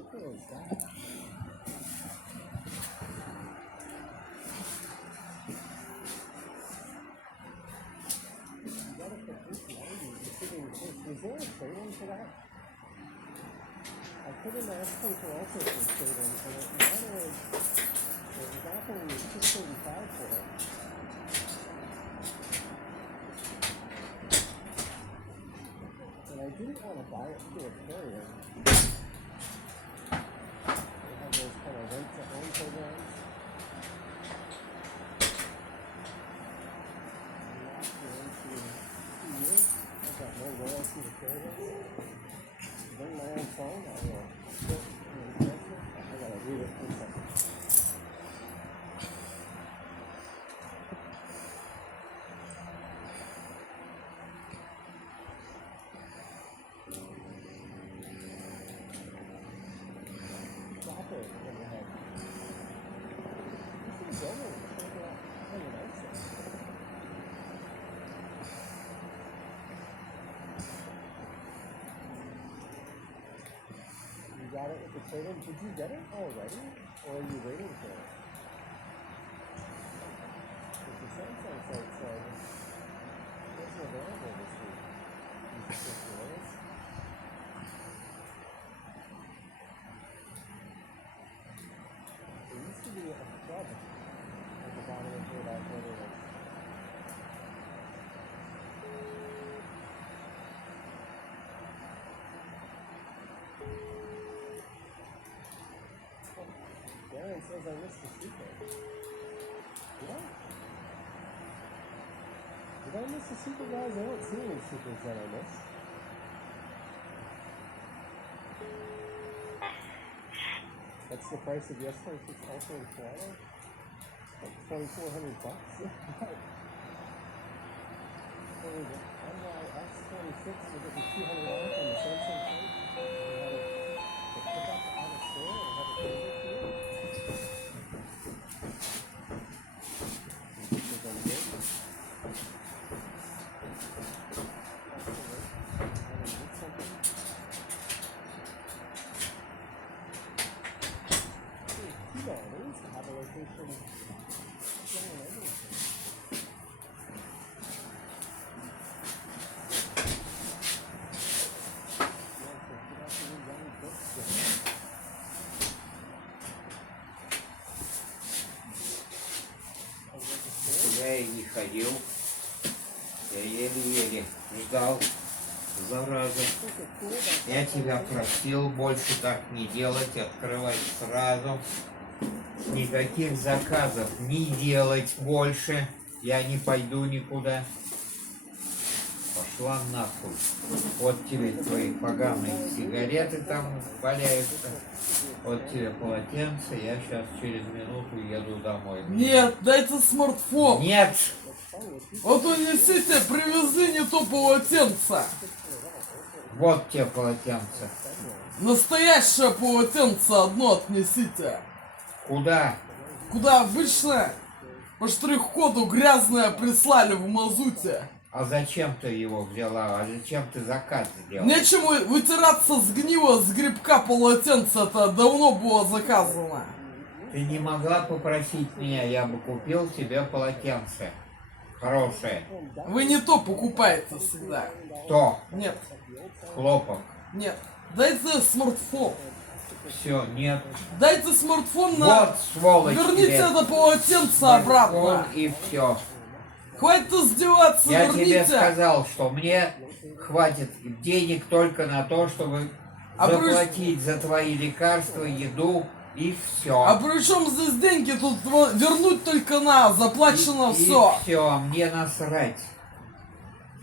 I didn't want to buy it through a carrier. They have those kind of rent-to-own programs. After 2 years, I've got no loyalty to carriers. Bring my own phone, I will put in the I gotta read it for a second. Got it with the trade-in. Did you get it already, or are you waiting for it? Because the Samsung site said it wasn't available this week. You should just order it. There used to be a club at the bottom of where that order was. Darren says I missed the secret. Did I? Did I miss the secret, guys? I don't see any secrets that I missed. That's the price of the S26 Ultra in Toronto? Like $2,400 bucks? I'm S26 with it $200 on the Samsung site. They put that out of store and have it delivered to you. Я и не ходил, я еле-еле ждал, зараза. Я тебя просил больше так не делать, открывать сразу. Никаких заказов не делать больше, я не пойду никуда. Пошла нахуй. Вот тебе твои поганые сигареты там валяются. Вот тебе полотенце, я сейчас через минуту еду домой. Нет, дайте смартфон. Нет! Вот унесите, привезли не то полотенце. Вот тебе полотенце. Настоящее полотенце одно отнесите. Куда? Куда обычно? По штрих-коду грязное прислали в мазуте. А зачем ты его взяла? А зачем ты заказ сделал? Нечему вытираться с гнила, с грибка полотенца, это давно было заказано. Ты не могла попросить меня, я бы купил тебе полотенце. Хорошее. Вы не то покупаете всегда. Кто? Нет. Хлопок. Нет. Дайте смартфон. Все, нет. Дайте смартфон Вот, на... сволочь. Верните это полотенце обратно. И все. Хватит издеваться, Я верните. тебе сказал, что мне хватит денег только на то, чтобы заплатить за твои лекарства, еду и все. А при чем здесь деньги? Тут вернуть только на, заплачено и все. И все, мне насрать.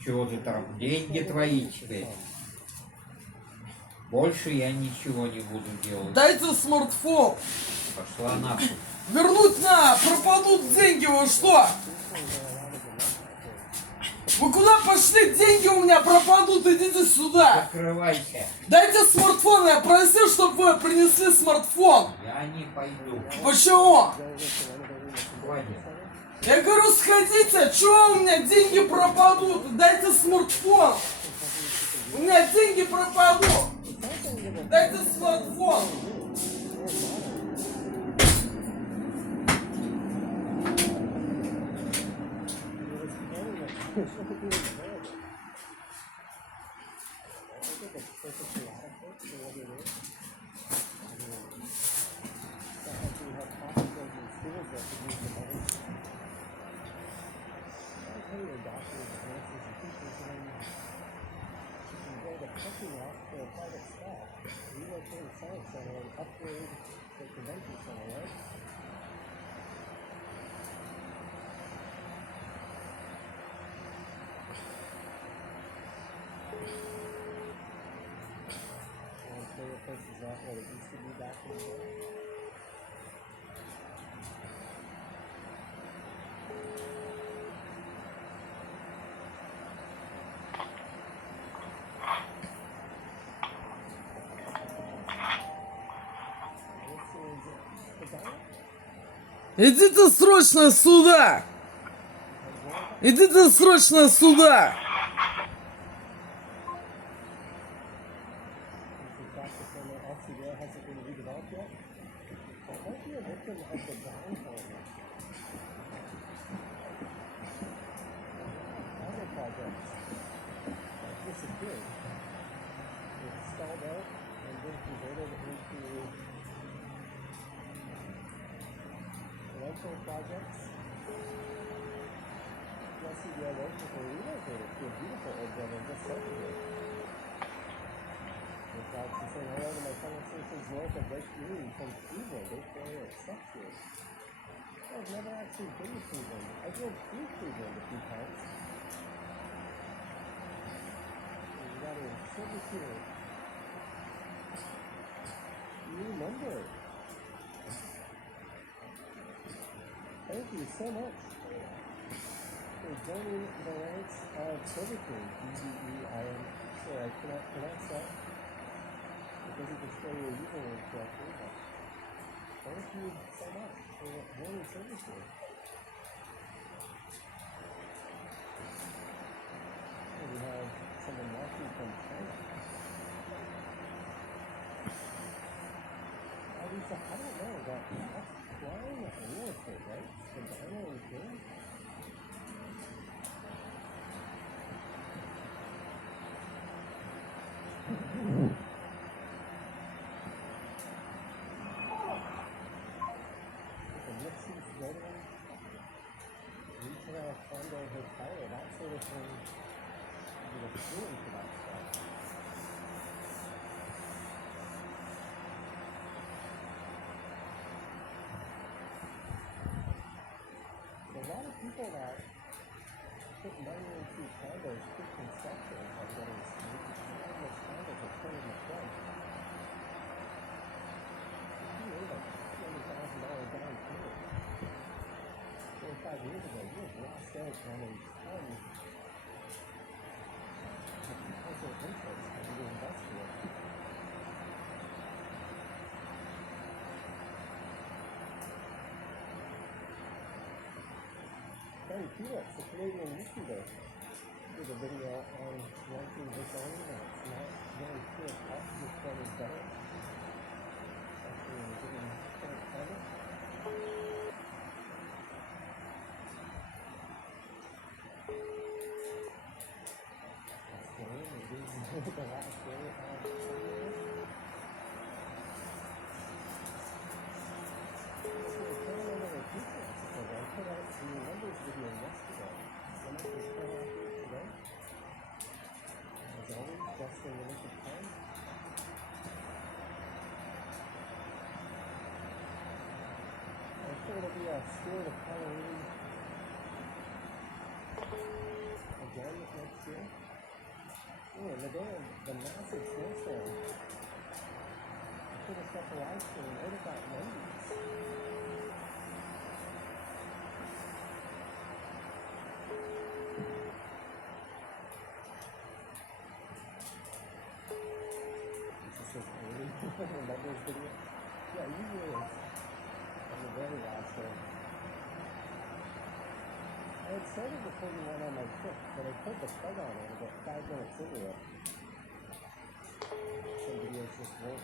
Чего ты там? Деньги твои теперь. Больше я ничего не буду делать. Дайте смартфон. Пошла нахуй. Вернуть на, пропадут деньги, вы что? Вы куда пошли? Деньги у меня пропадут, идите сюда. Закрывайся. Дайте смартфон, я просил, чтобы вы принесли смартфон. Я не пойду. Почему? Хватит. Я говорю, сходите, чего у меня деньги пропадут? Дайте смартфон. У меня деньги пропадут. Дайте смартфон! Идите срочно сюда! Идите срочно сюда! Projects. Plus, you are working for relocated to a beautiful old building just south of here. It's like she's saying hello to my fellow citizens north of Lake Erie from Cleveland. They feel it sucks here. I've never actually been to Cleveland. I drove through Cleveland a few times. You got a service here. You remember it. Thank you so much for joining the ranks of Silverton, BDEIM. Sorry, I cannot pronounce that. It doesn't display your username correctly, but thank you so much for joining Silverton. And we have someone watching from China. Lisa, I don't know, that's flying real estate, right? The dino and king? It's a mixed-use building, retail, condo, hotel, that sort of thing. You're appealing to that stuff. A lot of people that put money into condos, quick construction, are getting screwed. All those condos are turning to front. If you made like $200,000 down payment 4 or 5 years ago, you have lost out on a ton of potential interest when you invest in it. Felix, a Canadian YouTuber, did a video on renting his own that's not very clear cut, which one is better. Actually, I'm giving current climate. That's scary, it is the last scary I put out the numbers video yesterday. When I was put out here today, as always, just in the nick of time. I'm sure it'll be a spirit of Halloween again next year. Oh, and the day of the massive snowstorm. I should have set the live stream right at that Wendy's. Remember this video? Yeah, usually it's on the very last one. I had started recording one on my trip, but I pulled the plug on it about 5 minutes into it. Some videos just won't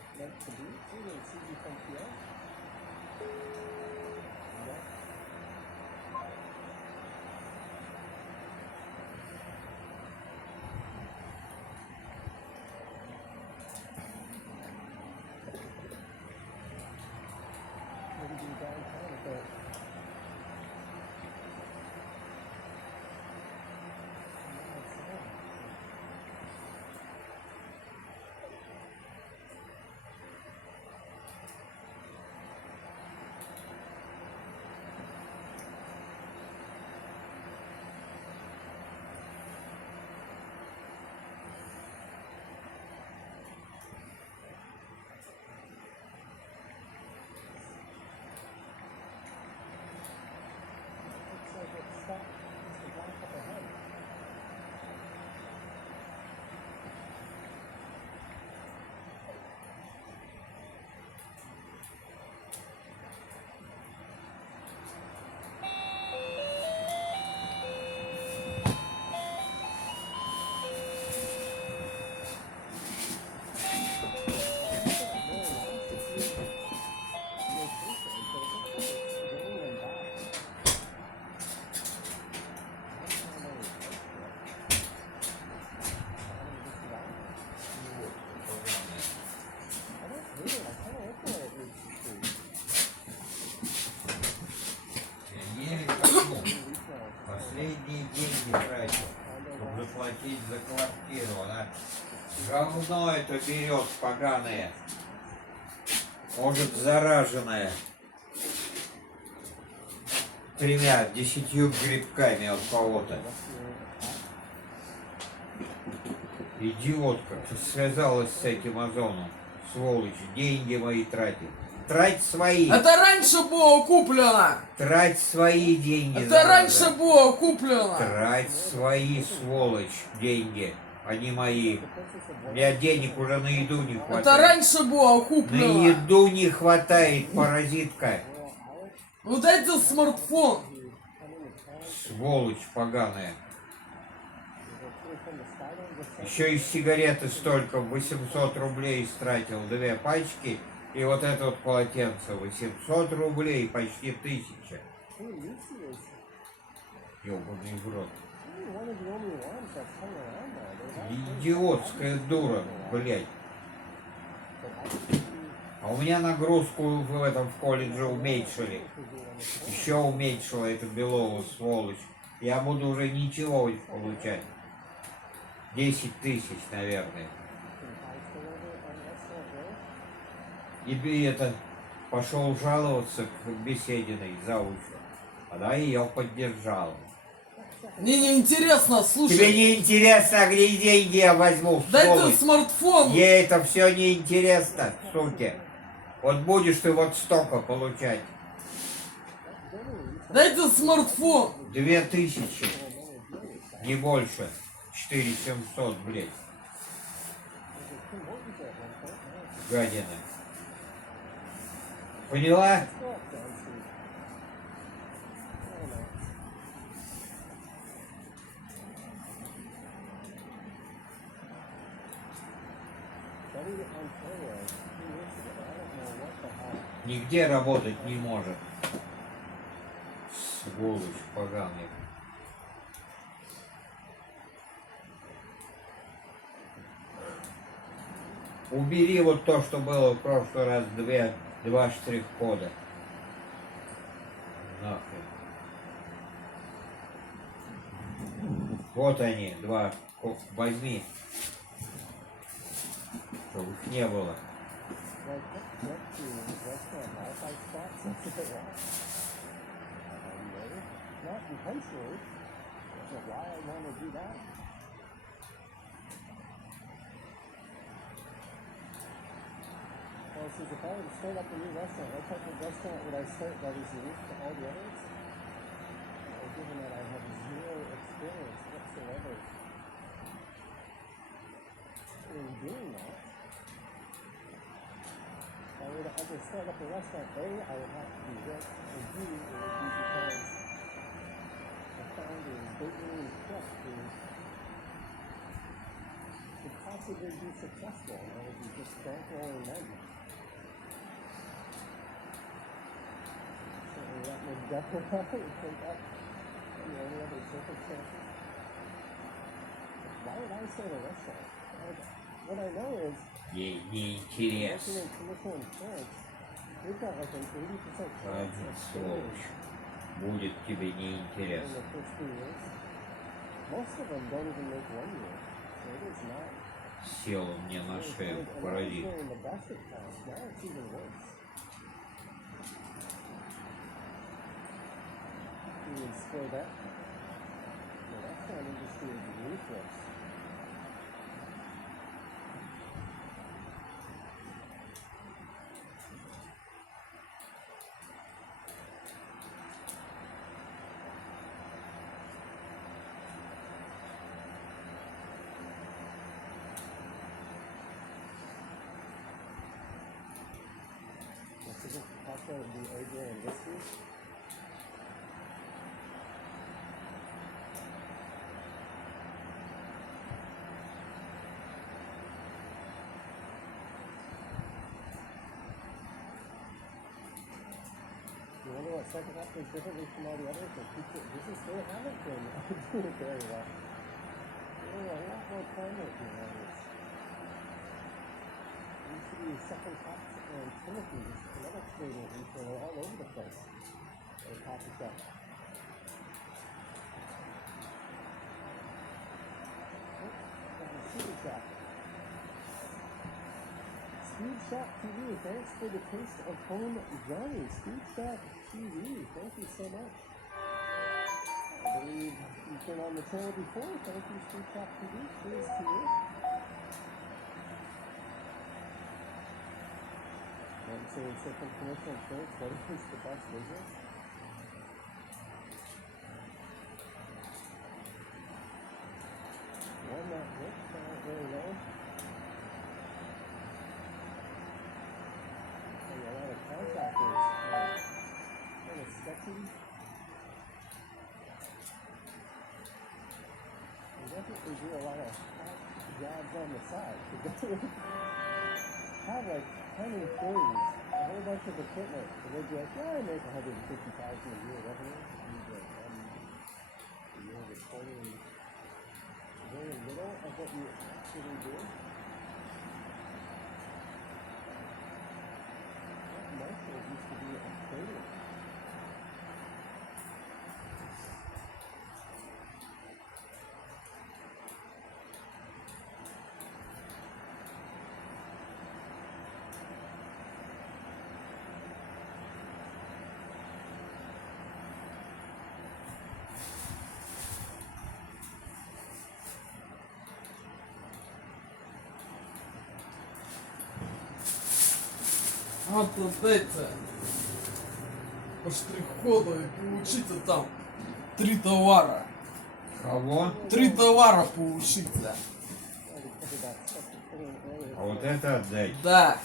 говно это берет поганое. Может, зараженное. 3-10 грибками от кого-то. Идиотка, ты связалась с этим озоном. Сволочь, деньги мои тратит. Трать свои. Это раньше было куплено. Трать свои деньги. Это зараза. раньше было куплено. Трать свои, сволочь, деньги, а не мои. У меня денег уже на еду не хватает. Это раньше было На куплено. еду не хватает, паразитка. Вот дайте смартфон. Сволочь поганая. Еще и сигареты столько, 800 рублей истратил, 2 пачки. И вот это вот полотенце, 800 рублей, почти 1000. Ёбаный в рот. Идиотская дура, блядь. А у меня нагрузку в этом в колледже уменьшили. Еще уменьшила эту Белову, сволочь. Я буду уже ничего получать. 10 000, наверное. И это пошел жаловаться к Бесединой заучу. Она ее поддержала. Мне не интересно, слушай. Тебе не интересно, где деньги я возьму, Дайте сволочь. смартфон. Ей это все не интересно, суки. Вот будешь ты вот столько получать. Дайте смартфон. 2000. Не больше. 4700, блядь. Гадина. Поняла? Нигде работать не может. Сволочь поганый. Убери вот то, что было в прошлый раз, два штрих-кода. Нахрен. Вот они, 2. Возьми. Чтобы их не было. Since if I were to start up a new restaurant, what type of restaurant would I start that is unique to all the others? Given that I have zero experience whatsoever in doing that, if I were to ever start up a restaurant, A, I would have to be rich, and B, it would be because the founder is blatantly equipped to possibly be successful, and I would be just bankrolling money. That would definitely take up any other circumstances. Why would I start a restaurant? What I know is, Ей не working интересно. in commercial insurance, we've got like an 80% chance Ладно, of failing сволочь. Будет тебе не in интересно. the first 2 years. Most of them don't even make 1 year. So it is not. Сел он мне на шею, And that was паразит. during the best of times. Now it's even worse. You would score that. The restaurant industry is ruthless. This isn't the cocktail of the AJ and whiskey. You wonder what second half is differently from all the others? Like this is they haven't been doing very well. They're a lot more prominent than others. Used to be second cups and Timothy's, another Canadian retailer all over the place. Or coffee shop. Oh, there's a sushi shop. Food Shop TV, thanks for the taste of home, Johnny's Food Shop TV. Thank you so much. I believe you've been on the channel before. Thank you, Food Shop TV. Cheers to you. I'm saying second commercial insurance, what is the best business? One that works, I don't really know. A lot of contractors, kind of sketchy. They definitely do a lot of jobs on the side. Have like 10 employees, a whole bunch of equipment, and they'd be like, yeah, I make $150,000 a year revenue. And you'd be like, you're recording very little of what you actually do. Marshall used to be a trader. Вот эти по штрих-коду и получите там 3 товара. Кого? 3 товара получите. А вот это отдать. Да.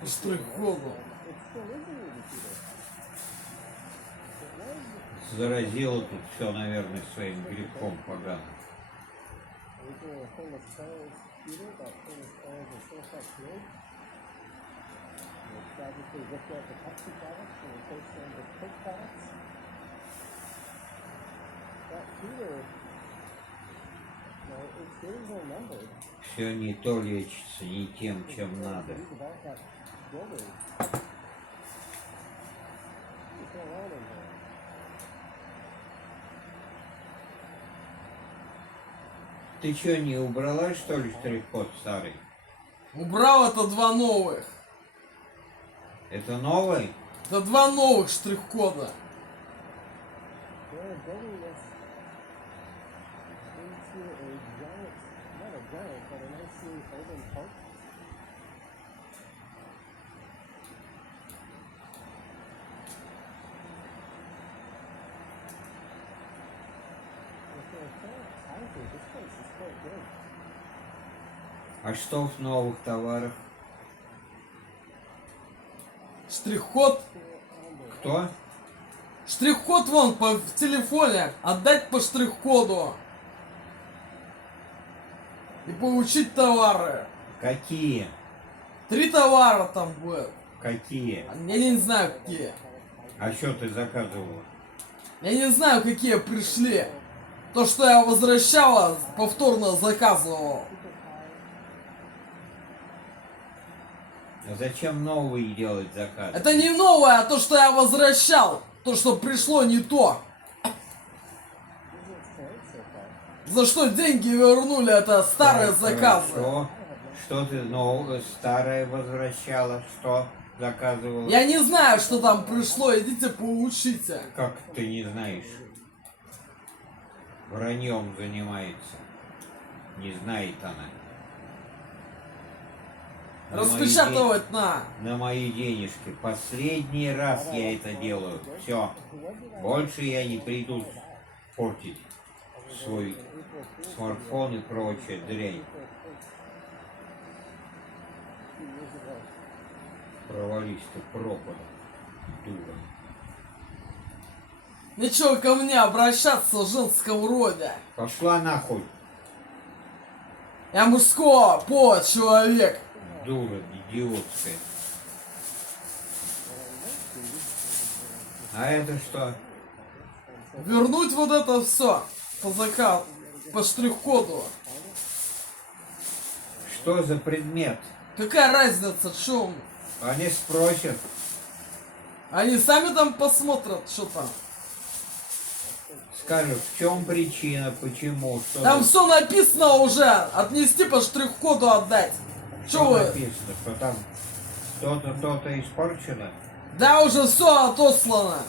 По штрих-коду. Заразило тут все, наверное, своим грибком поганым. Obviously looked at the Pepsi products and replaced them with Coke products. That heater, it's very well numbered. Все не то лечится, не тем, чем надо. Ты что, не убрала, что ли, штрих-код старый? Убрал, это 2 новых. Это новый? Это 2 новых штрих-кода. А что в новых товарах? Штрих-код. Кто? Штрих-код вон в телефоне. Отдать по штрих-коду. И получить товары. Какие? 3 товара там будет. Какие? Я не знаю какие. А что ты заказывала? Я не знаю какие пришли. То, что я возвращала, повторно заказывал. А зачем новые делать заказ? Это не новое, а то, что я возвращал. То, что пришло не то. За что деньги вернули, это старые заказы. Что ты новое, старое возвращала? Что заказывала? Я не знаю, что там пришло, идите поучите. Как ты не знаешь? Враньем занимается. Не знает она. Распечатывать на мои денежки. Последний раз я это делаю. Все. Больше я не приду портить свой смартфон и прочее дрянь. Провались ты пропадом, дура. Ничего ко мне обращаться в женском роде. Пошла нахуй, Я мужского пола человек. дура идиотская. А это что? Вернуть вот это все по заказу, по штрих-коду. Что за предмет? Какая разница, что? Они спросят. Они сами там посмотрят, что там. Скажут, в чем причина, почему, что. Там все написано уже. Отнести по штрих-коду отдать. Что вы? написано, что там то-то, то-то испорчено? Да уже все отослано.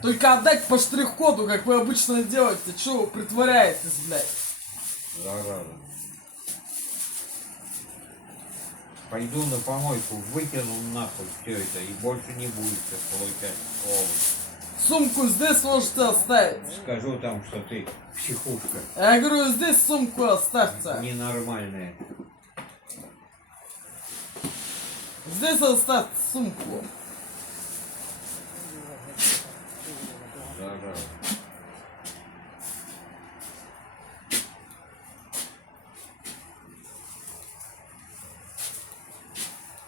Только отдать по штрих-коду, как вы обычно делаете. Че вы притворяетесь, блядь? Зараза. Пойду на помойку, выкину нахуй все это, и больше не будет получать овощи. Сумку здесь можете оставить. Скажу там, что ты психушка Я говорю, здесь сумку оставьте. ненормальная. Здесь оставьте сумку. Зараза.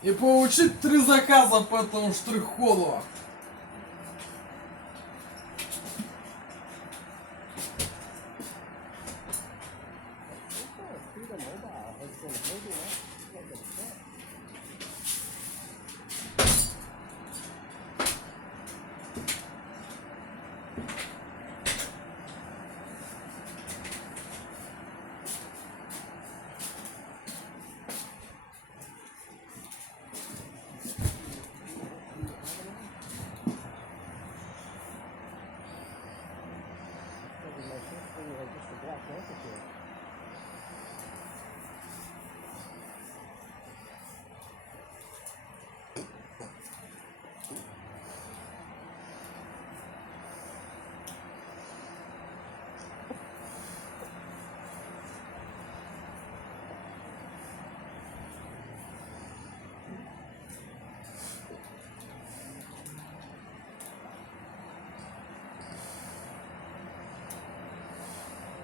И получить 3 заказа по этому штрих-коду. Through the mobile has been holding up like a truck. My sister had just a black handkerchief.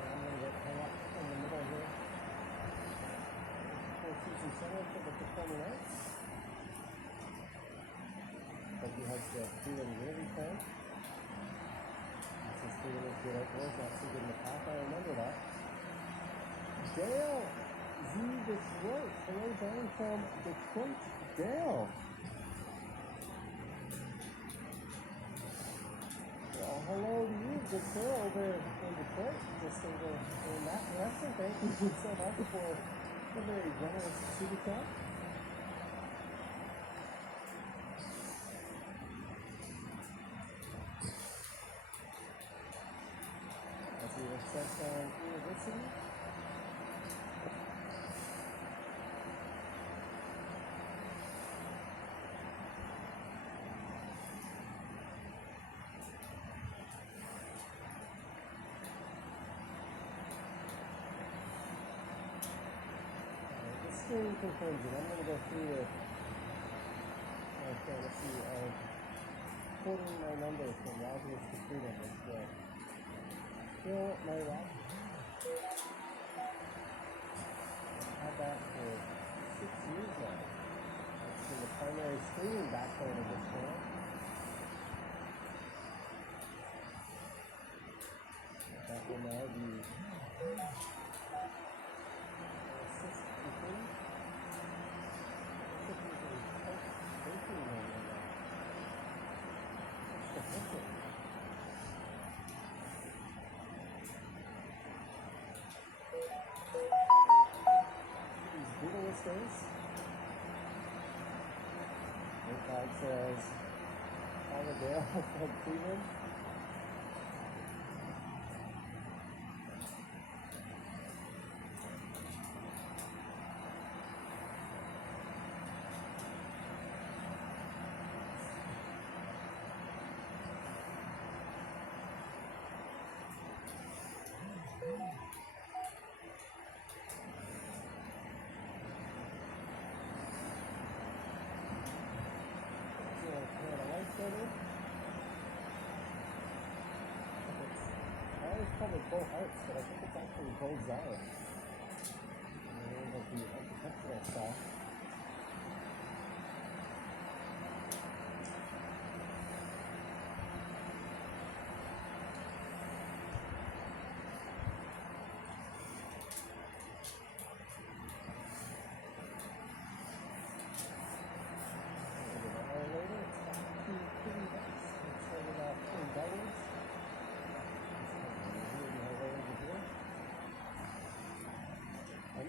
I'm gonna get hung up in the middle here. Four Season Center for the Performing Arts. But you have the free and really plan. This is free and good outdoors, not so good in the past. I remember that. Dale Z. Detroit. Hello down from Detroit, Dale. Well, hello to you, good sir, over in Detroit. Just over in that direction. Thank you so much for a very generous super chat. As we assess on university. This screen confirms it. I'm going to go through it. Fantasy of quoting my number from Lazarus to Freedom. It's Kill My Rock. I've had that for 6 years now. It's been the primary streaming backbone of this channel. That will now be days. Your card says Holiday from Cleveland. Covered both arts, but I think it's actually both Zion. The architectural style.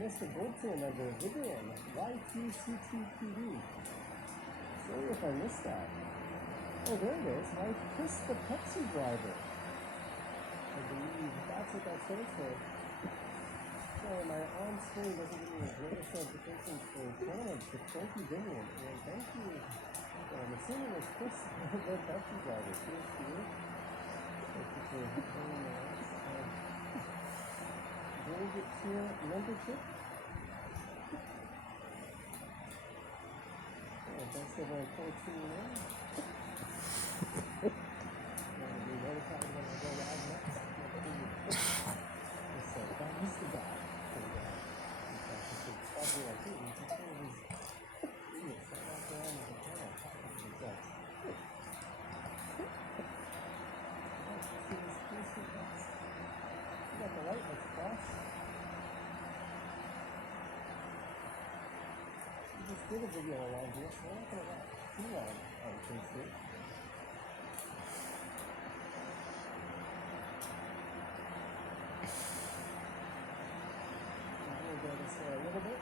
just to go to another video. YTCTPD. Sorry if I missed that. Oh, there it is. Why Chris the Pepsi driver? I believe that's what that stands for. Sorry, my on-screen doesn't give me the greatest notifications for channels, but thank you, Vivian. And thank you. I'm assuming it's Chris the Pepsi driver. Cheers to you. Thank you for very nice. Will get tier membership. Oh, thanks everyone for tuning in. I'll be notified when I go live next. So, that is the guy. Probably like, hey, you can tell these idiots that walk around with the camera talking to themselves. See this piece of that? You got the light, let's cross. You just did a video along here, so we're not going to watch too long on Facebook. We'll go this way a little bit.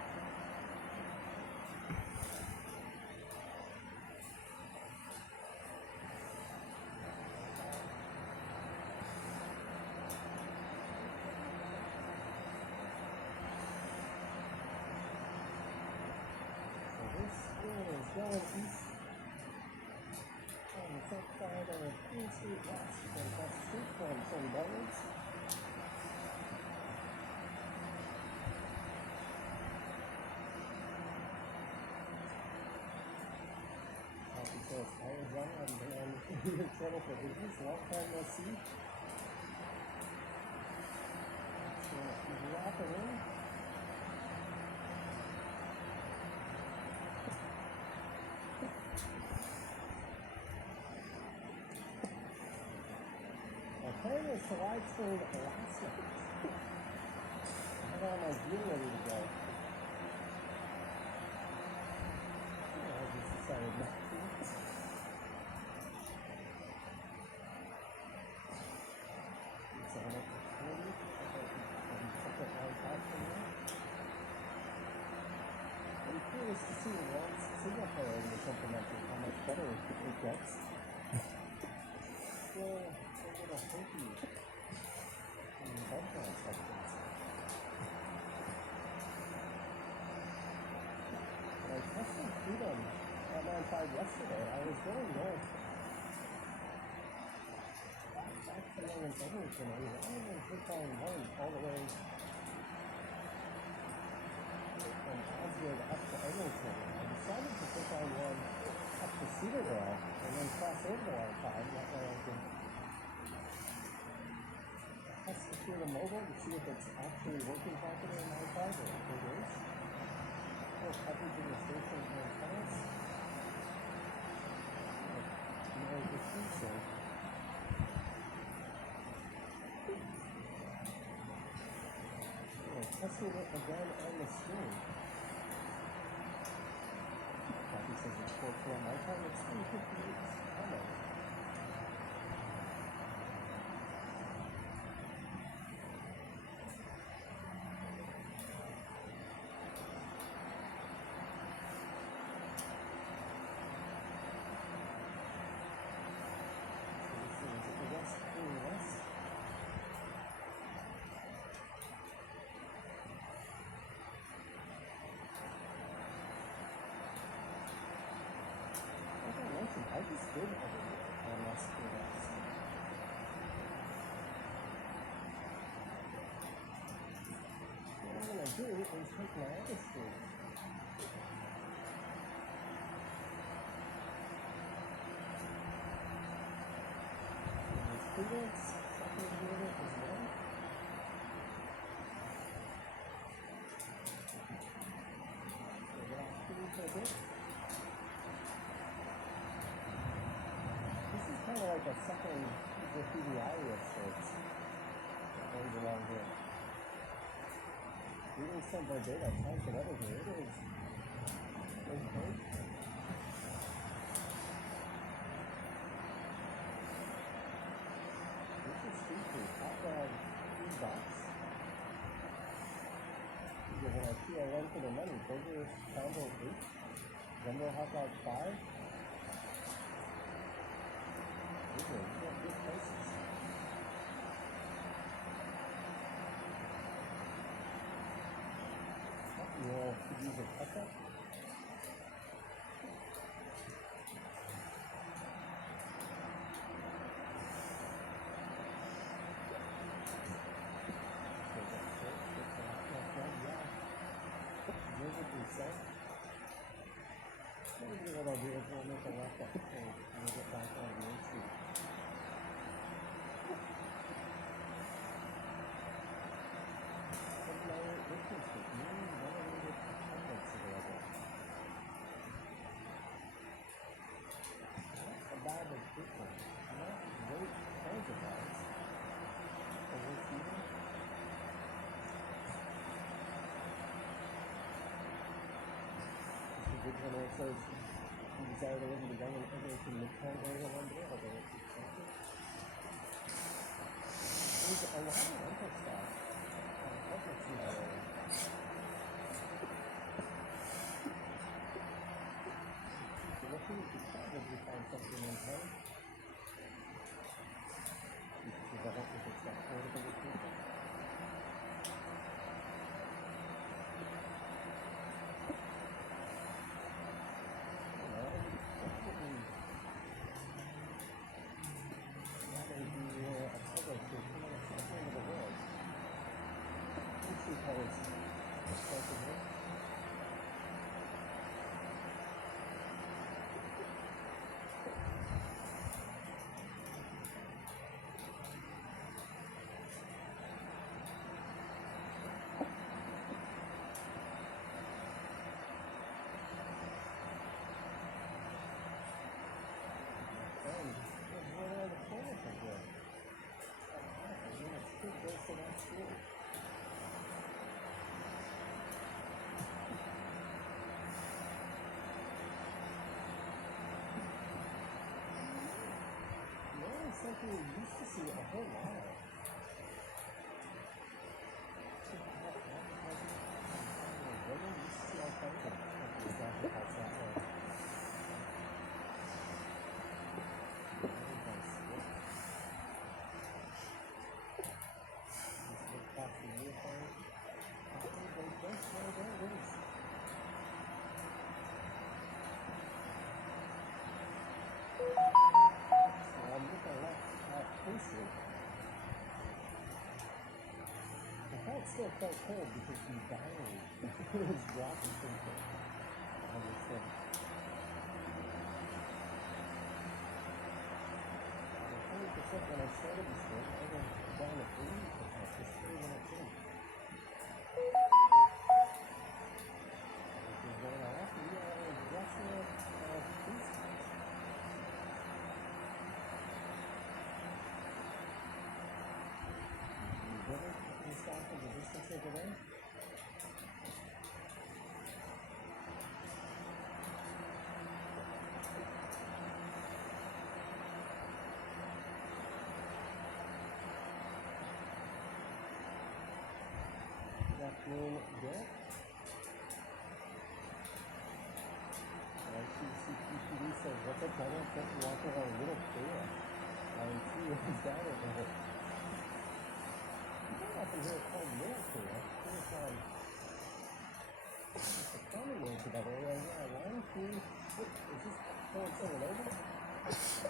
Is going east on the south side of Queen Street West and across the street from St. Bernard's. Happy says, Arizona, I've been on your channel for ages, long time no see. So, drop it in. Plan is to live stream Alaska. I have all my gear ready to go. I just decided not to. It's on at 40. Separate line path from there. I'm curious to see once single player is implemented how much better it gets. Well, a hokey in the background sections. I tested Freedom at 9.5 yesterday. I was going north. Back to England, Eglinton. I was on Freetown 1 all the way from Osgood up to Eglinton. I decided to take on one up to Cedarville and then cross over to R5. That way I could test the Freedom Mobile to see if it's actually working properly in my car, or if it is. Oh, coverage in the station and France. No issue, so. Testing it again on the screen. Copy says it's 4 my time, it's 3:58. Hello. I just did over here on last year. What I'm going to do is take my other screen. And the students, second unit as well. So we're going to do for a bit. Kind of like a second graffiti of sorts that goes along here. Reading some data, time for weather here. It is okay. This is speaking. Hot dog $3. Given I for their money. Burger combo 8, jumbo hot dog 5. These are good prices. You know, could use a ketchup. Maybe what I'll do is we'll make a left up and we'll get back on Main Street. But no difference with me, no other outlets available. Not a bad difference. Not great kinds of bags. But we'll see them. This is a good one where it says you desire to live in the young and everything in the Midtown area one day, although it's expensive. There's a lot of rental stuff. Outlets in that area. If you're looking, you could probably find something in town. You could develop if it's got affordable people. Something we used to see a whole lot of. We used to see all kinds of companies advertise that way. Just look past the uniform. They don't know where it is. Closely. I felt still quite cold because the diary was dropping something on this thing. The 20% when I started this thing, I went down to 80% just 3 minutes in. Which is going off, and you are just please. Stop at the distance over there. Good afternoon, Derek. CCTV says, what's up, Daniel? Just walking on a little trail. Line 2 is down over here. Up in here called military. It's like a county road to that area. Yeah, line 2. Is this pulling someone over? Sweet.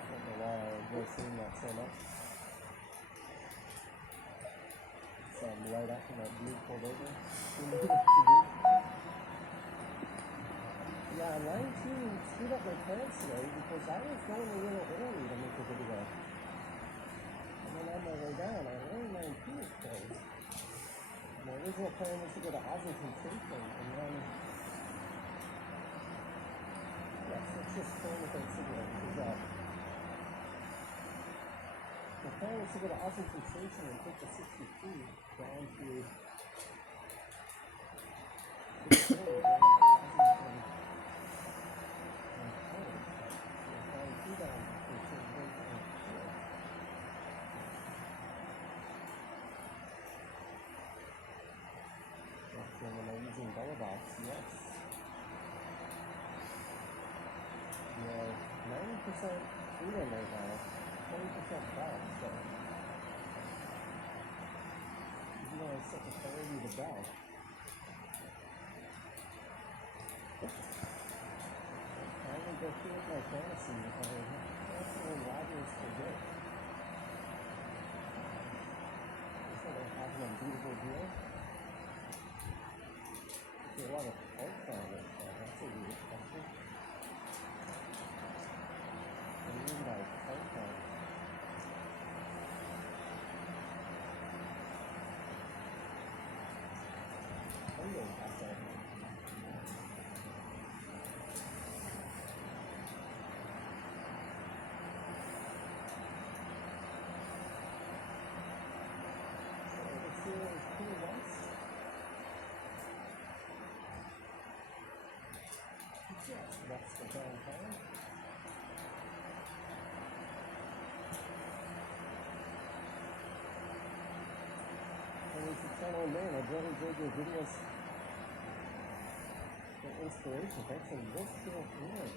I don't know why I enjoy seeing that so much. It's right after that dude pulled over. Yeah, line 2 screwed up my plans today because I was going a little early to make a video. And then on my way down, I learned line 2 is closed. My original plan was to go to Ossington Station and then... Yes, let's just turn without cigarette. Good job. My plan was to go to Ossington Station and take the 62 down to... them when they're using bell box, yes. You know, 90% freedom right now, 20% bell, so you know, it's such a priority to bell. I would go through with my fantasy if I had Aaron Rodgers for good. Instead of having a beautiful deal. There's a lot of folk farmers, that's a weird question. What do you mean by folk farmers? I'm going to pass that. That's the downtown. And it's a channel name. I've really enjoyed your videos for inspiration. Thanks for this cool feeling.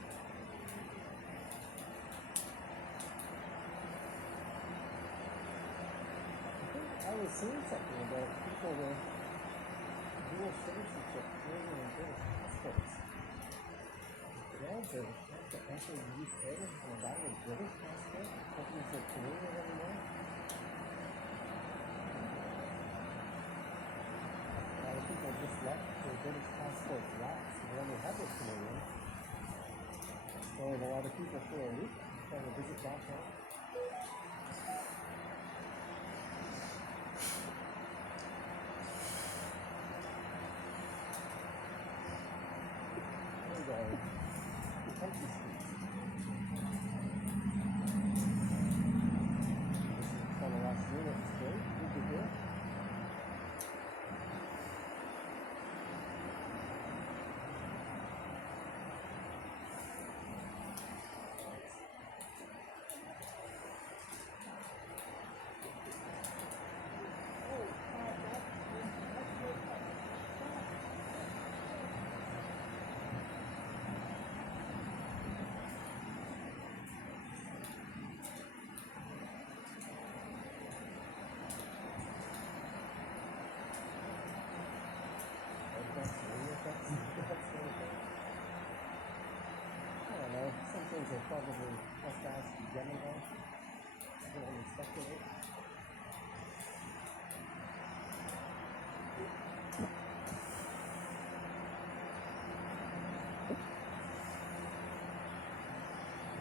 I was seeing something about people with dual citizenship living in British passports. Yeah, British passport. After the UK and buy a British passport, companies are Canadian anymore. A lot of people just left their British passports lapse. They only have their Canadian. So a lot of people for a week trying to visit back home. Things are probably plus fast Gemini. I don't really speculate.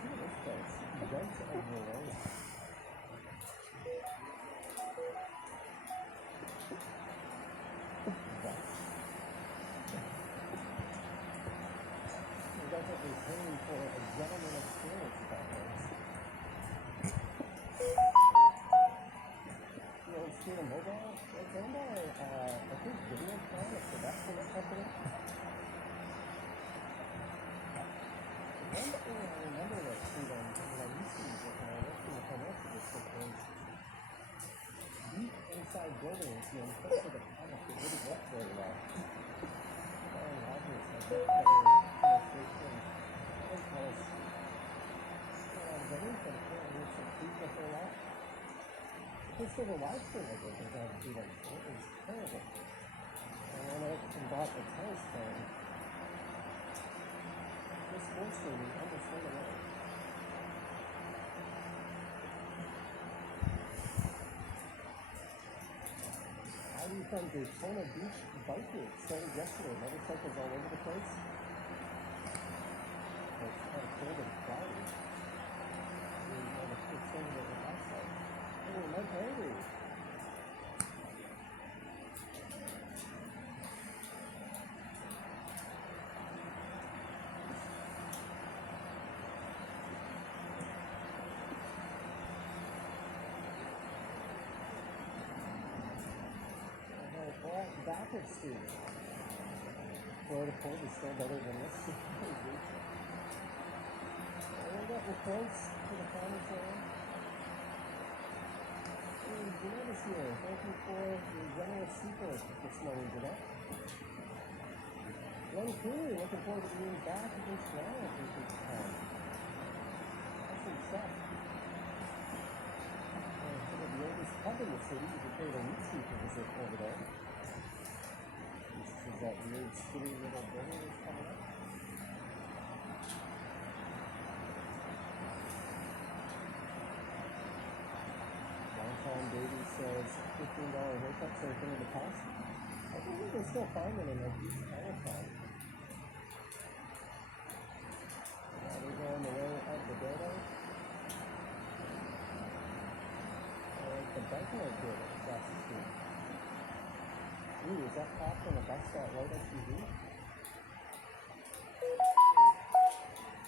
Look at this place. Jumps everywhere. That's what they're paying for a gentleman experience at that place. The old Student Mobile, it's owned by, I think, Video Plan, a production company. The one thing I remember that Student, when I used to use it when I worked in the financial district, was deep inside buildings, you know, close to the product, it wouldn't work very well. Aaron Rodgers had that penetration. Just for the live stream I did, because I had to do that. It was terrible. And when I bought the tennis phone, this sports streaming almost went away. How do you find Daytona Beach biking? It started yesterday. Motorcycles all over the place. It's kind of cold and cloudy. It's over the last night. Oh, my baby. Well, Backer Street. Florida Port is still better than this. We got reports for the comments area. You notice here, thank you for your generous support this morning, Jeanette. Glenn Cooley looking forward to being back against Giants this week. That's himself. The oldest pub in the city, you can pay the meat to visit over there. This is that weird skinny little building that's coming up. Downtown Baby says $15 haircuts are a thing of the past. I think we can still find them in like East Chinatown. They're going the way of the building. The banknote here across the street. Ooh, is that cop on a bus stop right on TV?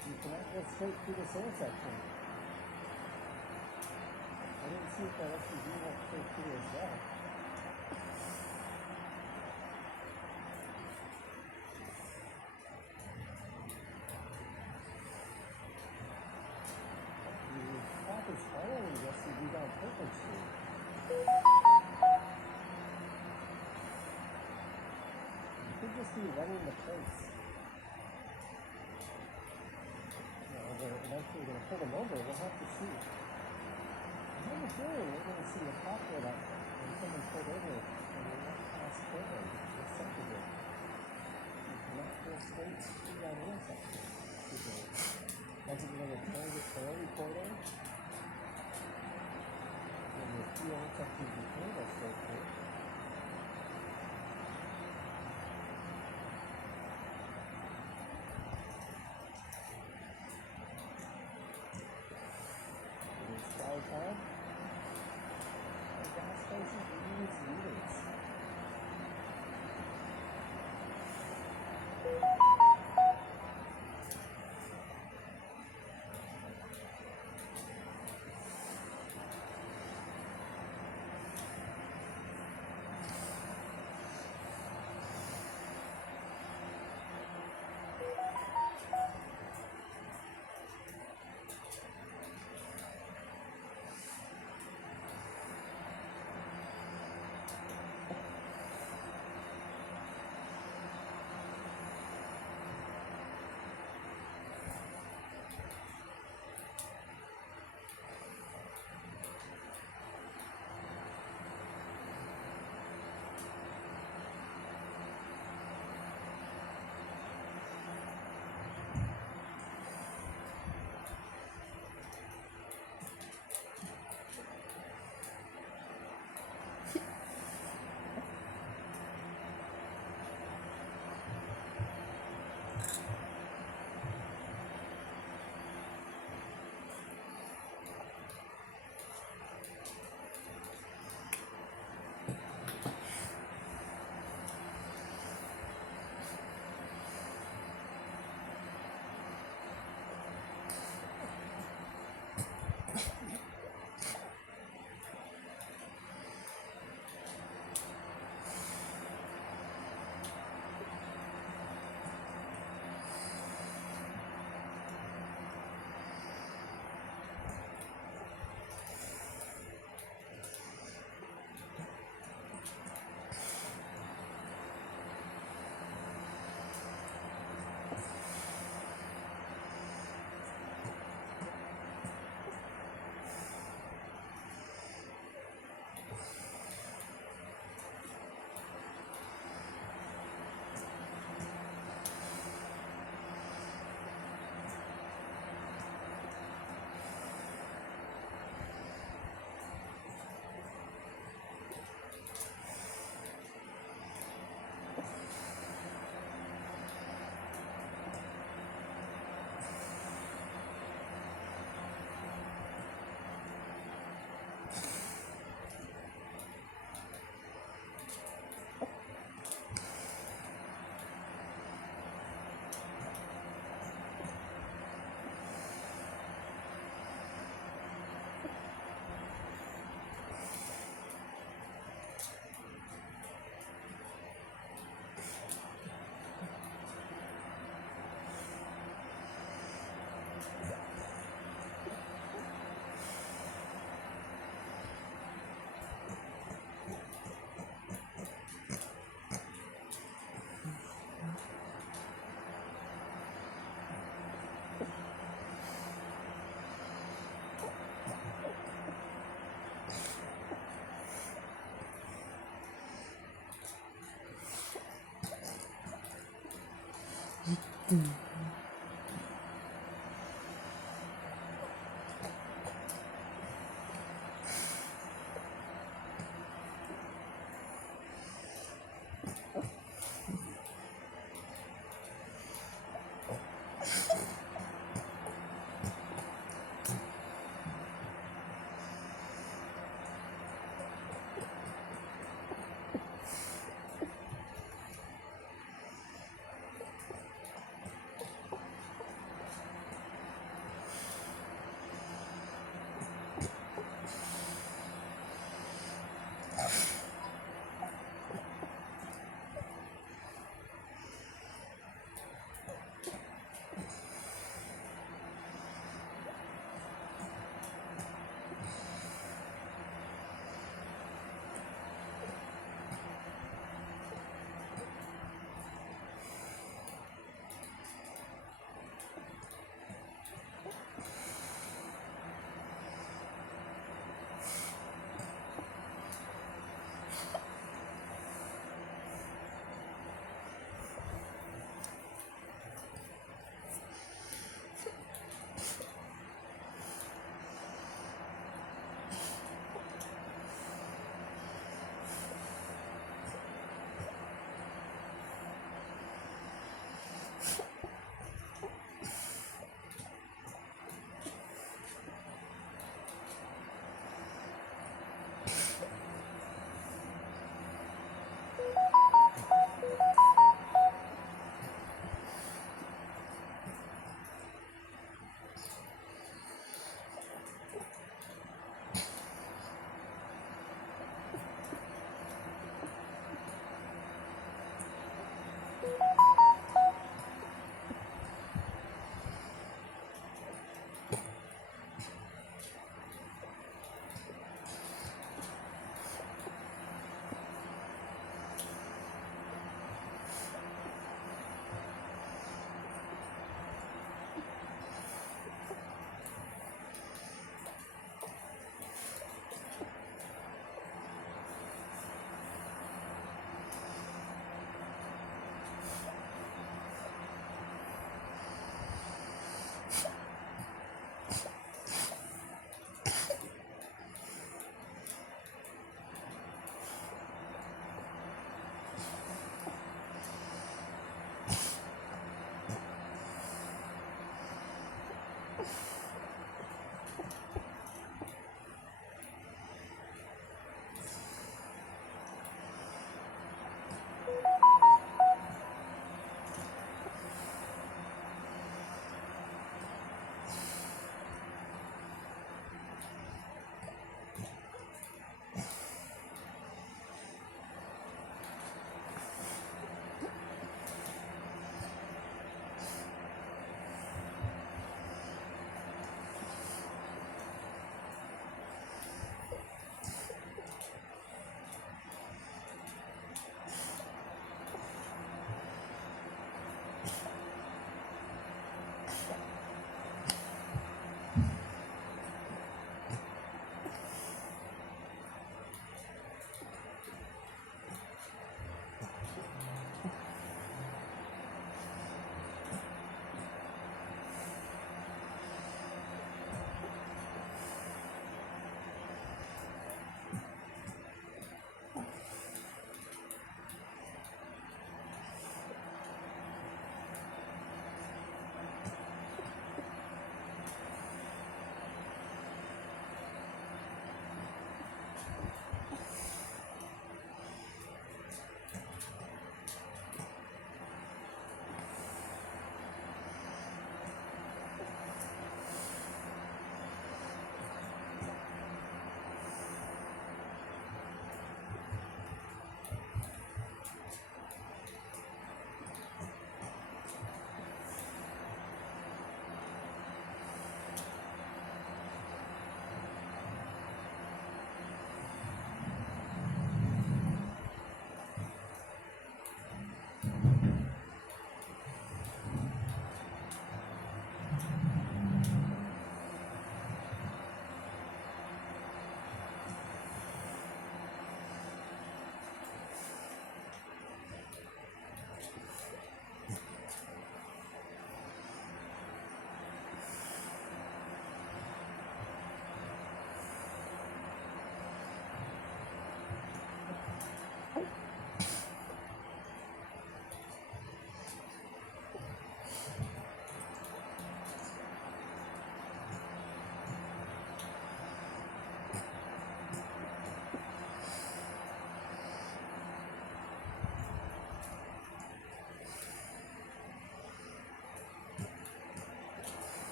You cannot go straight through this intersection. I didn't see if that SUV went straight through as well. The cop is following the SUV down Purple Street. Could just be running the place. They're eventually going to pull them over. We'll have to see. I have a feeling we're going to see a cop go up when someone pulled over and they went past Portland. They're sensitive. You cannot go straight through that intersection. Once you're going to transit priority corridor, and the few intersections you can go straight through. Downtown, our gas stations use meters.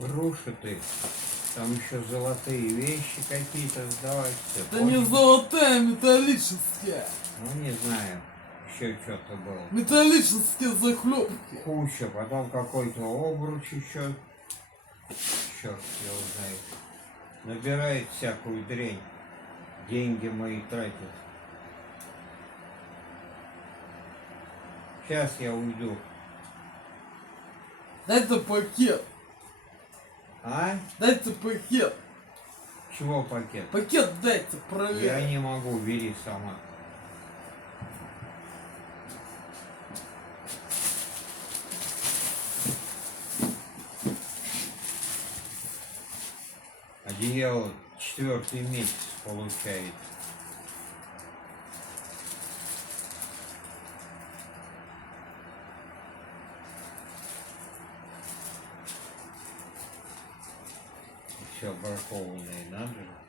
Груши ты. Там еще золотые вещи какие-то сдавать. Все. Это не золотая, а металлическая. Ну не знаю. Еще что-то было. Металлические заклепки. Куча. Потом какой-то обруч еще. Черт его знает. Набирает всякую дрянь. Деньги мои тратит. Сейчас я уйду. Дайте пакет. А? Дайте пакет. Чего пакет? Пакет дайте, Я проверь. не могу, бери сама. Одеяло 4-й месяц получает. Все бракованное, надо же.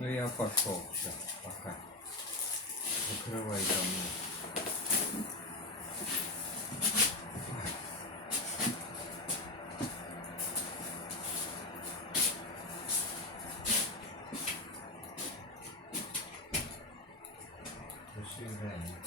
Ну я пошел, все, пока. Закрывай за мной. До свидания.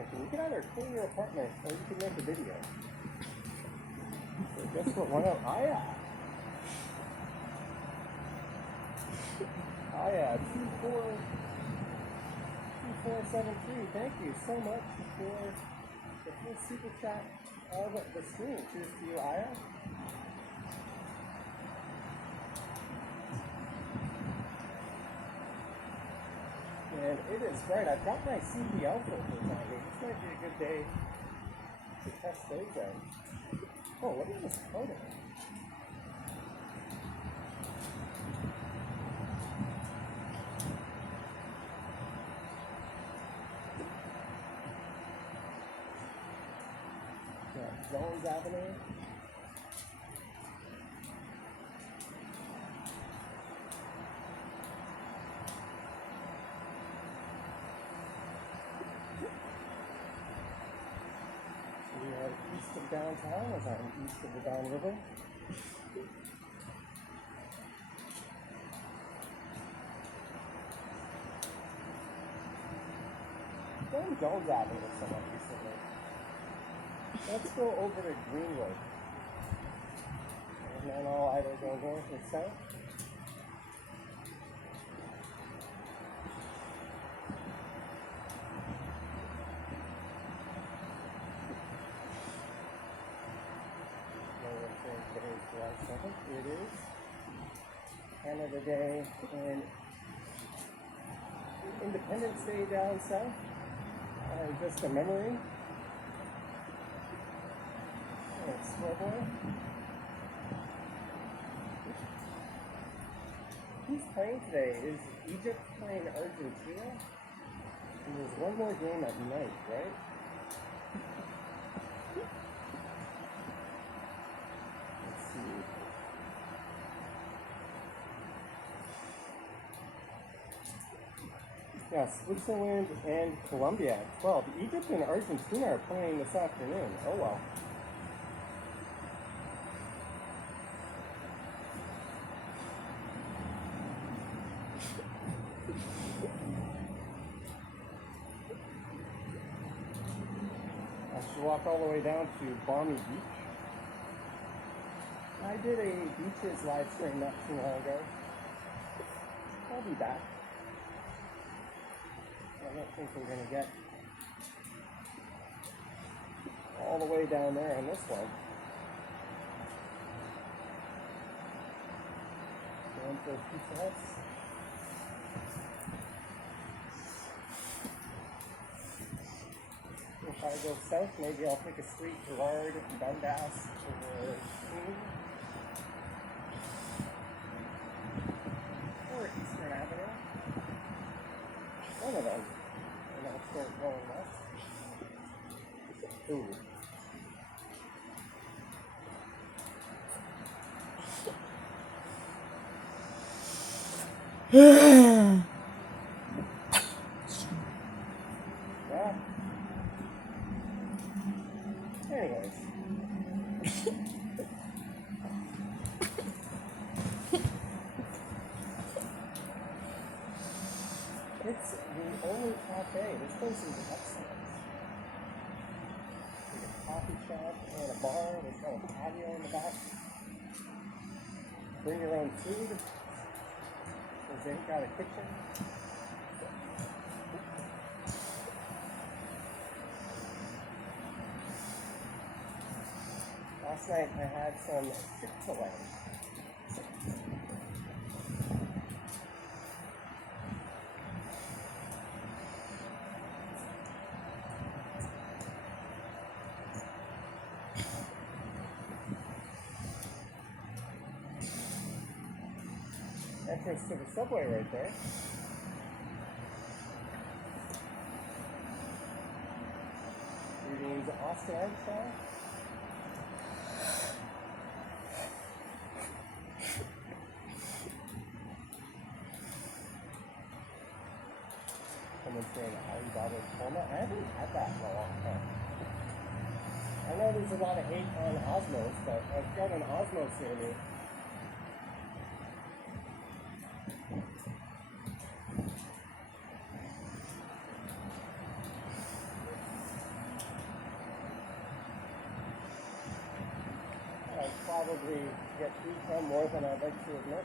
thinking, you can either clean your apartment or you can make a video. So guess what one of Aya. 2473, thank you so much for the first super chat of the stream. Cheers to you, Aya. And it is bright. I've got my CPL filters on here. This might be a good day to test those out. Oh, what is this photo? Jones Avenue. We are east of downtown, as I'm east of the Down River. Going Jones Avenue somewhat recently. Let's go over to Greenwood. And then I'll either go north or south. July 7th. It is Canada Day and Independence Day down south. Just a memory. Scoreboard. Who's playing today? Is Egypt playing Argentina? And there's one more game at night, right? Let's see. Yeah, Switzerland and Colombia at 12. Egypt and Argentina are playing this afternoon. Oh well. Walk all the way down to Balmy Beach. I did a beaches live stream not too long ago. I'll be back. I don't think we're going to get all the way down there on this one. Going for Pizza Huts. If I go south, maybe I'll take a street Gerard, Dundas, or Eastern Avenue. One of them. And I'll start going west. Ooh. Yeah. Anyways. It's the only cafe. This place is excellent. There's a coffee shop and a bar. There's got a patio in the back. Bring your own food. They've got a kitchen. Last night I had some Chick-fil-A. Entrance to the subway right there. Greetings, Austin Armstrong. Someone saying Alibaba Toma. I haven't had that in a long time. I know there's a lot of hate on Osmos, but I've got an Osmos near me. get food from more than I'd like to admit.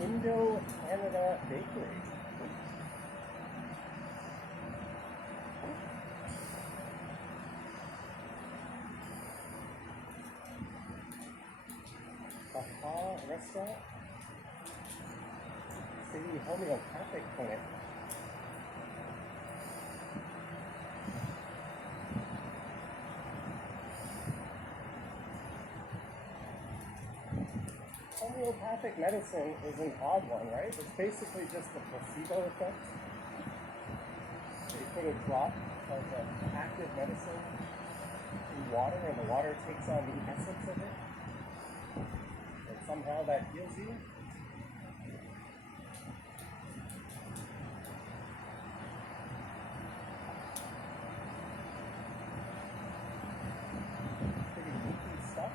Indo-Canada Bakery. Aha Restaurant. City Homeopathic Clinic. Homeopathic medicine is an odd one, right? It's basically just a placebo effect. They put a drop of an active medicine in water, and the water takes on the essence of it. And somehow that heals you. Pretty geeky stuff.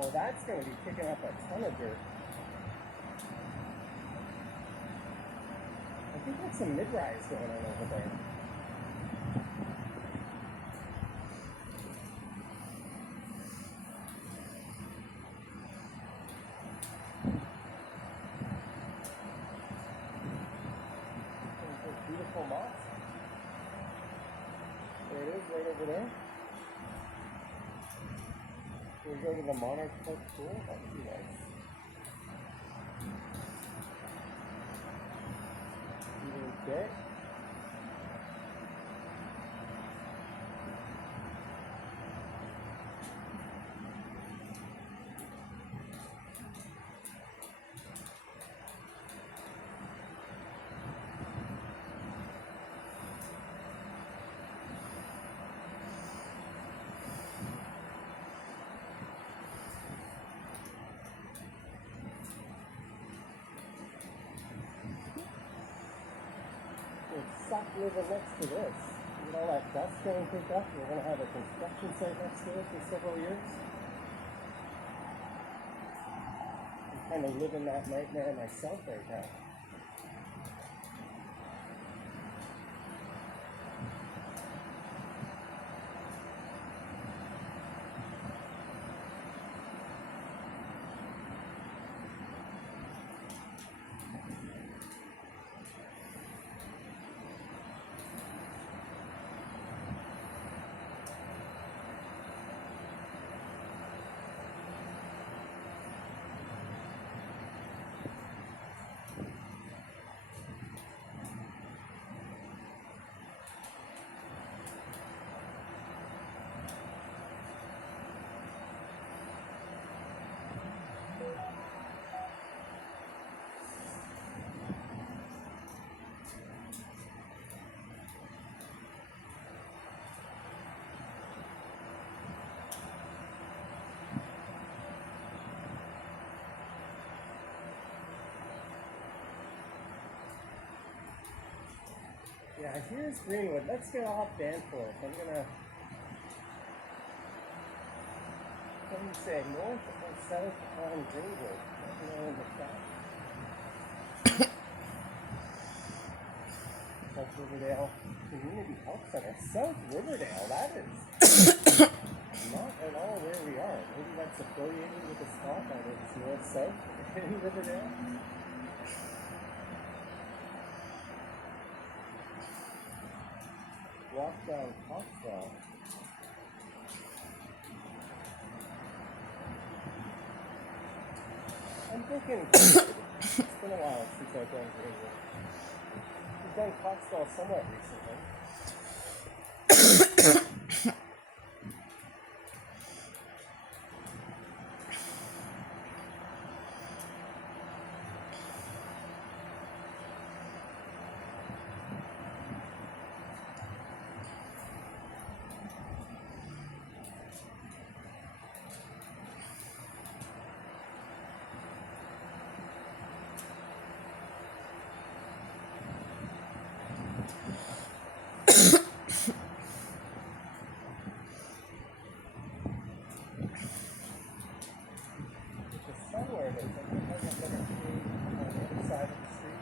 Oh, that's going to be kicking up a ton of dirt. I think that's some mid-rise going on over there. Beautiful moss. There it is, right over there. We'll go to the Monarch Park Pool. That would be nice. Eating carrot. It's suck living next to this. Look at all that dust getting picked up. We're going to have a construction site next to it for several years. I'm kind of living that nightmare myself right now. Yeah, here's Greenwood. Let's get off Danforth. I'm gonna say north or south on Greenwood. Let me know in the chat. South Riverdale Community Health Center. South Riverdale, that is not at all where we are. Maybe that's affiliated with the spot that is north-south in Riverdale. Walk down Coxwell. I'm thinking it's been a while since I've done Greenwood. We've done Coxwell somewhat recently. know where it is. I think there's a better tree on the other side of the street.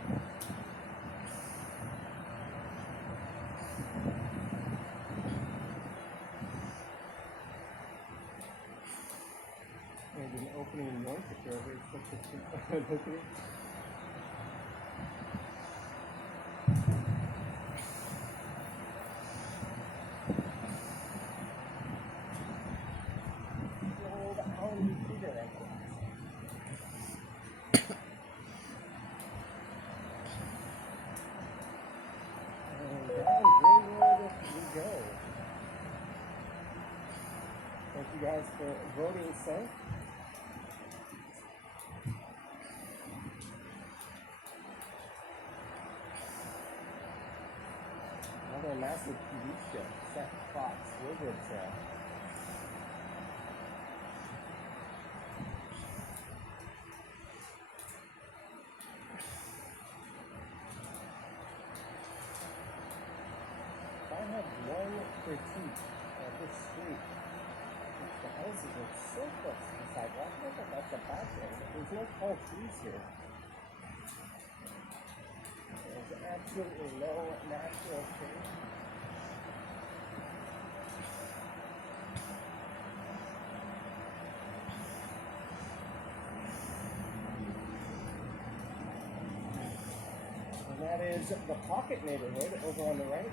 There's an opening north if you're ever expected to look at it. Thank you guys for voting so. Another massive TV show, Seth Fox, Woodward Trail. If I have one critique of this street, the houses are so close to the sidewalk. I don't think that's a bad thing, but there's no tall trees here. There's absolutely no natural tree. And that is the Pocket neighborhood over on the right.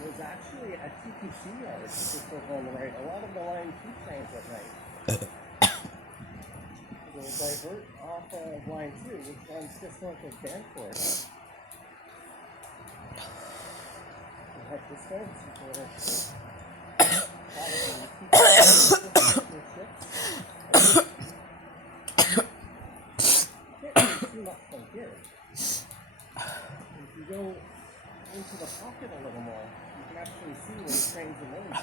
There's actually a TTC yard just over on the right. A lot of the line 2 trains at night. They'll divert off of line 2, which runs just north of Danforth. We head this way, this is can't really see much from here. If you go into the pocket a little more, you can actually see where the trains are moving.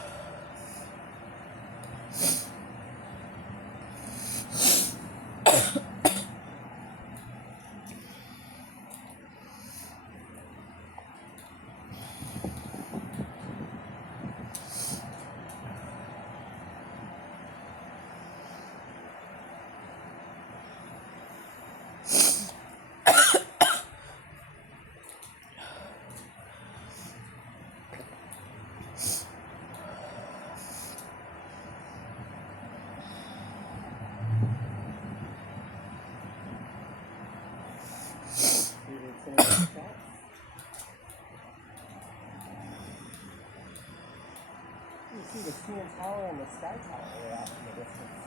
You see the CN Tower and the Sky Tower way out in the distance.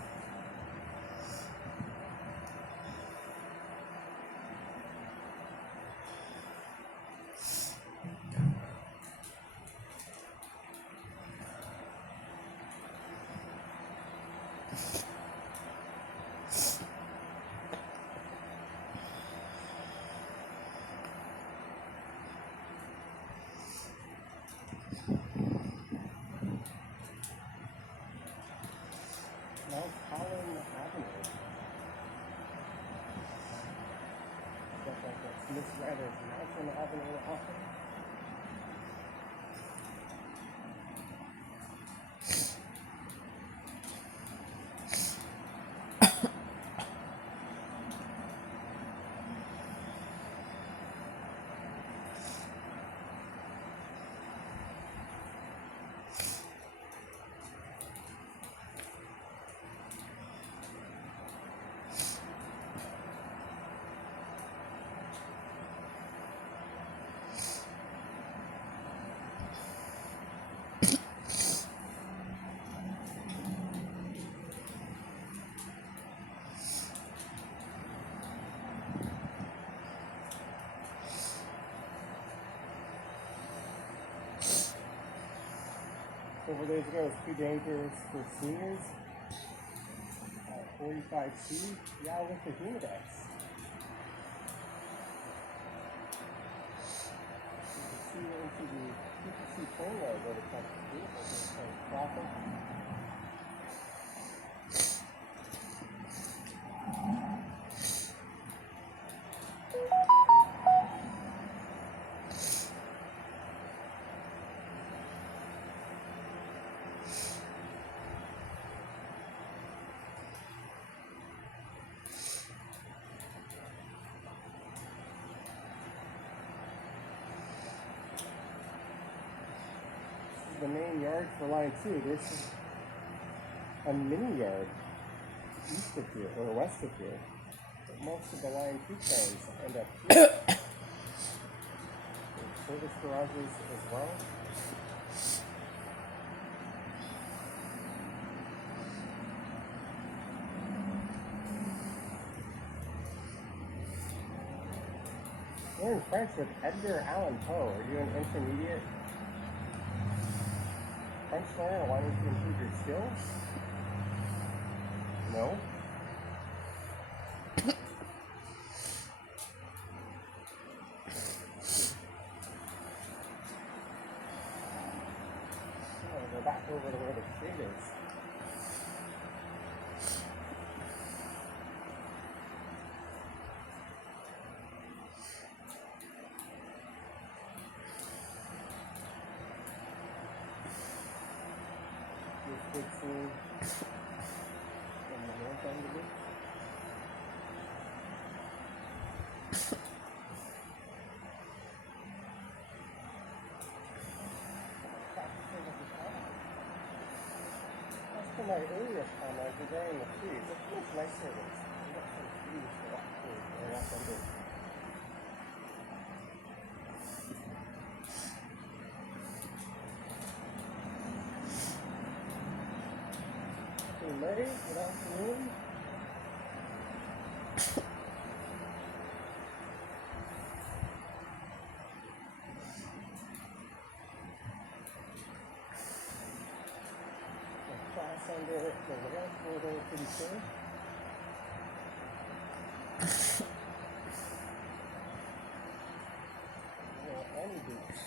No? Several days ago, it was too dangerous for seniors. 45C, yeah, with the humidex. You can see into the PPC phone line where the beautiful traffic. The main yard for line 2. There's a mini yard east of here or west of here. But most of the line 2 trains end up here. There's service garages as well. Learn French with Edgar Allan Poe. Are you an intermediate French learner wanting to improve your skills? No? Go back over to where the street is. Big scene from the north end of it. As for my earlier comment regarding the trees, it's much nicer than we got some trees to walk through right up under. Murray, good afternoon. The class under the rail corridor pretty soon. Any boots.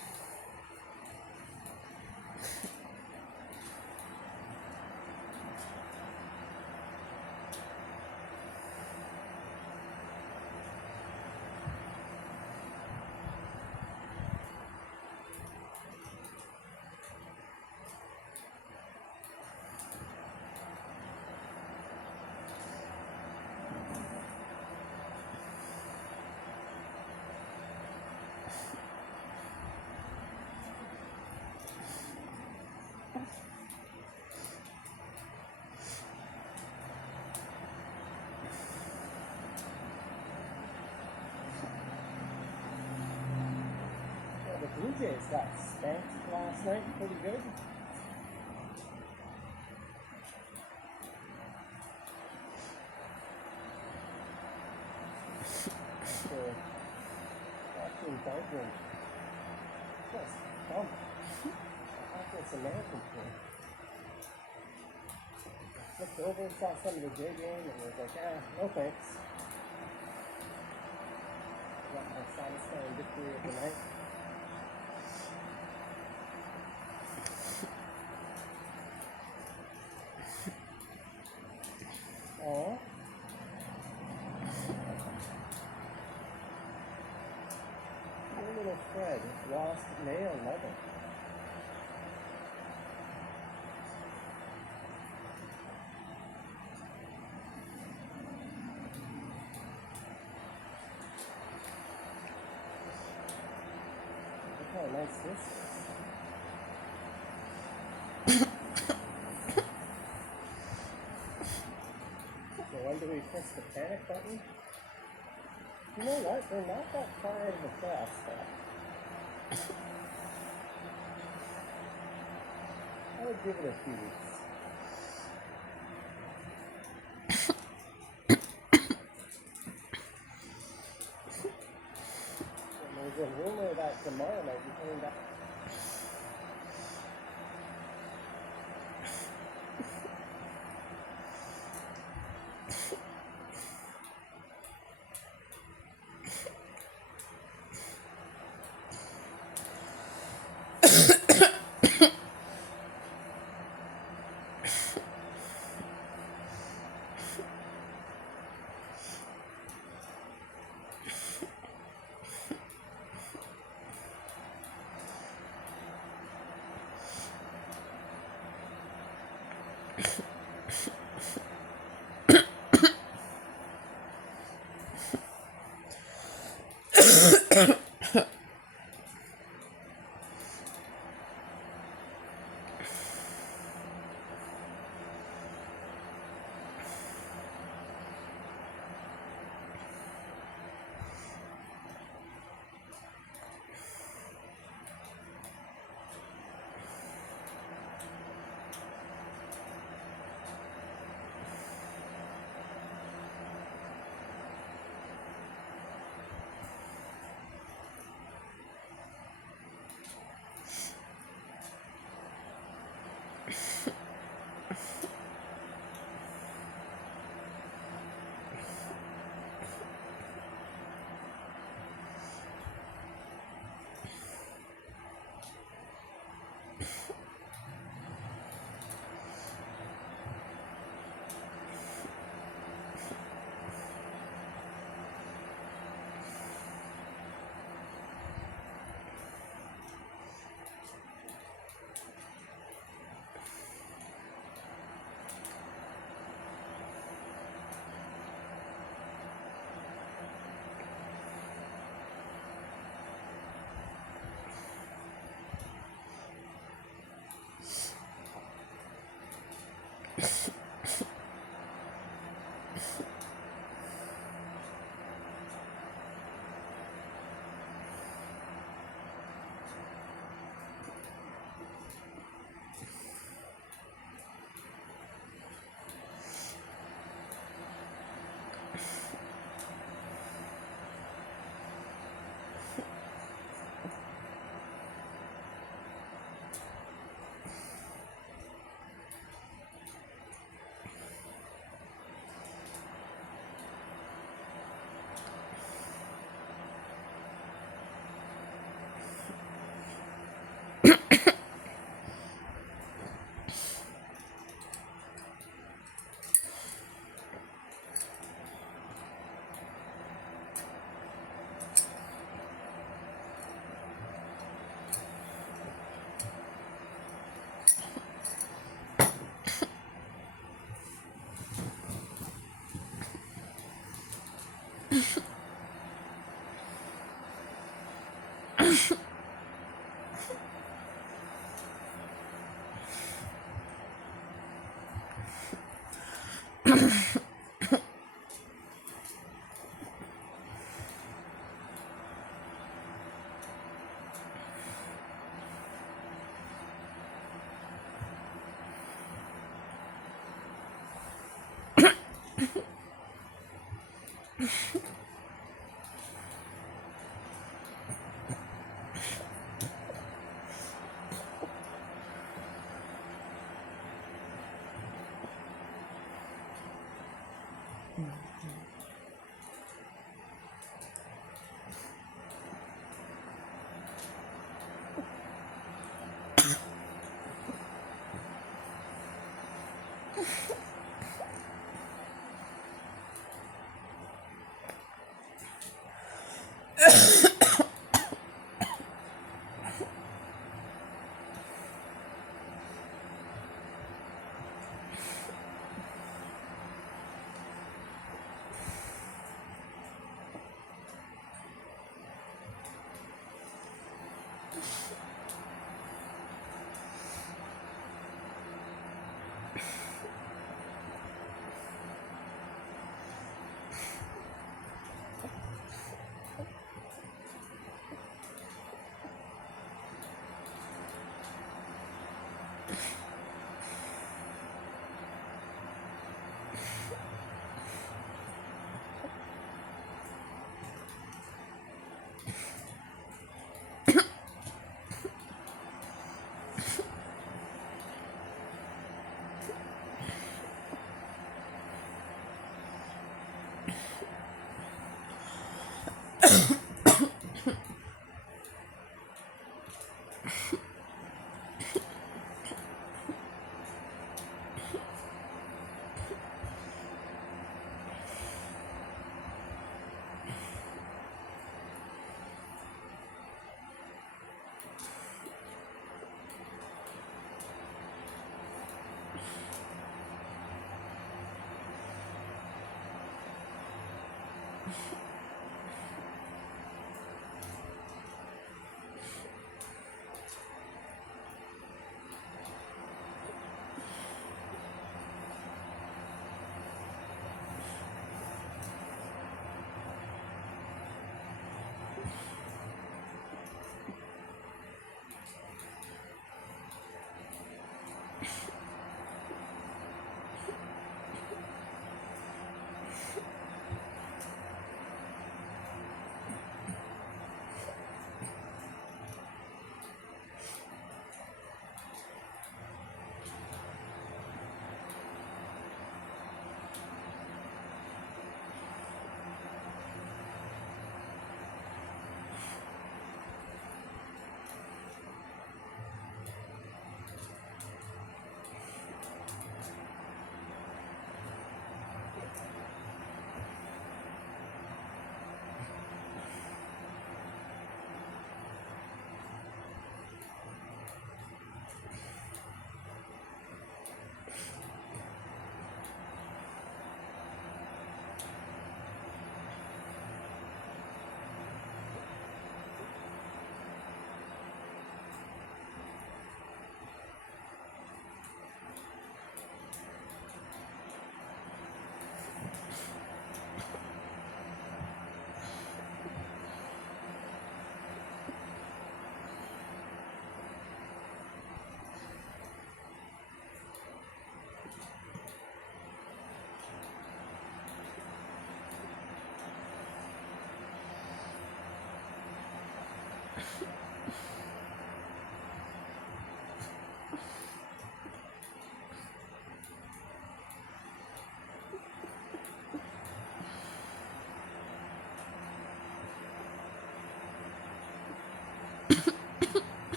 The Blue Jays got spanked last night pretty good. So, watching Belgium just dump a hapless American team. I flipped over and saw some of the J game and was like, no thanks. Got my satisfying victory of the night. Aww. Poor little Fred lost May 11th. Look how nice this is. When do we press the panic button? You know what? They're not that far out of the fast spot. I would give it a few weeks. And there's a rumor that tomorrow might be coming back.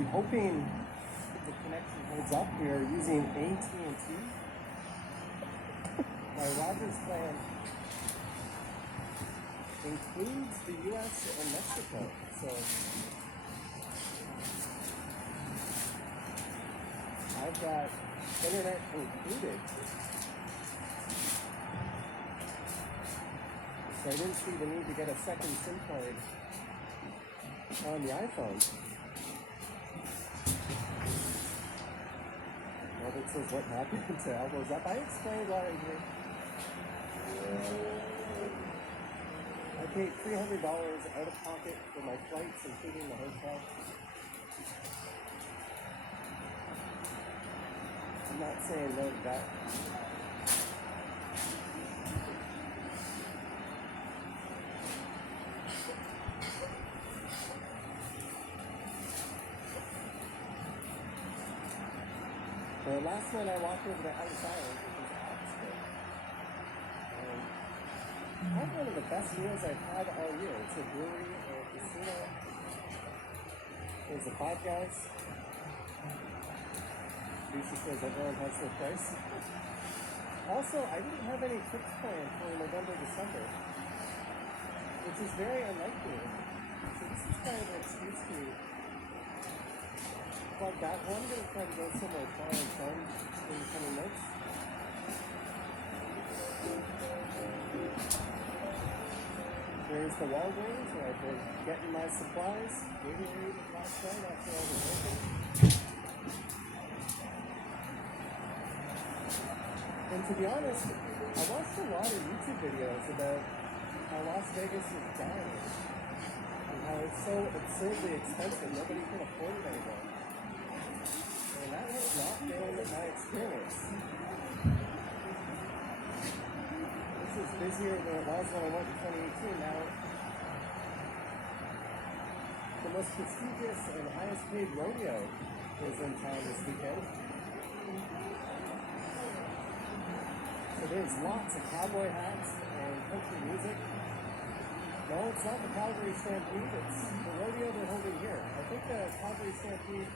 I'm hoping the connection holds up. We are using AT&T. My Rogers plan includes the U.S. and Mexico, so I've got internet included. So I didn't see the need to get a second SIM card on the iPhone. Robert says, what happened to elbows up? I explained why I'm here. I paid $300 out of pocket for my flights, including the hotel. I'm not saying no to that. Well, last night I walked over to Ellis Island, which is Oxford. I had one of the best meals I've had all year. It's a brewery or a casino. There's the Five Guys. Lucy says everyone has their price. Also, I didn't have any trips planned for November, December, which is very unlikely. So this is kind of an excuse to plug that one. I'm going to try to go somewhere far and fun in the coming months. There's the Walgreens where I've been getting my supplies. Gatorade last night after all the working. And to be honest, I watched a lot of YouTube videos about how Las Vegas is dying and how it's so absurdly expensive, nobody can afford it anymore. And that has not been my experience. This is busier than it was when I went in 2018. Now, the most prestigious and highest paid rodeo is in town this weekend. So there's lots of cowboy hats and country music. No, it's not the Calgary Stampede, it's the rodeo they're holding here. I think the Calgary Stampede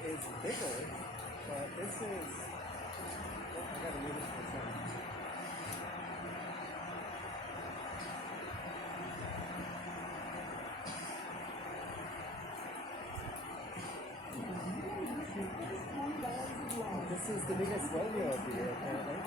is bigger, but this is... Oh, I gotta move it for a second. This is the biggest rodeo of the year, apparently.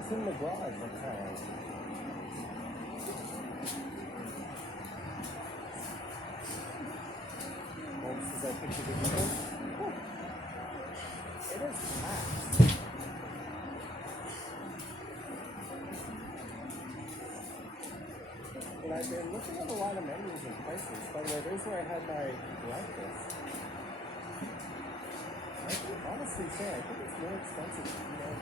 It's in the garage of town. I picture the video. It is packed. But I've been looking at a lot of menus and prices. By the way, there's where I had my breakfast. I can honestly say I think it's more expensive to eat out.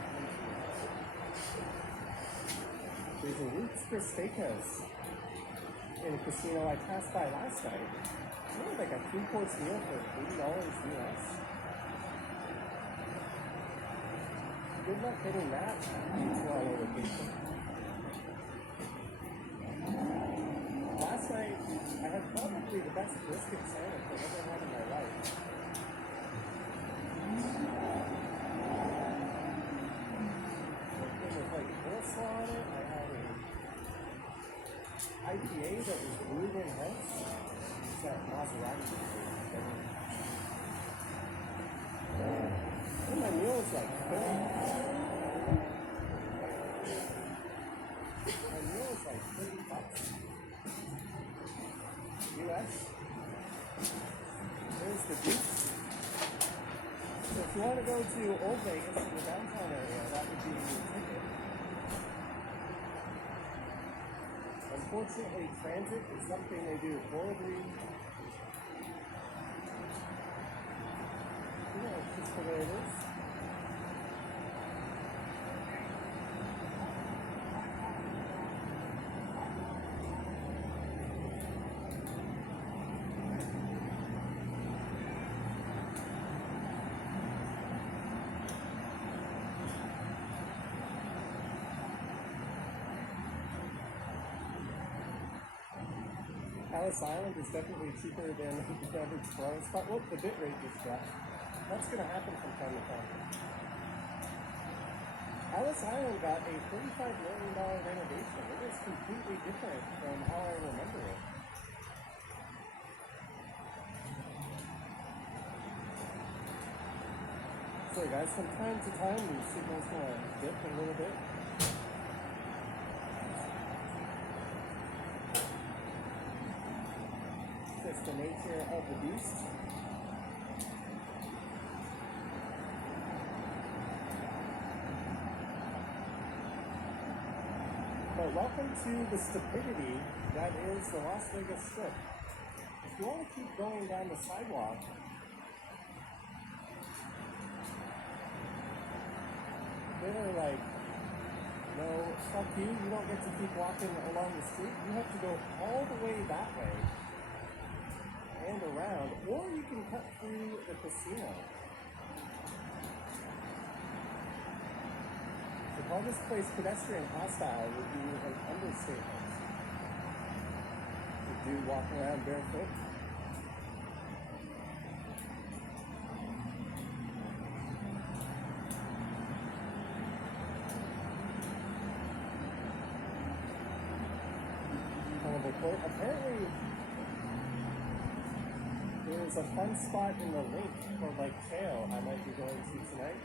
There's a Roots Chris Steakhouse in a casino I passed by last night. It's like a 3-course meal for $80 US. Good luck getting that on a location. Last night, I had probably the best brisket sandwich I've ever had in my life. It was like coleslaw on it. I had an IPA that was brewed in-house. That Maserati. And my meal is like $30. My meal is like $30 US. There's the beach. So if you want to go to Old Vegas in the downtown area, that would be your ticket. Unfortunately, transit is something they do horribly. It's just the way it is. Alice Island is definitely cheaper than the average Toronto spot. Look, the bit rate just dropped. That's going to happen from time to time. Alice Island got a $35 million renovation. It is completely different from how I remember it. Sorry guys, from time to time these signals kind of dip a little bit. Just the nature of the beast. But welcome to the stupidity that is the Las Vegas Strip. If you want to keep going down the sidewalk, they're like, no, fuck you, you don't get to keep walking along the street. You have to go all the way that way and around, or you can cut through the casino. To call this place pedestrian hostile would be an understatement. The dude walking around barefoot. Apparently, there's a fun spot in the lake called like trail I might be going to tonight.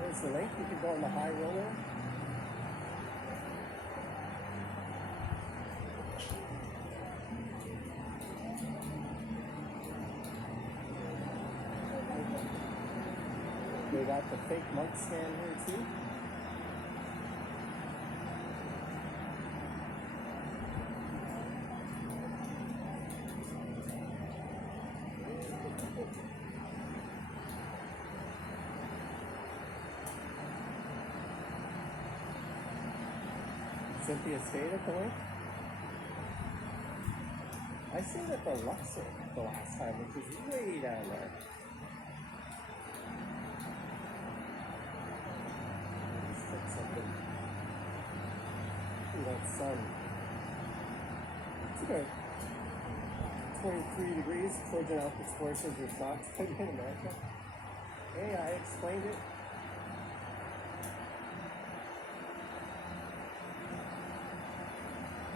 There's the lake. You can go on the high roller. They got the fake monk stand here too. Cynthia stayed at the lake. I stayed at the Luxor the last time, which is way down there. Let's take something. Ooh, that sun. It's about 23 degrees. Trojan Alpha Explorer says you're shocked in America. Hey, I explained it.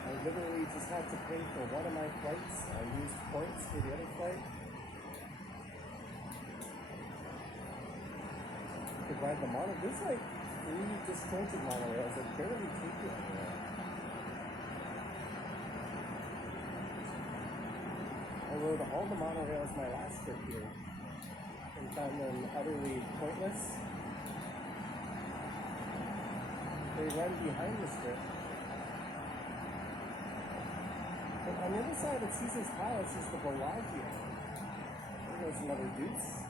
I literally just had to pay for one of my flights. I used points for the other flight. You could ride the mono. There's like 3 disjointed monorails that barely take you anywhere. I rode all the monorails my last trip here and found them utterly pointless. They run behind the strip. But on the other side of Caesar's Palace is the Bellagio. There's another deuce.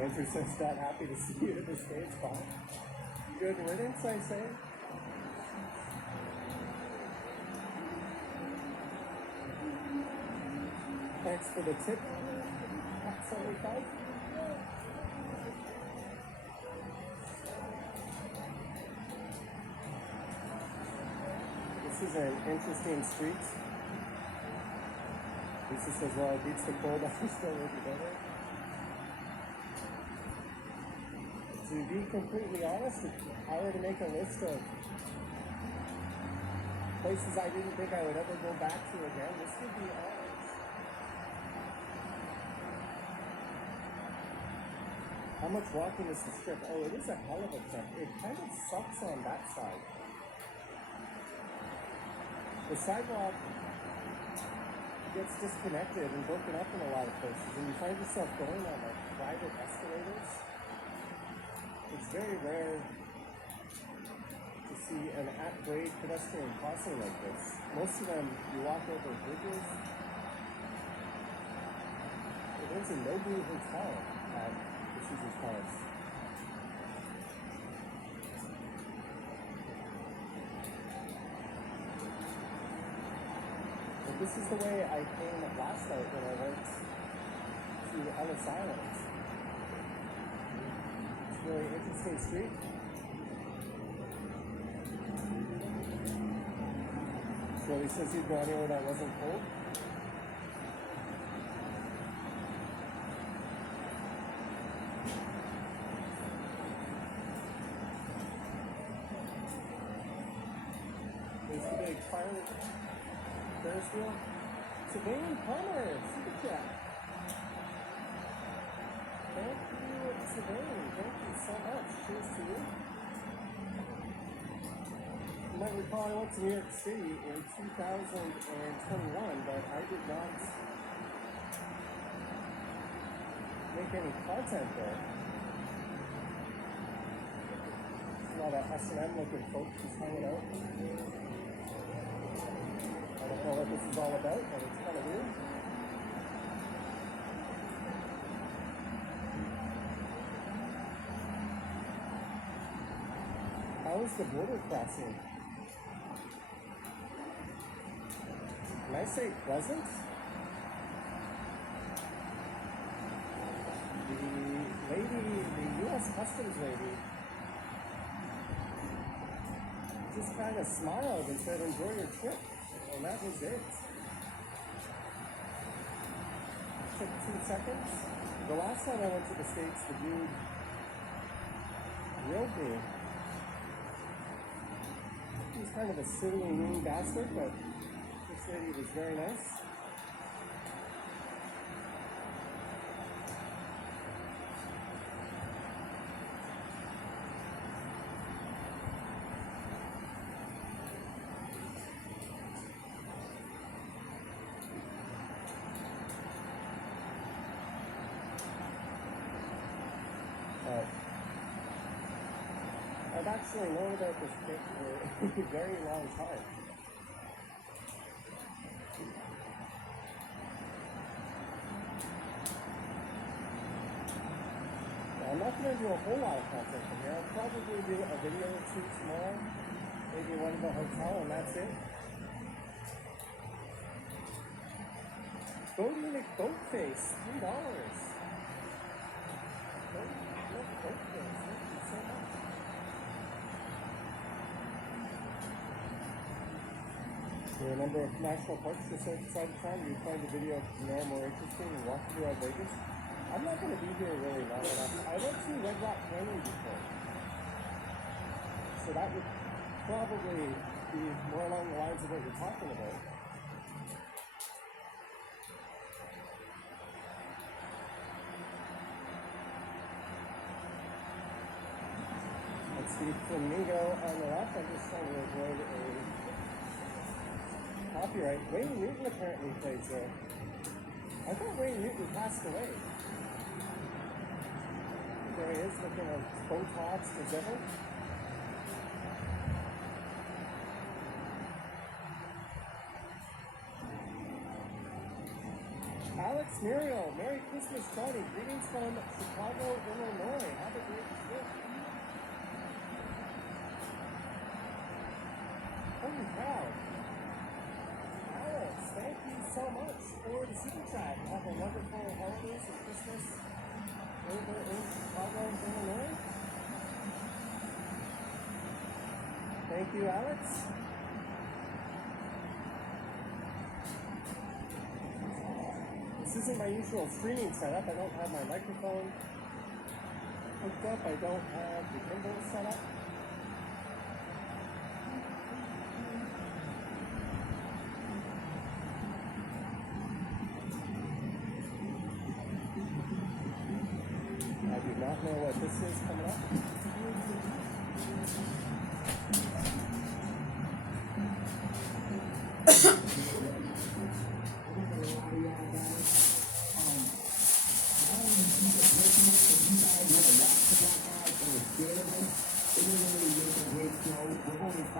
Andrew says, "Not happy to see you at the stage, Bob. Good riddance, I say." Thanks for the tip, Pat 75. This is an interesting street. Lisa says, "Well, it beats the cold. I'm still with you, brother." To be completely honest, if I were to make a list of places I didn't think I would ever go back to again, this would be ours. How much walking is the strip? Oh, it is a hell of a trek. It kind of sucks on that side. The sidewalk gets disconnected and broken up in a lot of places, and you find yourself going on like private escalators. It's very rare to see an at-grade pedestrian crossing like this. Most of them, you walk over bridges. There's a Nobu hotel at the Caesar's Palace. But this is the way I came last night when I went to Ellis Island. It's a really interesting street. So he says he'd go anywhere that wasn't cold. There's the big Ferris wheel. Savannah Palmer, super chat. Thank you, Savannah. Thank you so much. Cheers to you. You might recall I went to New York City in 2021, but I did not make any content there. There's a lot of S&M looking folks just hanging out. I don't know what this is all about, but it's kind of weird. How is the border crossing? Can I say pleasant? The U.S. Customs lady just kind of smiled and said, enjoy your trip. And that was it. Took 2 seconds. The last time I went to the States, the dude grilled me. He was kind of a silly, mean bastard, but this lady was very nice. I've actually known about this trip for a very long time. Now, I'm not going to do a whole lot of content from here. I'll probably do a video or two tomorrow, maybe one at the hotel, and that's it. Bodie McBoatface, $3. Bodie McBoatface, thank you so much. There are a number of national parks just outside of town. Do you find the video more interesting and walk throughout Vegas? I'm not going to be here really long enough. I went to Red Rock Canyon before. So that would probably be more along the lines of what you're talking about. Let's see, Flamingo on the left. I'm just trying to avoid a copyright. Wayne Newton apparently plays there. I thought Wayne Newton passed away. There he is, looking as Botox as ever. Alex Muriel, Merry Christmas, Johnny. Greetings from Chicago, Illinois. Have a great trip. Holy cow. Alex, thank you so much for the super chat. Have a wonderful holidays and Christmas over in Chicago, Illinois. Thank you, Alex. This isn't my usual streaming setup. I don't have my microphone hooked up. I don't have the gimbal set up. I do not know what this is coming up. I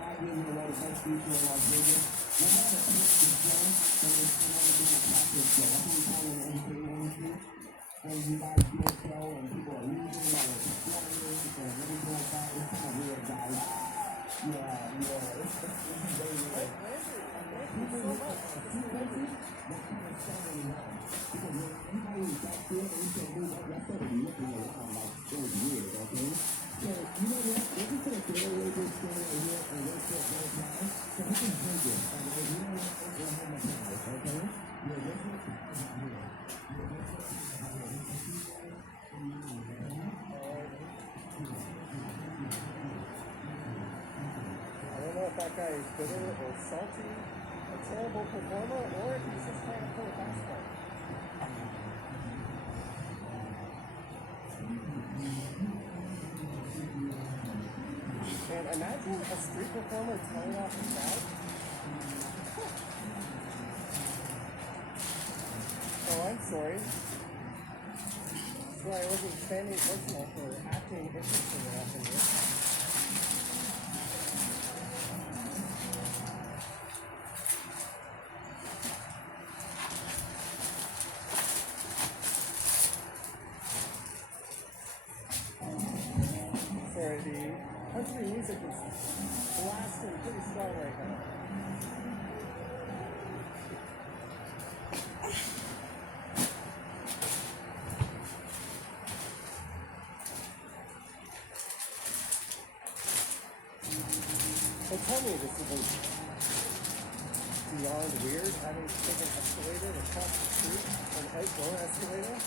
don't know if that guy is bitter or salty, a terrible performer, or if he's just trying to pull a fast one. And imagine a street performer telling off the crowd. Oh, I'm sorry. Sorry, I wasn't standing close enough or acting interesting enough in here. Sorry, the country music is blasting pretty strong right now. So tell me this isn't beyond weird, having to take an escalator across the street, an outdoor escalator.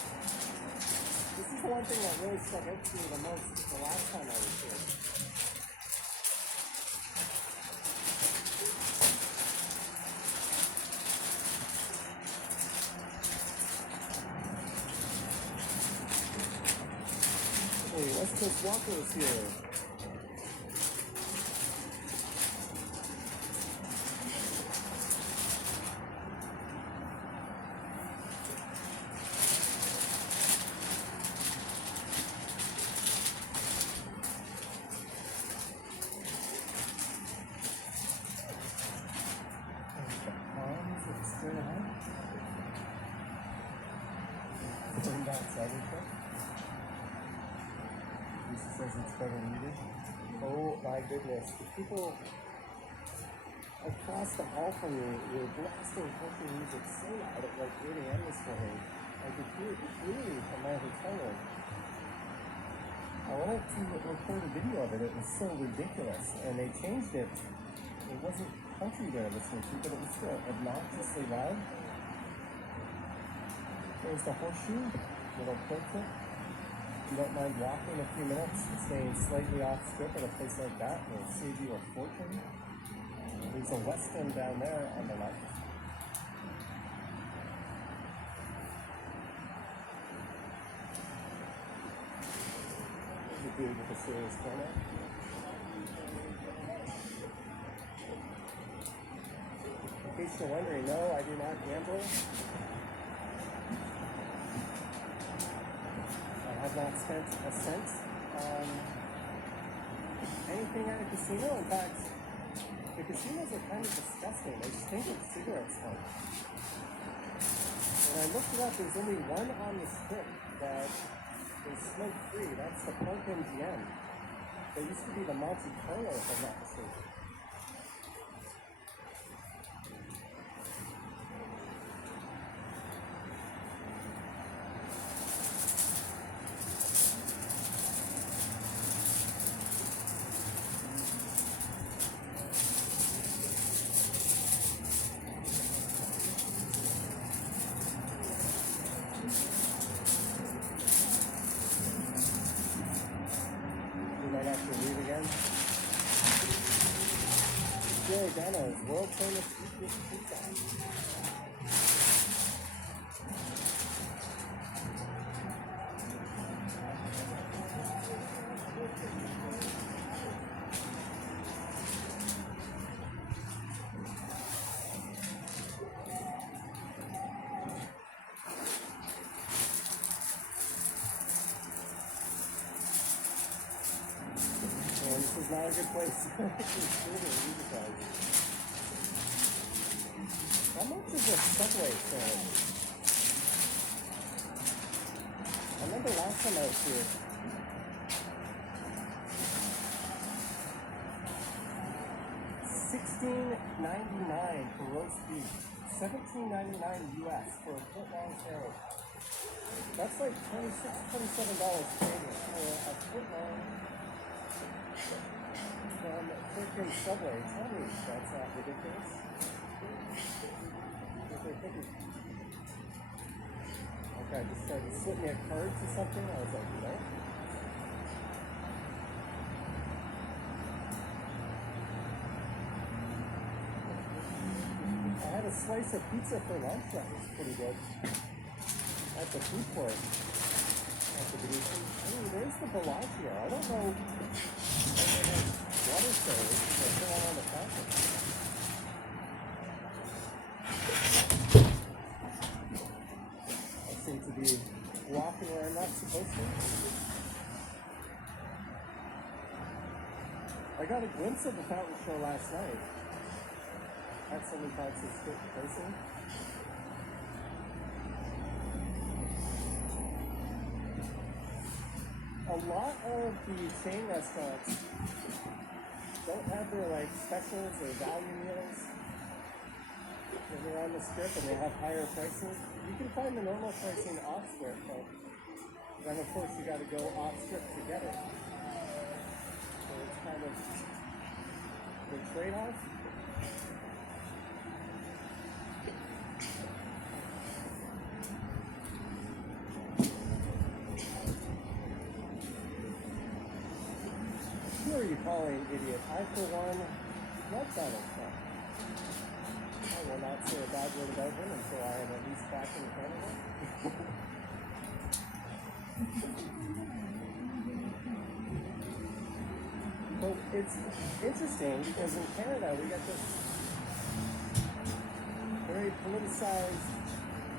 This is the one thing that really stuck out to me the most the last time I was here. Hey, West Coast Walkers here. Oh my goodness, the people across the hall from you were blasting country music so loud at like 8 a.m. this morning. I could hear it clearly from my hotel room. I wanted to record a video of it, it was so ridiculous, and they changed it. It wasn't country they were listening to, but it was still obnoxiously loud. There's the horseshoe, little pro tip. If you don't mind walking a few minutes and staying slightly off script at a place like that, it will save you a fortune. There's a West End down there on the left. There's a dude with a serious camera. In case you're wondering, no, I do not gamble. I have not spent a cent on anything at a casino. In fact, the casinos are kind of disgusting. They stink of cigarette smoke. When I looked it up, there's only one on the strip that is smoke-free. That's the Park MGM. There used to be the Monte Carlo, if I'm not mistaken. Dano's world famous pizza. not a good place. How much is a Subway sandwich? I remember last time I was here. $16.99 for roast beef. $17.99 US for a foot-long sandwich. That's like $26, $27 Canadian for a foot-long from freaking Subway. Tell me that's not ridiculous. What they're thinking. Okay, I just tried to slip me a card to something. I was like, no. I had a slice of pizza for lunch that was pretty good. At the food court. At the Venetian. I mean, there's the Bellagio. I don't know water storage that turn on the faucet. I seem to be walking where I'm not supposed to. I got a glimpse of the fountain show last night. At 75 person. A lot of the chain restaurants don't have their like specials or value meals when they're on the strip and they have higher prices. You can find the normal pricing off strip, but then of course you got to go off strip to get it. So it's kind of the trade-off. Who are you calling idiot? I, for one, love Donald Trump. I will not say a bad word about him until I am at least back in Canada. But it's interesting because in Canada we got this very politicized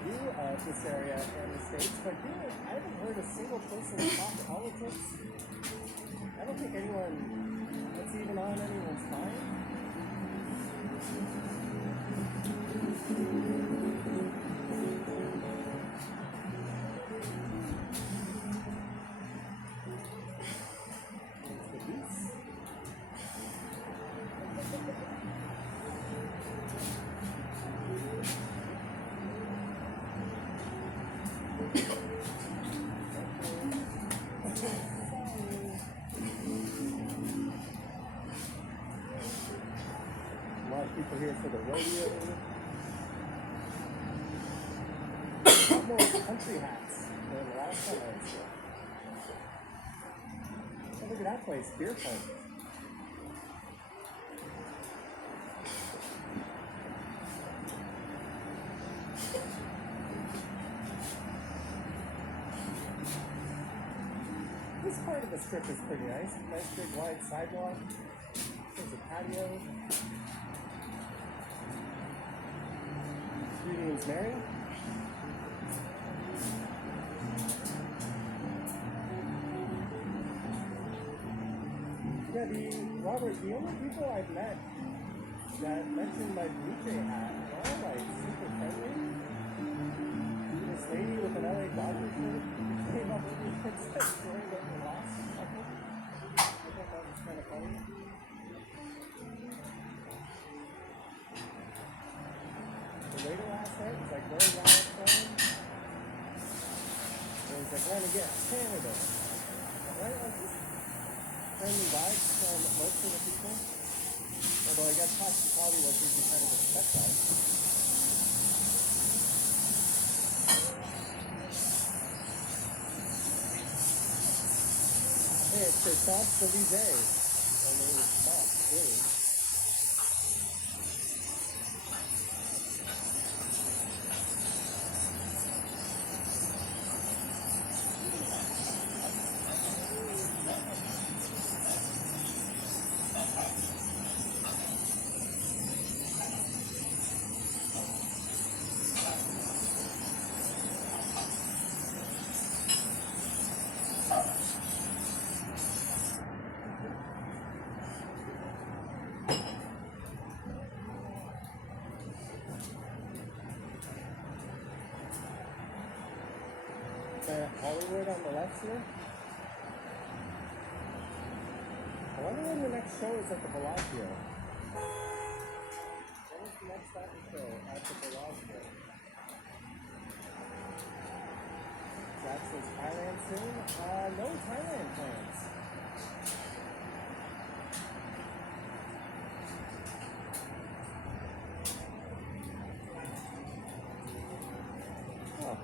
view of this area and the States, but here I haven't heard a single person talk politics. I don't think that's even on anyone's mind. People here for the rodeo. More country hats than the last time I was here. Oh, look at that place, beer punk. This part of the strip is pretty nice. Nice big wide sidewalk. There's a patio. Greetings, Mary. Yeah, Robert, the only people I've met that mentioned my Blue Jay hat are all like super friendly. This lady with an LA Dodgers shirt came up to me and said, sorry that we lost. I thought that was kind of funny. The waiter last night was like very loud phone. And he's like, let me get Canada. Right? Like just friendly vibes from most of the people. Although I guess hospitality workers you kind of expect that. Hey, it's the Champs-Élysées. I mean, it's not really. Hollywood on the left here. I wonder when the next show is at the Bellagio. When is the next Apple show at the Bellagio? Jack says Thailand soon? No Thailand plans. Oh.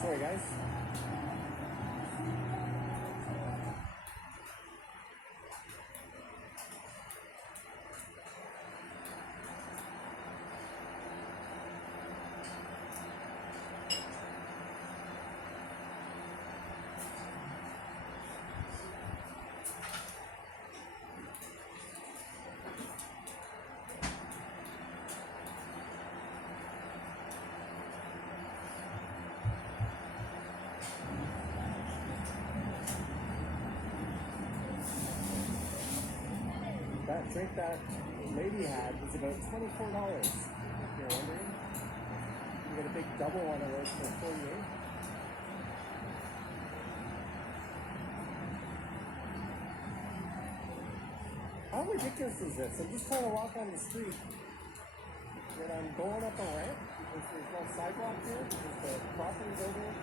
Sorry, guys. That drink that lady had was about $24, if you're wondering. You get a big double one of those for $48. How ridiculous is this? I'm just trying to walk on the street and I'm going up a ramp because there's no sidewalk here because the property's over here.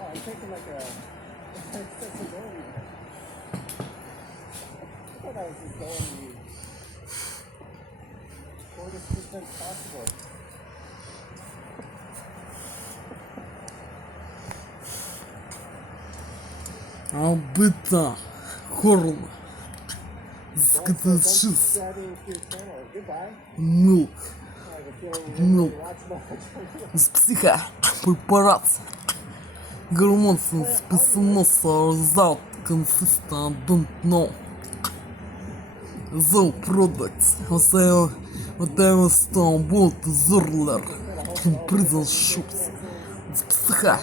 Oh, I'm taking like a accessibility ramp. I thought I was just going the shortest distance possible. Alberta, Horn, Скоточис, Milk, с психа, препарат, гормон списоноса, result consistent, don't know. Zoe products, whatever stone, bolt, Zorler, prison shops, с психа,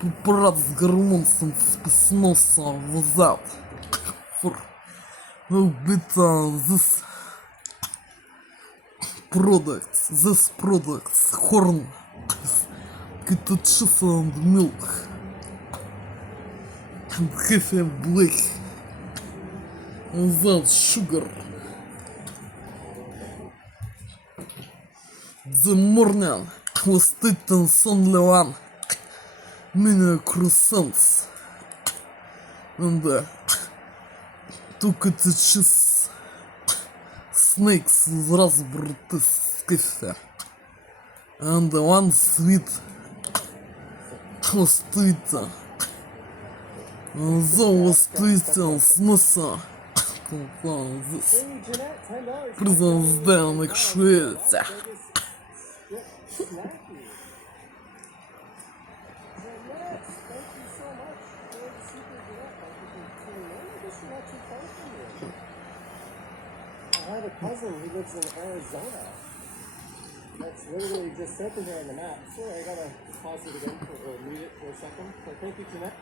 препарат с гормоном списоноса, result. For this products, horn, ketchup and milk, and heavy black, without sugar. The morning was eaten only one mini croissants, and took it to cheese, snakes, raspberry coffee, and one sweet was eaten. Though was eaten, snoozer, this prison's down actuality. I have a cousin who lives in Arizona. That's literally just open here on the map. Sorry, I gotta pause it again or mute it for a second. So thank you, Jeanette.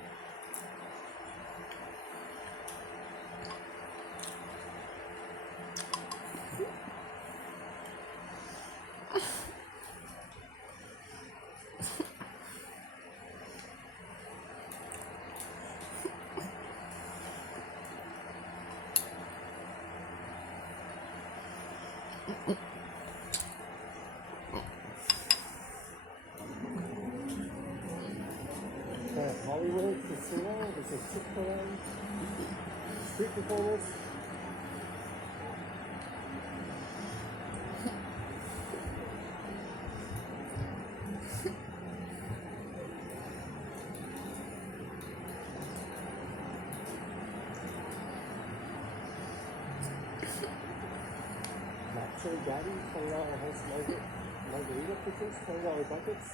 Hollywood Casino, there's a Chick-fil-A, street performers. Nacho Daddy, $20 host margarita pitchers, $20 buckets.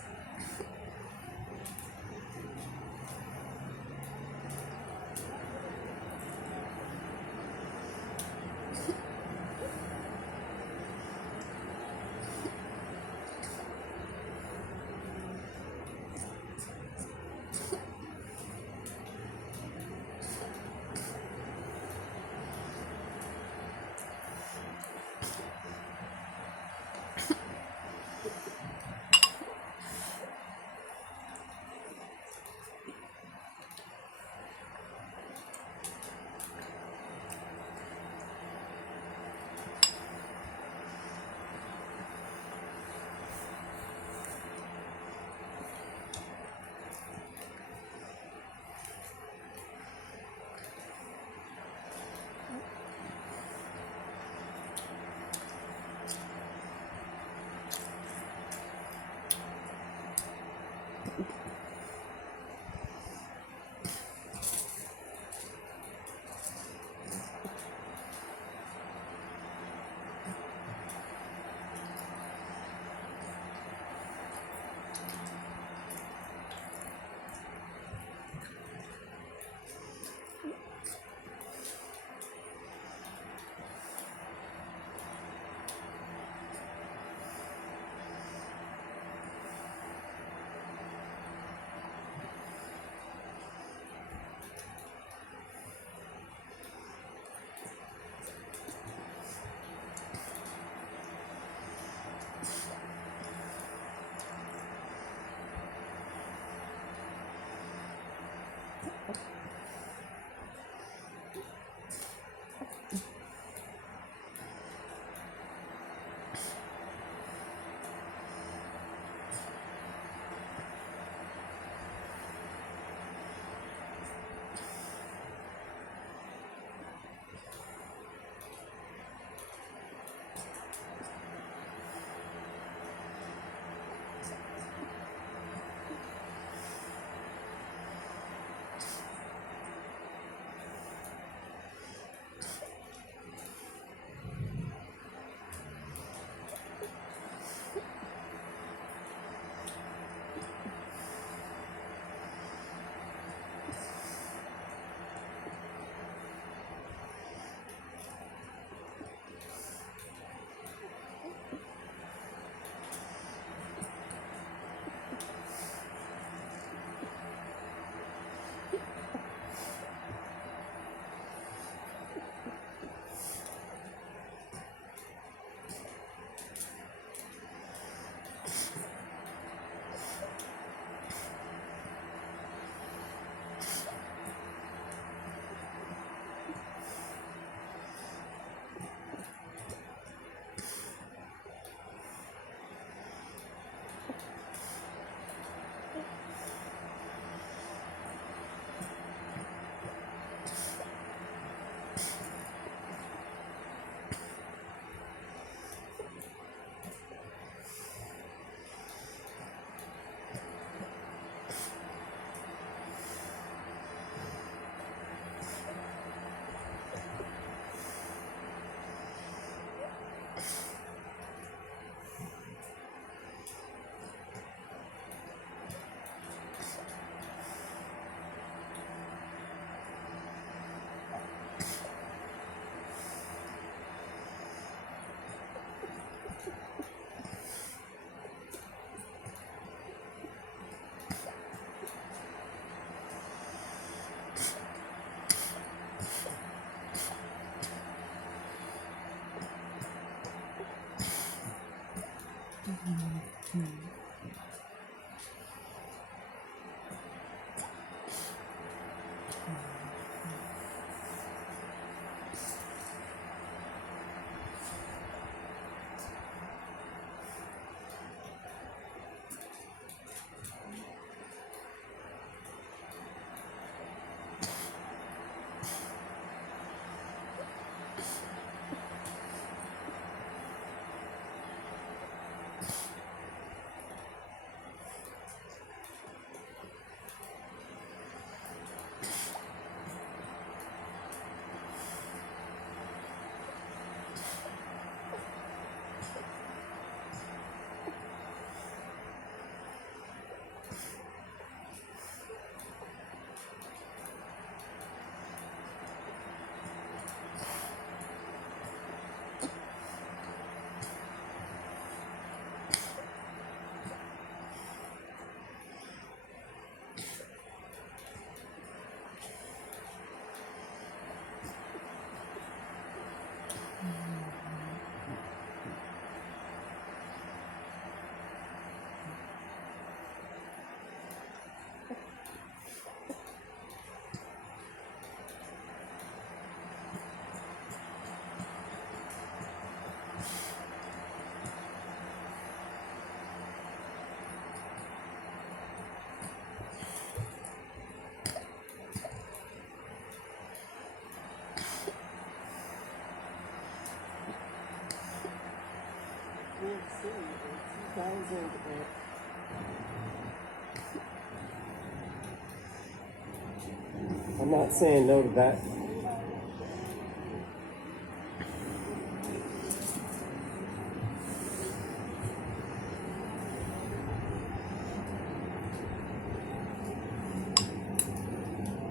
I'm not saying no to that.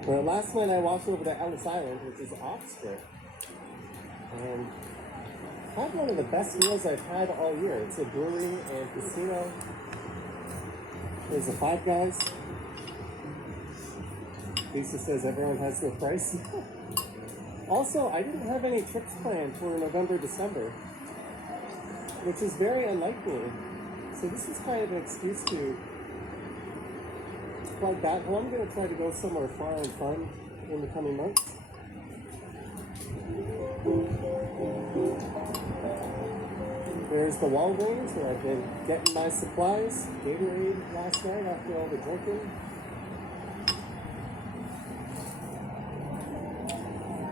Well, last night I walked over to Ellis Island, which is off strip, and had one of the best meals I've had all year. It's a brewery and casino. There's a Five Guys. Lisa says everyone has their price. Also, I didn't have any trips planned for November, December, which is very unlike me. So this is kind of an excuse to plug that. Well, I'm going to try to go somewhere far and fun in the coming months. There's the Walgreens where I've been getting my supplies. Gatorade last night after all the drinking.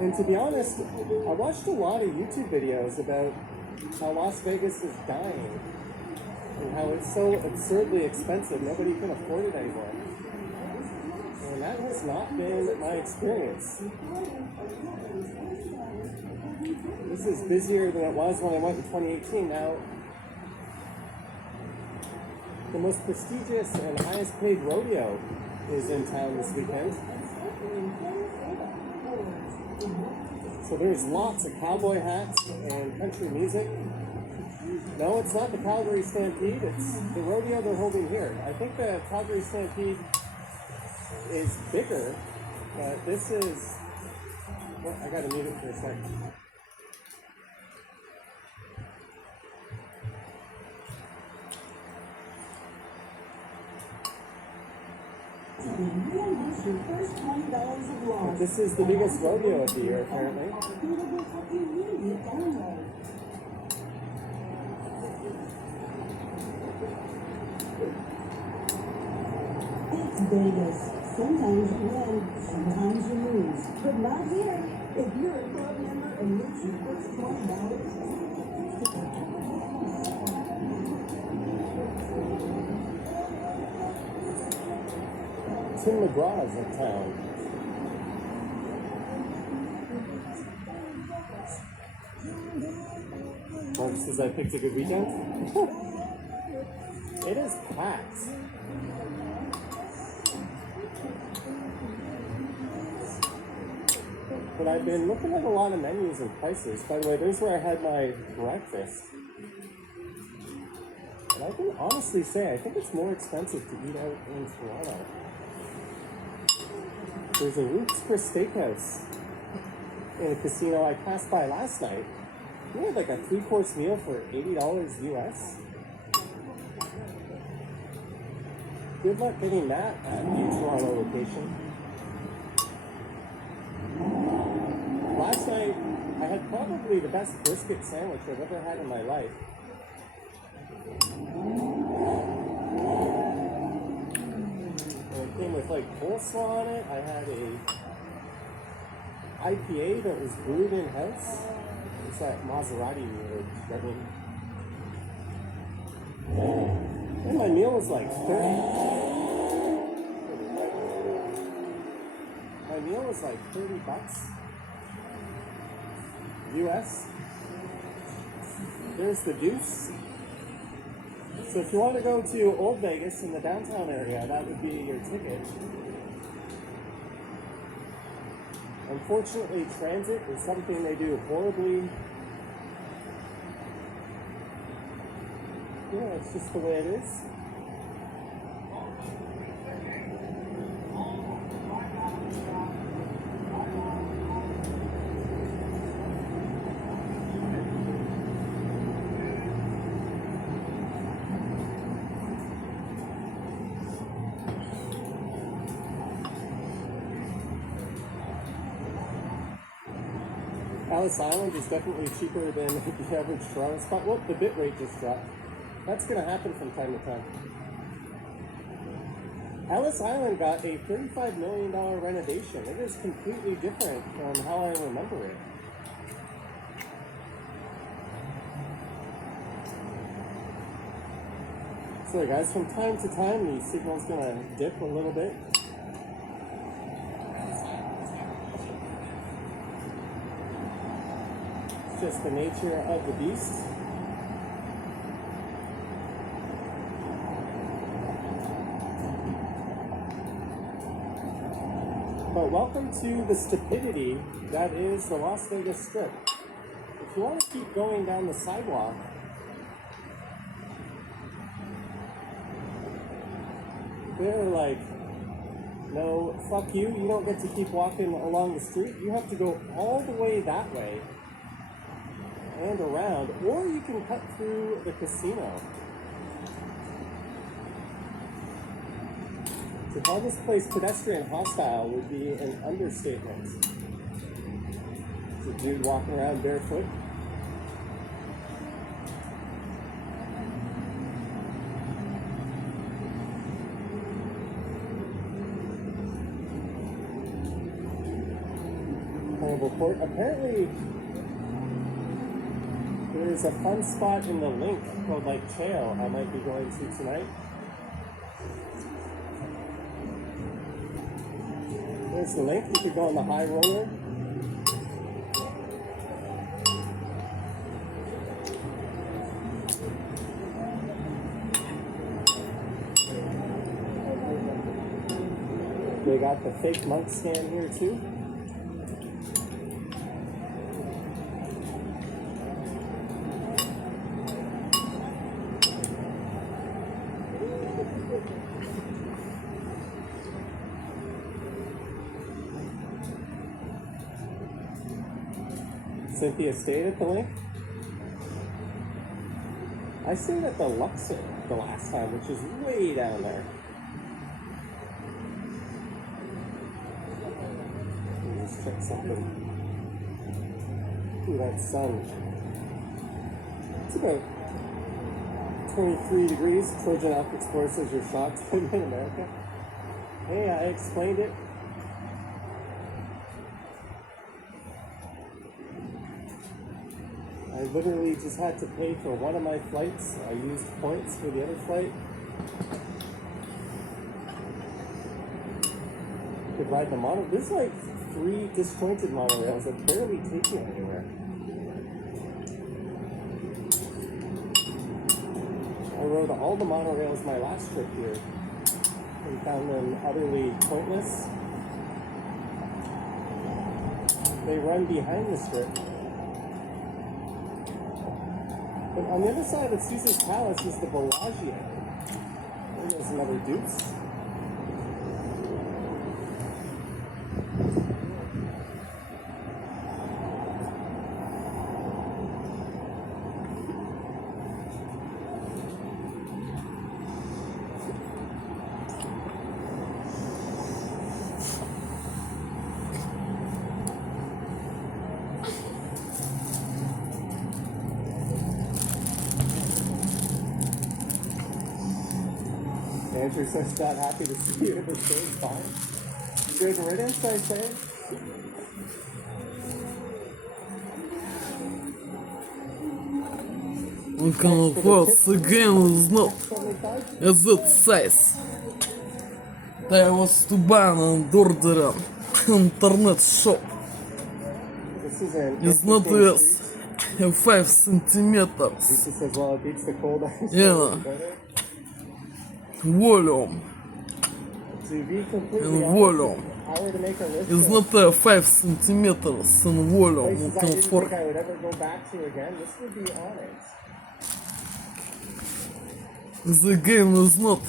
And to be honest, I watched a lot of YouTube videos about how Las Vegas is dying and how it's so absurdly expensive, nobody can afford it anymore. And that has not been my experience. This is busier than it was when I went in 2018. Now, the most prestigious and highest paid rodeo is in town this weekend. So there's lots of cowboy hats and country music. No, it's not the Calgary Stampede, it's the rodeo they're holding here. I think the Calgary Stampede is bigger, but this is... Well, I gotta mute it for a second. This is the biggest rodeo of the year, apparently. It's Vegas. Sometimes you win, sometimes you lose. But not here. If you're a club member and lose your first $20, Tim McGraw's in town. Mark says I picked a good weekend. It is packed. But I've been looking at a lot of menus and prices. By the way, there's where I had my breakfast. And I can honestly say I think it's more expensive to eat out in Toronto. There's a Roots Chris Steakhouse in a casino I passed by last night. We had like a 3-course meal for $80 US. Good luck getting that at the Toronto location. Last night, I had probably the best brisket sandwich I've ever had in my life. Came with like coleslaw on it. I had a IPA that was brewed in house. It's that Maserati we were getting. And my meal was like $30. My meal was like $30 US. There's the Deuce. So if you want to go to Old Vegas in the downtown area, that would be your ticket. Unfortunately, transit is something they do horribly. Yeah, it's just the way it is. Ellis Island is definitely cheaper than the average Toronto spot. Well, the bit rate just dropped. That's going to happen from time to time. Ellis Island got a $35 million renovation. It is completely different from how I remember it. Sorry guys, from time to time the signal's going to dip a little bit. Just the nature of the beast. But welcome to the stupidity that is the Las Vegas Strip. If you want to keep going down the sidewalk, they're like, no, fuck you, you don't get to keep walking along the street. You have to go all the way that way and around, or you can cut through the casino. To call this place pedestrian hostile would be an understatement. There's a dude walking around barefoot. Report. Apparently, there's a fun spot in the link called like Trail I might be going to tonight. There's the link. You could go on the high roller. They got the fake monk stand here too. Cynthia stayed at the link. I stayed at the Luxor the last time, which is way down there. Let me just check something. Ooh, that sun. It's about 23 degrees. Trojan Alpha Explorer says you're shocked in America. Hey, I explained it. I literally just had to pay for one of my flights. I used points for the other flight. Could ride the mono. There's like 3 disjointed monorails that barely take you anywhere. I rode all the monorails my last trip here and found them utterly pointless. They run behind the strip. But on the other side of Caesar's Palace is the Bellagio. There's another Dukes. Andrew says not happy to see you in the same fine. Good riddance, I say. We can force again is not as that size. That was to ban and order an internet shop. This is an It's not less 5 centimeters. Lisa says, well, it beats the cold ice. Yeah. Volume To be completely and honest, volume if I were to make a list is of not 5 centimeters in volume. places We I can didn't for think I would ever go back to again, this would be on it. the game is not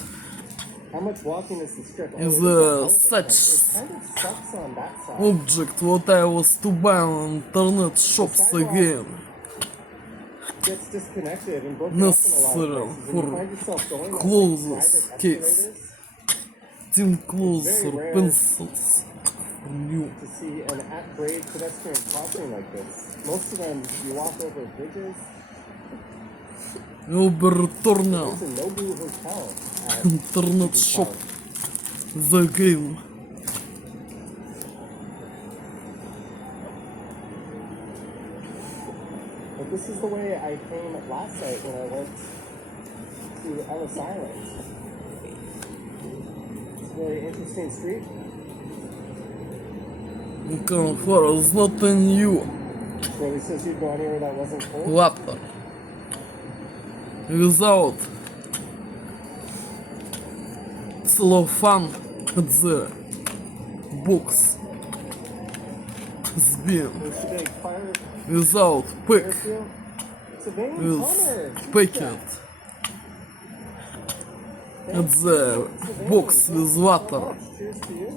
How much walking is the strip? Oh, is it's a hell of a such trek. It kind of sucks on that side. object what I was to buy on internet shops again. Gets disconnected and broken up in a lot Necessary of places. And for you find yourself going on closest private case. escalators Tin closer rare. pencils for you. to see an at-grade pedestrian crossing like this. Most of them, you walk over bridges. Obertorna There's a Nobu Hotel at internet Caesar's shop Palace. the game. But this is the way I came last night when I went to Ellis Island. It's a very interesting street. You can force nothing new. Really says you'd go anywhere that wasn't cold. Water without cellophane the box has been There's a big fire without pick field. It's a vein with plumber. packet at the box with water. Cheers to you.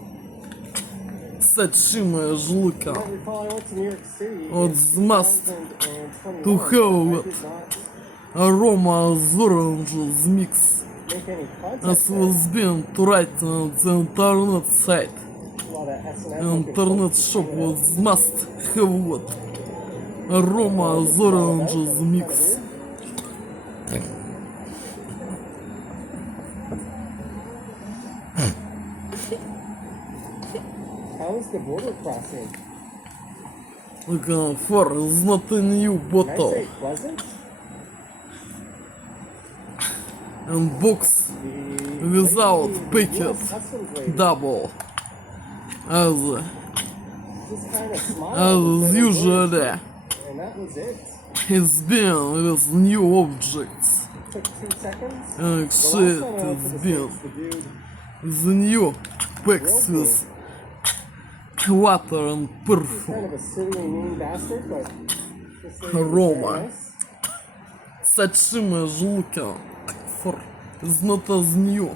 Сочимая жлыка. I recall I went to New York City От in must 2021. to have I it. did not Aroma oranges mix make any as contact. was being to write on the internet site. A lot of S&M Internet shop was must have what? Aroma oranges mix. How is the border crossing? For is not a new Can I bottle. say pleasant? And box The without US packet customs lady double. As just kind of smiled and said, usually and that was it. it's been with new objects. Took 2 seconds. And The shit last time I went to has the been States, the dude the new packs with water and kind perfume. of a silly, mean bastard, but this lady was Roma. very nice. Сочимая жлука for is not as new.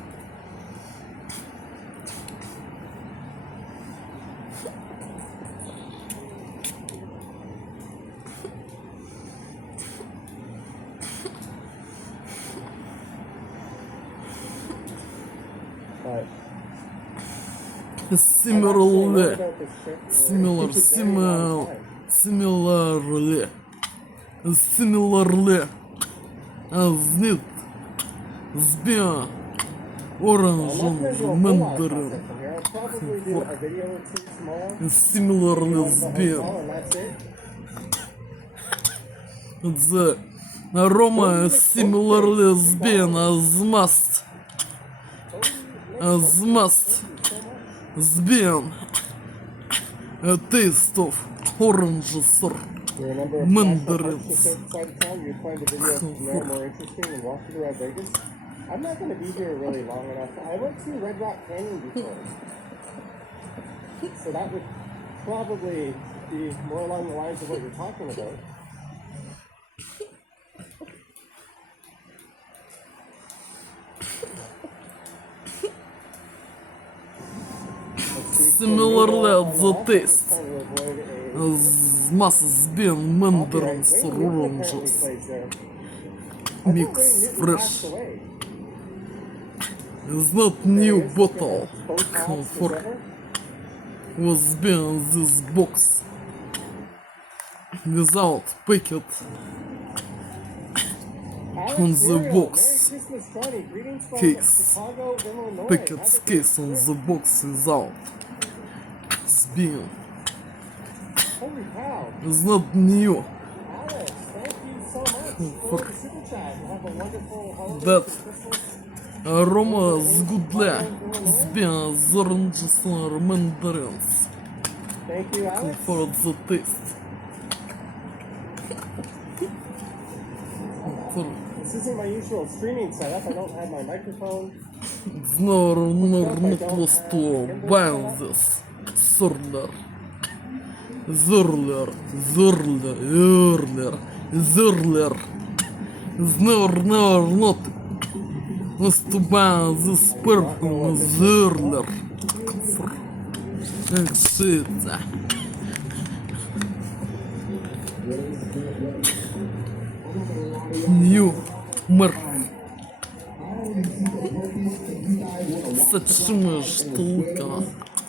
But Similarly, about this trip for similar, a very long time. similarly, as need sbia orange I'm not gonna do a and full lot of mandarin. content from here. I'll probably do a video or 2 tomorrow. Similarly, Go to the sbia. hotel and that's it. The aroma similarly sbia as must sbia a taste of oranges or There are a number of national Mandarins. parks just outside of town. You'd find the video from there more interesting than walking around Vegas. I'm not going to be here really long enough. I went to Red Rock Canyon before. So that would probably be more along the lines of what you're talking about. similarly the taste Trying to avoid a as must sbia mandarins or oranges. Mix fresh. It's not new bottle for was being this box without packet on the box case. Packet case on the box without being Holy cow. is not new. Alex, thank you so much for the super chat. Have a wonderful holiday. That Christmas. aroma zgudle zbia z oranges or mandarins Thank you, Alex. for the taste. For This isn't my usual streaming setup. I don't have my microphone. not was to buy this Zurler. Never not was to buy this perfume Zurler. Shit. New Mark. Сочимая штука.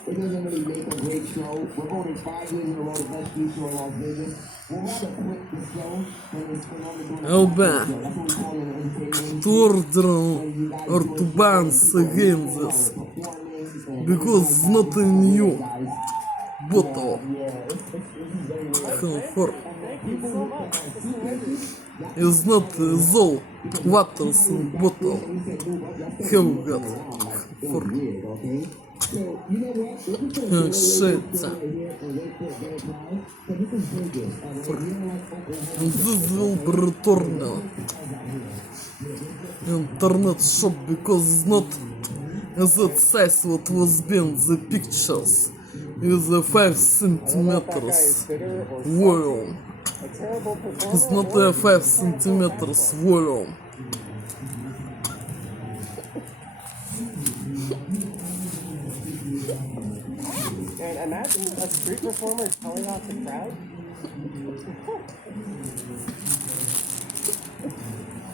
It doesn't really make a great show. We're voted 5 years in a row the best food show in Las Vegas. We'll rather quit the show than we spend all the doing Oba. That's what we call it an entertainment. To order or to ban against this because it's not a new bottle. For it's not all waters in bottle. Have got for shit. This will be returned internet shop because it's not as it says what was being the pictures with the 5 centimeters volume. A terrible performer. It's not a 5 centimeters volume. And imagine a street performer telling off the crowd.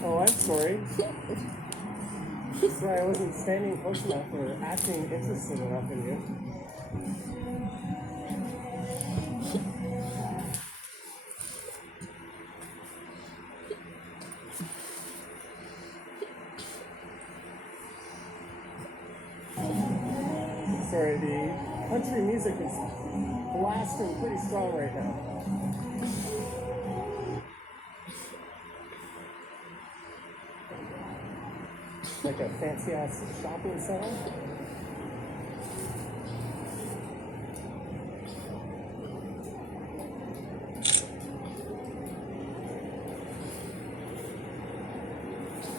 Oh, I'm sorry. That's why I wasn't standing close enough or acting interested enough in you. Sorry, the country music is blasting pretty strong right now. Like a fancy ass shopping center.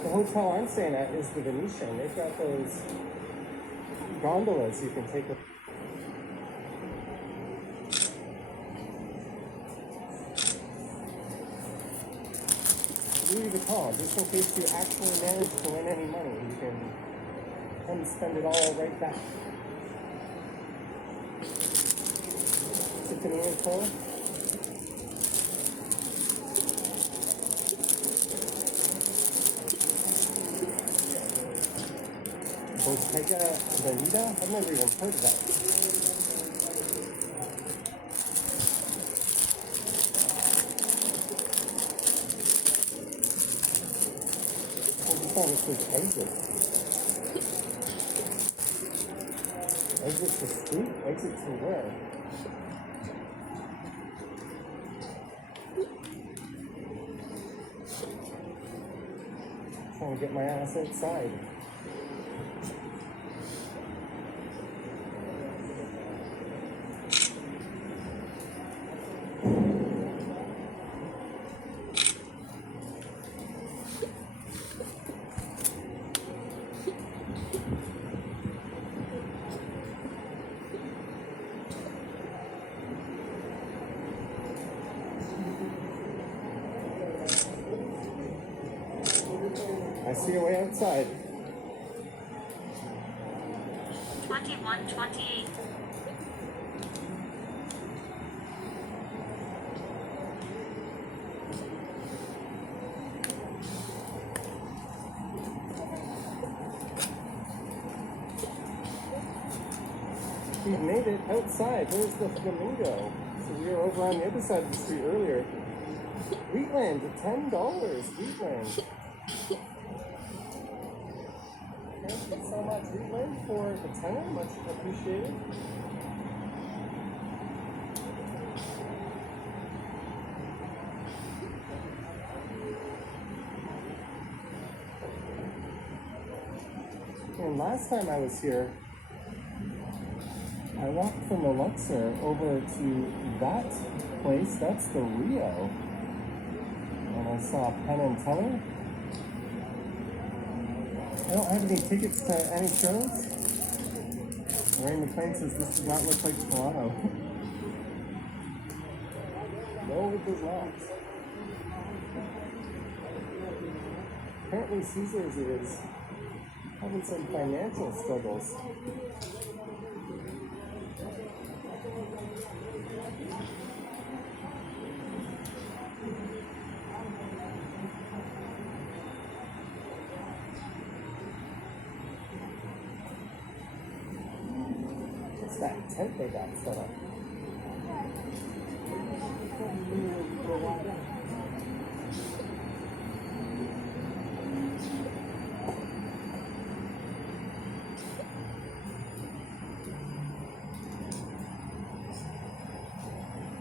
The hotel I'm staying at is the Venetian. They've got those gondolas you can take. Louis Vuitton, just in case you actually manage to win any money, you can come spend it all right back. Tiffany and Co. Bottega Veneta? I've never even heard of that. I just thought this was exit. Exit to street? Exit to where? Trying to get my ass outside. I see a way outside. 2128. We made it outside. There's the flamingo. So we were over on the other side of the street earlier. Wheatland, $10. Wheatland. Thank you so much, Wheatland, for the tenner. Much appreciated. And last time I was here, I walked from the Luxor over to that place. That's the Rio. And I saw Penn and Teller. I don't have any tickets to any shows. Ray McLean says this does not look like Toronto. No, it does not. Apparently Caesars is having some financial struggles. What's that tent they got set up?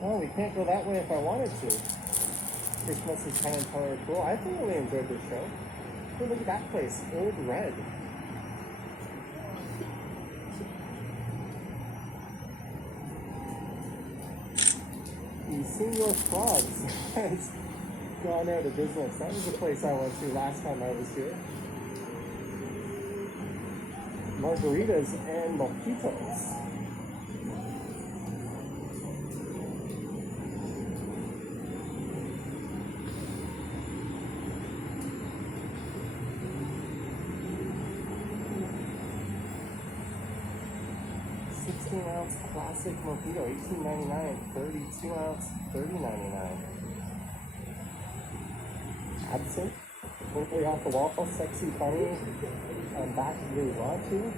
Oh, we can't go that way if I wanted to. Christmas is kind of color cool. I thoroughly enjoyed this show. Oh, look at that place, Old Red. The Senior Frogs has gone out of business. That was the place I went to last time I was here. Margaritas and mojitos. Ounce classic mojito, $18.99. 32 ounce, $30.99. Absinthe, totally off the wall, sexy, funny, back really raunchy.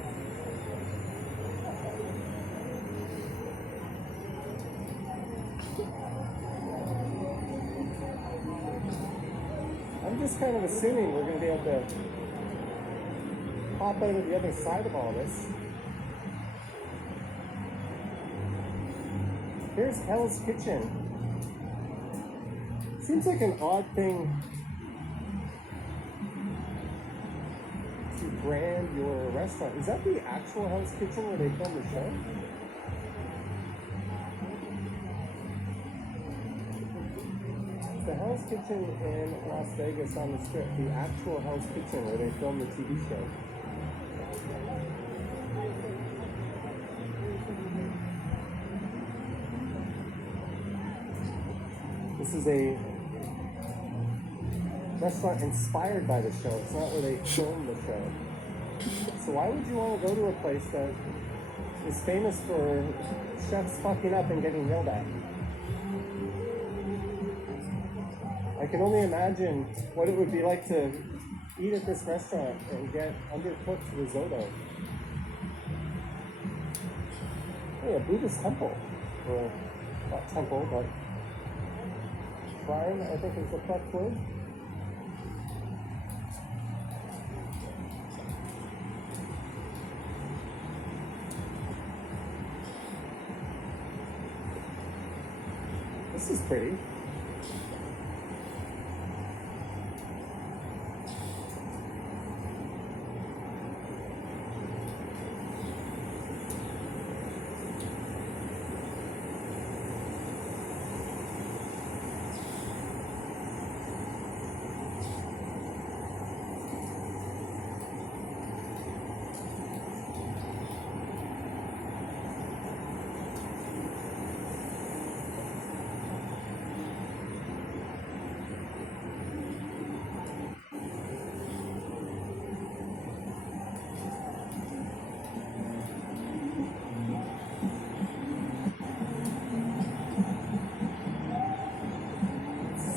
I'm just kind of assuming we're going to be able to pop out of the other side of all this. Here's Hell's Kitchen. Seems like an odd thing to brand your restaurant. Is that the actual Hell's Kitchen where they film the show? It's the Hell's Kitchen in Las Vegas on the Strip, the actual Hell's Kitchen where they film the TV show. This is a restaurant inspired by the show. It's not where they filmed the show. So why would you want to go to a place that is famous for chefs fucking up and getting yelled at? I can only imagine what it would be like to eat at this restaurant and get undercooked risotto. Hey, a Buddhist temple. Or not temple, but shrine, I think is the correct word. This is pretty.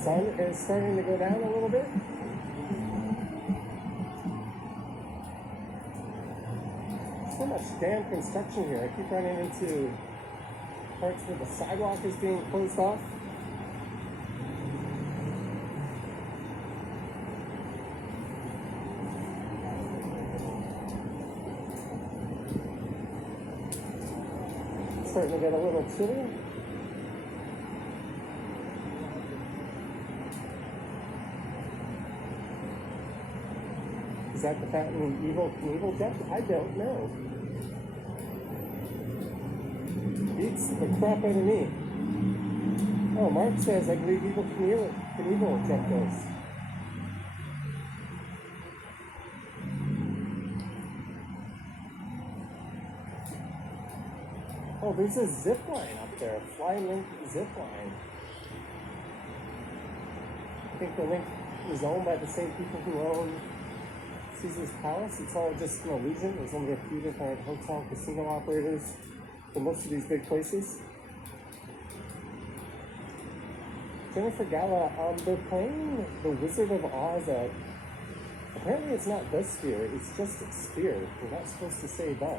Sun is starting to go down a little bit. So much damn construction here. I keep running into parts where the sidewalk is being closed off. It's starting to get a little chilly. Is that the Fountain Evil Knievel jet? I don't know. Beats the crap out of me. Oh, Mark says, I believe Evil Knievel jet goes. Oh, there's a zip line up there. Fly Link zip line. I think the link is owned by the same people who own Caesar's Palace. It's all just an illusion. There's only a few different hotel casino operators for most of these big places. Jennifer Gala, they're playing The Wizard of Oz at, apparently it's not the sphere, it's just a sphere. You're not supposed to say the.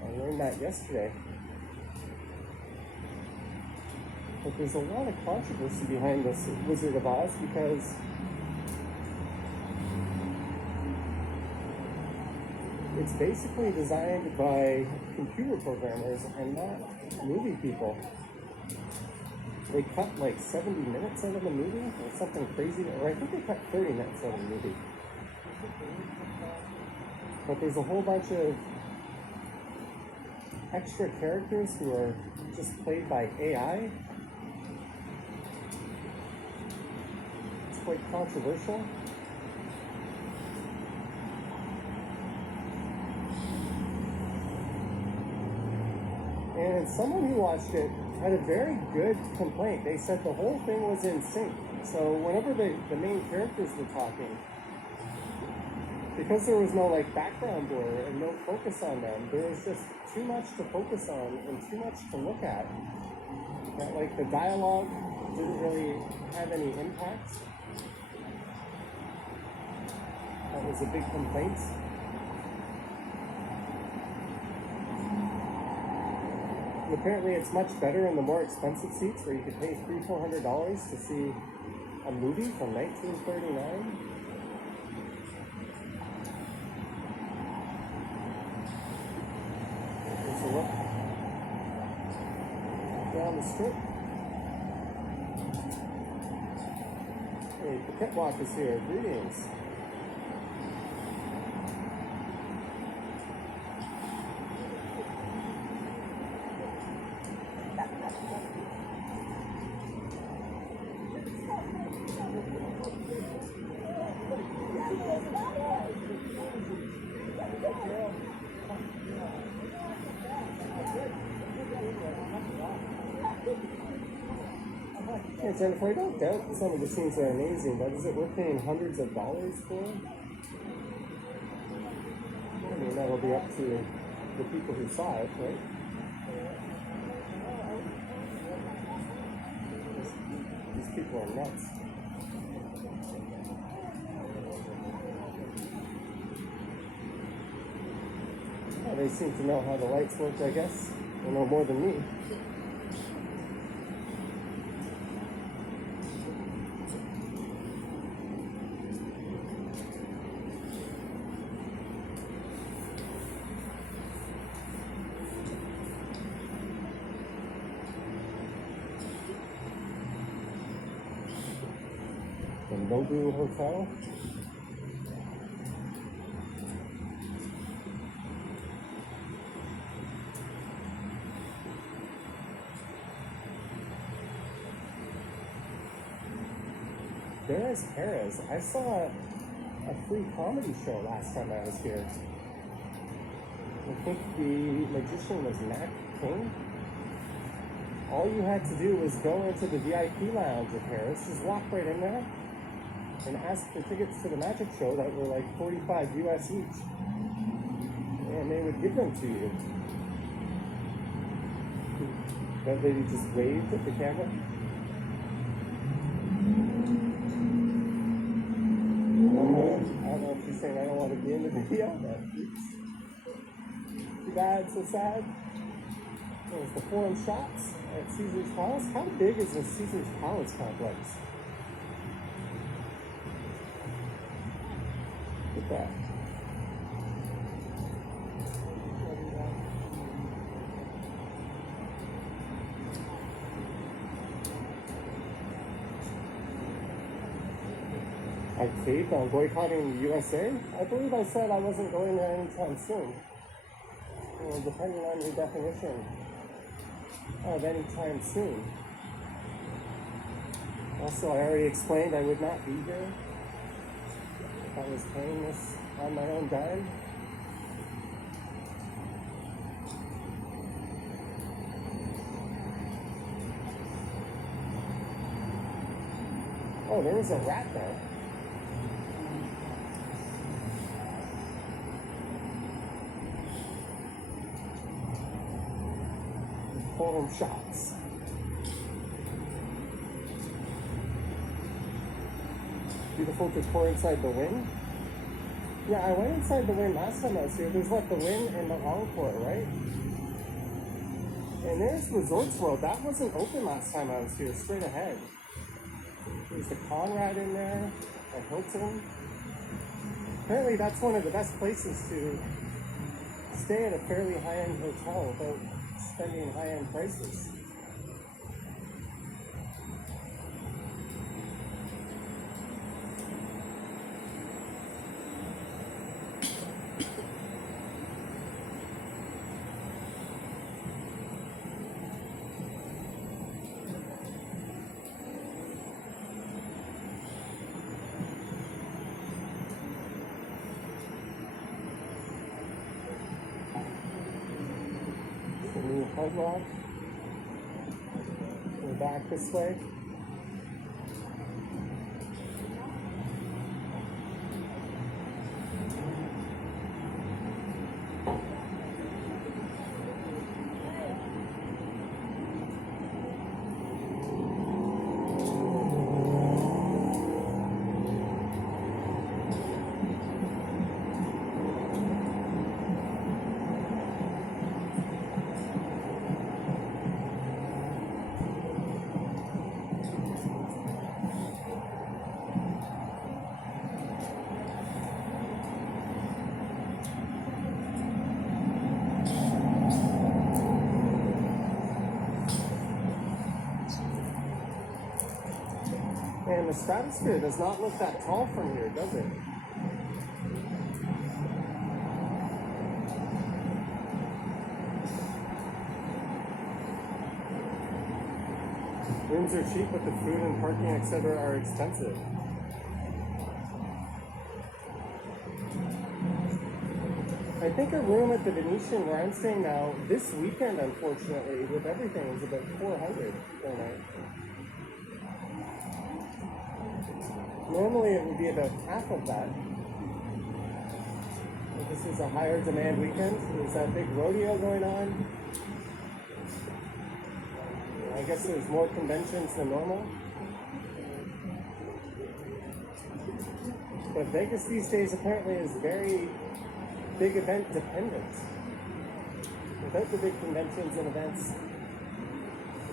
I learned that yesterday. But there's a lot of controversy behind this Wizard of Oz because it's basically designed by computer programmers and not movie people. They cut like 70 minutes out of the movie or something crazy, or I think they cut 30 minutes out of the movie. But there's a whole bunch of extra characters who are just played by AI. It's quite controversial. And someone who watched it had a very good complaint. They said the whole thing was in sync. So whenever the main characters were talking, because there was no like background blur and no focus on them, there was just too much to focus on and too much to look at. That like the dialogue didn't really have any impact. That was a big complaint. And apparently it's much better in the more expensive seats where you could pay $300-400 to see a movie from 1939. Here's a look down the strip. Hey, the pit walk is here. Greetings. Hey Jennifer, I don't doubt some of the scenes are amazing, but is it worth paying hundreds of dollars for? I mean, that'll be up to the people who saw it, right? These people are nuts. Well, they seem to know how the lights work, I guess. They know more than me. The Nobu Hotel. There's Paris. I saw a free comedy show last time I was here. I think the magician was Matt King. All you had to do was go into the VIP lounge of Paris, just walk right in there, and ask for tickets to the magic show that were like $45 US each. And they would give them to you. That lady just waved at the camera. I don't know if she's saying I don't want to be in the video, but oops. Too bad, so sad. There's the forum shots at Caesar's Palace. How big is the Caesar's Palace complex? Look at that. I taped on boycotting the USA. I believe I said I wasn't going there anytime soon. Depending on your definition of anytime soon. Also, I already explained I would not be here if I was paying this on my own dime. Oh, there was a rat there. Forum shots. Beautiful decor inside the wing. Yeah, I went inside the wing last time I was here. There's like the wing and the encore, right? And there's Resorts World. That wasn't open last time I was here, straight ahead. There's the Conrad in there, a Hilton. Apparently that's one of the best places to stay at a fairly high-end hotel without spending high-end prices. New Hard Rock. We're back this way. the stratosphere does not look that tall from here, does it? Rooms are cheap, but the food and parking, etc., are expensive. I think a room at the Venetian where I'm staying now, this weekend, unfortunately, with everything, is about $400 per night. Normally it would be about half of that. But this is a higher demand weekend. There's that big rodeo going on. I guess there's more conventions than normal. But Vegas these days apparently is very big event dependent. Without the big conventions and events,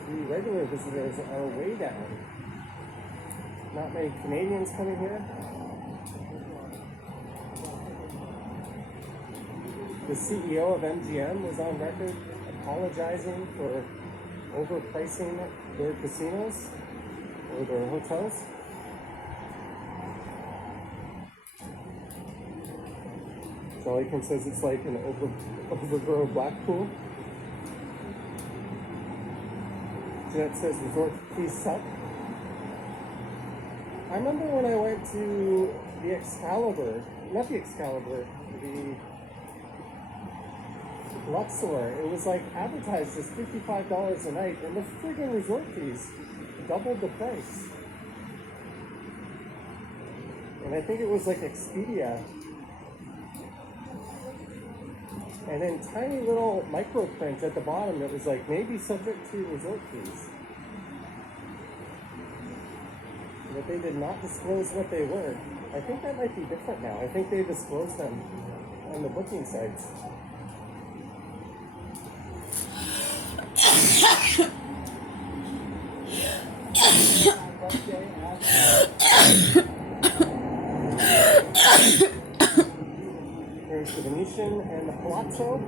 the regular visitors are way down. Not many Canadians coming here. The CEO of MGM was on record apologizing for overpricing their casinos or their hotels. All he can says it's like an overgrown Blackpool. Jeanette says resort fees suck. I remember when I went to the Excalibur, not the Excalibur, the Luxor, it was like advertised as $55 a night, and the friggin' resort fees doubled the price. And I think it was like Expedia. And then tiny little micro print at the bottom that was like, maybe subject to resort fees. But they did not disclose what they were. I think that might be different now. I think they disclose them on the booking sites. There's the Venetian and the Palazzo.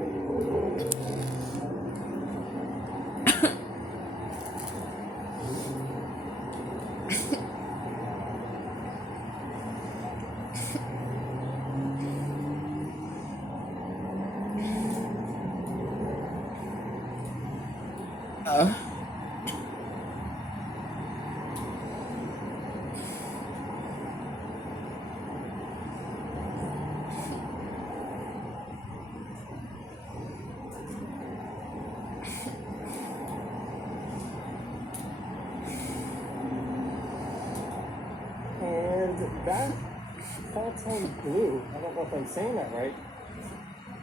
That fall tone blue, I don't know if I'm saying that right,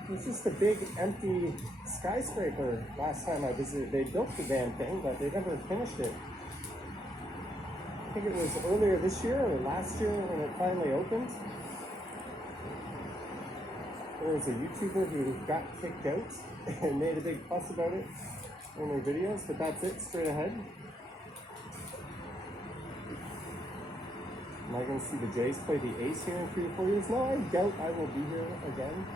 it was just a big empty skyscraper last time I visited. They built the damn thing, but they never finished it. I think it was earlier this year or last year when it finally opened. There was a YouTuber who got kicked out and made a big fuss about it in their videos, but that's it, straight ahead. Am I going to see the Jays play the Ace here in 3 or 4 years? No, I doubt I will be here again.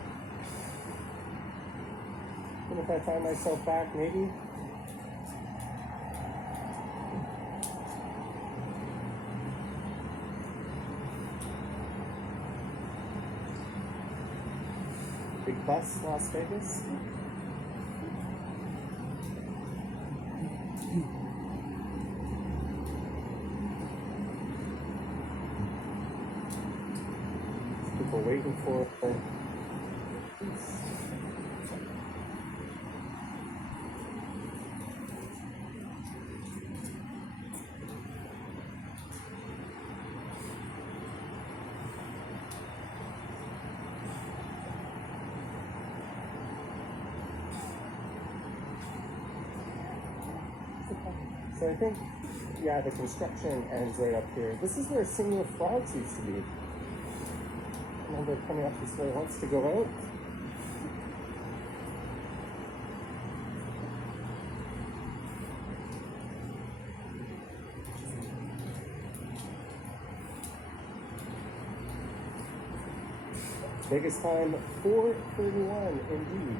And if I find myself back, maybe. Big bus, Las Vegas. People waiting for So I think, yeah, the construction ends right up here. This is where Senior Frogs used to be. I remember coming up this way once to go out. Vegas time 4:31 indeed.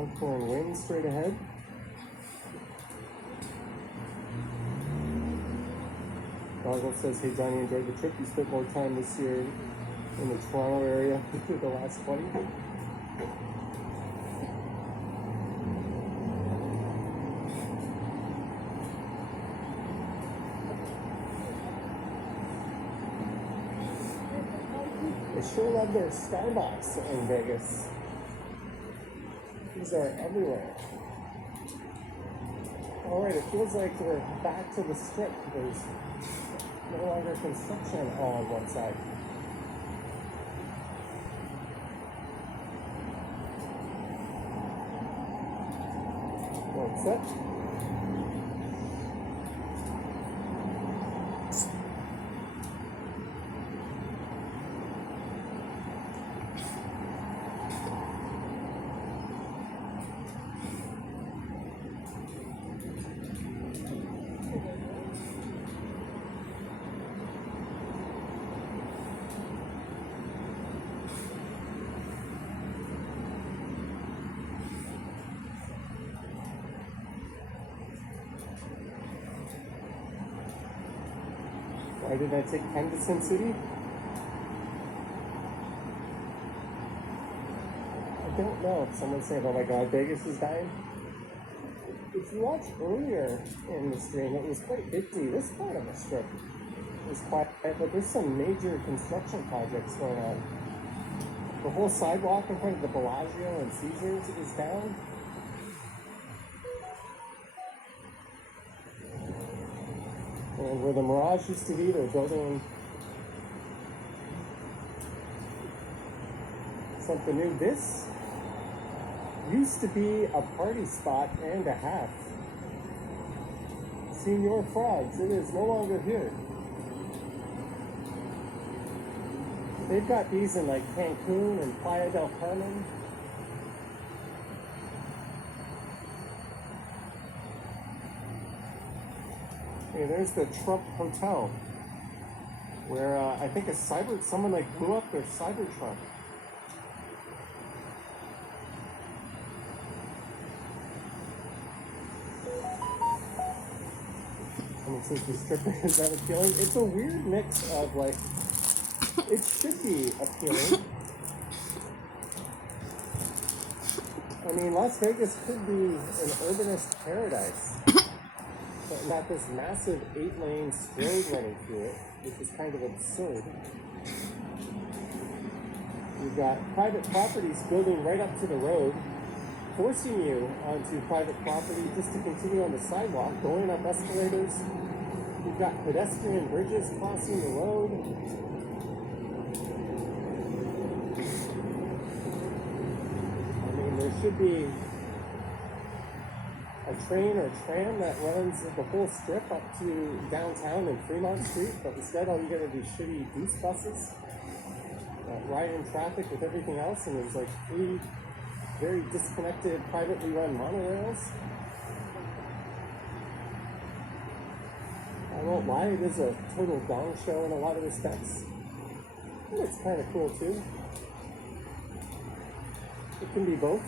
downpouring wind straight ahead. Gargle says, hey Johnny, enjoyed the trip. You spent more time this year in the Toronto area than the last 20. They sure love their Starbucks in Vegas. These are everywhere. Alright, it feels like we're back to the strip. There's no longer construction on one side. One set. Why did I take Ken to Sin City? I don't know. Someone's saying, oh my god, Vegas is dying. If you watch earlier in the stream, it was quite empty. This part of the strip is quiet, but there's some major construction projects going on. The whole sidewalk in front of the Bellagio and Caesars is down. And where the Mirage used to be, they're building something new. This used to be a party spot and a half. Senor Frogs, it is no longer here. They've got these in like Cancun and Playa del Carmen. Okay, there's the Trump Hotel, where I think someone like blew up their Cybertruck. Someone says the strip is that appealing. It's a weird mix of like, it should be appealing. I mean, Las Vegas could be an urbanist paradise. But not this massive 8-lane road running through it, which is kind of absurd. You've got private properties building right up to the road, forcing you onto private property just to continue on the sidewalk, going up escalators. You've got pedestrian bridges crossing the road. I mean, there should be a train or tram that runs the whole strip up to downtown and Fremont Street, but instead all you get are these shitty goose buses that ride in traffic with everything else, and there's like 3 very disconnected privately run monorails. I won't lie, it is a total gong show in a lot of respects. And it's kind of cool too. It can be both.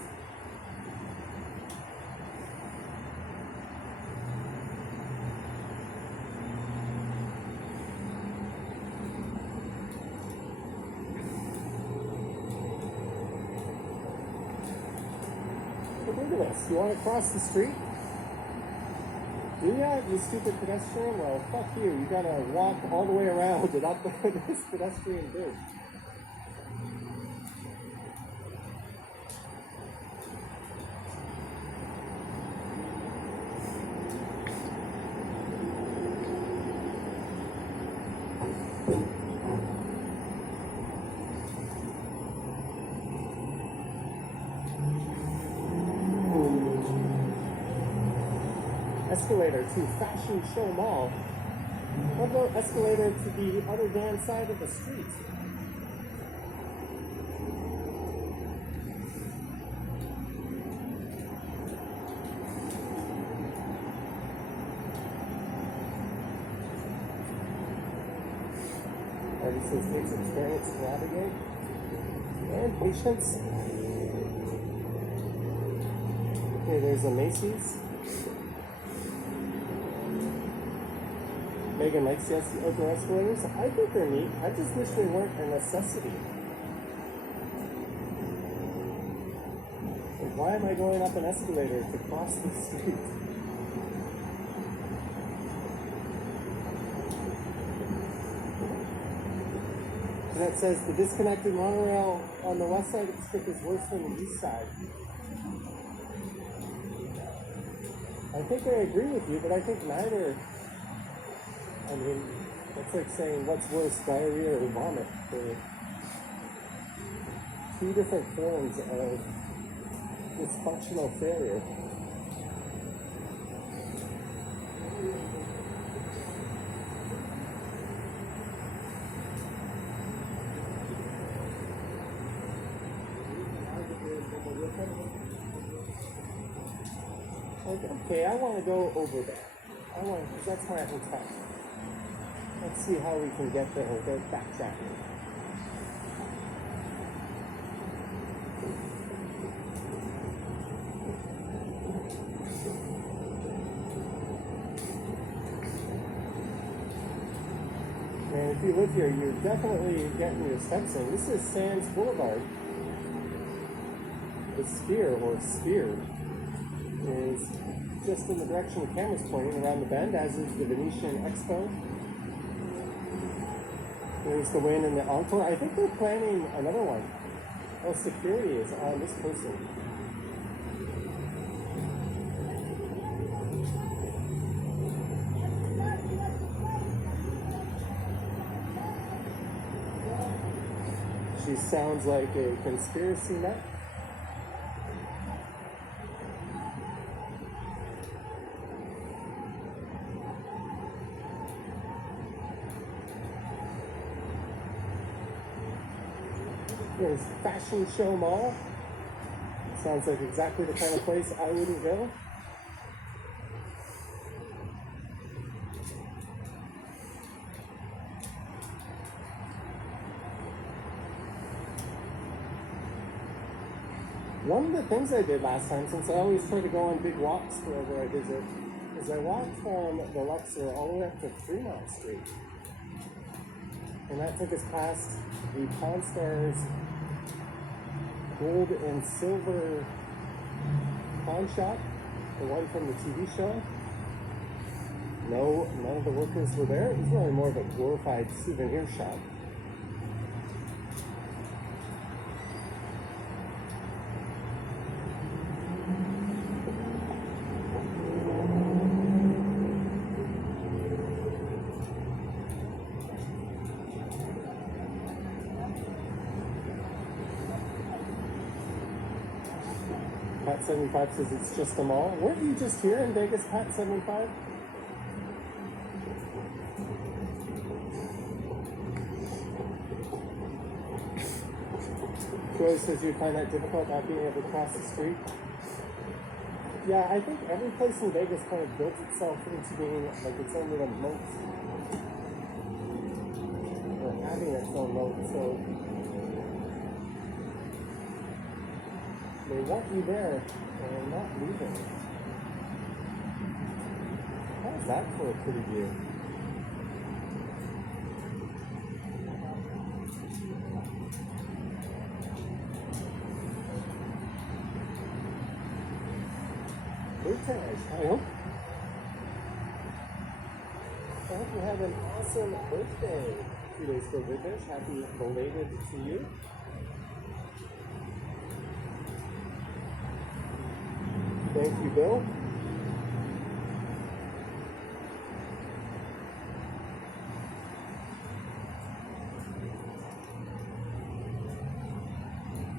Look at this. You want to cross the street? Do ya, you stupid pedestrian? Well, fuck you. You gotta walk all the way around and up this pedestrian bridge. Escalator to Fashion Show Mall. What about escalator to the other damn side of the street? Already says takes experience to navigate and patience. Here, there's a Macy's. Megan likes the outdoor escalators. I think they're neat. I just wish they weren't a necessity. Like, why am I going up an escalator to cross the street? And that says the disconnected monorail on the west side of the strip is worse than the east side. I think I agree with you, but I think neither. I mean, that's like saying what's worse, diarrhea or vomit. They're two different forms of dysfunctional failure. Okay, I want to go over there. Because that's my hotel. Let's see how we can get there without backtracking. And if you live here, you're definitely getting your steps in. This is Sands Boulevard. The Sphere, or Sphere, is just in the direction the camera's pointing around the bend, as is the Venetian Expo. There's the Wynn and the Encore. I think they're planning another one. Oh, security is on this person. She sounds like a conspiracy nut. There's Fashion Show Mall. Sounds like exactly the kind of place I wouldn't go. One of the things I did last time, since I always try to go on big walks wherever I visit, is I walked from the Luxor all the way up to Fremont Street. And that took us past the Pawn Stars gold and silver pawn shop, the one from the TV show. No, none of the workers were there. It was really more of a glorified souvenir shop. Pat 75 says it's just a mall. Weren't you just here in Vegas, Pat 75? Joy says you find that difficult not being able to cross the street. Yeah, I think every place in Vegas kind of builds itself into being like its own little moat. Or having its own moat, so they want you there and not leaving. How's that for a pretty view? I hope you have an awesome birthday. 2 days ago, Vivish. Happy belated to you. Thank you, Bill.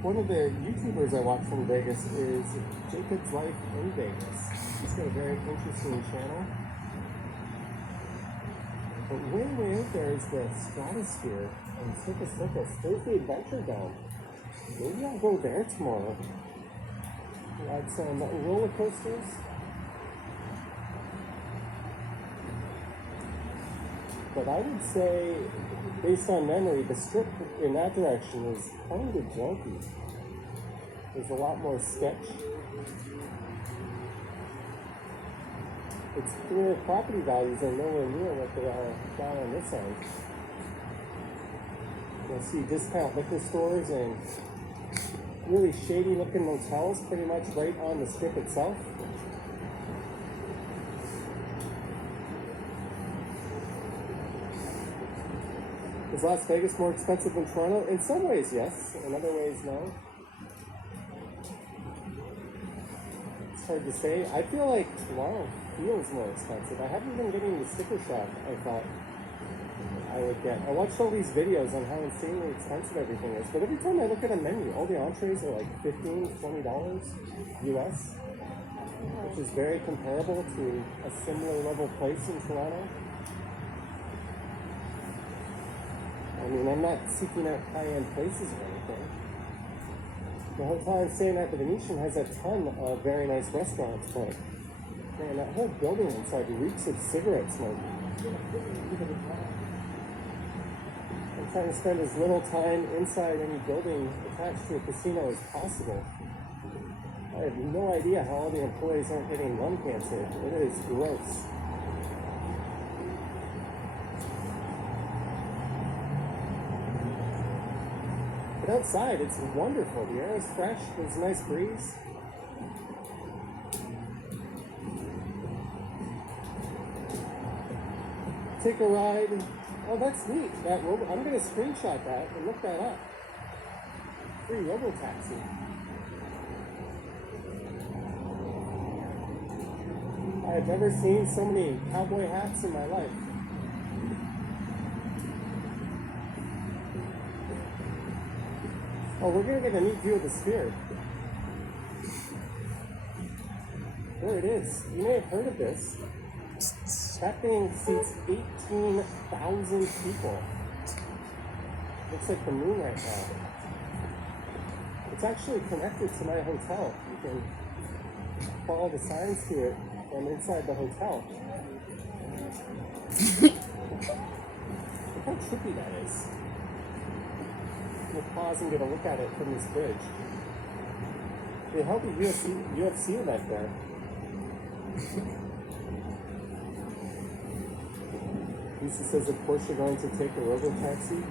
One of the YouTubers I watch from Vegas is Jacob's Life in Vegas. He's got a very interesting channel. But way out there is the Stratosphere and Circus. There's the Adventure Dome. Maybe I'll go there tomorrow. We had some roller coasters. But I would say, based on memory, the strip in that direction is kind of junky. There's a lot more sketch. It's clear property values are nowhere near what they are down on this end. You'll see discount liquor stores and really shady looking motels pretty much right on the strip itself. Is Las Vegas more expensive than Toronto? In some ways, yes. In other ways, no. It's hard to say. I feel like Toronto feels more expensive. I haven't been getting the sticker shock I thought I would get. I watched all these videos on how insanely expensive everything is, but every time I look at a menu, all the entrees are like $15, $20 US, which is very comparable to a similar level place in Toronto. I mean, I'm not seeking out high-end places or anything. The hotel I'm staying at, the Venetian, has a ton of very nice restaurants, but man, that whole building inside reeks of cigarette smoke. I'm trying to spend as little time inside any building attached to a casino as possible. I have no idea how all the employees aren't getting lung cancer. It is gross. But outside, it's wonderful. The air is fresh. There's a nice breeze. Take a ride. Oh, that's neat. I'm going to screenshot that and look that up. Free robo-taxi. I have never seen so many cowboy hats in my life. Oh, we're going to get a neat view of the sphere. There it is. You may have heard of this. That thing seats 18,000 people. Looks like the moon right now. It's actually connected to my hotel. You can follow the signs to it from inside the hotel. Look how trippy that is. We'll pause and get a look at it from this bridge. They held a UFC event there. Lisa says, of course you're going to take a robo-taxi.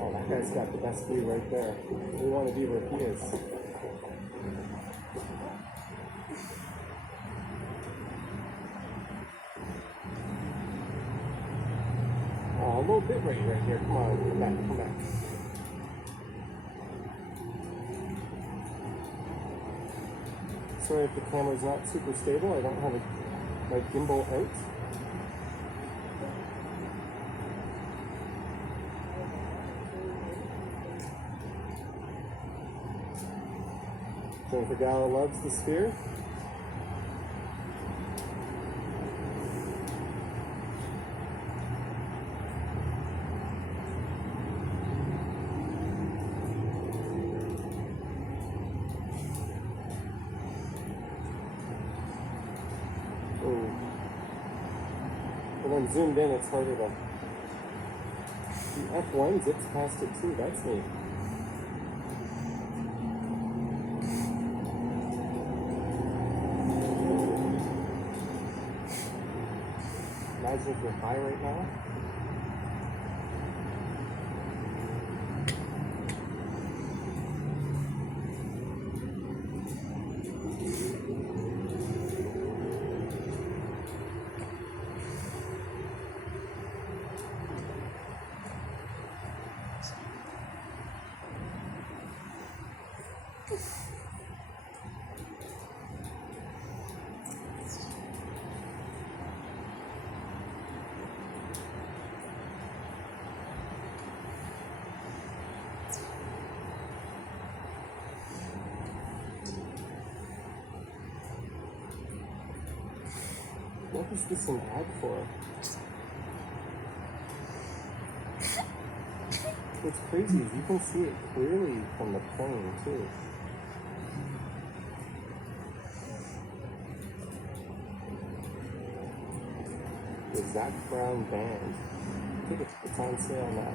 Oh, that guy's got the best view right there. We want to be where he is. Oh, a little bit right here. Come on, come back. Sorry if the camera's not super stable. I don't have my gimbal out. Jennifer Gala loves the sphere. When zoomed in, it's harder to. The F1 zips past it too. That's neat. Imagine if you're high right now. What is this an ad for? What's crazy is you can see it clearly from the plane too. The Zach Brown Band. I think it's on sale now.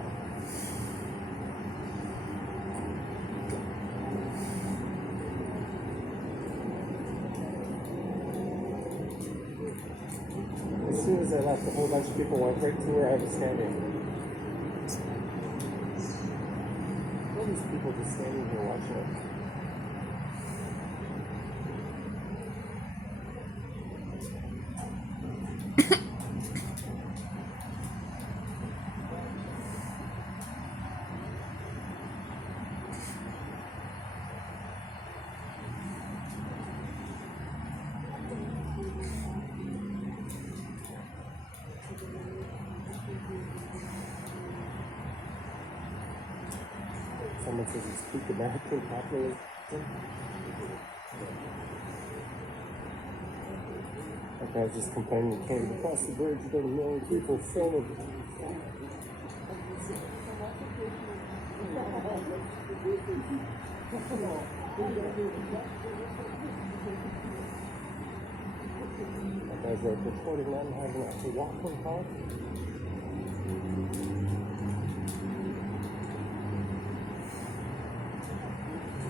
as I left, a whole bunch of people went right to where I was standing. All these people just standing here watching it. Someone says it's peak American capitalism. That guy's just complaining he can't cross the bridge without a million people filming. That guy's like recording them having a walk on car.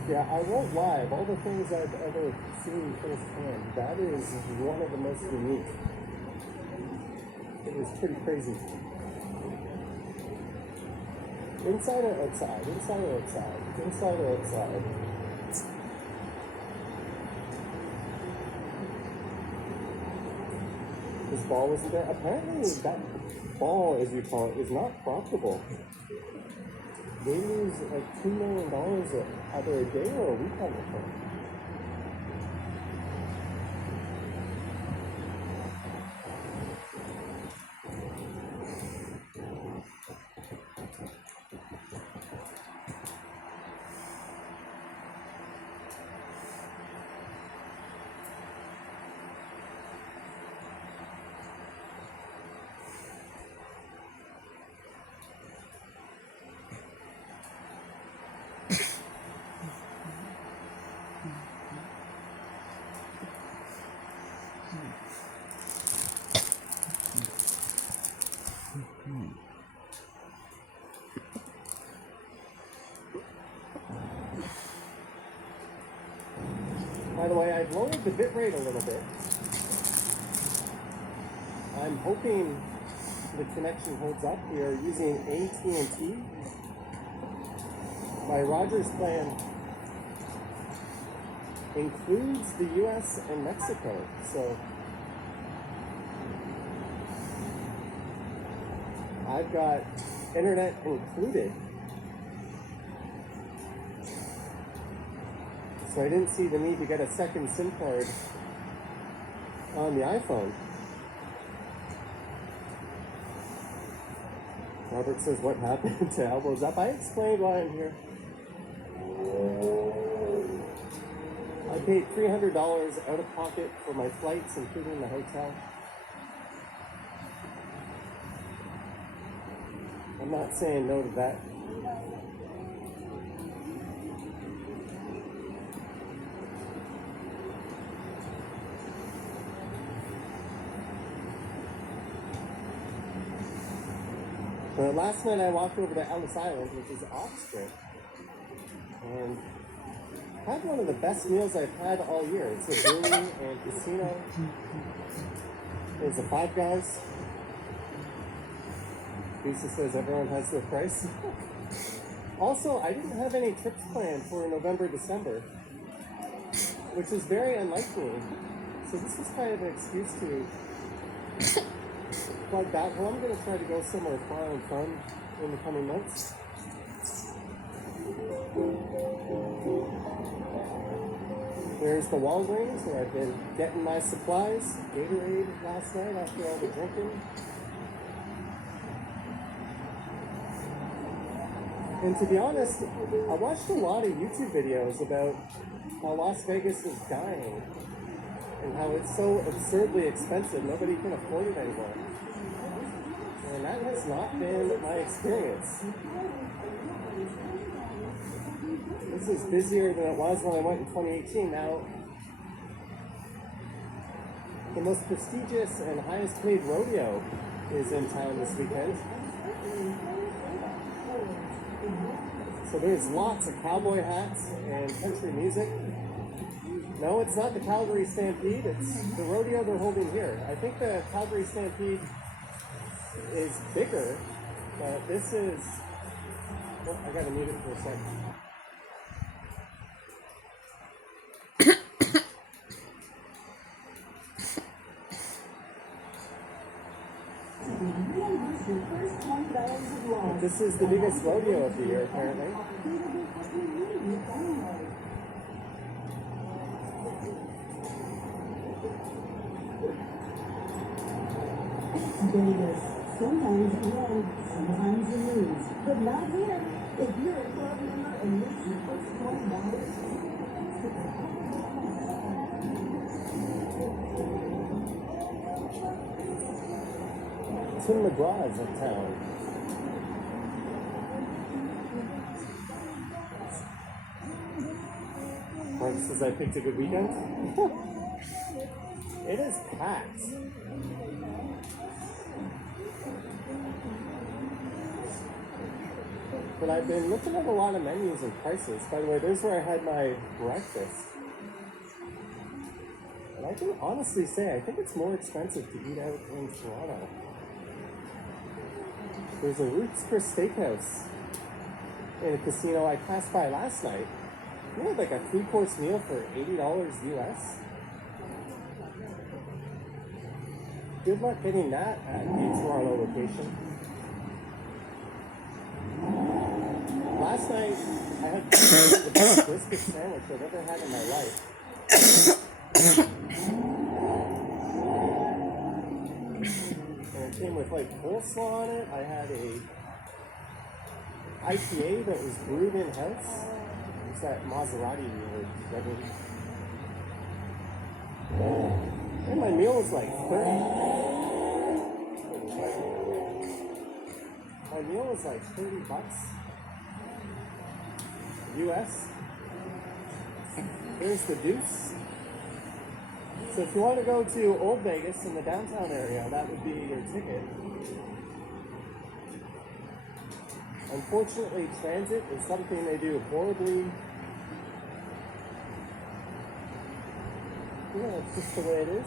Yeah, I won't lie. Of all the things I've ever seen firsthand, that is one of the most unique. It was pretty crazy. Inside or outside? Inside or outside? Inside or outside? This ball wasn't there. Apparently, that ball, as you call it, is not profitable. They lose like $2 million either a day or a week on the phone. By the way, I've lowered the bitrate a little bit. I'm hoping the connection holds up. We are using AT&T. My Rogers plan includes the US and Mexico, so I've got internet included. So I didn't see the need to get a second SIM card on the iPhone. Robert says, what happened to Elbows Up? I explained why I'm here. I paid $300 out of pocket for my flights, including the hotel. I'm not saying no to that. But last night I walked over to Ellis Island, which is Oxford, and had one of the best meals I've had all year. It's a brewery and casino. There's a Five Guys. Lisa says everyone has their price. Also, I didn't have any trips planned for November, December, which is very unlike me. So this is kind of an excuse to plug that. Well, I'm going to try to go somewhere far and fun in the coming months. There's the Walgreens where I've been getting my supplies. Gatorade last night after all the drinking. And to be honest, I watched a lot of YouTube videos about how Las Vegas is dying and how it's so absurdly expensive, nobody can afford it anymore. And that has not been my experience. This is busier than it was when I went in 2018. Now, the most prestigious and highest paid rodeo is in town this weekend. So there's lots of cowboy hats and country music. No, it's not the Calgary Stampede. It's the rodeo they're holding here. I think the Calgary Stampede is bigger, but this is... Oh, I gotta mute it for a second. This is the biggest rodeo of the year, apparently. Vegas. Sometimes you win, sometimes you lose. But not here. If you're a club member and it's your first $20, Tim McGraw's in town. Mark says I picked a good weekend. It is packed. But I've been looking at a lot of menus and prices. By the way, there's where I had my breakfast. And I can honestly say, I think it's more expensive to eat out in Toronto. There's a Roots Chris Steakhouse in a casino I passed by last night. You had like a 3-course meal for $80 US. Good luck getting that at the Toronto location. Last night, I had the best brisket sandwich I've ever had in my life. And it came with like coleslaw on it. I had a IPA that was brewed in-house. It's that Maserati or whatever. And my meal was like 30. My meal was like $30 US. There's the Deuce. So if you want to go to Old Vegas in the downtown area, that would be your ticket. Unfortunately, transit is something they do horribly. Yeah, it's just the way it is.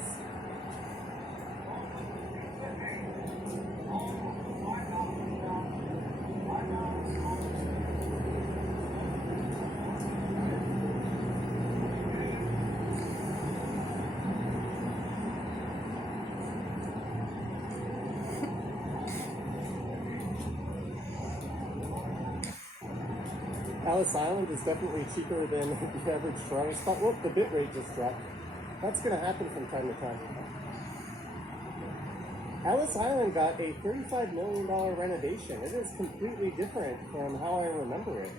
Ellis Island is definitely cheaper than the average Toronto spot. Whoop, the bit rate just dropped. That's going to happen from time to time. Ellis Island got a $35 million renovation. It is completely different from how I remember it.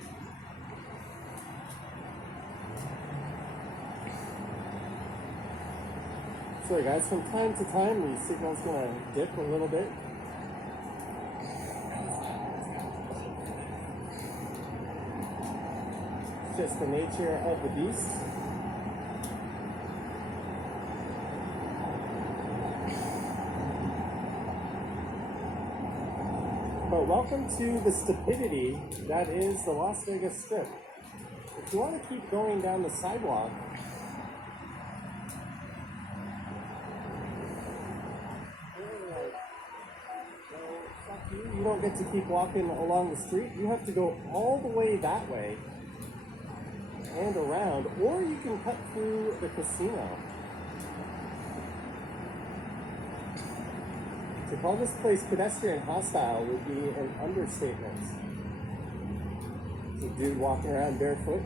Sorry guys, from time to time the signal's going to dip a little bit. Just the nature of the beast. But welcome to the stupidity that is the Las Vegas Strip. If you want to keep going down the sidewalk, you don't get to keep walking along the street. You have to go all the way that way and around, or you can cut through the casino. To call this place pedestrian hostile would be an understatement. There's a dude walking around barefoot.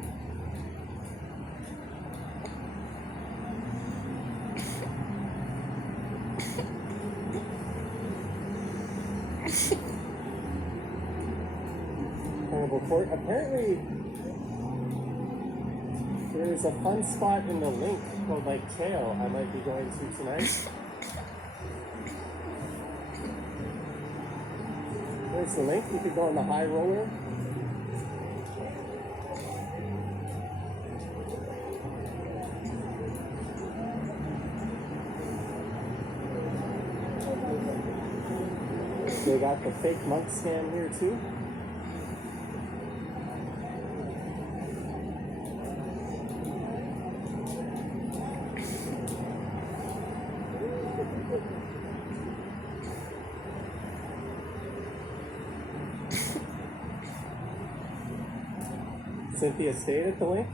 Carnival Court. Apparently, there's a fun spot in the link called like Cheo I might be going to tonight. There's the link. You could go on the high roller. They got the fake monk scam here too. Cynthia stayed at the lake?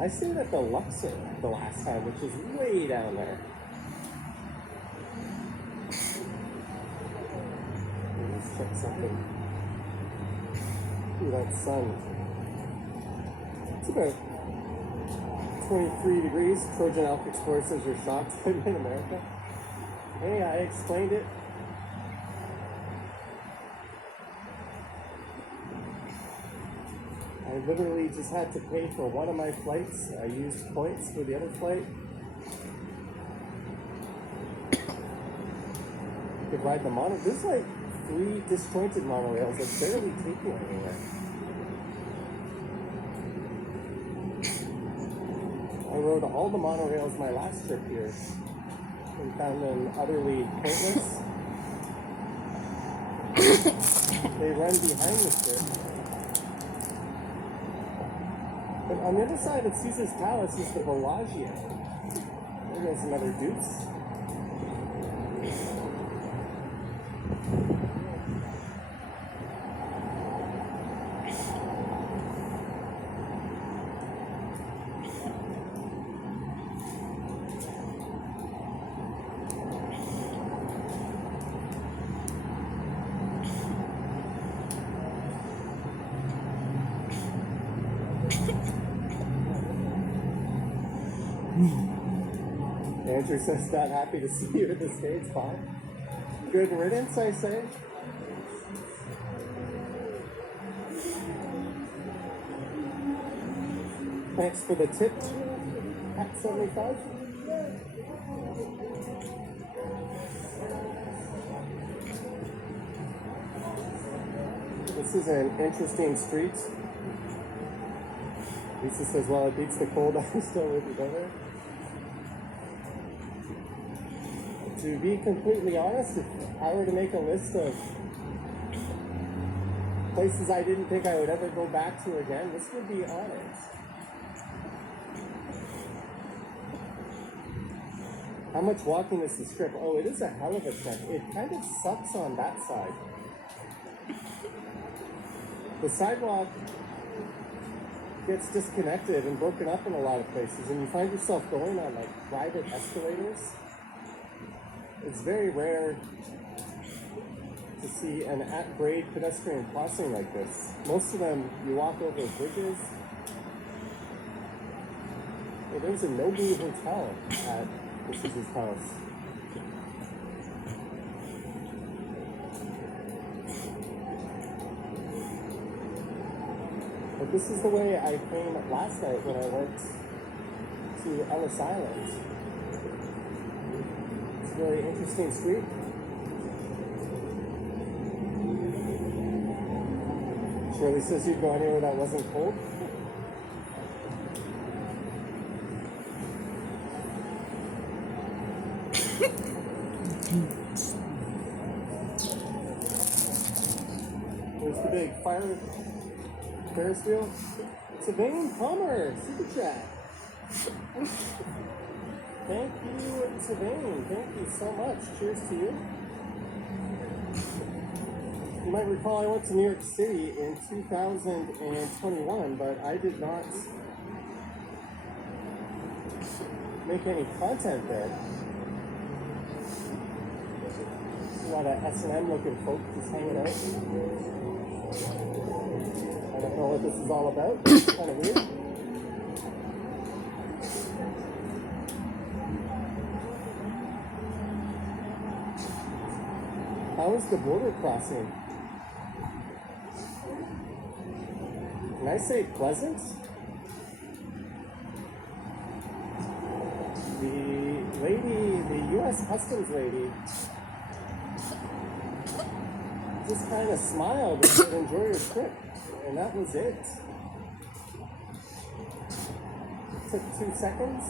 I stayed at the Luxor the last time, which is way down there. Let's check something. Ooh, that sun. It's about 23 degrees. Trojan Elk Explorer says you're shocked I'm in America. Hey, I explained it. I literally just had to pay for one of my flights. I used points for the other flight. You could ride the monorail. There's like 3 disjointed monorails that barely take you anywhere. I rode all the monorails my last trip here and found them utterly pointless. They run behind the ship. But on the other side of Caesar's Palace is the Bellagio. There goes another deuce. Andrew says, not happy to see you in the States, Bob. Good riddance, I say. Thanks for the tip, at 75. This is an interesting street. Lisa says, well, it beats the cold. I'm still with you, brother. To be completely honest, if I were to make a list of places I didn't think I would ever go back to again, this would be on it. How much walking is the Strip? Oh, it is a hell of a trek. It kind of sucks on that side. The sidewalk gets disconnected and broken up in a lot of places, and you find yourself going on like private escalators. It's very rare to see an at-grade pedestrian crossing like this. Most of them, you walk over bridges. Well, there's a Nobu Hotel at this is his house. But this is the way I came last night when I went to Ellis Island. Very interesting street. Shirley says you'd go anywhere that wasn't cold. There's the big fire Ferris wheel. Savane Palmer, super chat. Thank you, Savane. Thank you so much. Cheers to you. You might recall I went to New York City in 2021, but I did not make any content there. A lot of S&M looking folk just hanging out. I don't know what this is all about. It's kind of weird. How is the border crossing? Can I say pleasant? The U.S. Customs lady just kind of smiled and said, enjoy your trip. And that was it. It took 2 seconds.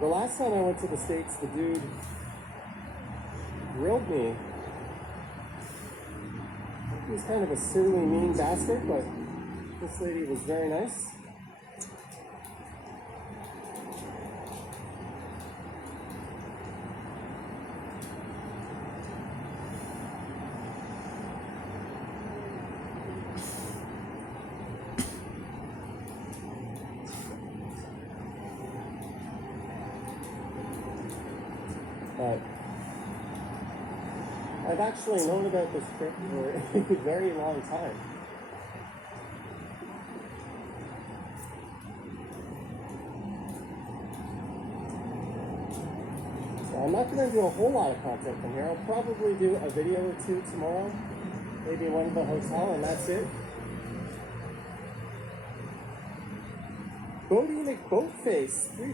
The last time I went to the States, the dude grilled me. He was kind of a surly, mean bastard, but this lady was very nice. But I've actually known about this trip for a very long time. So I'm not going to do a whole lot of content from here. I'll probably do a video or two tomorrow, maybe one at the hotel, and that's it. Bodie McBoatface, $3.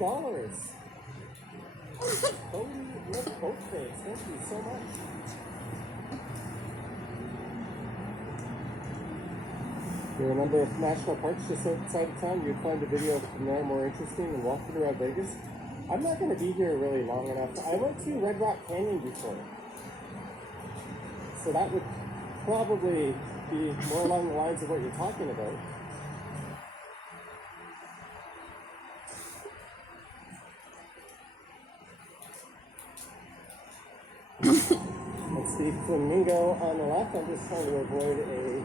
Bodie McBoatface, thank you so much. You remember if national parks just outside of town, you'd find a video from there more interesting than walking around Vegas? I'm not going to be here really long enough. I went to Red Rock Canyon before, so that would probably be more along the lines of what you're talking about. That's the flamingo on the left. I'm just trying to avoid a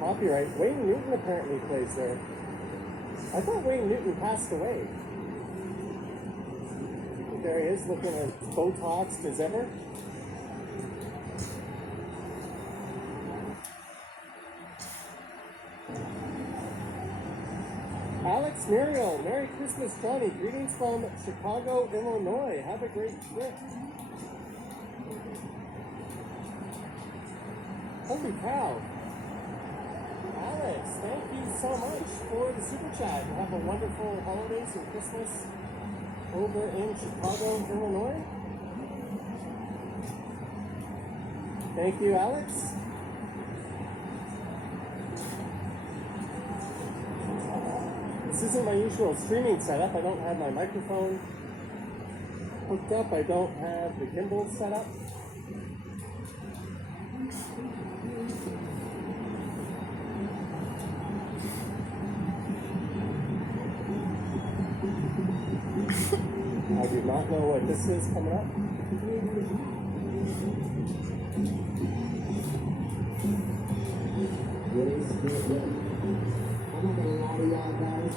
copyright. Wayne Newton apparently plays there. I thought Wayne Newton passed away. There he is, looking as Botoxed as ever. Alex Muriel, Merry Christmas, Johnny. Greetings from Chicago, Illinois. Have a great trip. Holy cow. Alex, thank you so much for the super chat. Have a wonderful holidays and Christmas over in Chicago, Illinois. Thank you, Alex. This isn't my usual streaming setup. I don't have my microphone hooked up. I don't have the gimbal set up. I do not know what this is coming up. I'm not gonna lie to y'all guys.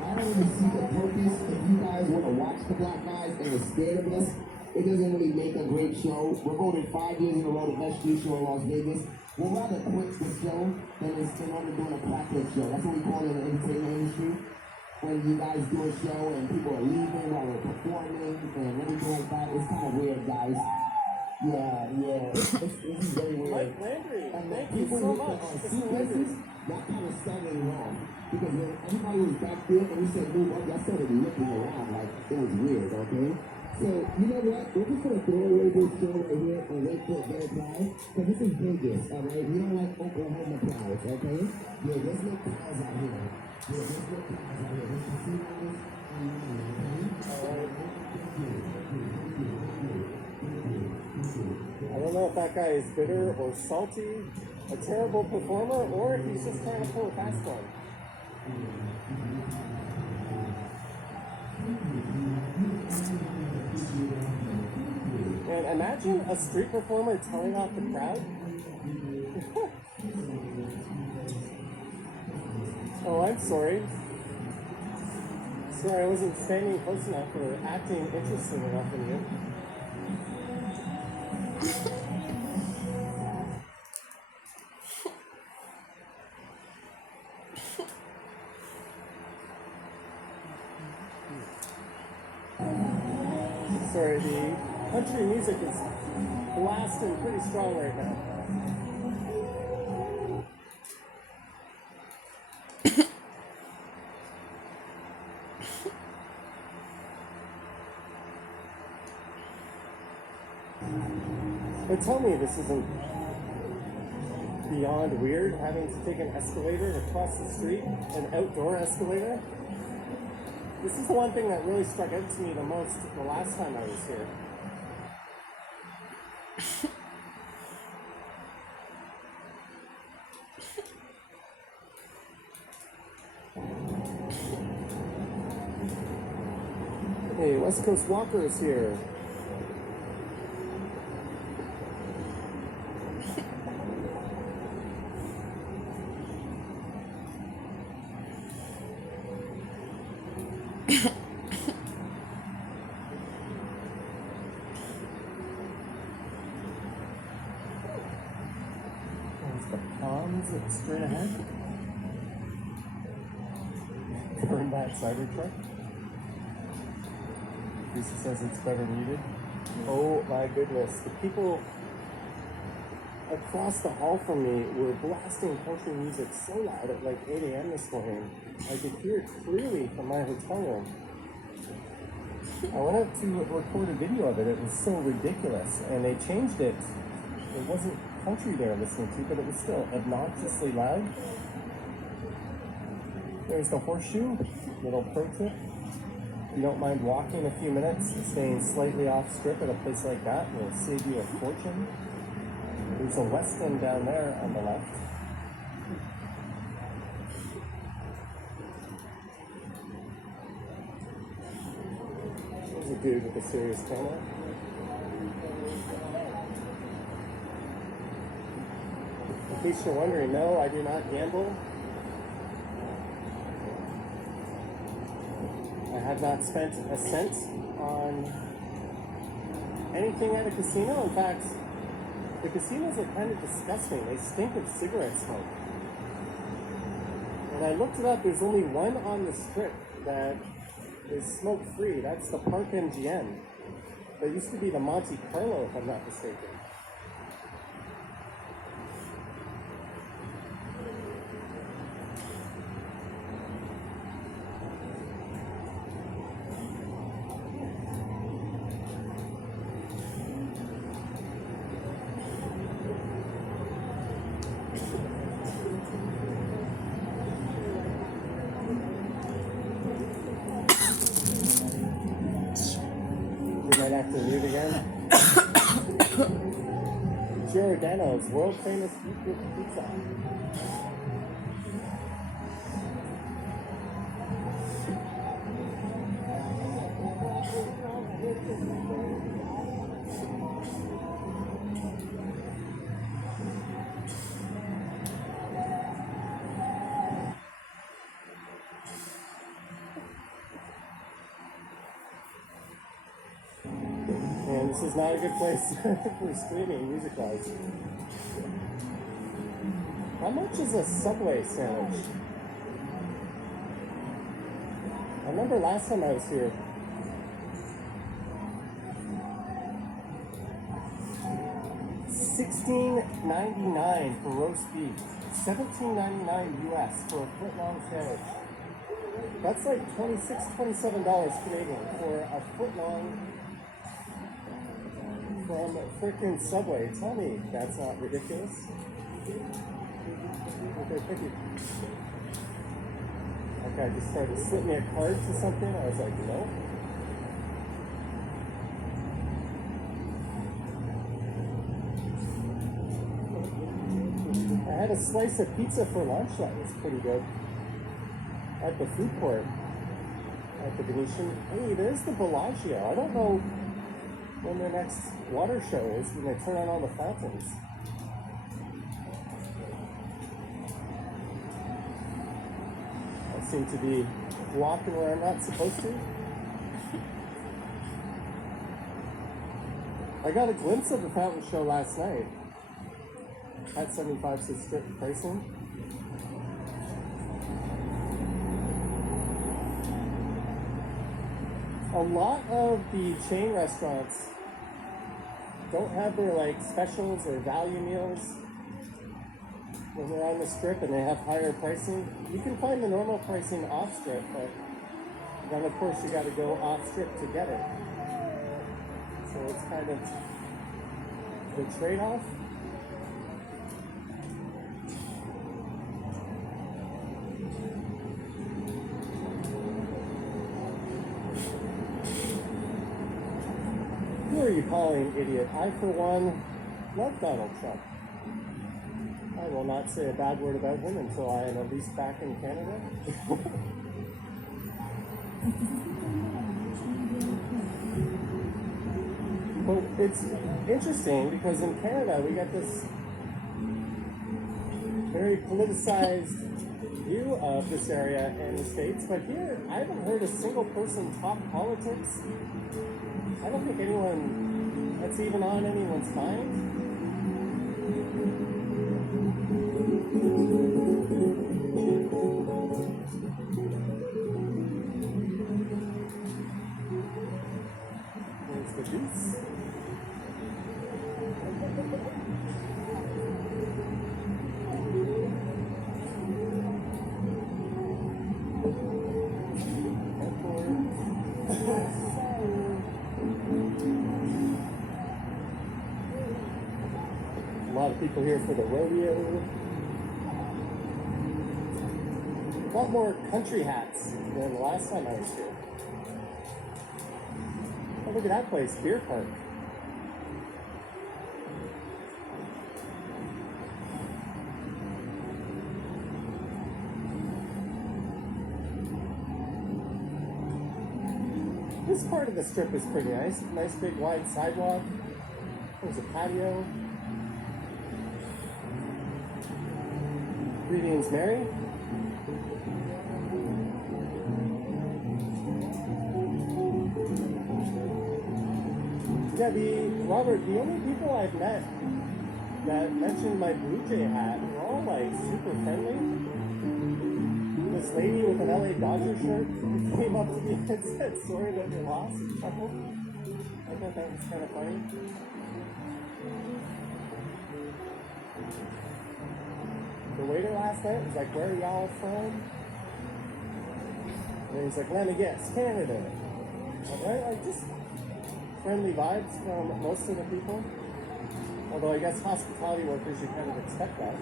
I don't even see the purpose. If you guys want to watch the black guys and are scared of us, it doesn't really make a great show. We're voted 5 years in a row the best street show in Las Vegas. We'll rather quit the show than spend on doing a crackhead show. That's what we call it in the entertainment industry. When you guys do a show and people are leaving while we're performing and everything like that, it's kind of weird, guys. Yeah. This is very weird. Mike Landry, And thank you people so with much. the Mr. Landry. suitcases, that kind of started wrong. Because when everybody was back there and we said move up, y'all started looking around like it was weird, okay? So, you know what? We're just going to throw away this show right here and wait for their prize. Because this is Vegas, alright? We don't like Oklahoma crowds, okay? Yeah, there's no crowds out here. Yeah, there's no crowds out here. There's casinos and money, okay? I don't know if that guy is bitter or salty, a terrible performer, or if he's just trying to pull a fast one. And imagine a street performer telling off the crowd. Oh, I'm sorry. Sorry, I wasn't standing close enough or acting interesting enough in you. Sorry, the country music is blasting pretty strong right now. But tell me this isn't beyond weird, having to take an escalator to cross the street, an outdoor escalator. This is the one thing that really struck out to me the most the last time I was here. Hey, West Coast Walker is here. it straight ahead? Burn that cider truck? Lisa says it's better muted. Oh my goodness. The people across the hall from me were blasting country music so loud at like 8 a.m. this morning. I could hear it clearly from my hotel room. I went out to record a video of it. It was so ridiculous. And they changed it. It wasn't country they were listening to, but it was still obnoxiously loud. There's the horseshoe. Little pro tip. If you don't mind walking a few minutes, staying slightly off strip at a place like that will save you a fortune. There's a West End down there on the left. There's a dude with a serious camera. In case you're wondering, no, I do not gamble. I have not spent a cent on anything at a casino. In fact, the casinos are kind of disgusting. They stink of cigarette smoke. And I looked it up. There's only one on the strip that is smoke-free. That's the Park MGM. There used to be the Monte Carlo, if I'm not mistaken. Might have to mute again. Giordano's world famous pizza. And this is not a good place for streaming music-wise. How much is a Subway sandwich? I remember last time I was here, $16.99 for roast beef, $17.99 US for a foot-long sandwich. That's like $26, $27 Canadian for a foot-long from frickin' Subway. Tell me that's not ridiculous. Okay, thank you. That guy just tried to slip me a card to something. I was like, no. I had a slice of pizza for lunch that was pretty good. At the food court. At the Venetian. Hey, there's the Bellagio. I don't know when their next water show is, when they turn on all the fountains. I seem to be walking where I'm not supposed to. I got a glimpse of the fountain show last night at 75 cent strip pricing. A lot of the chain restaurants don't have their like specials or value meals when they're on the strip and they have higher pricing. You can find the normal pricing off strip, but then of course you got to go off strip to get it. So it's kind of the trade-off. Who are you calling idiot? I, for one, love Donald Trump. I will not say a bad word about him until I am at least back in Canada. But it's interesting because in Canada we got this very politicized view of this area and the States, but here I haven't heard a single person talk politics. I don't think anyone, that's even on anyone's mind. produce. A lot of people here for the rodeo. A lot more country hats than the last time I was here. Oh, look at that place, Beer Park. This part of the strip is pretty nice. Nice big wide sidewalk. There's a patio. Greetings, Mary. Yeah, Robert, the only people I've met that mentioned my Blue Jay hat were all like super friendly. This lady with an LA Dodger shirt came up to me and said, "Sorry that you lost," and chuckled. I thought that was kind of funny. The waiter last night was like, "Where are y'all from?" And he's like, "Let me guess, Canada." Right? Like just friendly vibes from most of the people. Although I guess hospitality workers, you kind of expect that.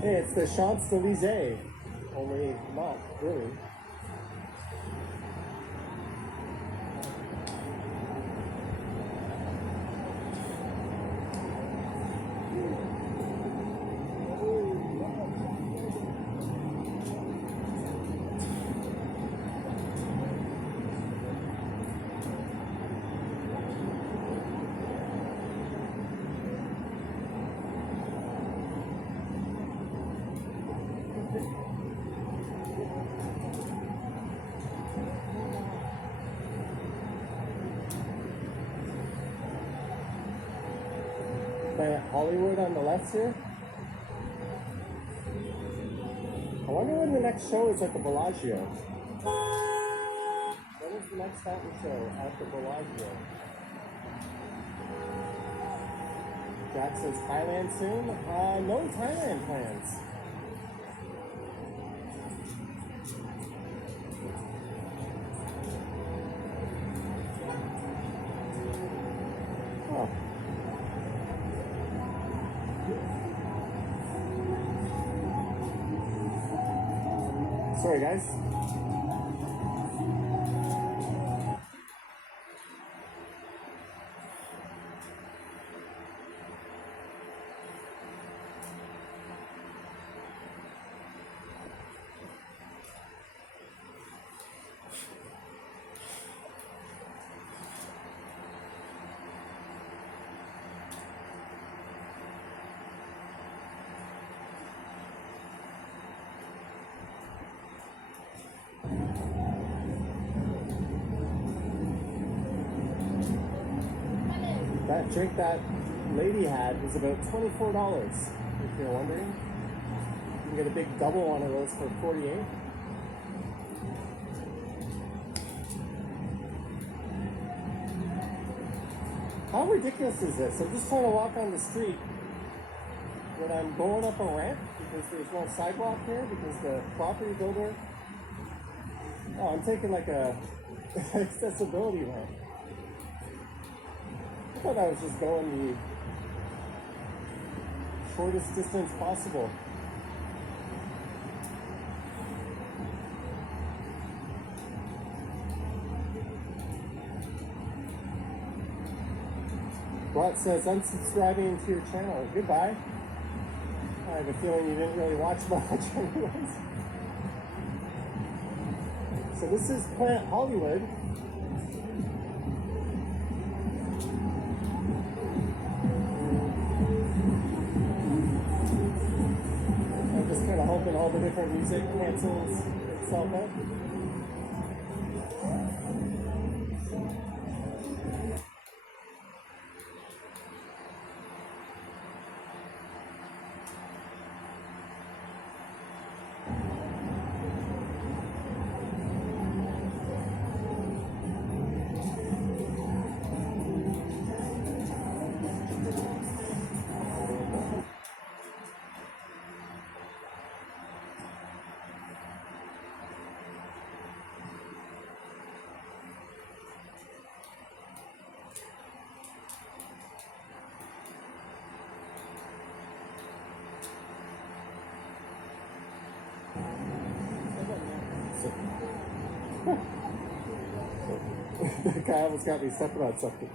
Hey, it's the Champs-Élysées, only not really. Hollywood on the left here. I wonder when the next show is at the Bellagio. When is the next fountain show at the Bellagio? Jackson's Thailand soon? No Thailand plans. Oh. Sorry, guys. That drink that lady had was about $24, if you're wondering. You can get a big double one of those for $48. How ridiculous is this? I'm just trying to walk on the street when I'm going up a ramp because there's no sidewalk here because the property builder... Oh, I'm taking like a accessibility ramp. I thought I was just going the shortest distance possible. Brett says, unsubscribing to your channel. Goodbye. I have a feeling you didn't really watch much anyways. So this is Plant Hollywood. I'm just kind of hoping all the different music cancels itself out. it? That guy almost got me stepping on something.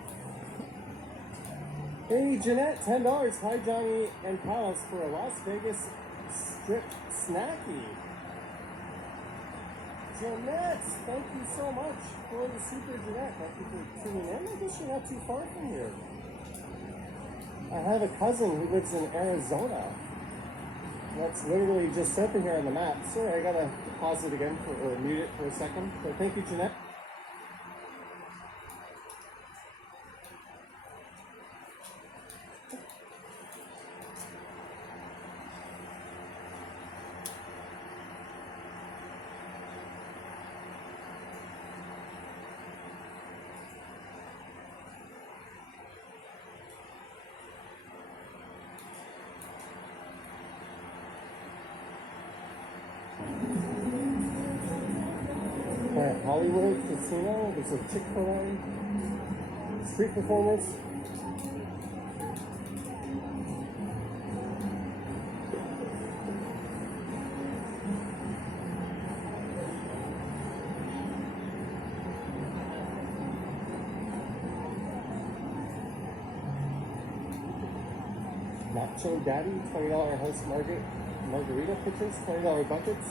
Hey, Jeanette, $10. Hi, Johnny and Palace for a Las Vegas strip snacky. Jeanette, thank you so much for the super, Jeanette. Thank you for tuning in. I guess you're not too far from here. I have a cousin who lives in Arizona. That's literally just open here on the map. Sorry, I gotta pause it again or mute it for a second. But thank you, Jeanette. At Hollywood Casino, there's a Chick-fil-A, street performers. Nacho Daddy, $20 house margarita pitchers, $20 buckets.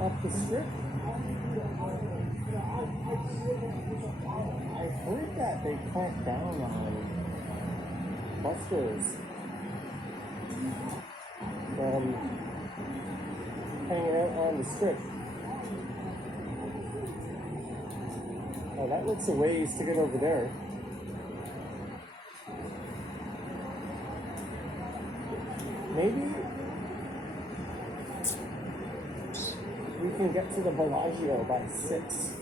Up the strip. I heard that they clamp down on busters from hanging out on the strip. Oh, that looks a ways to get over there. Maybe we can get to the Bellagio by 6.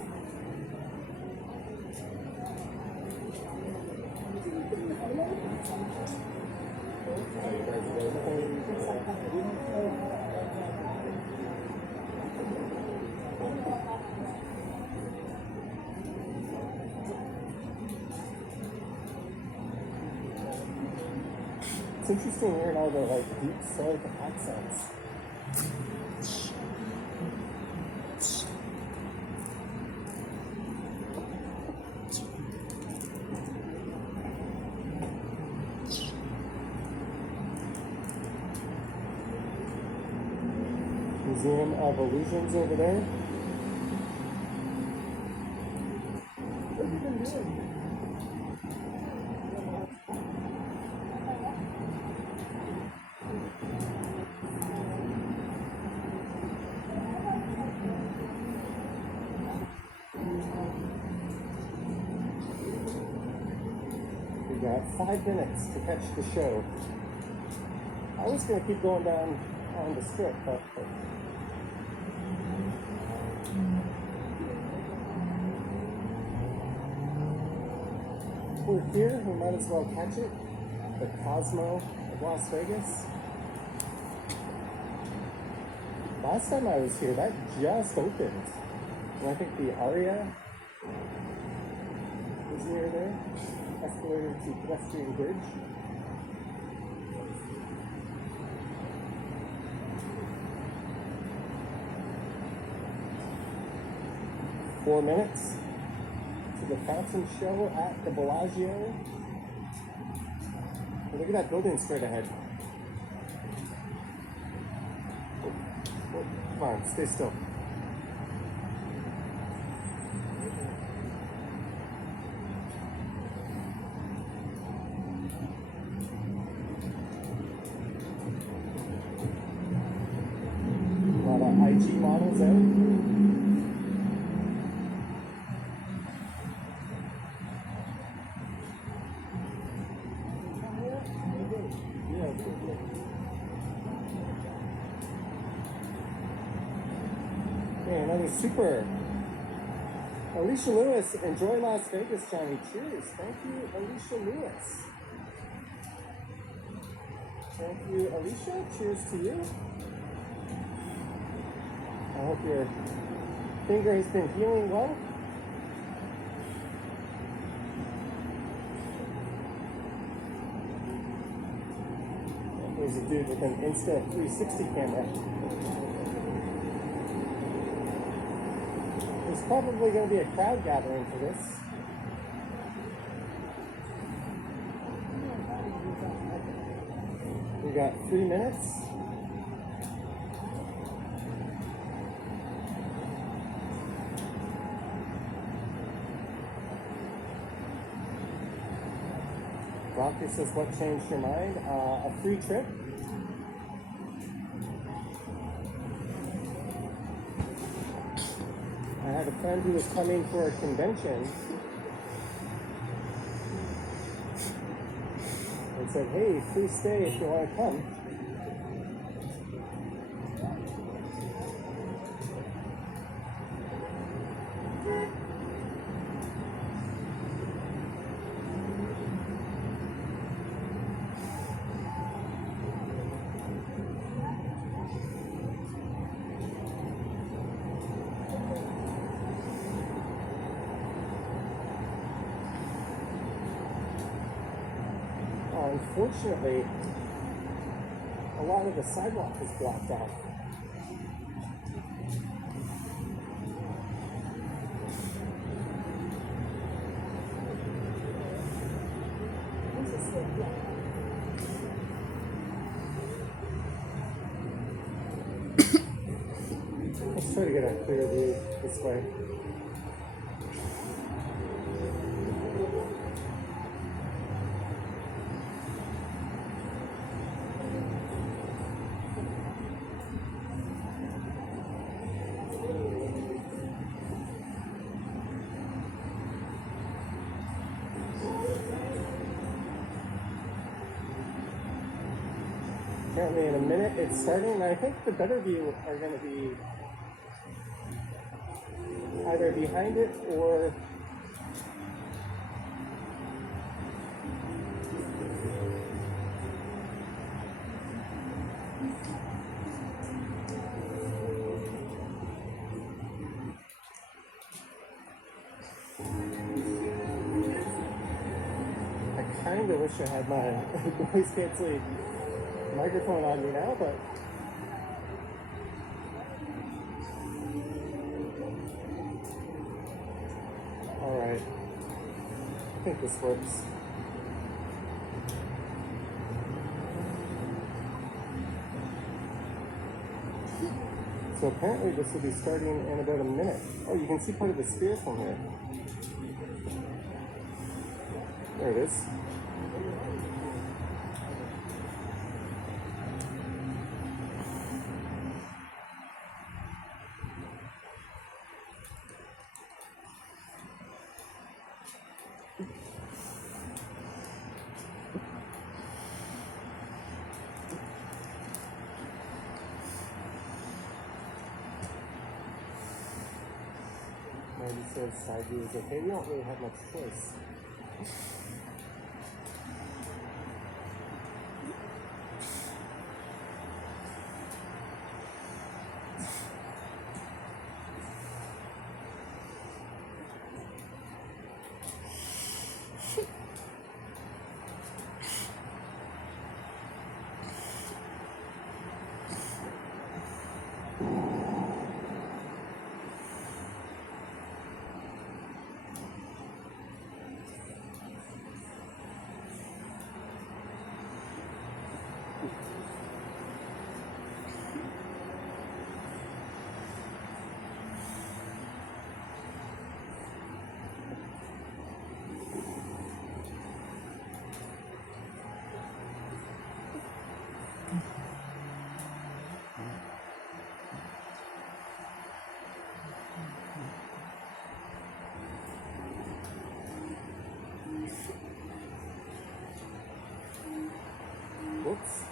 It's interesting hearing all the like deep South accents. Museum of Illusions over there. What have you been doing? got 5 minutes to catch the show. I was going to keep going down on the strip, but we're here, we might as well catch it. The Cosmo of Las Vegas. Last time I was here, that just opened. And I think the Aria is near there. Escalator to pedestrian bridge. Four minutes to the fountain show at the Bellagio. Oh, look at that building straight ahead. Oh, come on, stay still. A lot of IG models out. Okay, another super. Alicia Lewis, enjoy Las Vegas, Johnny. Cheers. Thank you, Alicia Lewis. Thank you, Alicia. Cheers to you. I hope your finger has been healing well. There's a dude with an Insta 360 camera. There's probably going to be a crowd gathering for this. We got 3 minutes. Rocker says, what changed your mind? A free trip. I had a friend who was coming for a convention and said, hey, free stay if you want to come. Unfortunately, a lot of the sidewalk is blocked off. Let's try to get a clear view this way. Apparently in a minute it's starting, and I think the better view are going to be either behind it or I kind of wish I had my noise canceling microphone on me now, but all right, I think this works. So apparently this will be starting in about a minute. Oh, you can see part of the sphere from here. There it is. inside you is okay. We don't really have much choice. Whoops.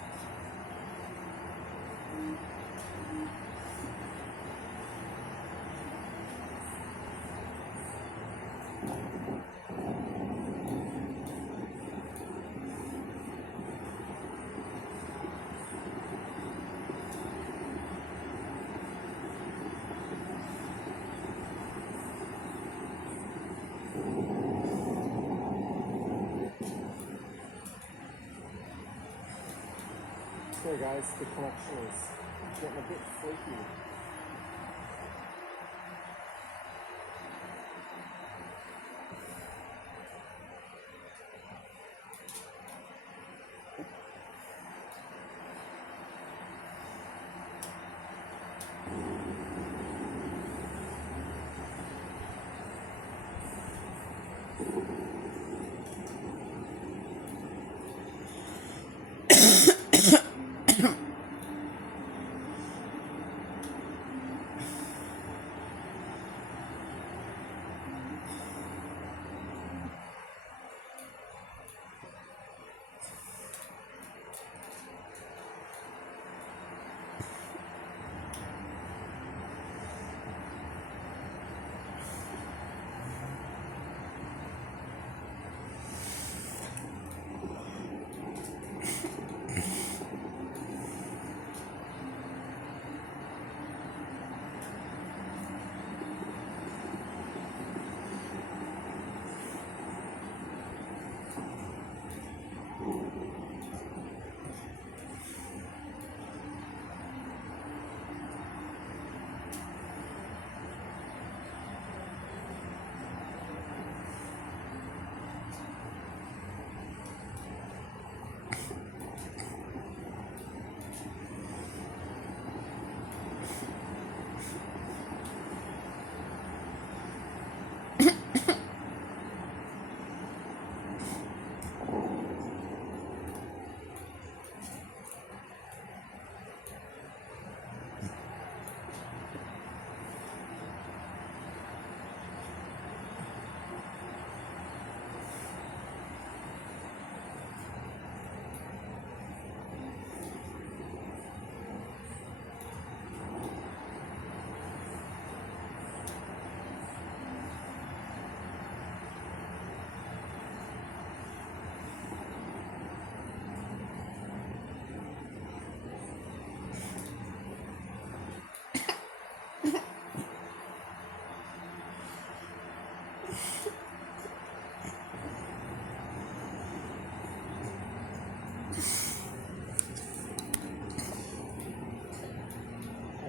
Sorry guys, the connection is getting a bit flaky.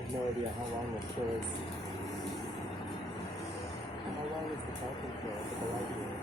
No idea how long the show is. How long is the talking show? Look at the light here.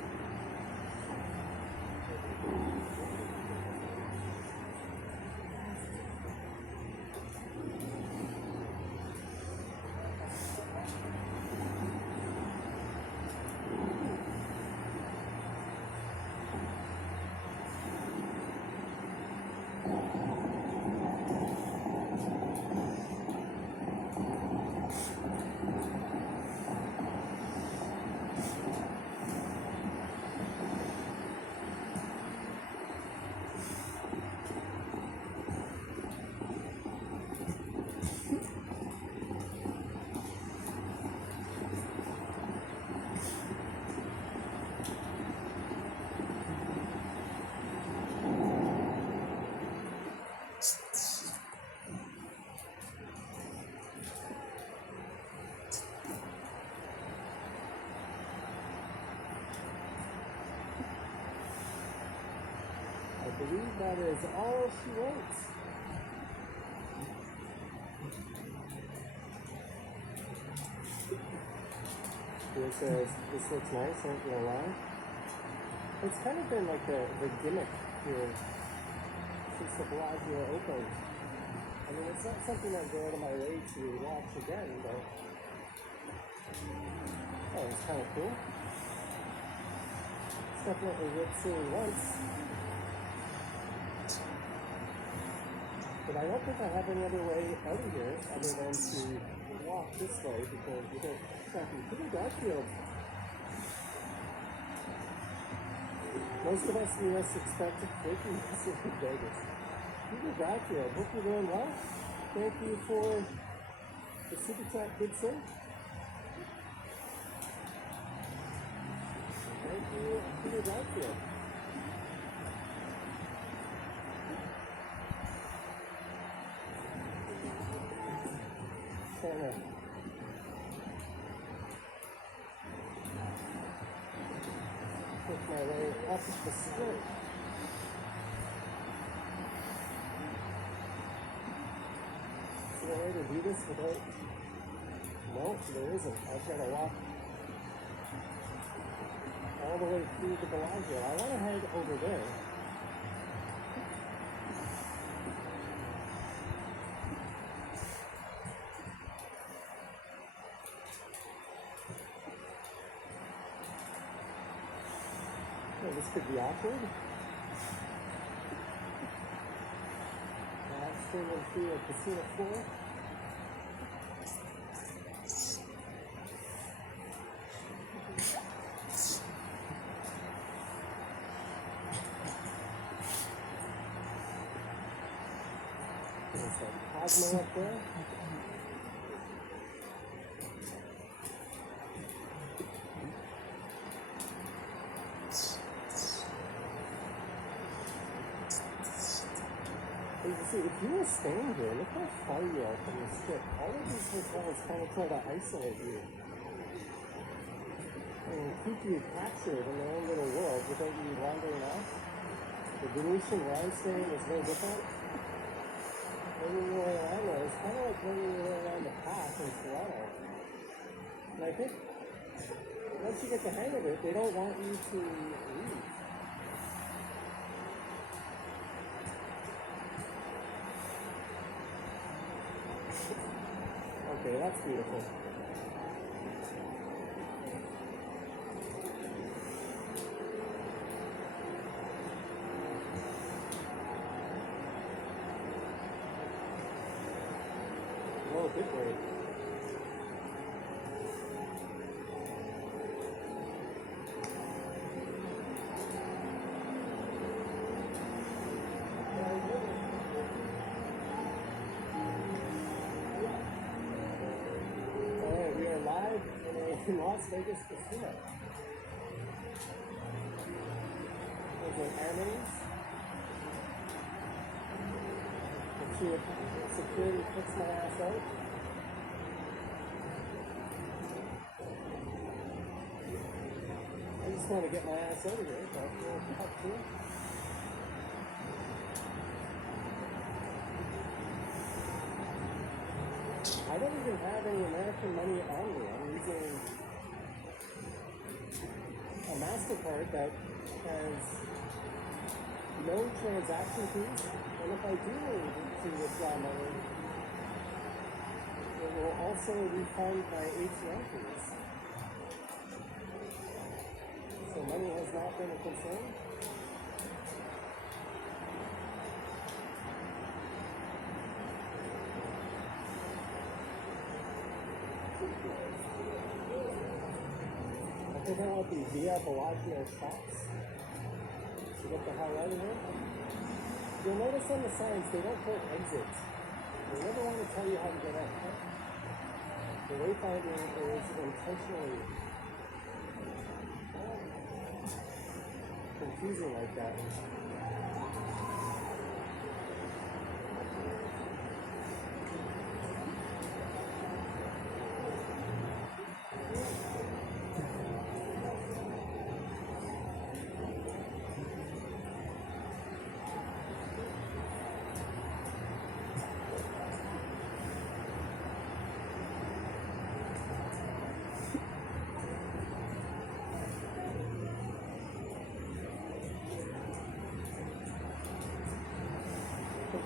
believe that is all she wrote. Here it says, this looks nice, I ain't gonna lie. It's kind of been like the gimmick here since the Bellagio opened. I mean, it's not something I go out of my way to watch again, but oh, it's kind of cool. It's definitely worth seeing once. But I don't think I have any other way out of here other than to walk this way because you don't traffic pretty Garfield. Most of us in the US expect freakiness in Vegas. Peter Garfield, hope you're doing well. Thank you for the super chat, good sir. Thank you, Peter Garfield. Trying to make my way up the strip. Is there a way to do this without? No, there isn't. I've got to walk all the way through the Bellagio. I want to head over there. Oh, this could be awkward. Streaming through a casino floor. There's a Cosmo up there. See, if you were staying here, look how far you are from the strip. All of these hotels kind of try to isolate you and keep you captured in their own little world without you wandering off. The Venetian Rhinestone is no different. Bringing you around there is kind of like bringing you around the path in Toronto. And I think once you get the hang of it, they don't want you to leave. Okay, that's beautiful. Whoa, good break. In Las Vegas casino. There's an Airmanes. Let's see if security puts my ass out. I just want to get my ass out of here, but we'll cut to it. I don't even have any American money on me. I'm using a MasterCard that has no transaction fees, and if I do need to withdraw money, it will also refund my ATM fees. So money has not been a concern. I think I want the Via Bellagio shops to get the hell out of here. You'll notice on the signs they don't put exits. They never want to tell you how to get out. The wayfinding is intentionally confusing like that.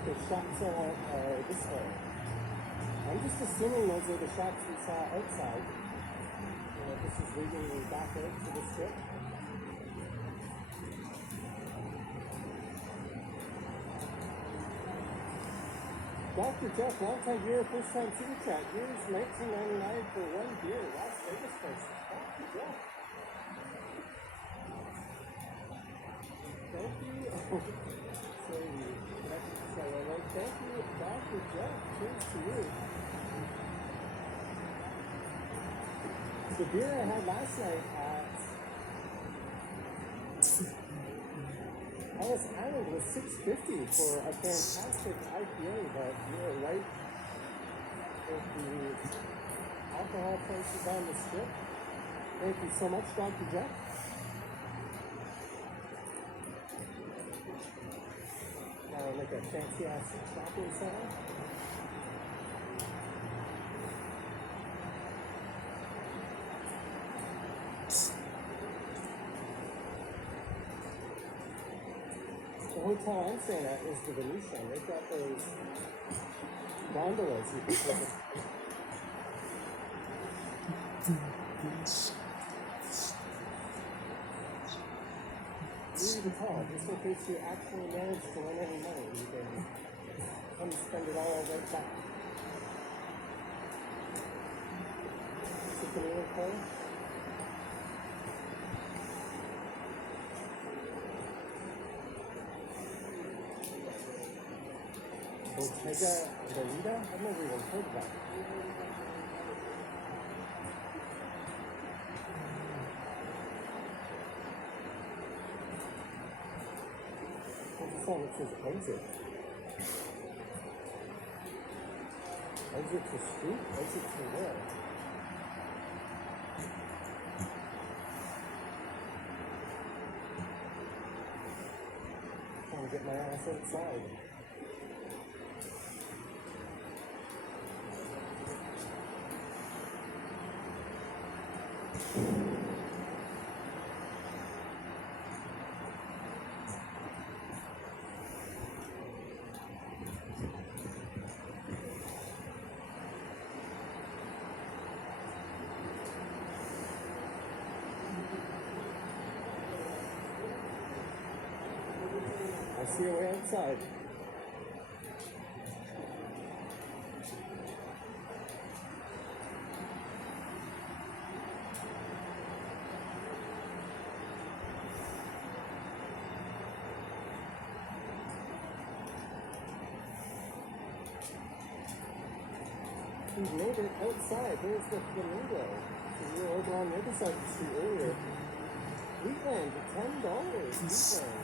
the shops are this way. I'm just assuming those are the shops we saw outside. This is leading me back out to the strip. Dr. Jeff, long time viewer, first time super chat. Here's $19.99 for one beer. Las Vegas prices. Dr. Jeff. Thank you. Thank you, Dr. Jeff. Cheers to you. The beer I had last night at Ellis Island was $6.50 for a fantastic IPA, but you're right with the alcohol prices on the strip. Thank you so much, Dr. Jeff. Like a fancy ass shopping center. The hotel I'm staying at is the Venetian. They've got those gondolas you can take. Louis Vuitton, just in case you actually manage to win any money, you can come spend it all right back. It's a Canadian coin. Bottega Veneta? I've never even heard of that. It says exit. Exit to street? Exit to where? Trying to get my ass outside. I see a way outside. We made it outside. There's the flamingo. So we were over on the other side of the street earlier. Wheatland, $10. Wheatland.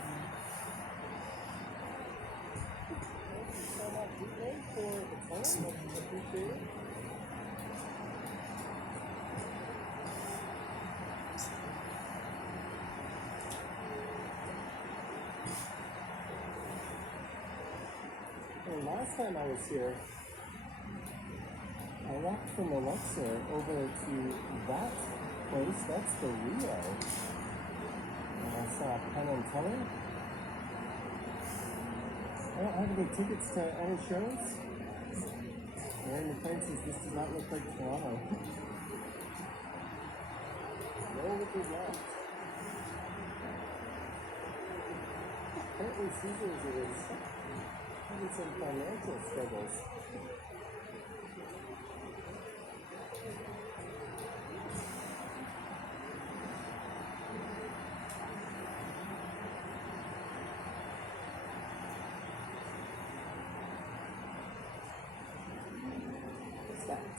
For the time, much appreciated. And last time I was here, I walked from the Luxor over to that place. That's the Rio. And I saw Penn and Teller. I don't have any tickets to any shows. Wearing the places, this does not look like Toronto. No, it does not. Apparently Caesars is having some financial struggles.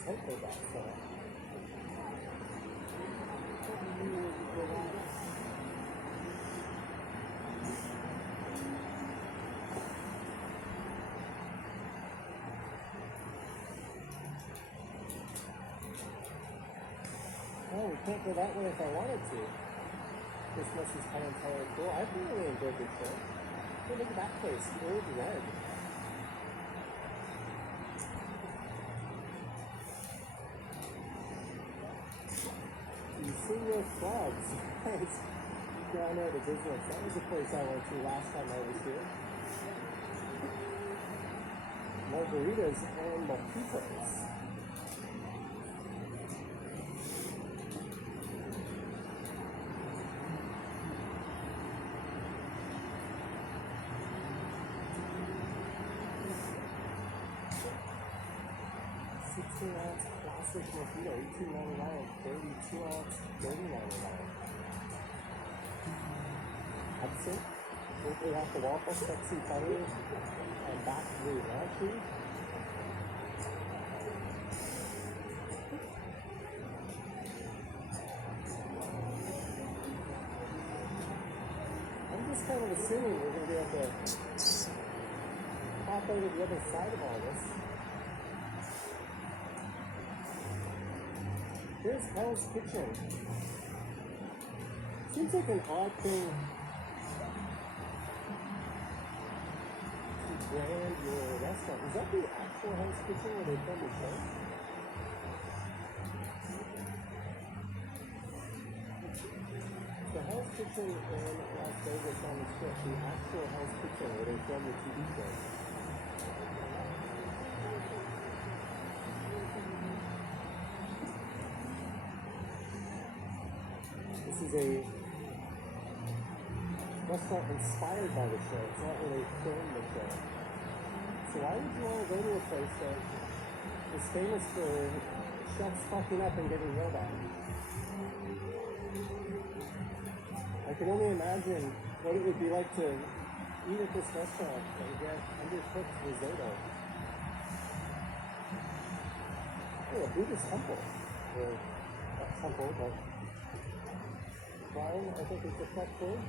Take that stuff. Oh, we can't go that way if I wanted to. Christmas is kind of cool. I've really enjoyed this show. Hey, look at that place, Old Red. Senior Frogs. Nice. Down there to business. That was a place I went to last time I was here. margaritas and mojitos. Classic mojito, $18.99, 32-ounce, $30.99. Absent, we have the waffle, sexy funny, and back to the raunchy. I'm just kind of assuming we're going to be able to pop over the other side of all this. Here's Hell's Kitchen. Seems like an odd thing to brand your restaurant. Is that the actual Hell's Kitchen where they film the show? The Hell's Kitchen in Las Vegas on the Strip, the actual Hell's Kitchen where they film the TV show. This is a restaurant inspired by the show. It's not where they filmed the show. So why would you want to go to a place that is famous for chefs fucking up and getting yelled at? I can only imagine what it would be like to eat at this restaurant and get undercooked risotto. Oh, a Buddhist temple. Or not temple, but Brian, I think is the correct word.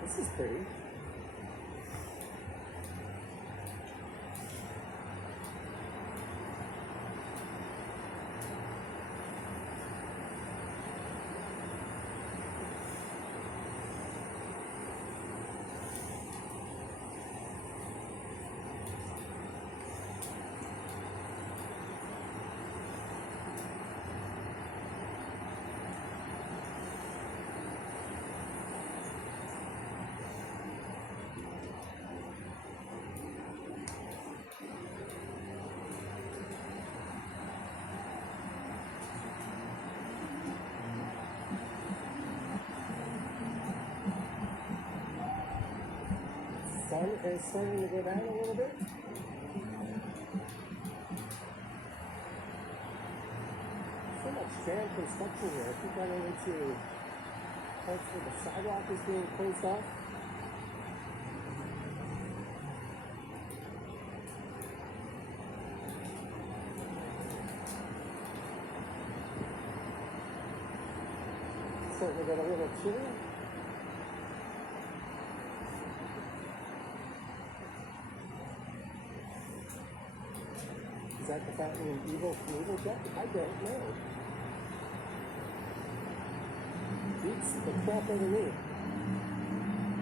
This is pretty. Sun is starting to go down a little bit. So much jam construction here. I keep running into parts where the sidewalk is being closed off. Starting to get a little chilly. Is that the fountain in Evil Knievel Jack? I don't know. Beats the crap out of me.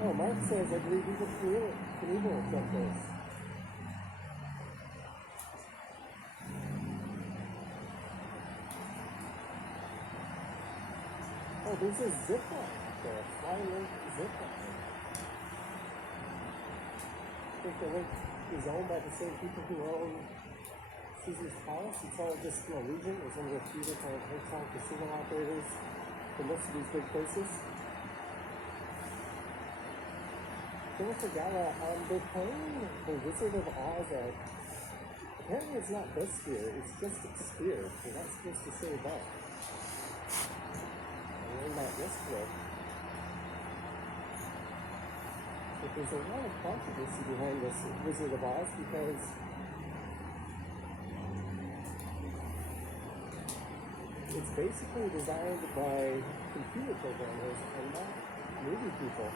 Oh, Mark says I believe Evil Knievel jumped this. Oh, there's a zip line there, a flying zip line. I think the link is owned by the same people who own Caesar's Palace. It's all just an illusion. There's only a few different hotel casino operators for most of these big places. Jennifer Gala, they're playing the Wizard of Oz at, apparently it's not the sphere, it's just a sphere. You're not supposed to say that. I learned that yesterday. But there's a lot of controversy behind this Wizard of Oz because it's basically designed by computer programmers and not movie people.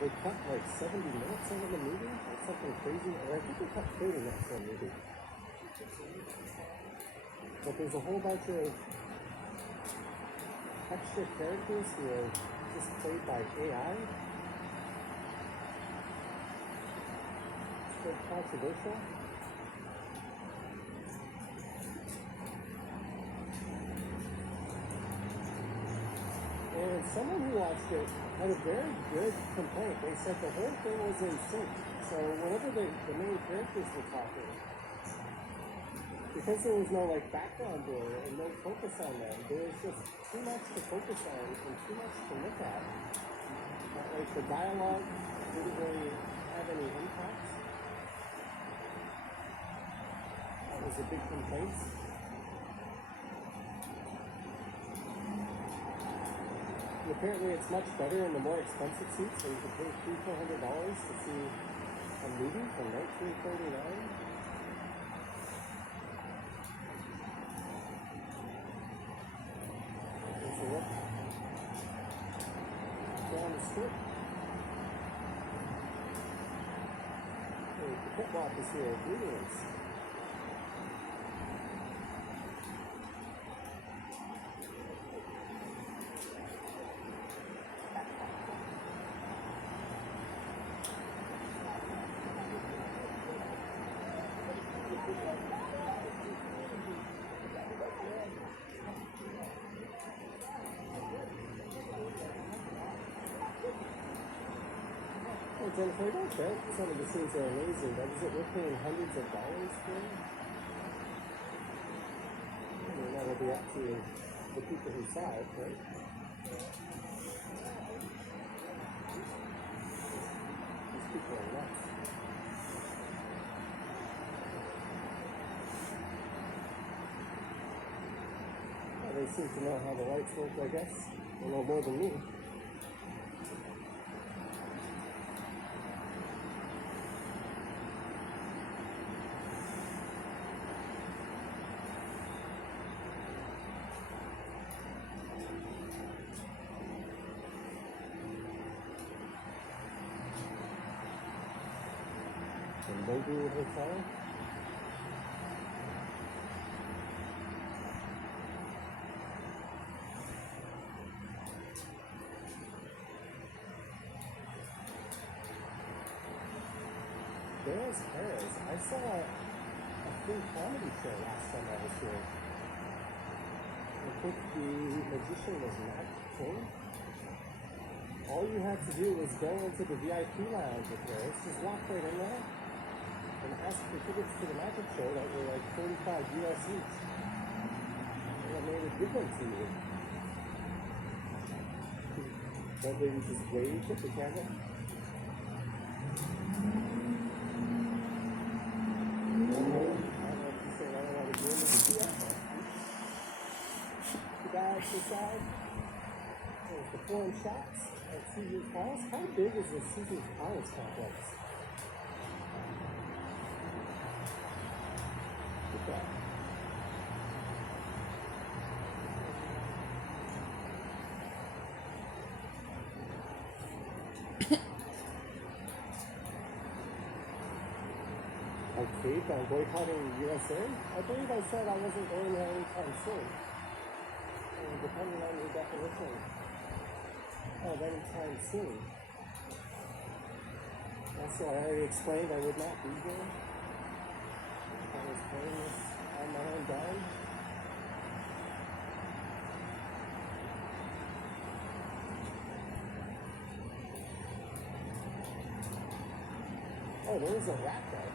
They cut like 70 minutes out of the movie or something crazy, or I think they cut 30 minutes out of the movie. But there's a whole bunch of extra characters who are just played by AI. It's quite controversial. someone who watched it had a very good complaint. They said the whole thing was in sync. So whenever the main characters were talking, because there was no like background or and no focus on them, there was just too much to focus on and too much to look at. Like the dialogue didn't really have any impact. That was a big complaint. And apparently it's much better in the more expensive seats, so you can pay $300-400 to see a movie from 1939. Down the strip. The footwalk is here. Greetings. Hey Jennifer, I don't bet some of the scenes are amazing, but is it worth paying hundreds of dollars for? I mean, that'll be up to the people who saw it, right? These people are nuts. Well, they seem to know how the lights work, I guess. They know more than me. Nobu Hotel. There's Paris. I saw a free comedy show last time I was here. I think the magician was Matt King. All you had to do was go into the VIP lounge at Paris, just walk right in there, and ask for tickets to the magic show that were like $45 US each. And I made it give them to you. That lady just waved at the camera. I don't know if you said I don't want to do it. The guys decide. There's the foreign shots at Caesar's Palace. How big is the Caesar's Palace complex? Take on boycotting the USA? I believe I said I wasn't going there anytime soon. And depending on your definition of anytime soon. Also, I already explained I would not be here. I was playing this on my own dime. Oh, there is a rat there.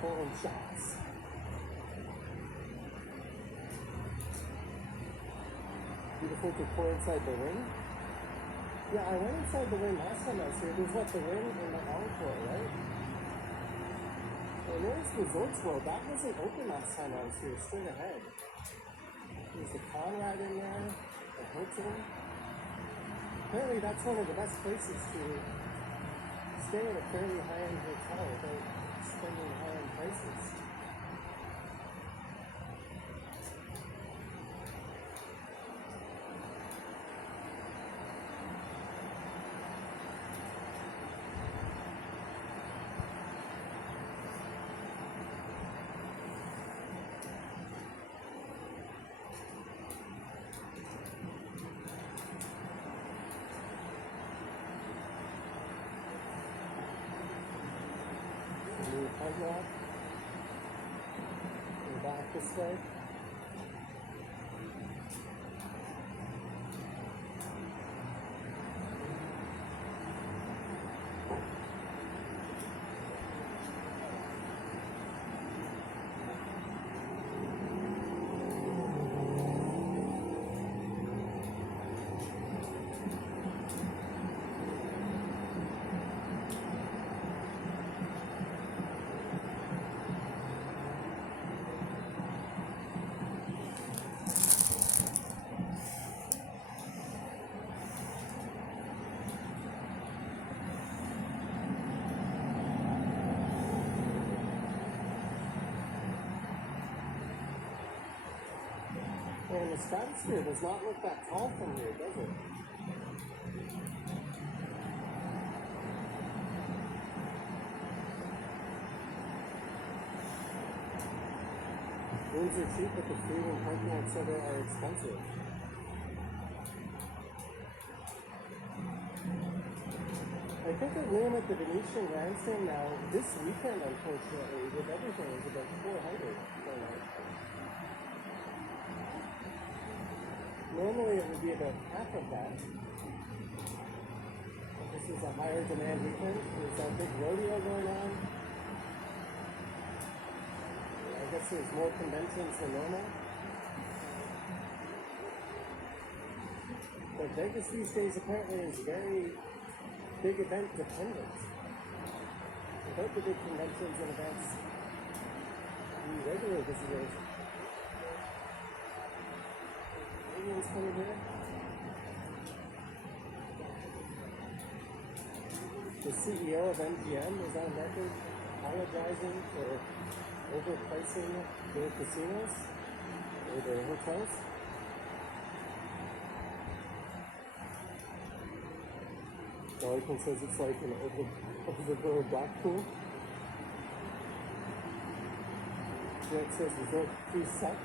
Foreign shots. Beautiful decor inside the ring. Yeah, I went inside the ring last time I was here. There's what, the ring and the encore, right? And there's Resorts World. That wasn't open last time I was here, straight ahead. There's the Conrad in there, the Hilton. Apparently that's one of the best places to stay at a fairly high-end hotel without spending high-end prices. Hard Rock. display. And the stratosphere does not look that tall from here, does it? Rooms are cheap, but the food and parking, etc. are expensive. I think the room at the Venetian Grandstand now, this weekend, unfortunately, with everything, is about $400 per night. Normally it would be about half of that. But this is a higher demand weekend. There's a big rodeo going on. I guess there's more conventions than normal. But Vegas these days apparently is very big event dependent. Without the big conventions and events, the regular visitors coming here. The CEO of MGM is on record apologizing for overpricing their casinos or their hotels. Darlington says it's like an overgrown black pool. It says resort fees suck.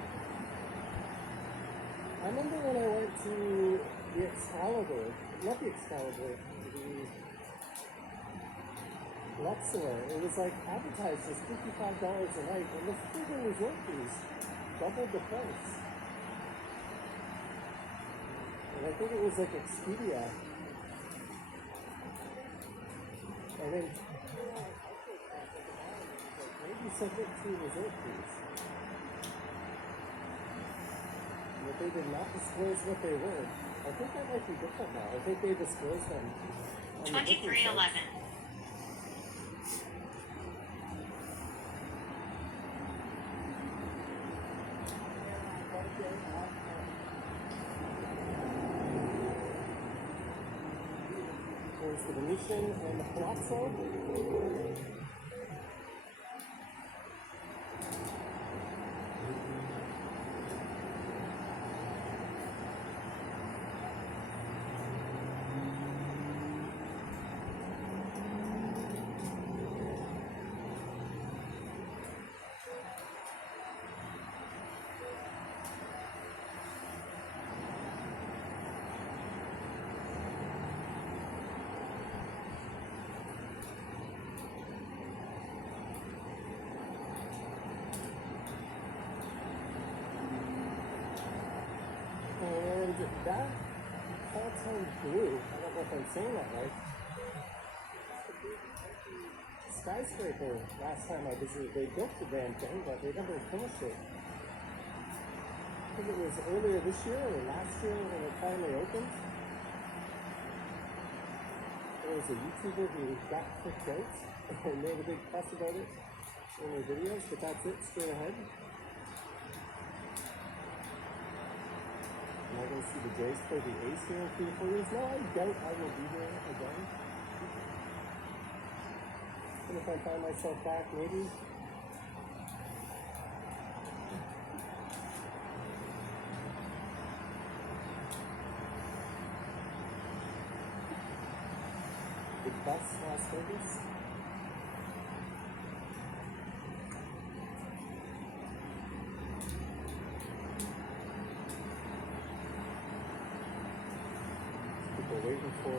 I remember when I went to the Excalibur, not the Excalibur, the Luxor, it was like advertised as $55 a night, and the freaking resort fees doubled the price. And I think it was like Expedia. And then, maybe subject to resort fees. But they did not disclose what they were. I think that might be different now. I think they disclosed them. 2311. There's the Venetian and the Palazzo. And that all-time blue, I don't know if I'm saying that right, skyscraper last time I visited, they built the damn thing, but they never finished it. I think it was earlier this year or last year when it finally opened. There was a YouTuber who got kicked out and made a big fuss about it in their videos, but that's it, straight ahead. Am I going to see the Jays play the Ace here in 3 or 4 years? No, I doubt I will be here again. And if I find myself back, maybe. Big bus, Las Vegas. People waiting for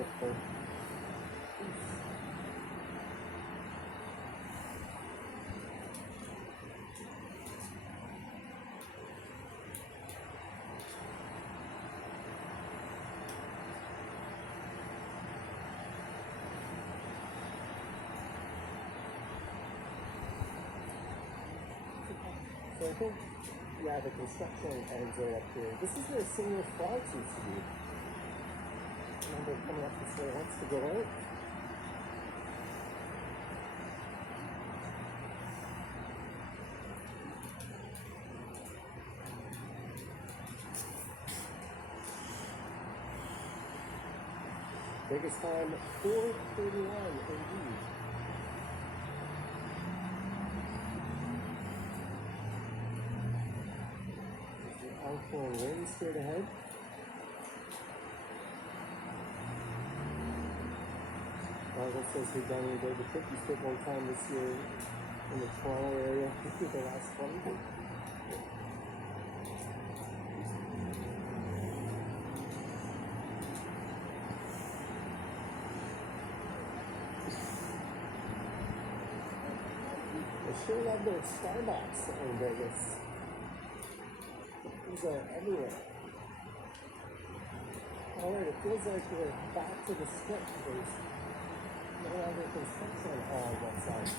So I think, yeah, the construction ends right up here. This is where Senior Frogs used to be. Remember coming up this way once to go out? Biggest time, 4:31 indeed. Outflowing wind straight ahead. Margaret says we've done a bit of a trip. You spent more time this year in the Toronto area through the last 20. I sure love those Starbucks in Vegas. These are everywhere. Alright, it feels like we're back to the strip. There's no longer construction on one side.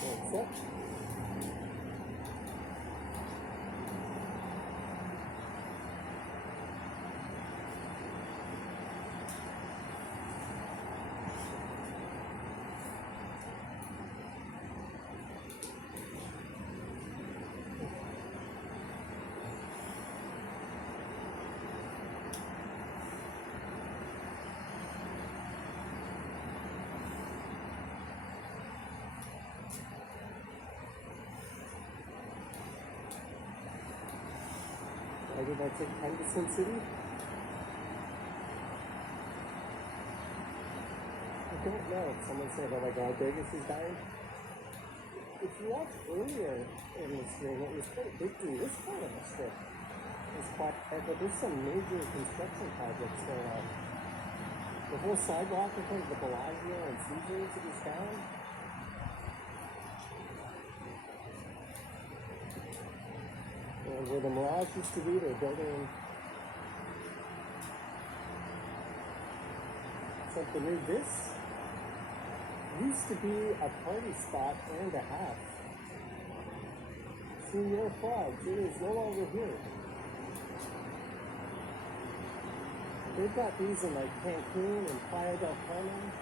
What's up? I did I take Henderson City? I don't know. Someone said, oh my god, Vegas is dying. If you watched earlier in the stream, it was quite big to this part of the strip. It's quiet, but there's some major construction projects going on. The whole sidewalk in front of the Bellagio and Caesars is down. And where the Mirage used to be, they're building something new. This used to be a party spot and a half. Senior Frogs, it is no longer here. They've got these in like Cancun and Playa del Carmen.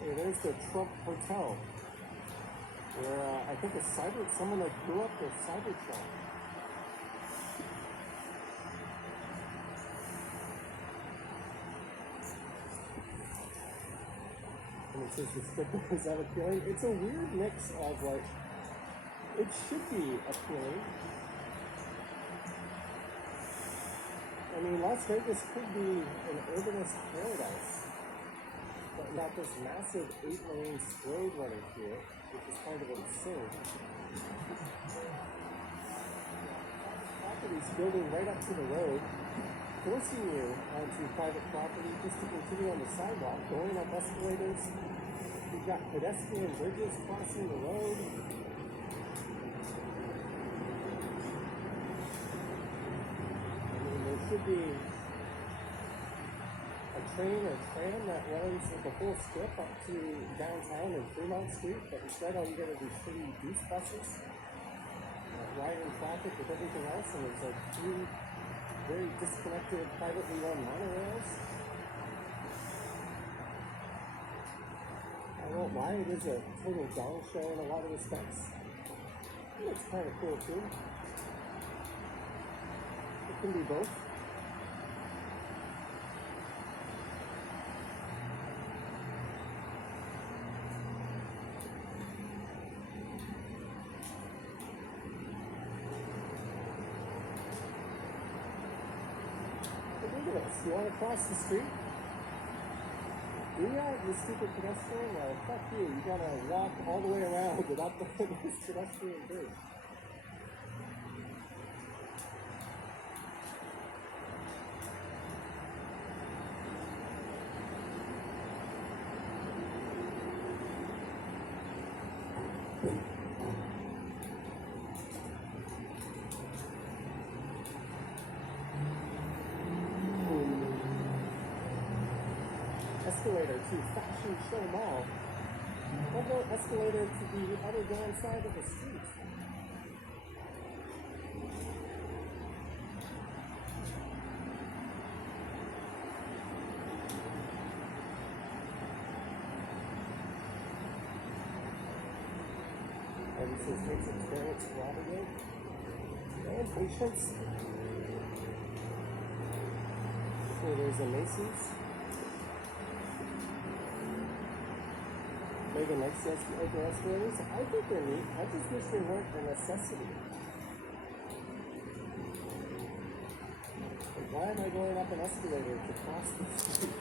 Hey, there's the Trump Hotel, where I think someone like grew up with Cybertron. And it says the strip is that appealing. It's a weird mix of like, it should be appealing. I mean, Las Vegas could be an urbanist paradise. But not this massive 8-lane road running through it, which is kind of insane. Properties building right up to the road, forcing you onto private property just to continue on the sidewalk, going up escalators. You've got pedestrian bridges crossing the road. I mean, there should be a train or tram that runs the whole strip up to downtown and Fremont Street, but instead all you get are these shitty goose buses riding traffic with everything else, and there's like 3 very disconnected privately run monorails. I won't lie, it is a total gong show in a lot of respects. And it's kind of cool too. It can be both. Look at this. You want to cross the street? Do ya, you stupid pedestrian? Well, fuck you. You gotta walk all the way around and up this pedestrian bridge. escalator to Fashion Show Mall. Or go escalator to the other damn side of the street. And it says takes experience to navigate and patience. So there's a Macy's. Mega nice open escalators. I think they're neat. I just wish they weren't a necessity. Like, why am I going up an escalator to cross the street?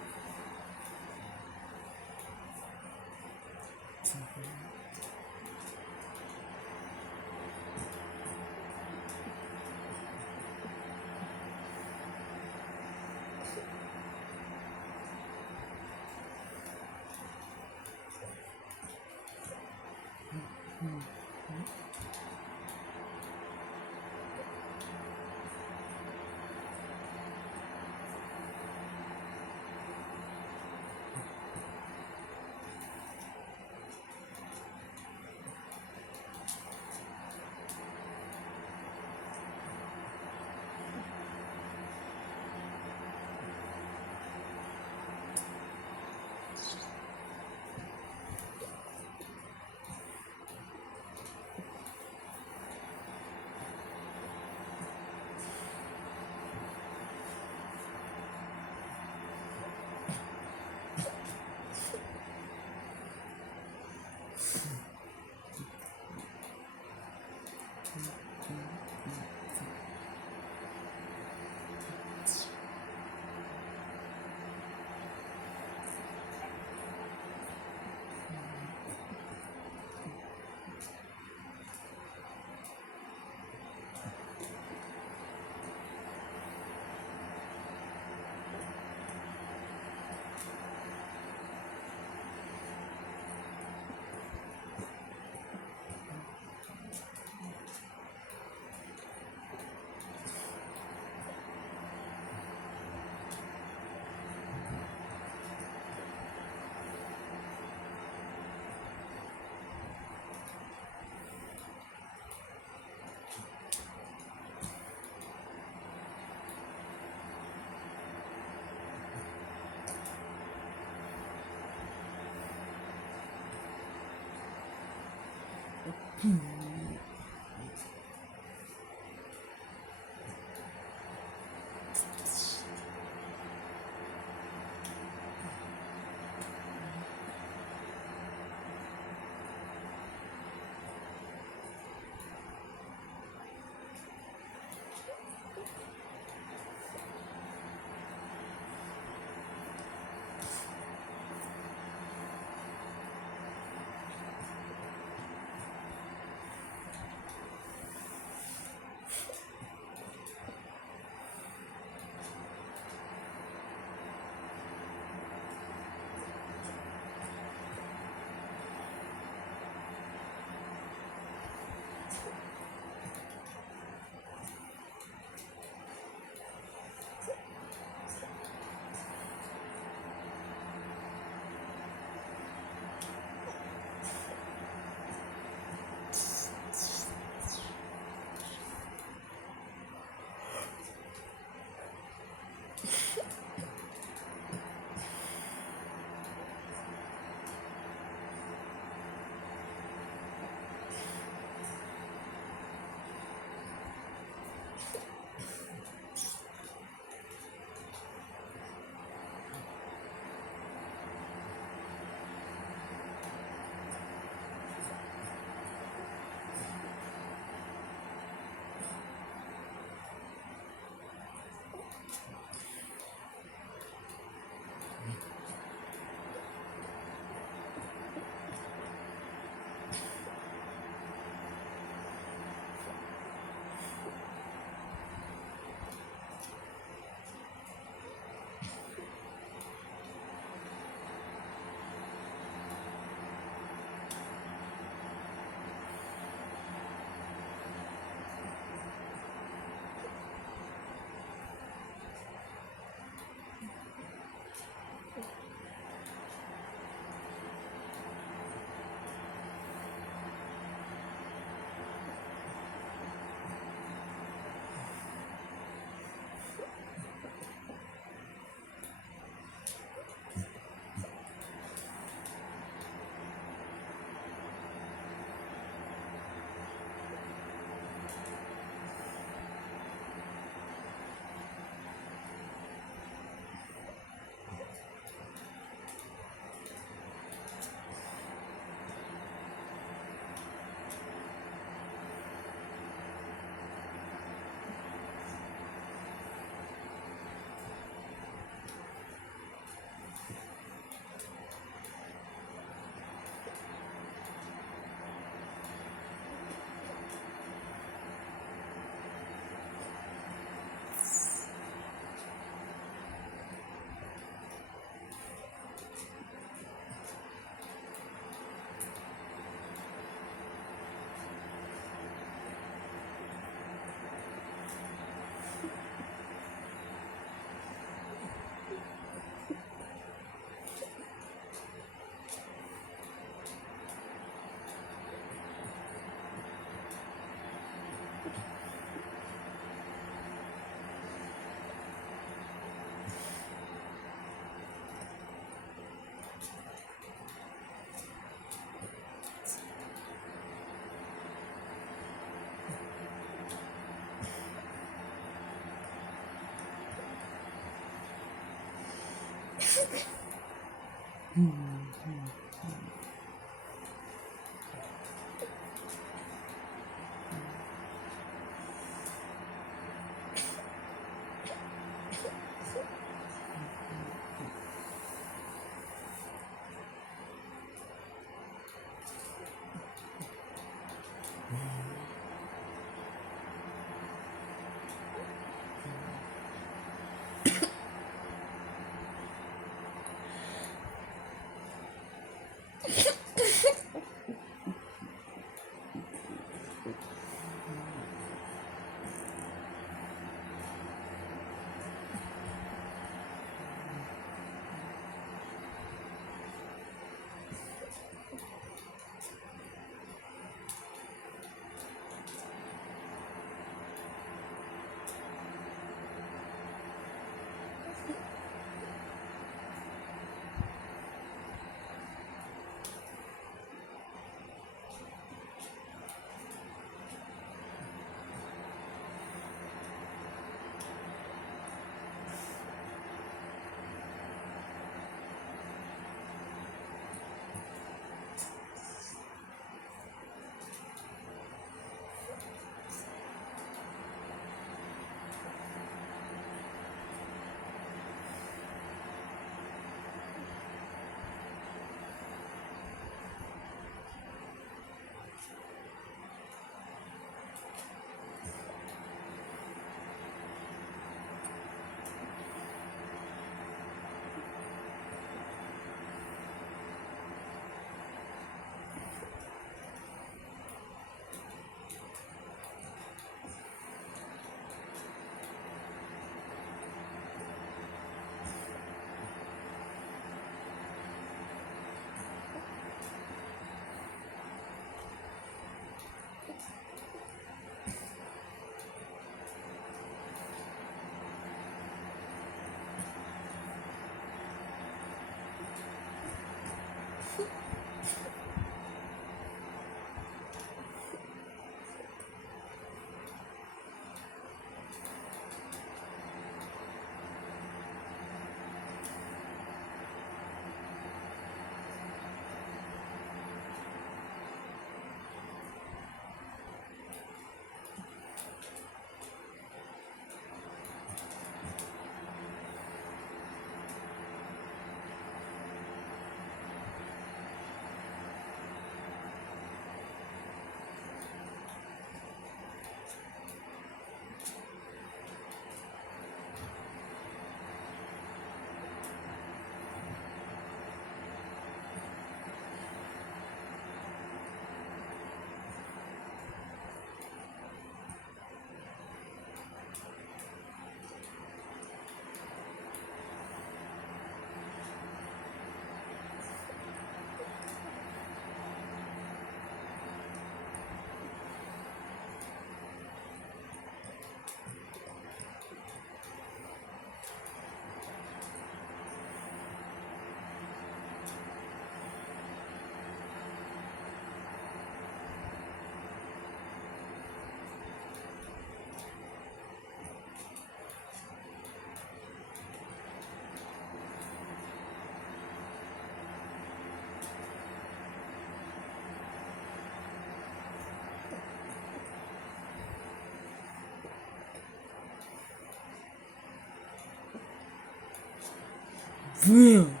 Нет.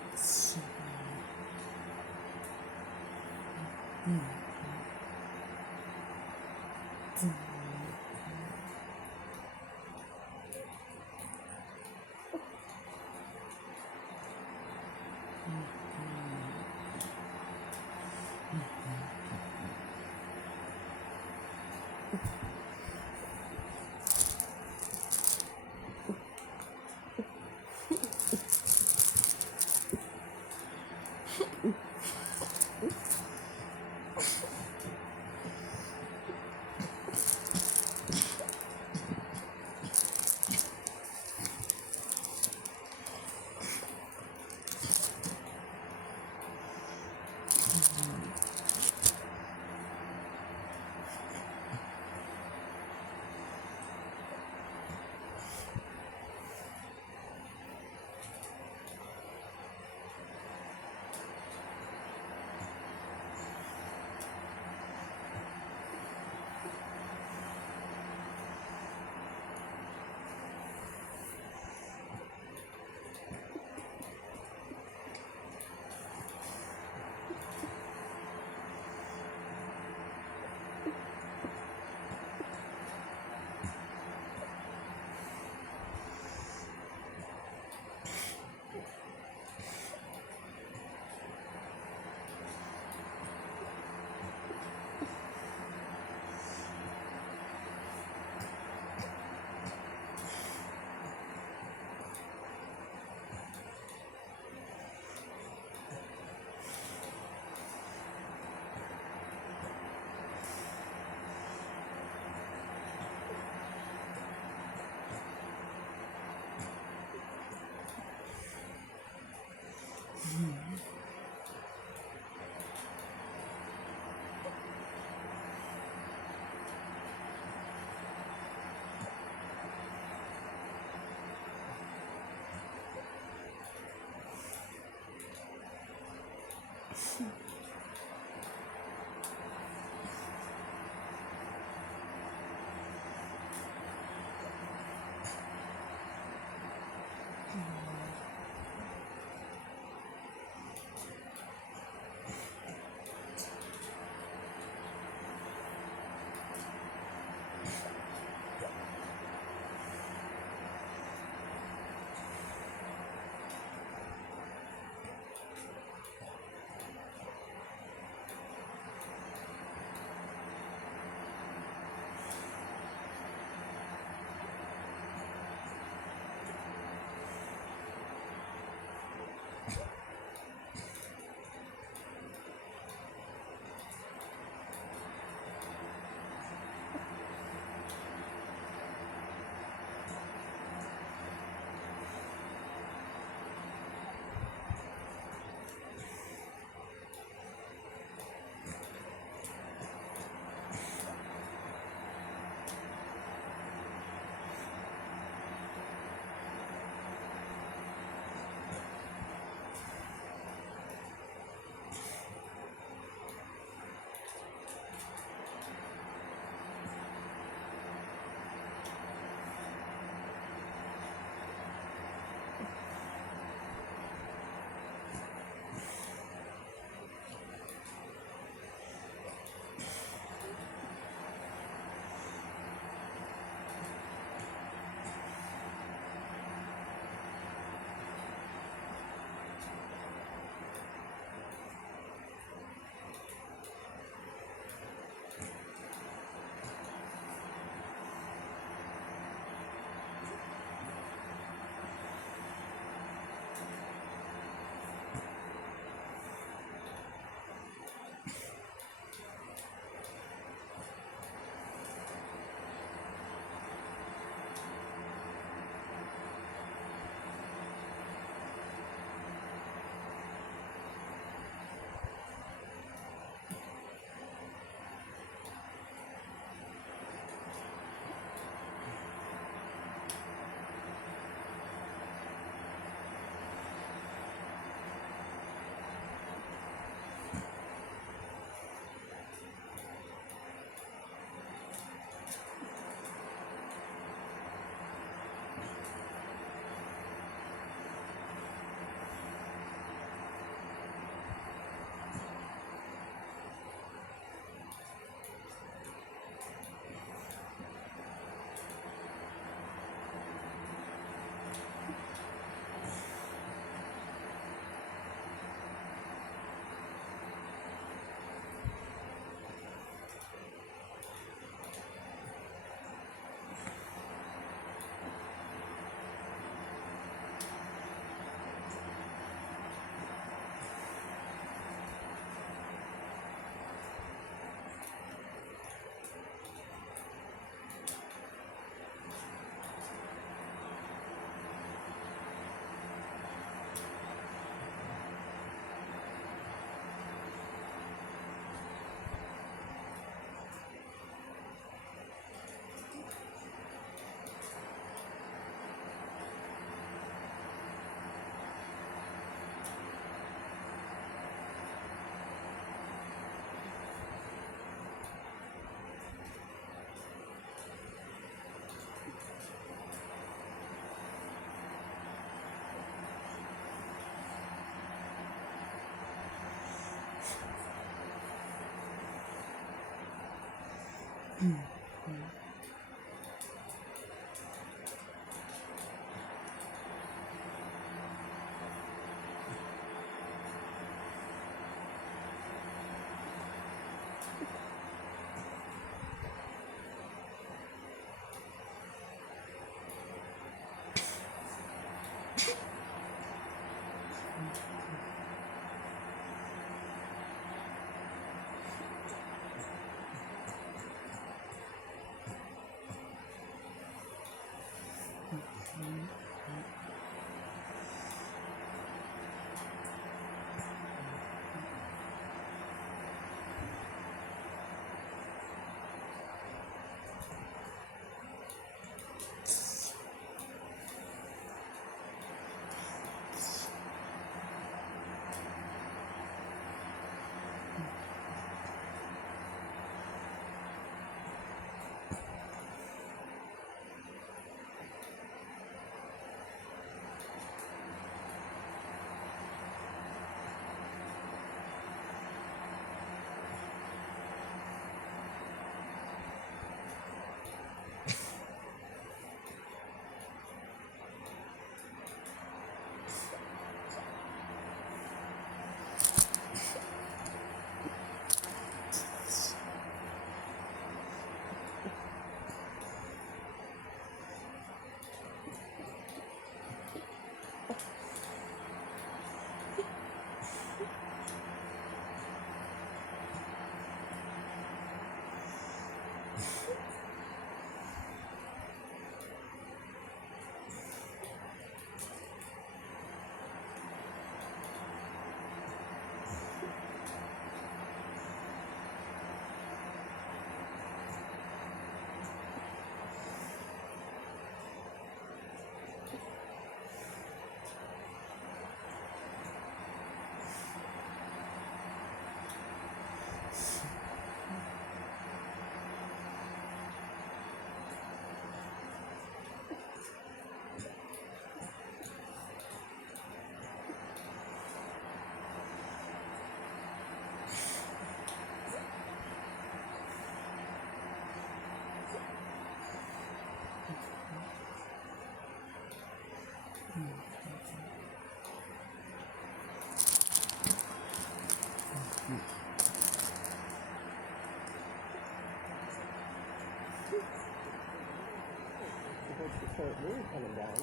Supposed to start really coming down,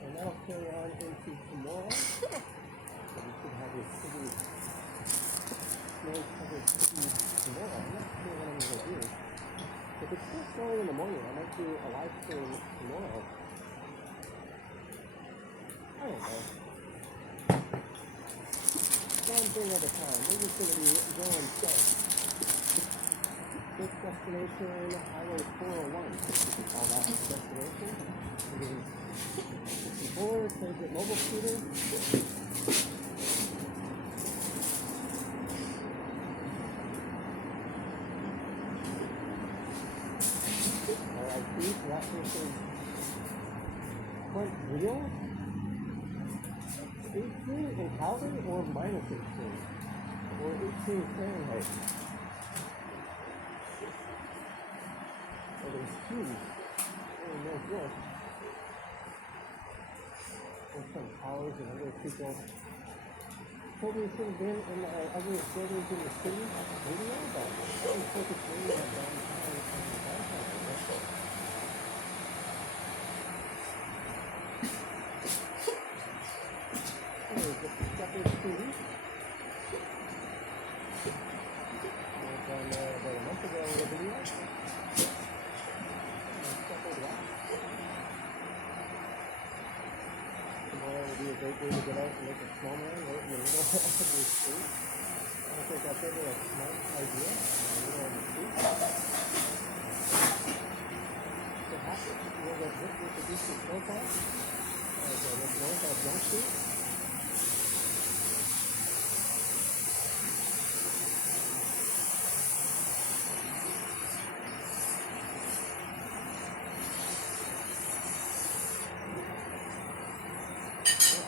and that'll carry on into tomorrow. So we should have this pretty snow-covered city tomorrow. I'm not sure what I'm going to do. If it's still snowing in the morning, I might do a live stream tomorrow. I don't know. One thing at a time. We're just going to be going south. This destination, Highway 401. We call that destination. It is 64, transit mobile scooter. RIP, that person's front wheel. 18 in Calgary or minus 18? Or 18 Fahrenheit? Oh, there's two. Oh, northwest. There's some towers and other people. Told me it should have been in the other buildings in the city video, but I was focused really on downtown and downtown. There's the Shepherd City. I was on there about a month ago with a video. Tomorrow would be a great day to get out and make a snowman right in the middle of the street. I don't think that's ever a smart idea in the middle of the street. Perhaps we'll get this with the decent snowfall as I look north at Jump Street.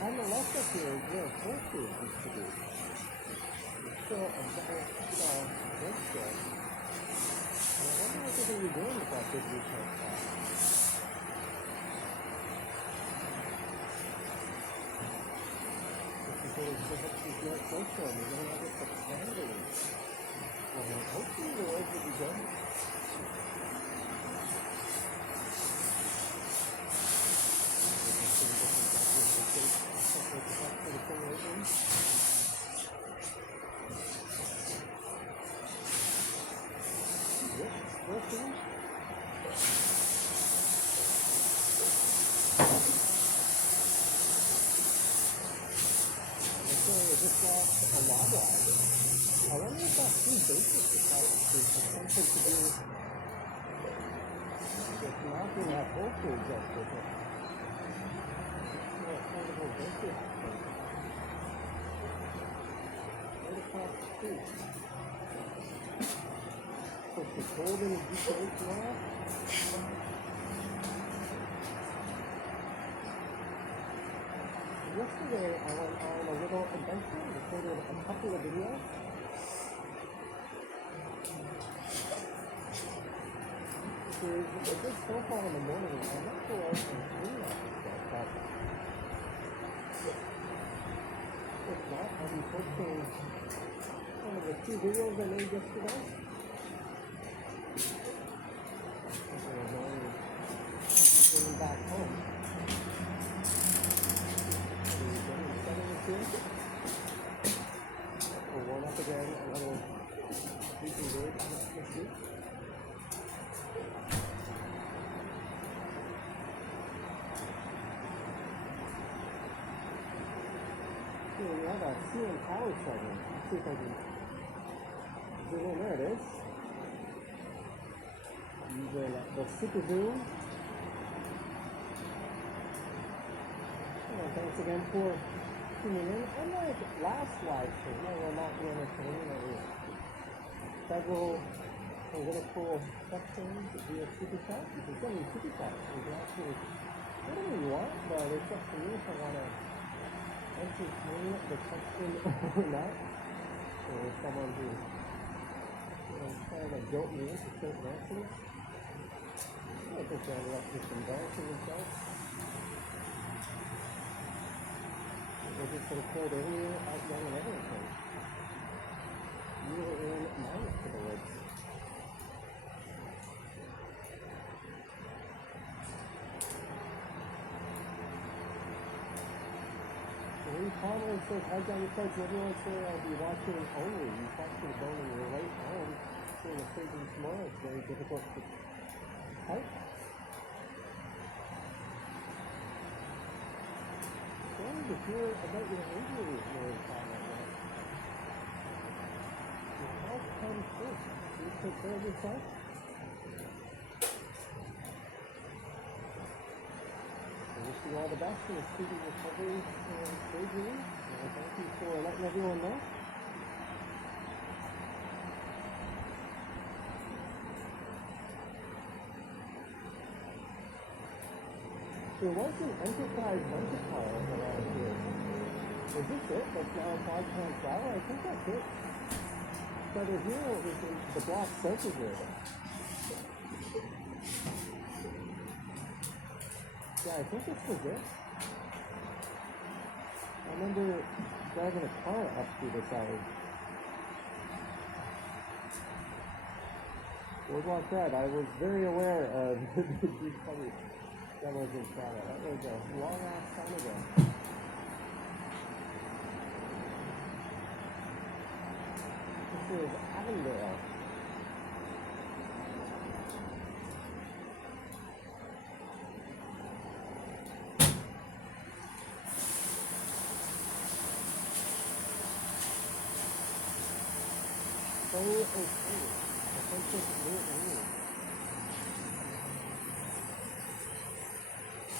On the left up here is where Forestry used to be. There's still a double drugstore. And I wonder you doing with that big retail spot? It's not social, you're going to have it expanding. Hopefully the world will be good. Just lost a lot of I wonder if that's too basic. If that's something to do with knocking that Whole Foods up with it. It's more affordable basic thing. Right across the street. So it's cold in the GTA tomorrow. Yesterday I went on a little adventure, recorded a couple of videos. There's a good snowfall in the morning. I'm not sure I can see that but if not, I'll be posting one of the 2 videos I made yesterday. Going back home. We'll warm up again another weekly day next week. Here we have a CN Tower segment. Let's see if I can zoom in. There it is. Using the super zoom. Thanks again for tuning in. Unlike last live stream, I will not be entertaining. There was several political sections via Super Chat. You can send me Super Chat. You can actually whatever you want, but it's up to me if I want to entertain the question or not. Or someone who trying to guilt me into certain answers. I think I ended up just embarrassing themselves. Was it so cold earlier out young and everything? You were in my neck of the woods. Lee Palmer says, hi Johnny Coach, everyone sure I'll be watching only. You talked to the bone and you're right home. Seeing the prison tomorrow, it's very difficult to type. Sorry to hear about your injury, Mary Palmer. Your health comes first. You take care of yourself. I wish you all the best in a speedy recovery and surgery. And thank you for letting everyone know. There was an Enterprise rental car around here. Is this it? That's now in 5 pound flour? I think that's it. It's either here or it's in the block south of here. Yeah, I think this was it. I remember driving a car up through this alley. Boardwalk Red, I was very aware of the Greek public. That was in Canada. That was a long ass time ago. This is Avondale. So okay. I think it's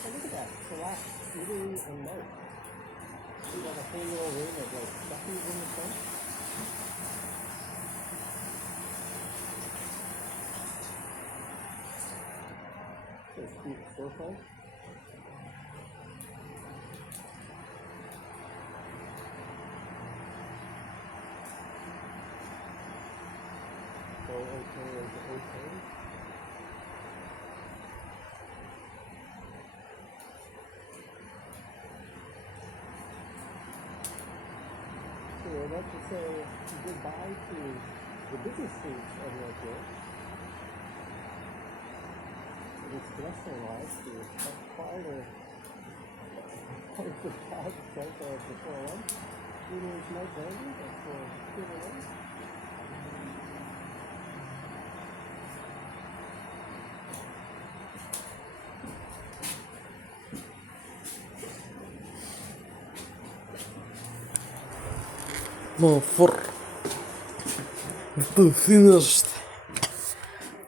oh, look at that. Select Italy and March. We got a whole little room of like stuffies in the front. So cute storefront. So okay is okay. like to say goodbye to the busy streets of Tokyo. It's stressful life to have quieter part of the crowd center of the 401. There's no brandy, but for human. No, for to finish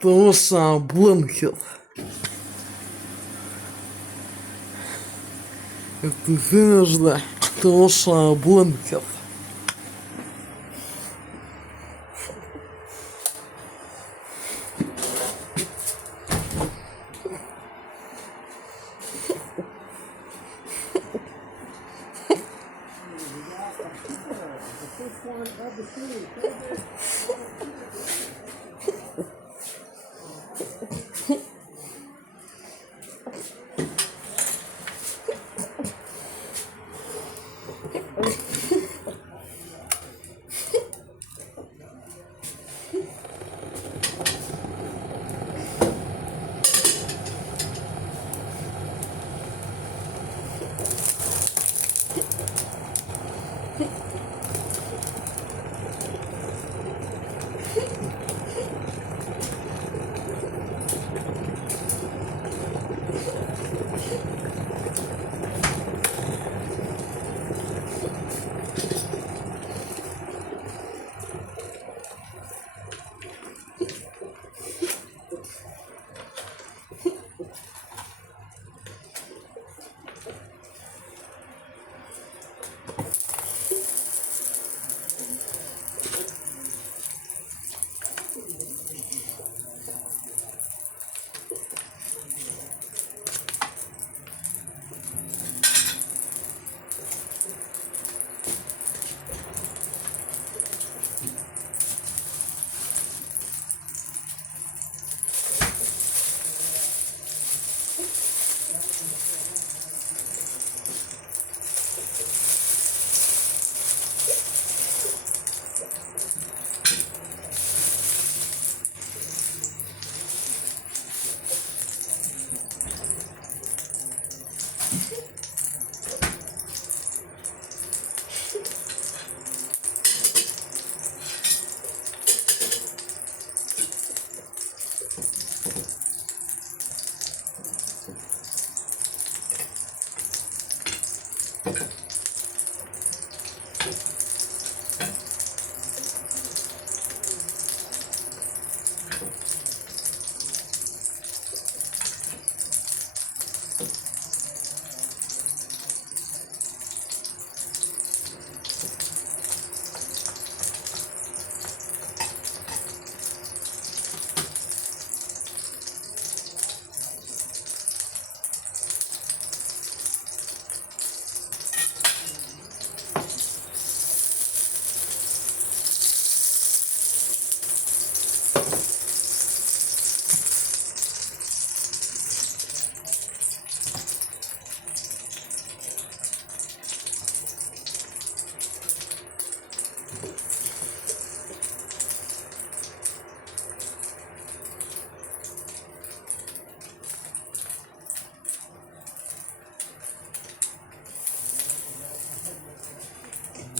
the ocean blanket. To finish the ocean blanket.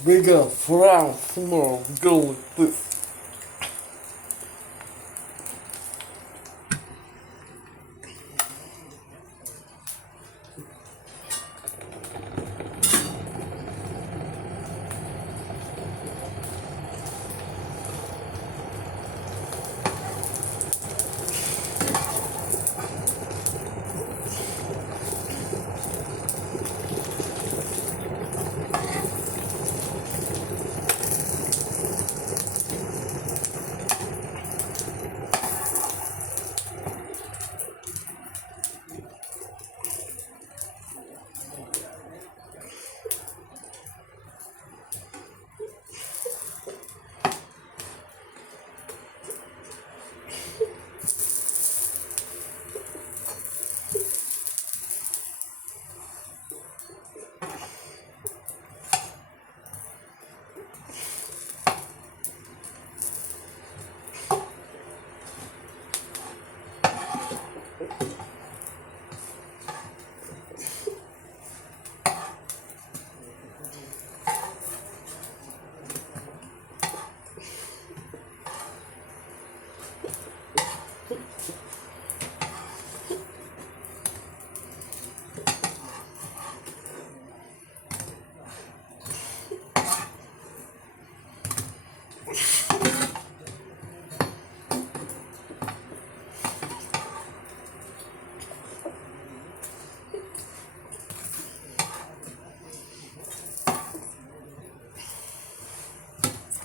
Bigger frown, small, go like this.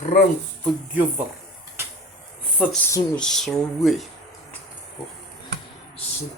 Run together. Such a way. Shit.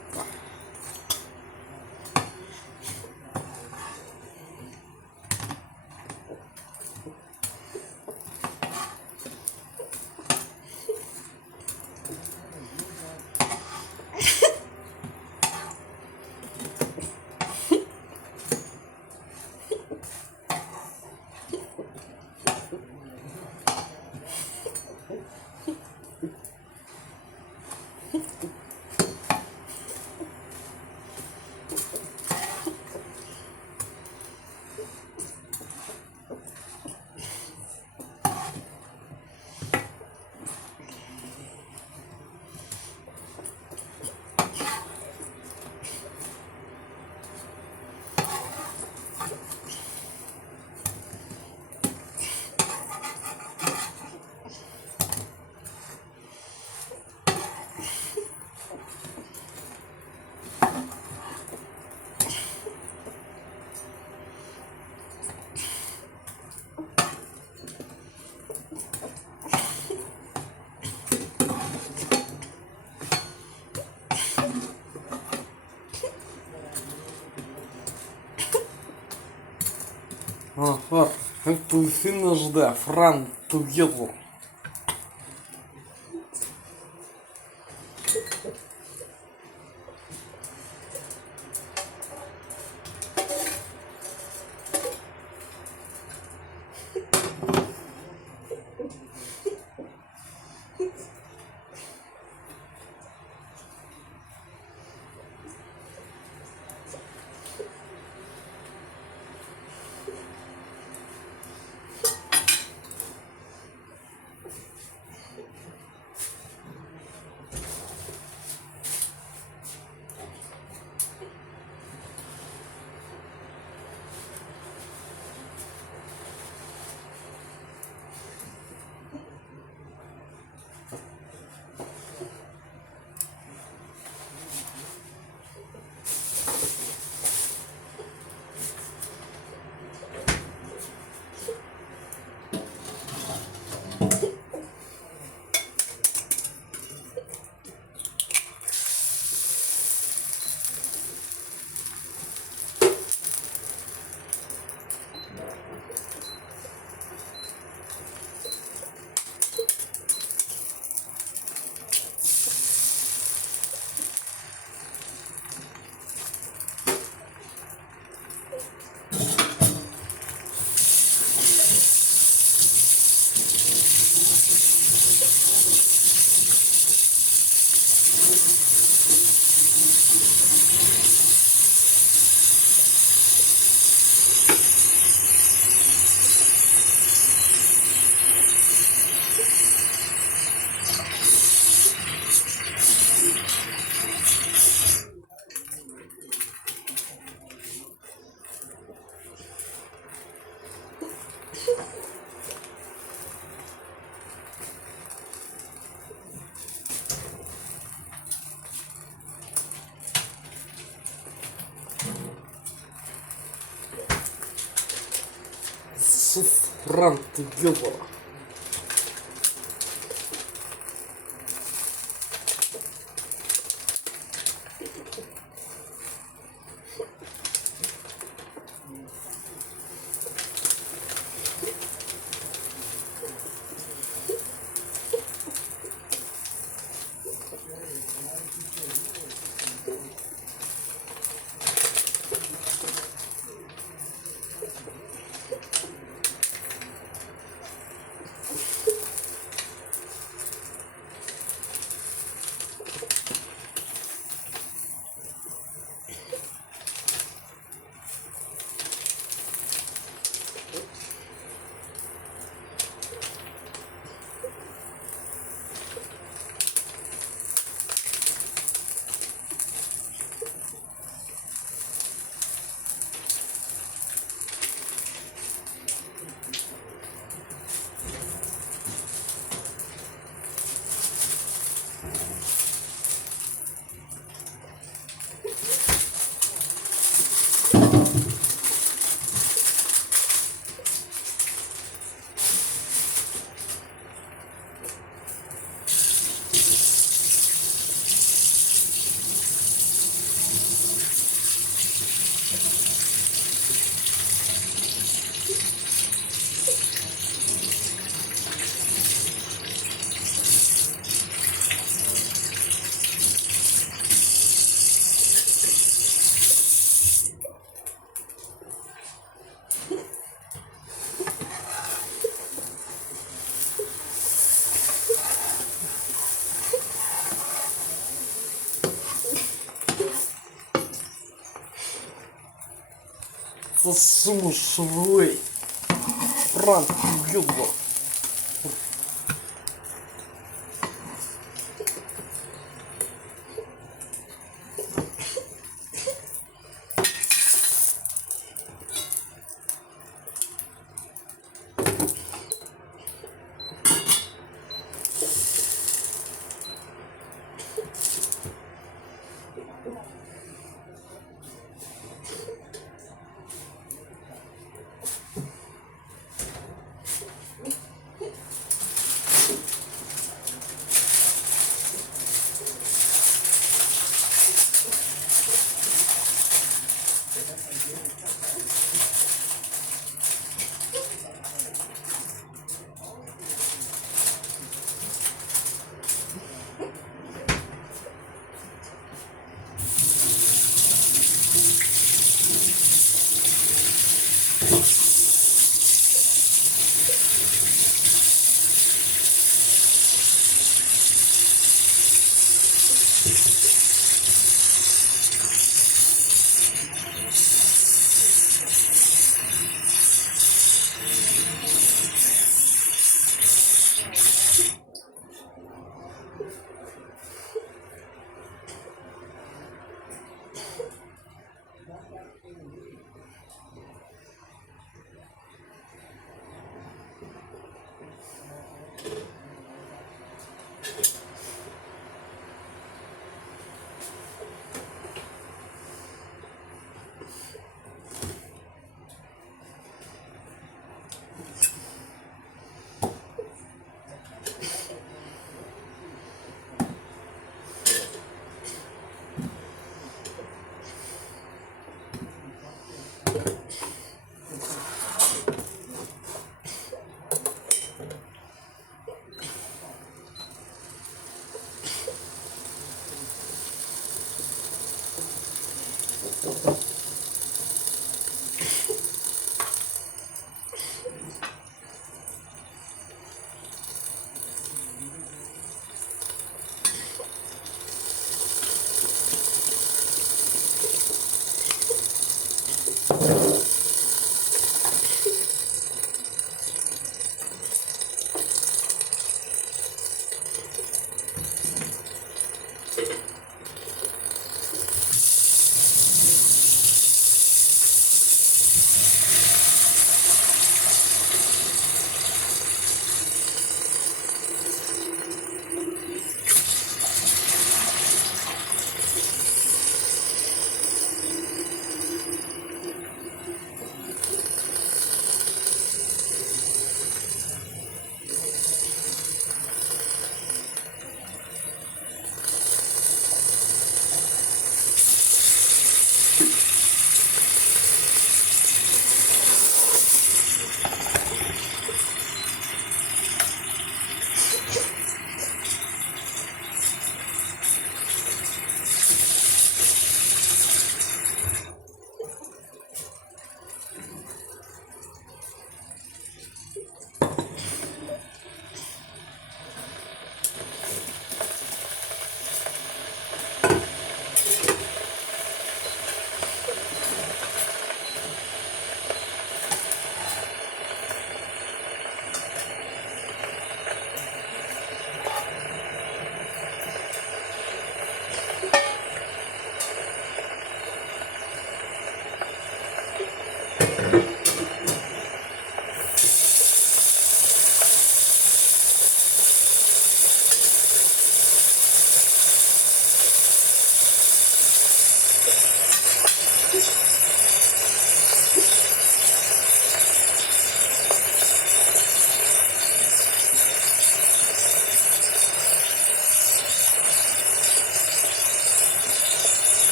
Have to finish the front together. Run together. засушивай. Пранк Гилберт.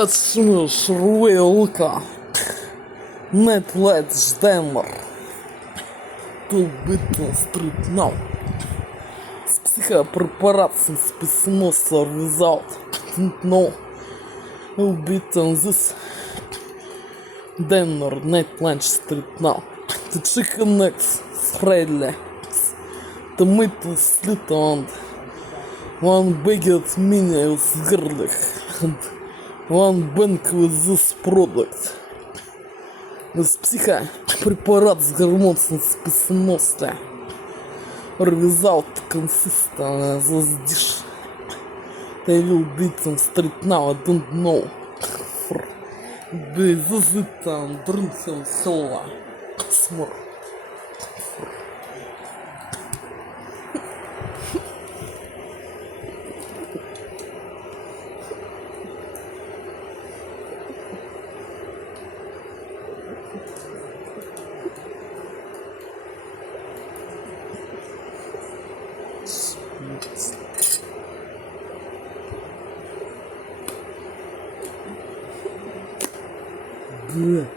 Zatrzymuje szuruje luka. Net lec Denver. Tu bytą street now. С психопрепарацией списмоса result. No. Убитым this. Denver net lunch street now. The chicken necks Friday. The meat slit on. One bigot mini with garlic. And one bank with this product. С психопрепарат с гормонным списмоса. Result consistent this dish. They will beat some street now, I don't know. They visit and drink some soda. Smart. Блядь.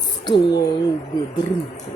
Столовый дрынки.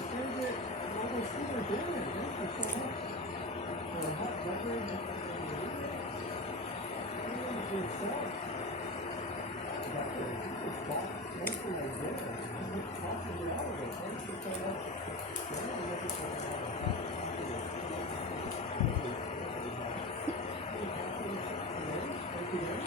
favorite mobile scooter brand. Thank you so much. For a hot beverage and for yourself. Beverage, you just bought something like this. You just possibly out of it. Thank you so much. Thank you.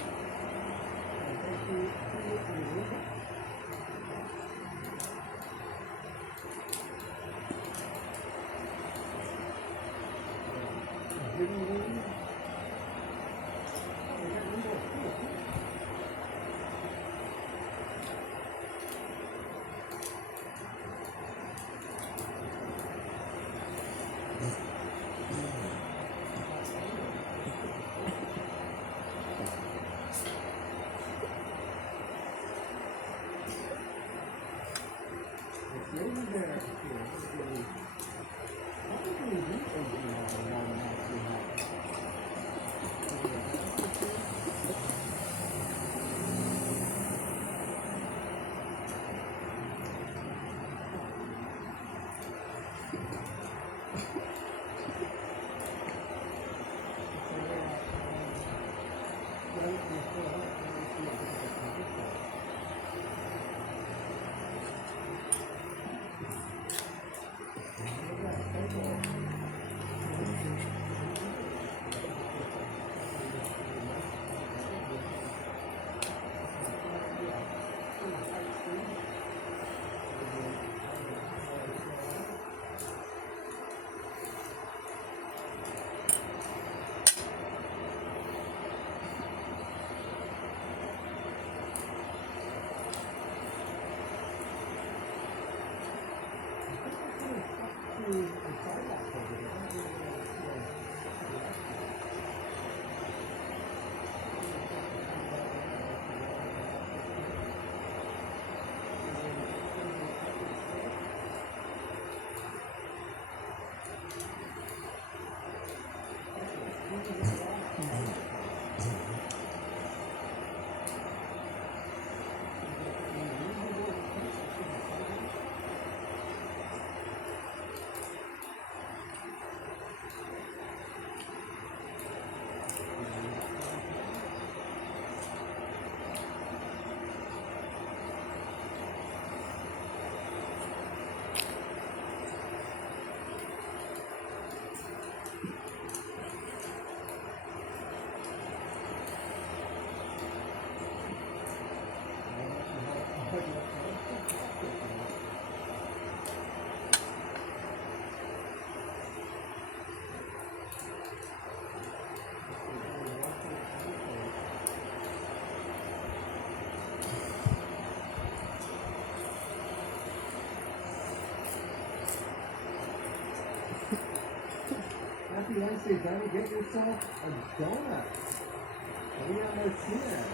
Happy Wednesday, Danny. Get yourself a donut. Maria Martinez.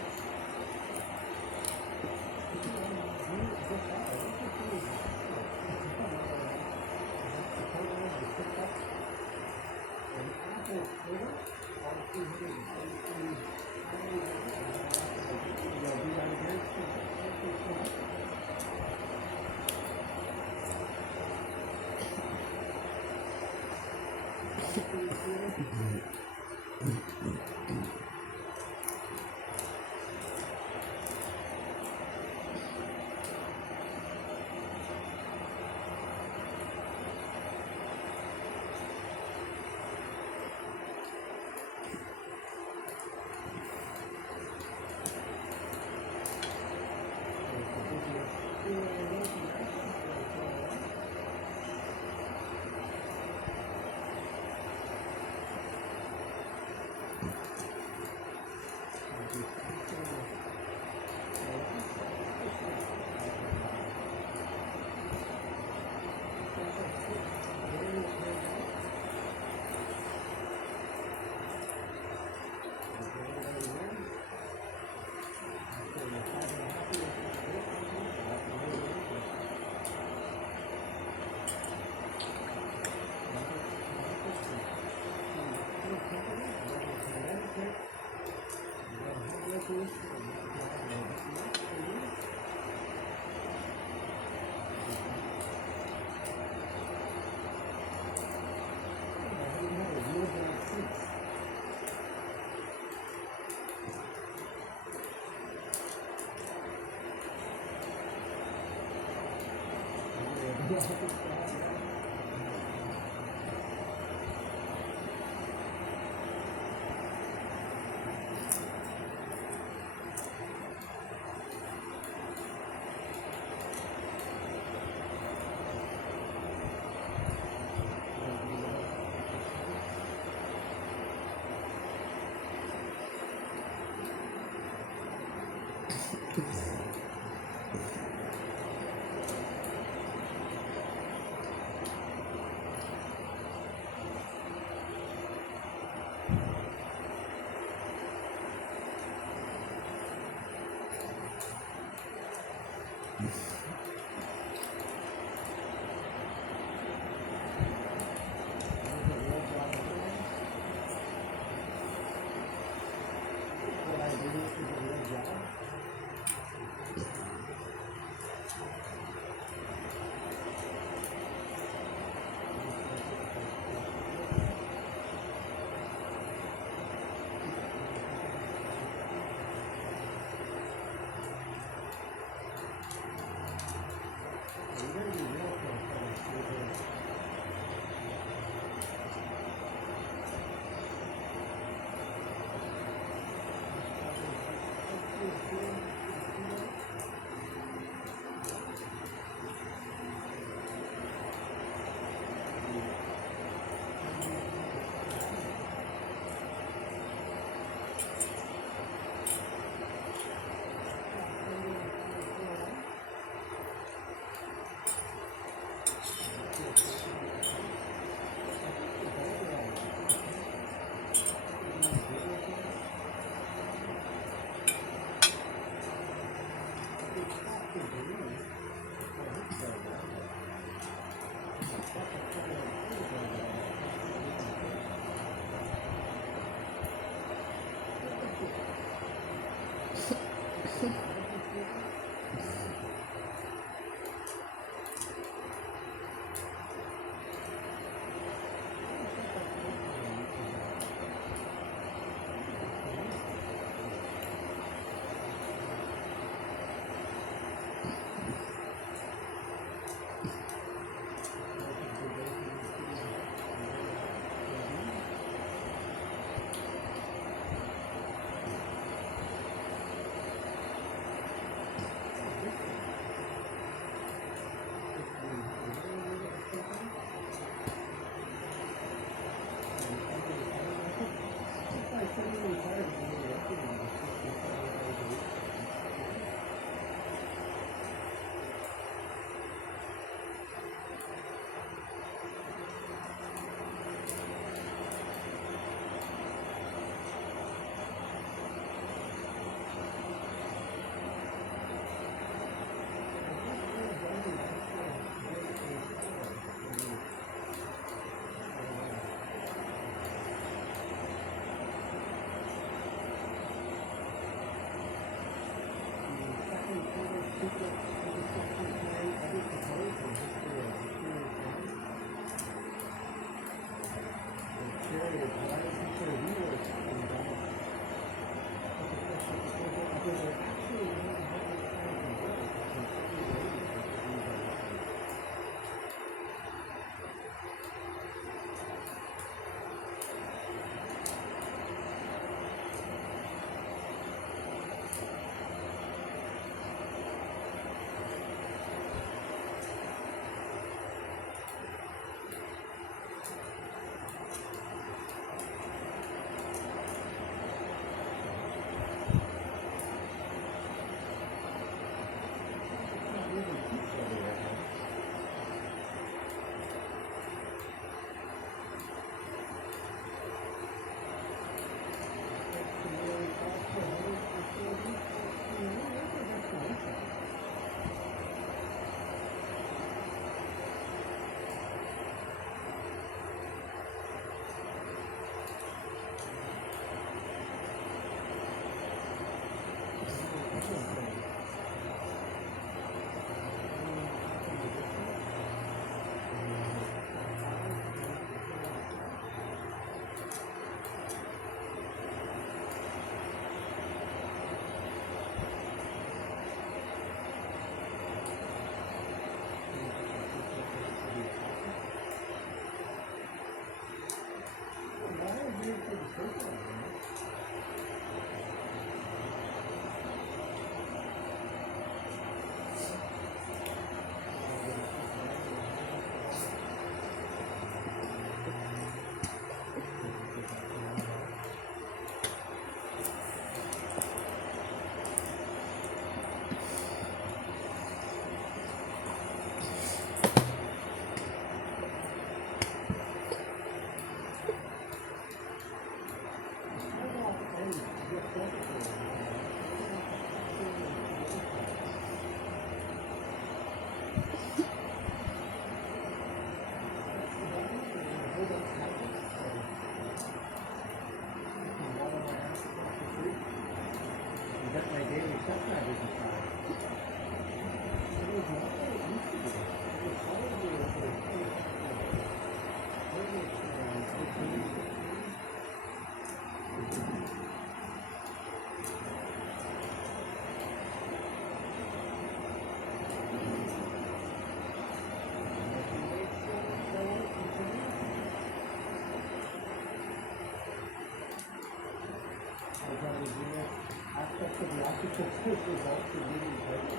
aspects of the occupational results are really great.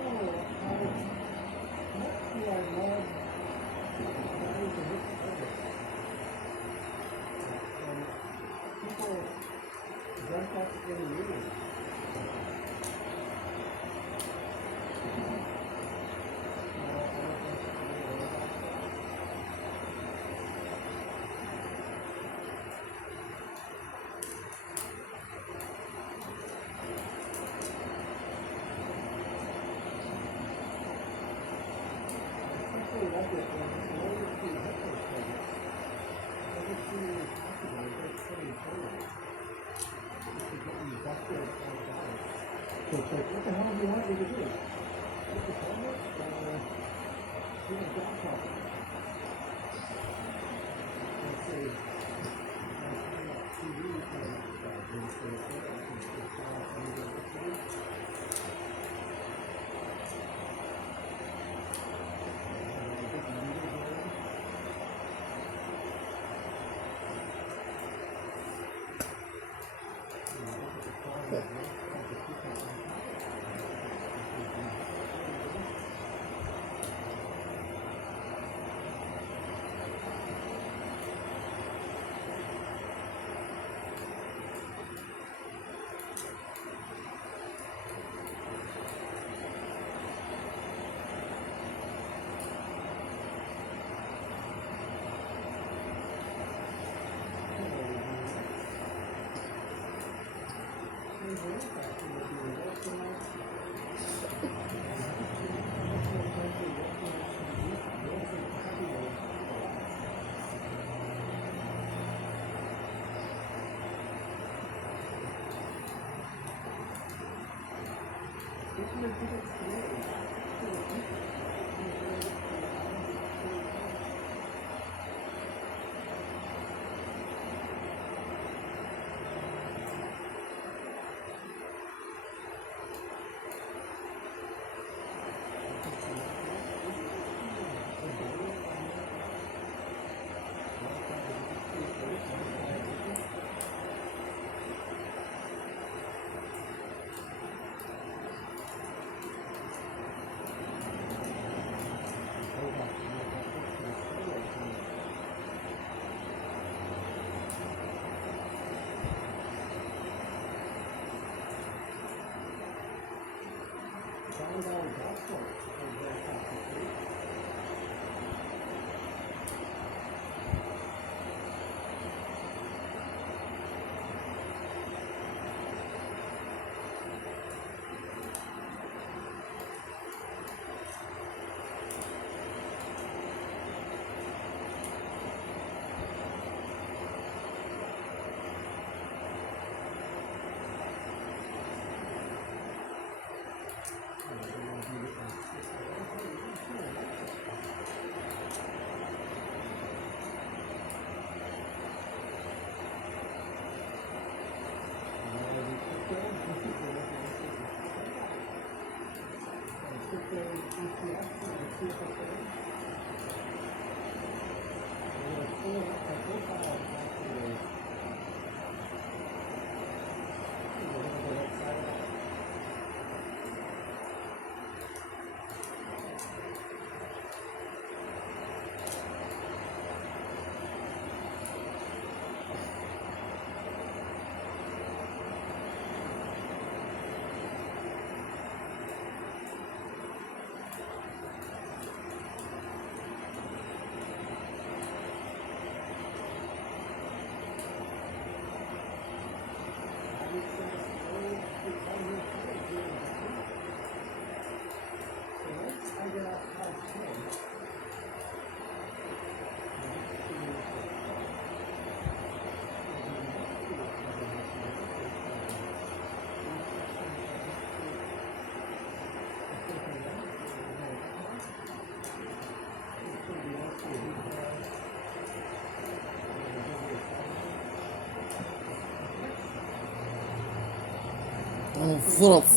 Oh, much do I love trying to mix service. And people jump up in meetings. What the hell do you want me to do? Take the helmet? Do a job properly. Let's see. TV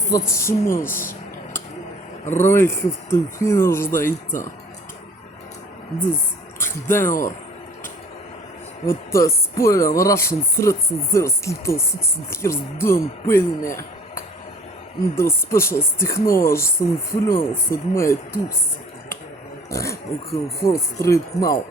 Zatrzymać rękę w tej chwili, że dajta. This down. With the spoiler on Russian threats and there's little 16 years doing pain me. And the special technologies and influence that made tools. Looking for street now.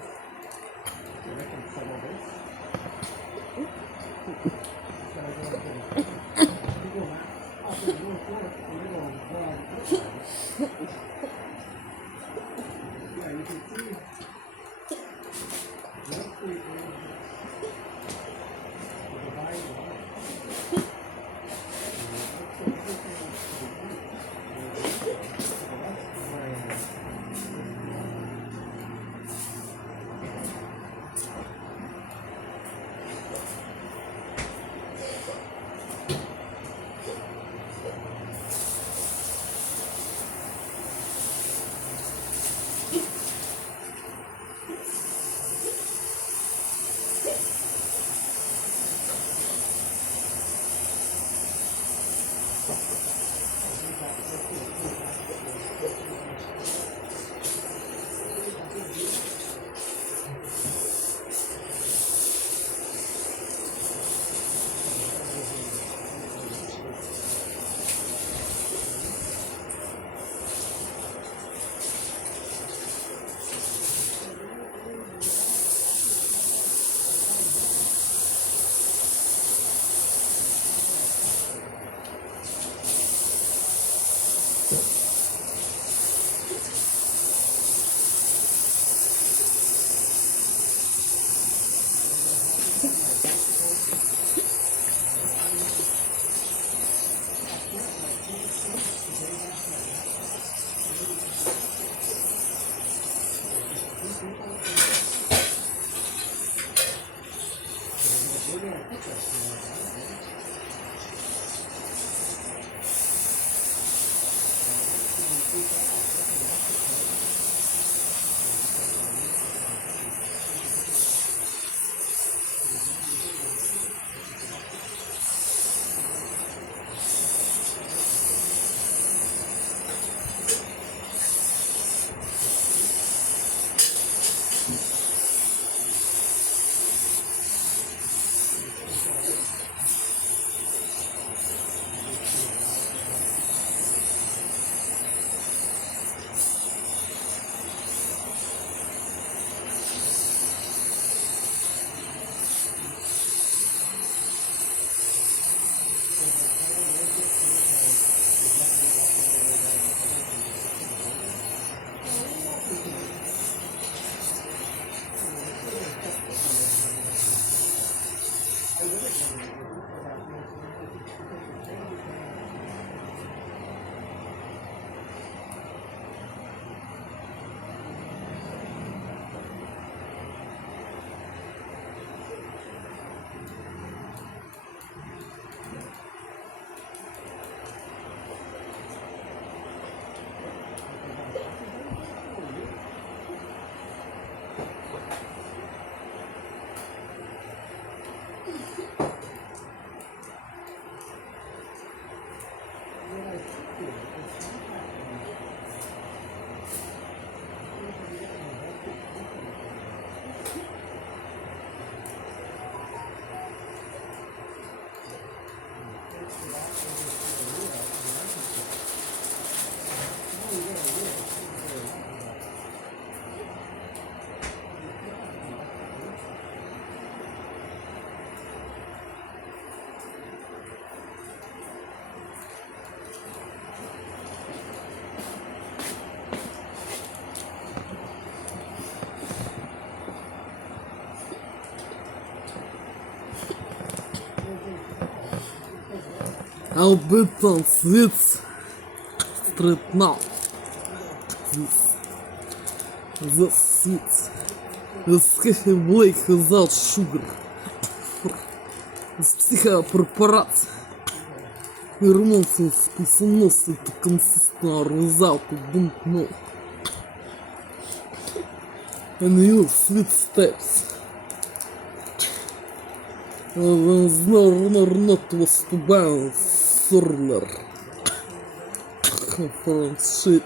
I'll be on Swiss Street now. This sweet. This coffee Blake without sugar. This psychopreparat. Гормонцы спасоносцы to consistent result I don't know. And you sweet steps. Not was to bounce Surler. From shit.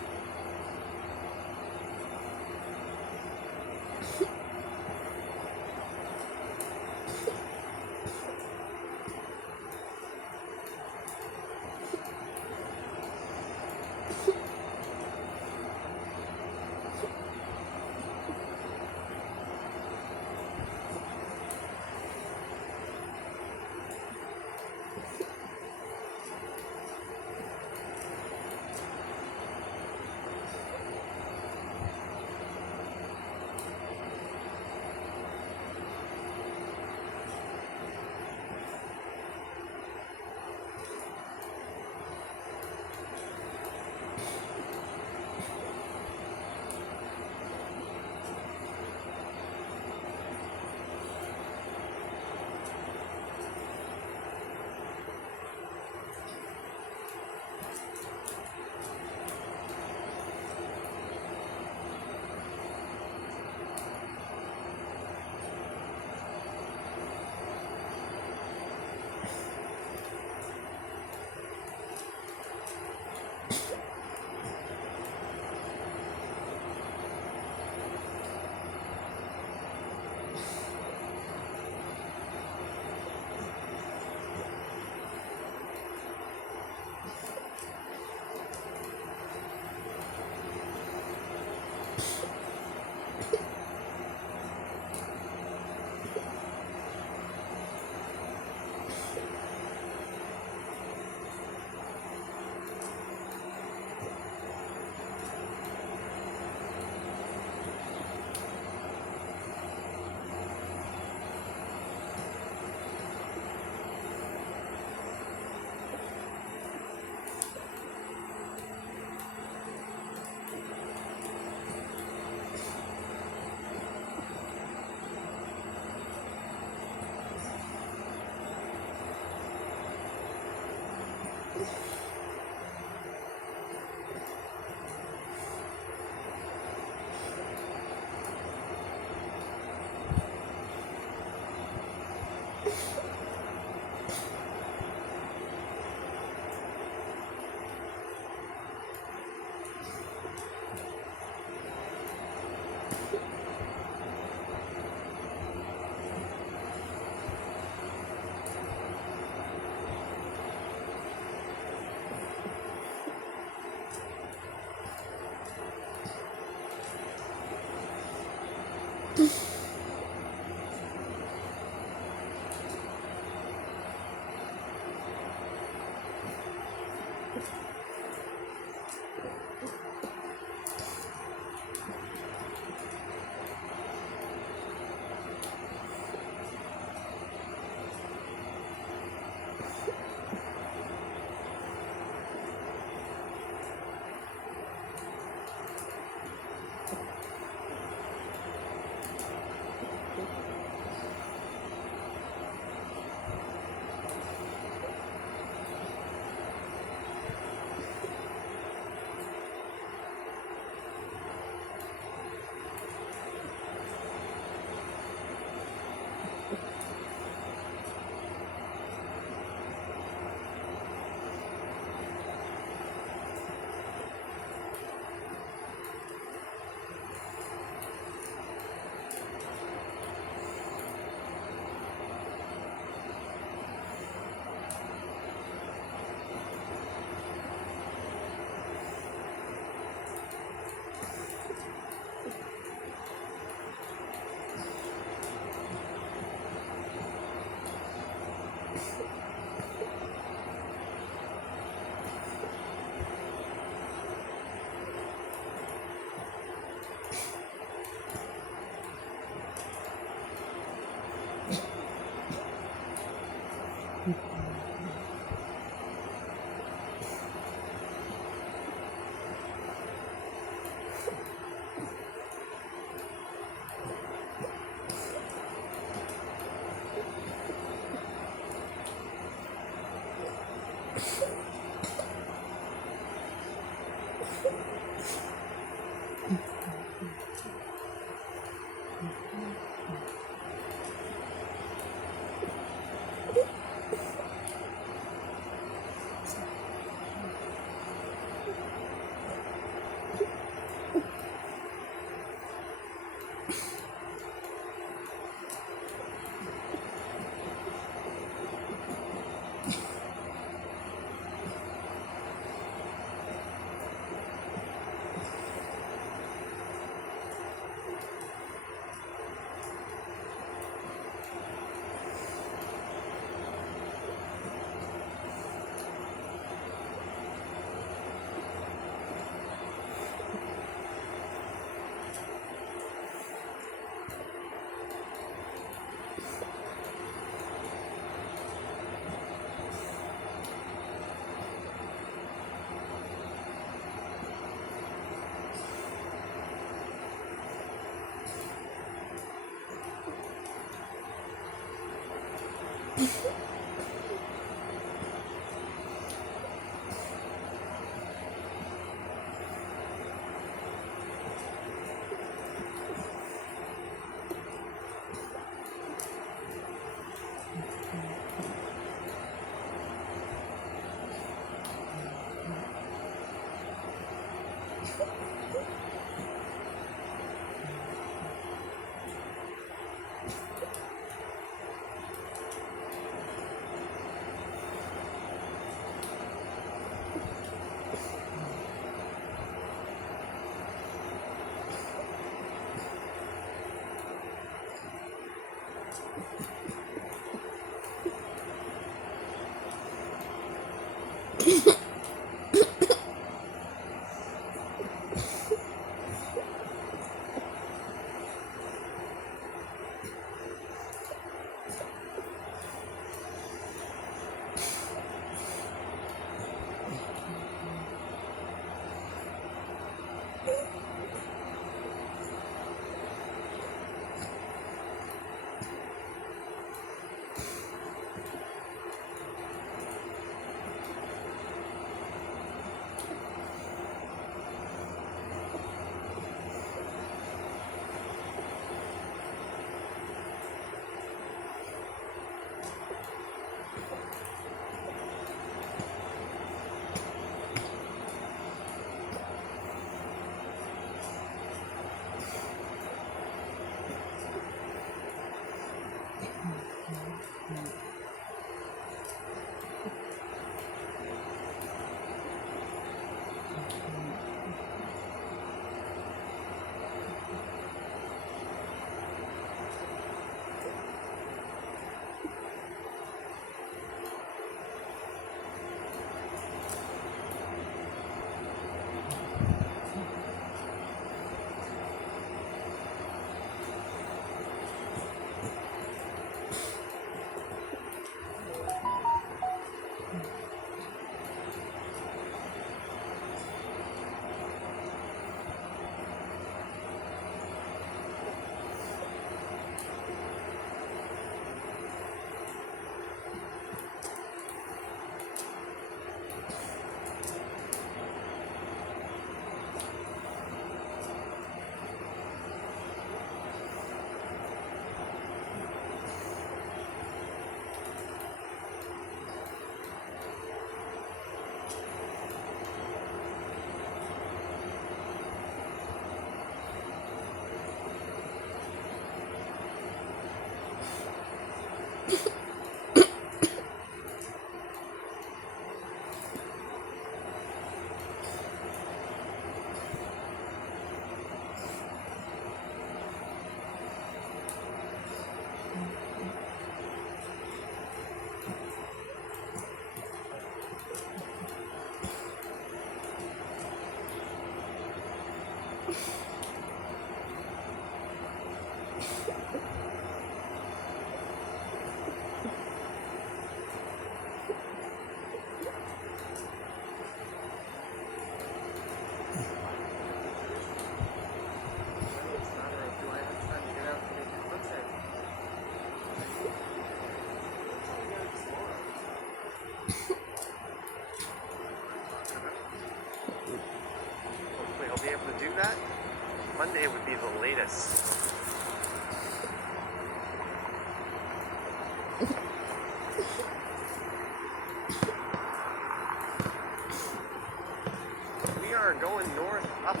up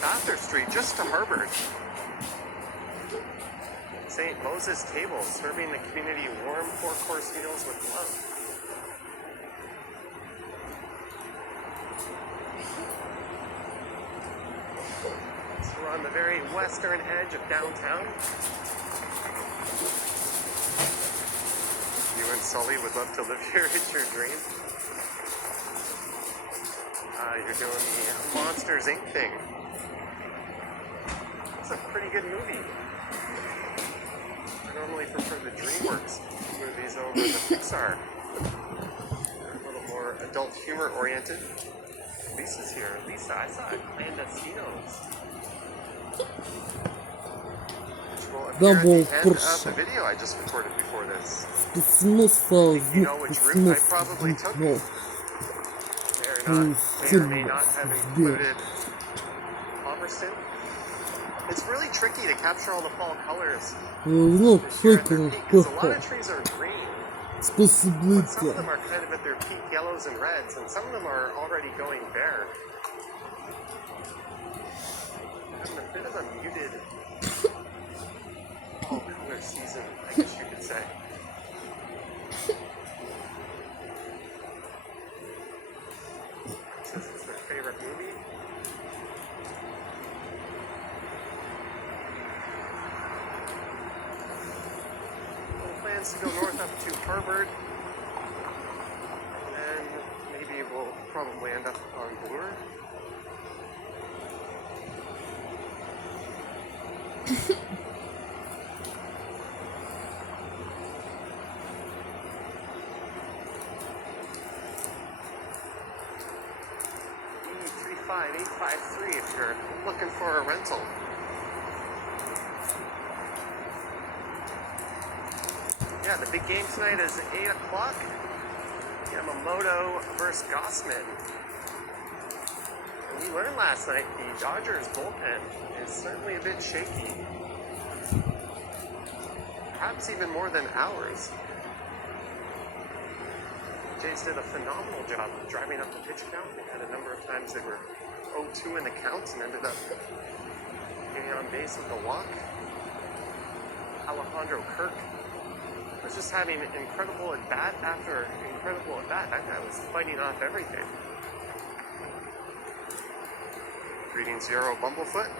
Bathurst Street just to Harvard. St. Moses Table, serving the community warm 4-course meals with love. So we're on the very western edge of downtown. You and Sully would love to live here. It's your dream. You're doing the Monsters Inc. thing. It's a pretty good movie. I normally prefer the DreamWorks movies over the Pixar. They're a little more adult humor oriented. Lisa's here. Lisa, I saw it. Clandestinos. Which will appear at the end of the video I just recorded before this. You know which route I probably took? May or may not have included Palmerston. It's really tricky to capture all the fall colors this year at their peak, because a lot of trees are green, but some of them are kind of at their peak yellows and reds, and some of them are already going bare. Having a bit of a muted fall color season, I guess you could say. Says it's their favorite movie. Plans to go north up to Harvard, and maybe we'll probably end up on Bloor. E35853 if you're looking for a rental. Yeah, the big game tonight is 8 o'clock. Yamamoto versus Gossman. And we learned last night the Dodgers bullpen is certainly a bit shaky. Perhaps even more than ours. Jays did a phenomenal job of driving up the pitch count. They had a number of times they were 0-2 in the count and ended up getting on base with a walk. Alejandro Kirk was just having incredible at-bat after incredible at-bat. That guy was fighting off everything. Greetings, Zero Bumblefoot.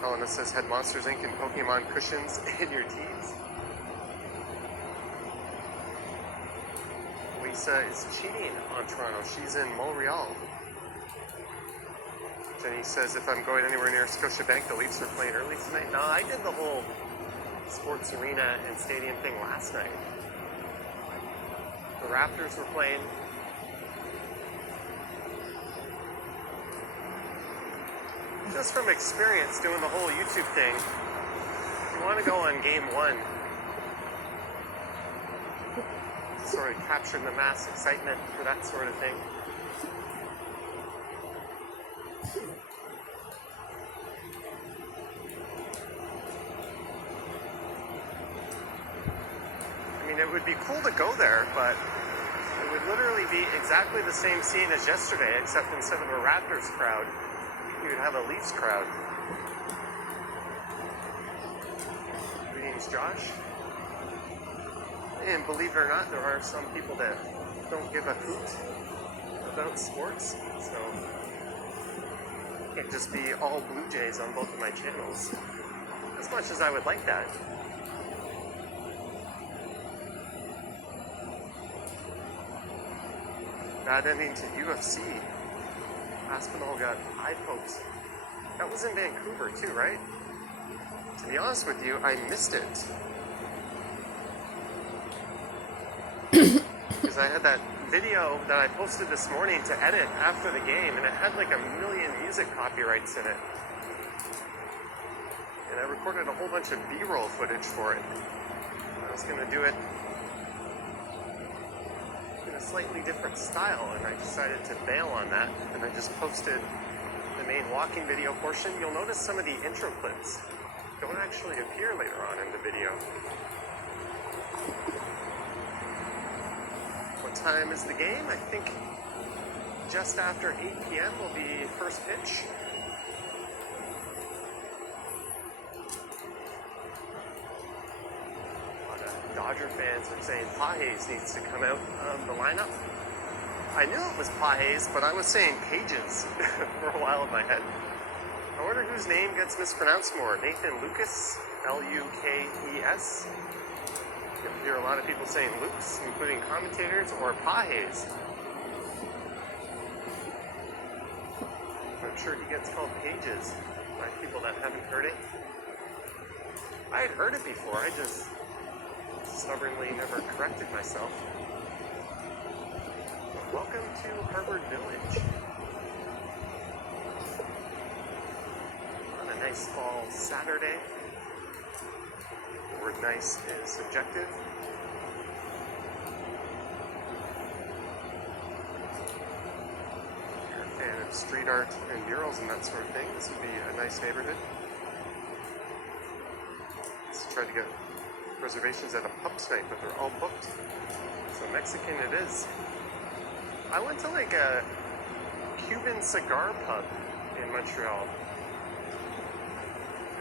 Helena says, had Monsters Inc. and Pokemon cushions in your teeth. Lisa is cheating on Toronto. She's in Montreal. Jenny says, if I'm going anywhere near Scotiabank, the Leafs are playing early tonight. No, I did the whole sports arena and stadium thing last night. The Raptors were playing. Just from experience doing the whole YouTube thing, you want to go on game one. Sort of capture the mass excitement for that sort of thing. I mean, it would be cool to go there, but it would literally be exactly the same scene as yesterday, except instead of a Raptors crowd, you would have a Leafs crowd. Greetings, Josh. And believe it or not, there are some people that don't give a hoot about sports, so it can't just be all Blue Jays on both of my channels, as much as I would like that. Bad ending to UFC. Aspinall got eye poked. That was in Vancouver too, right? To be honest with you, I missed it. Because I had that video that I posted this morning to edit after the game, and it had like 1 million music copyrights in it. And I recorded a whole bunch of B-roll footage for it. I was going to do it in a slightly different style, and I decided to bail on that, and I just posted the main walking video portion. You'll notice some of the intro clips don't actually appear later on in the video. What time is the game? I think just after 8 p.m. will be first pitch. A lot of Dodger fans are saying Pages needs to come out of the lineup. I knew it was Pages, but I was saying Pages for a while in my head. I wonder whose name gets mispronounced more. Nathan Lucas, L-U-K-E-S. You'll hear a lot of people saying Lukes, including commentators, or Pages. I'm sure he gets called Pages by people that haven't heard it. I had heard it before, I just stubbornly never corrected myself. But welcome to Harvard Village. On a nice fall Saturday. The word nice is subjective. If you're a fan of street art and murals and that sort of thing, this would be a nice neighborhood. Let's try to get reservations at a pub tonight, but they're all booked. So Mexican it is. I went to like a Cuban cigar pub in Montreal.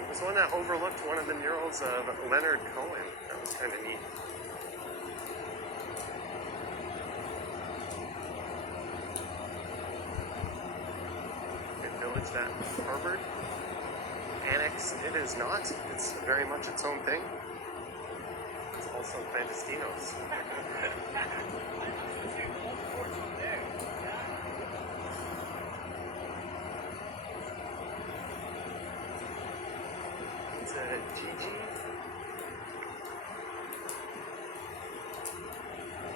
It was one that overlooked one of the murals of Leonard Cohen. That was kind of neat. A village that Harvard annex it is not. It's very much its own thing. It's also clandestinos. It's a Gigi.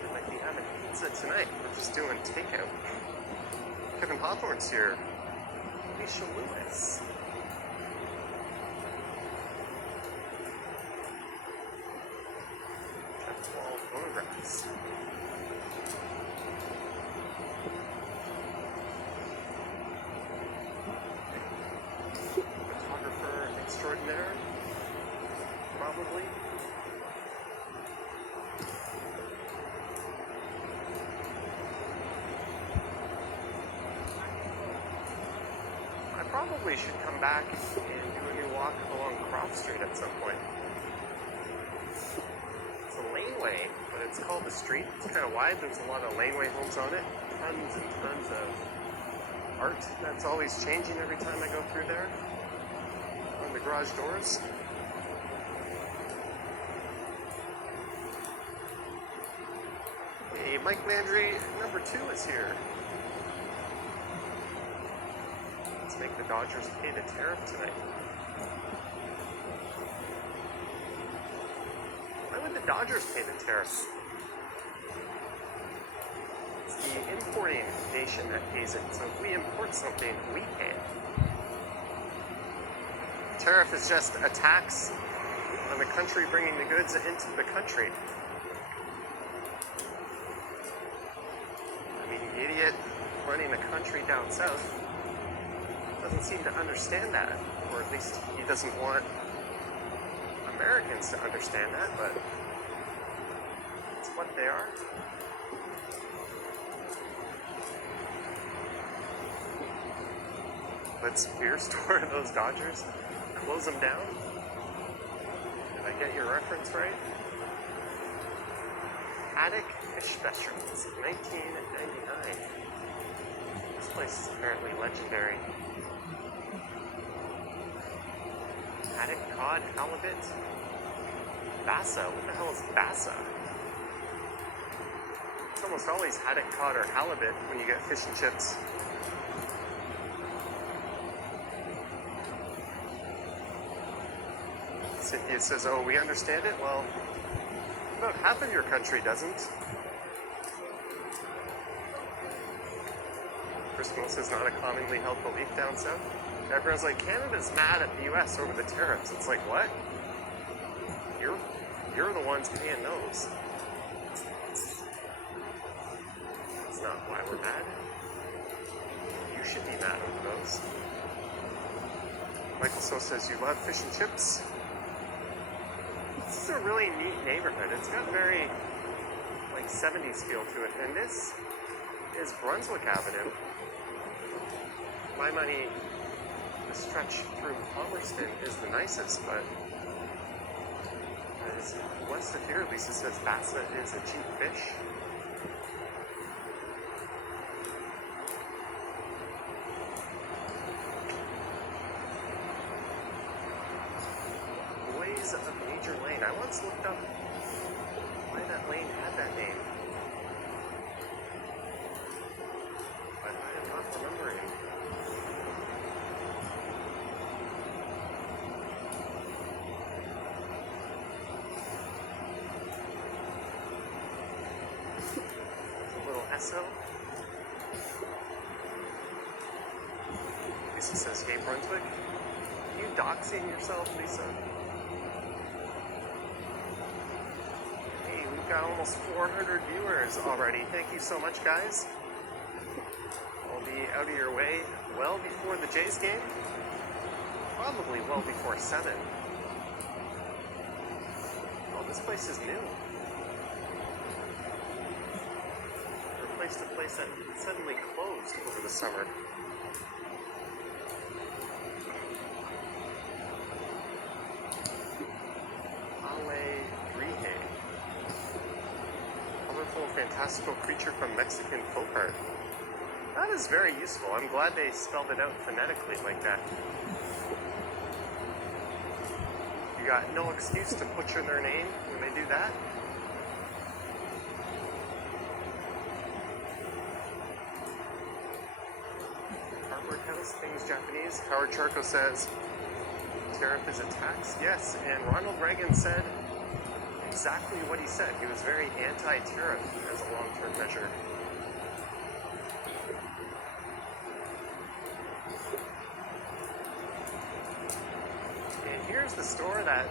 I might be having pizza tonight. We're just doing takeout. Kevin Hawthorne's here. Alicia Lewis. Wall photographs. Photographer extraordinaire, probably. I probably should come back and do a new walk along Croft Street at some point. It's a laneway, but it's called the street. It's kind of wide. There's a lot of laneway homes on it. Tons and tons of art that's always changing every time I go through there. On the garage doors. Hey, Mike Landry, number 2 is here. Let's make the Dodgers pay the tariff tonight. Why would the Dodgers pay the tariff? It's the importing nation that pays it. So if we import something, we pay it. Tariff is just a tax on the country bringing the goods into the country. I mean, the idiot running the country down south doesn't seem to understand that, or at least he doesn't want Americans to understand that, but it's what they are. Let's beer store those Dodgers, close them down. Did I get your reference right? Haddock Fish Specials, 1999. This place is apparently legendary. Haddock, cod, halibut, bassa. What the hell is bassa? It's almost always haddock, cod, or halibut when you get fish and chips. Cynthia says, oh, we understand it? Well, about half of your country doesn't. Bristol says not a commonly held belief down south. Everyone's like, Canada's mad at the US over the tariffs. It's like, what? You're the ones paying those. That's not why we're mad. You should be mad over those. Michael So says you love fish and chips. This is a really neat neighborhood. It's got very like 70s feel to it. And this is Brunswick Avenue. My money, the stretch through Palmerston is the nicest, but as west of here, at least it says Bassa is a cheap fish. Ways of Major Lane. I once looked up why that lane had that name, but I am not remembering. Esso. Lisa says, hey Brunswick, are you doxing yourself, Lisa? Hey, we've got almost 400 viewers already. Thank you so much, guys. I'll be out of your way well before the Jays game. Probably well before 7. Oh, this place is new. The place that suddenly closed over the summer. Ale Rihe. Colorful, fantastical creature from Mexican folk art. That is very useful. I'm glad they spelled it out phonetically like that. You got no excuse to butcher their name when they do that. Things Japanese. Howard Charco says tariff is a tax. Yes, and Ronald Reagan said exactly what he said. He was very anti-tariff as a long-term measure. And here's the store that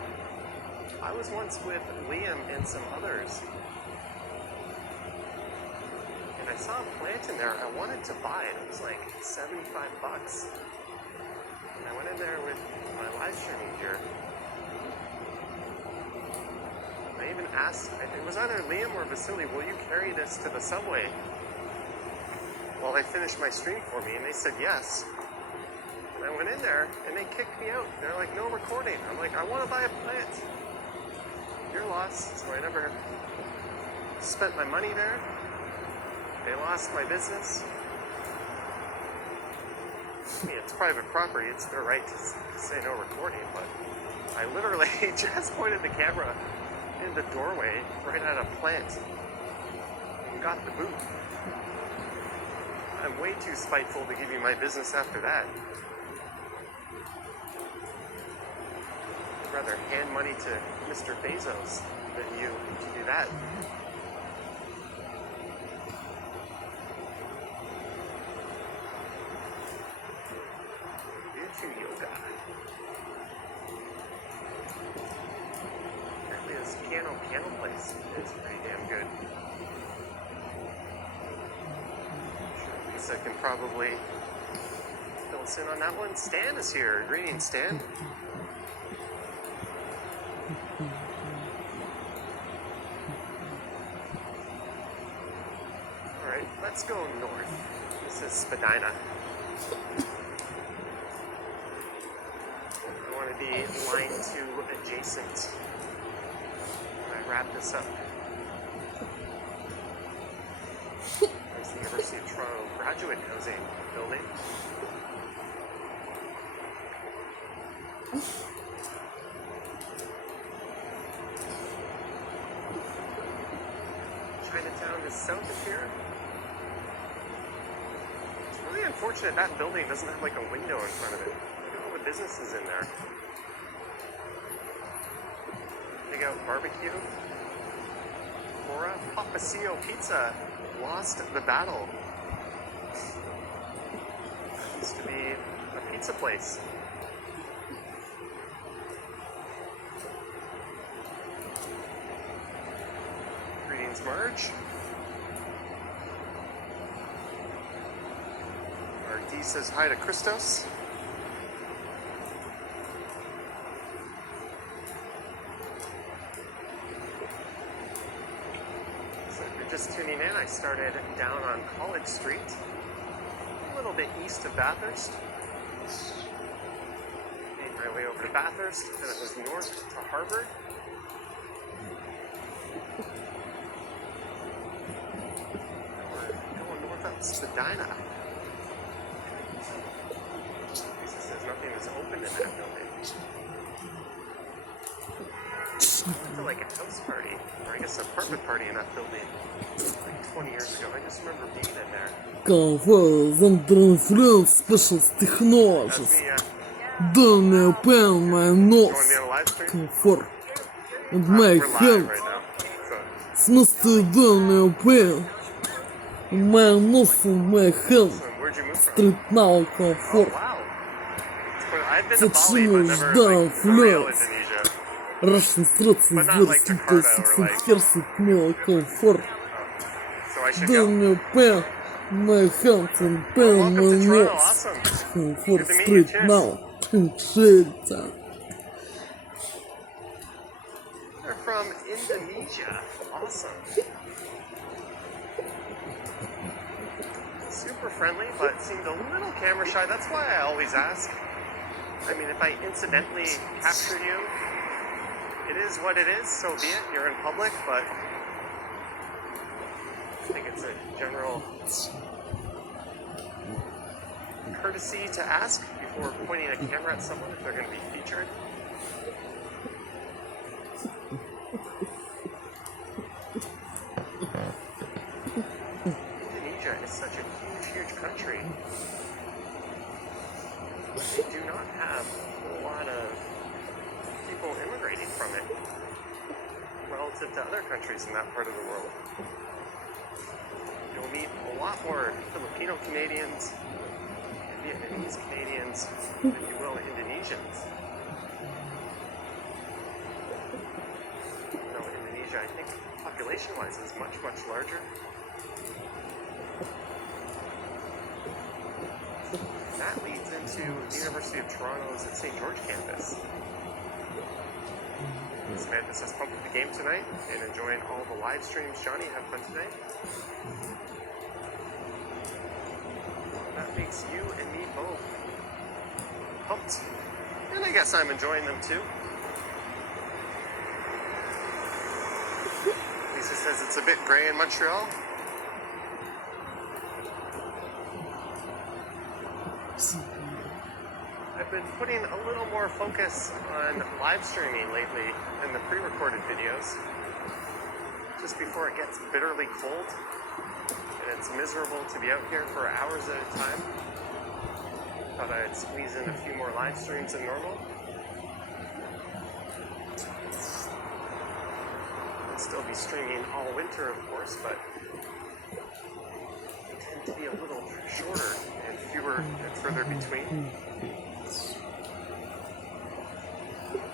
I was once with Liam and some others. I saw a plant in there I wanted to buy it. It was like 75 bucks. And I went in there with my live streaming gear. I even asked, it was either Liam or Vasily, will you carry this to the subway while they finish my stream for me? And they said yes. And I went in there and they kicked me out. They're like, no recording. I'm like, I want to buy a plant. Your loss. So I never spent my money there. They lost my business. I mean, it's private property. It's their right to say no recording, but I literally just pointed the camera in the doorway right at a plant and got the boot. I'm way too spiteful to give you my business after that. I'd rather hand money to Mr. Bezos than you to do that. Yoga. Apparently this piano place is pretty damn good. I'm sure Lisa can probably fill us in on that one. Stan is here. Greetings, Stan. Alright, let's go north. This is Spadina. Be line 2 adjacent when I wrap this up. There's the University of Toronto graduate housing building. Chinatown is south of here. It's really unfortunate that building doesn't have like a window in front of it. Look at all the businesses in there. Big Out Barbecue. Cora Papasio Pizza lost the battle. That used to be a pizza place. Greetings, Marge. RD says hi to Christos. just tuning in, I started down on College Street, a little bit east of Bathurst. Made my way over to Bathurst, then it was north to Harbour. We're going north up to Spadina. Lisa says nothing is open in that building. I feel like a house party, or I guess an apartment party in that building, like 20 years ago. I just remember being in there. Conference under influence special That's technologies. me, Don't open my you want nose. to be on a live stream? Comfort. And my We're live health. right now. So, В смысле, don't open. My nose and my health. so where'd you move from? Street now Oh, comfort. wow. I've been to Bali, Зачем but never ждал like for real флёс? Indonesia. Russian threats But is not very like simple. Jakarta or 6 like- years at me comfort. So I should go. Don't open my health and Well, pen welcome my to Toronto. nose. Awesome. Comfort Good to meet you. street Cheers. now. Shelter. They're from Indonesia. Awesome. Super friendly, but seemed a little camera shy. That's why I always ask. I mean, if I incidentally captured you, it is what it is, so be it. You're in public, but I think it's a general courtesy to ask before pointing a camera at someone if they're going to be featured. Indonesia is such a huge, huge country. They do not have a lot of people immigrating from it relative to other countries in that part of the world. You'll meet a lot more Filipino Canadians and Vietnamese Canadians than you will Indonesians. You know, Indonesia, I think, population-wise, is much, much larger. That leads into the University of Toronto's St. George campus. Samantha says, pumped with the game tonight and enjoying all the live streams. Johnny, have fun tonight. That makes you and me both pumped. And I guess I'm enjoying them too. Lisa says it's a bit gray in Montreal. I've been putting a little more focus on live streaming lately than the pre-recorded videos. Just before it gets bitterly cold and it's miserable to be out here for hours at a time. Thought I'd squeeze in a few more live streams than normal. I'll still be streaming all winter, of course, but they tend to be a little shorter and fewer and further between.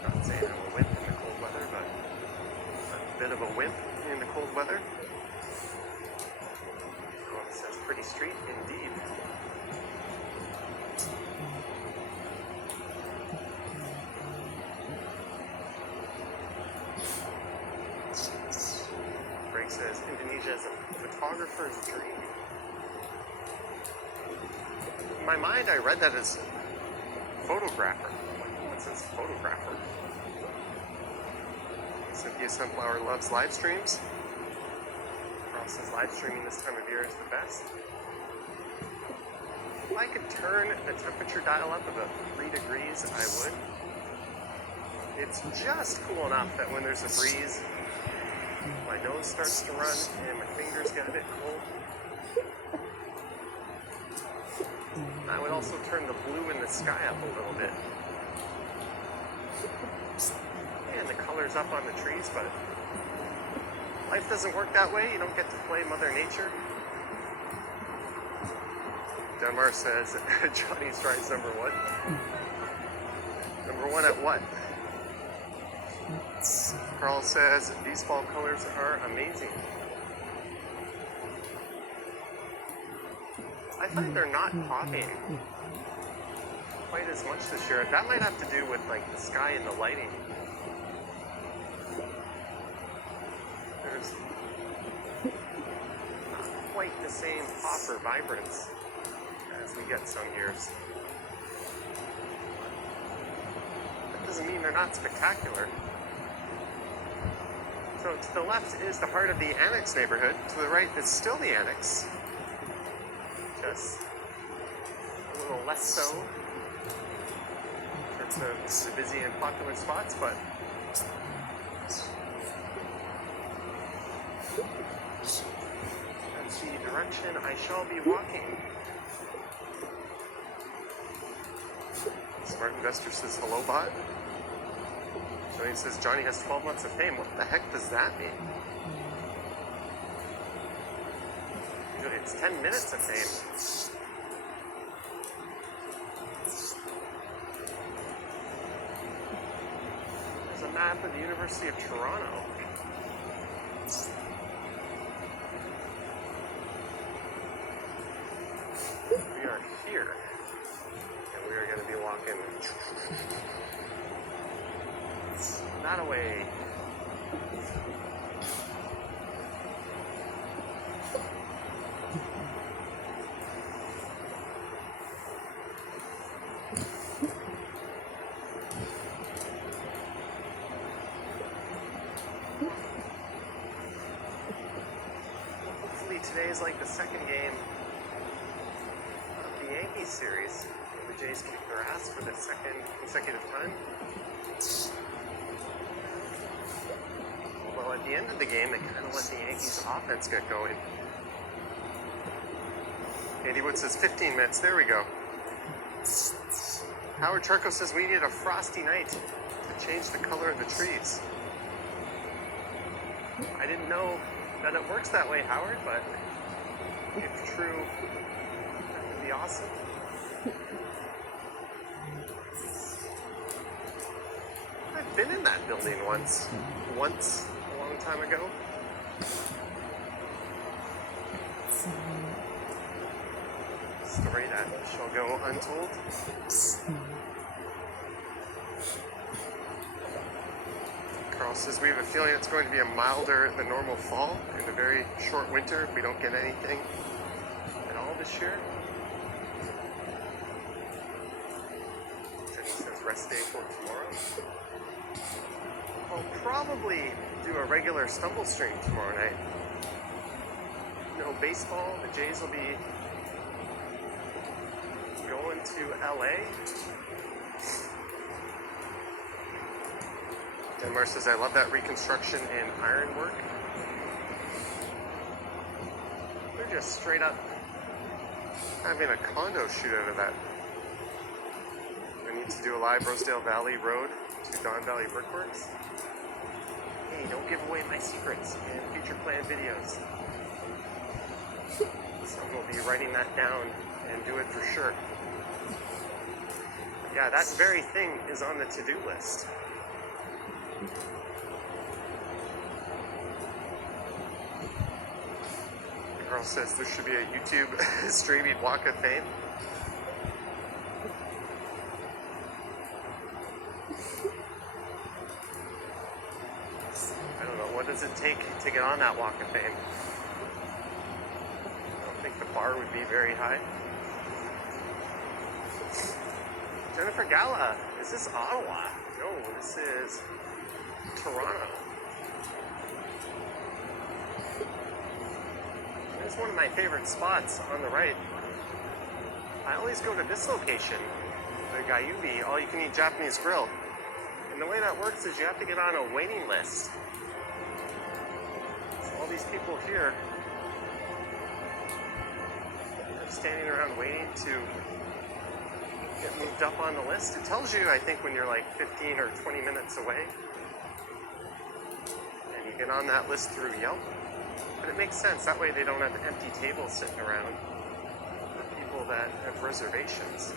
Not saying I'm a wimp in the cold weather, but a bit of a wimp in the cold weather. Oh, it says pretty street indeed. Greg says Indonesia is a photographer's dream. In my mind, I read that as photographer. What says photographer? Cynthia Sunflower loves live streams. Ross says live streaming this time of year is the best. If I could turn the temperature dial up about 3 degrees, I would. It's just cool enough that when there's a breeze, my nose starts to run and my fingers get a bit cold. I would also turn the blue in the sky up a little bit. And the colors up on the trees, but life doesn't work that way. You don't get to play Mother Nature. Denmar says Johnny Stride's number one. Number one at what? Carl says these fall colors are amazing. I find they're not popping quite as much this year. That might have to do with like the sky and the lighting. There's for vibrance as we get some years. That doesn't mean they're not spectacular. So to the left is the heart of the Annex neighborhood. To the right is still the Annex. Just a little less so in terms of the busy and popular spots, but that's the direction I shall be walking. Smart Investor says hello, bot. Johnny says Johnny has 12 months of fame. What the heck does that mean? Usually it's 10 minutes of fame. There's a map of the University of Toronto. We are here, and we are going to be walking that away. Hopefully today is like the second game of the Yankees series. The Jays kicked their ass for the second consecutive time. Well, at the end of the game, they kind of let the Yankees offense get going. Andy Wood says 15 minutes. There we go. Howard Charco says we need a frosty night to change the color of the trees. I didn't know that it works that way, Howard, but if true, that would be awesome. I've been in that building once, a long time ago. Story that shall go untold. Carl says we have a feeling it's going to be a milder than normal fall and a very short winter if we don't get anything at all this year. Jenny says rest day for tomorrow. I'll probably do a regular stumble stream tomorrow night. No baseball. The Jays will be going to LA. Denmark says, I love that reconstruction in ironwork. They're just straight up having a condo shoot out of that. I need to do a live Rosedale Valley Road to Don Valley Brickworks. Hey, don't give away my secrets in future planned videos. Someone will be writing that down and do it for sure. Yeah, that very thing is on the to-do list. Carl says there should be a YouTube streaming Walk of Fame. I don't know, what does it take to get on that Walk of Fame? I don't think the bar would be very high. Jennifer Gala, is this Ottawa? No, this is Toronto. It's one of my favorite spots on the right. I always go to this location, the Gayubi, all-you-can-eat Japanese grill. And the way that works is you have to get on a waiting list. So all these people here are standing around waiting to get moved up on the list. It tells you, I think, when you're like 15 or 20 minutes away. And you get on that list through Yelp. But it makes sense. That way they don't have empty tables sitting around for people that have reservations.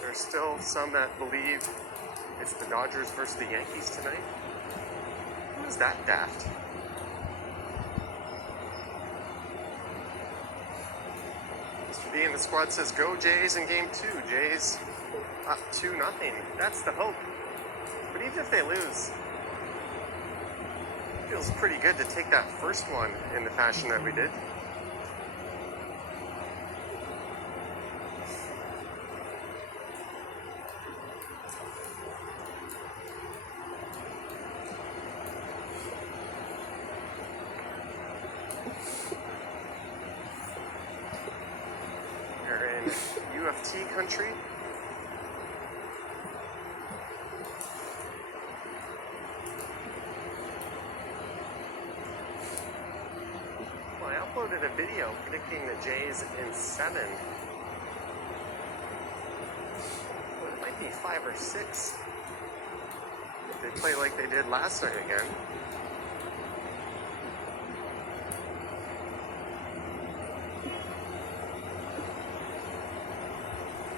There's still some that believe it's the Dodgers versus the Yankees tonight. Who is that daft? Mr. D in the squad says, go Jays in game 2. Jays up 2-0. That's the hope. But even if they lose, Feels pretty good to take that first one in the fashion that we did. We're in UFT country. Well, I uploaded a video predicting the Jays in 7. Well, it might be 5 or 6. If they play like they did last night again.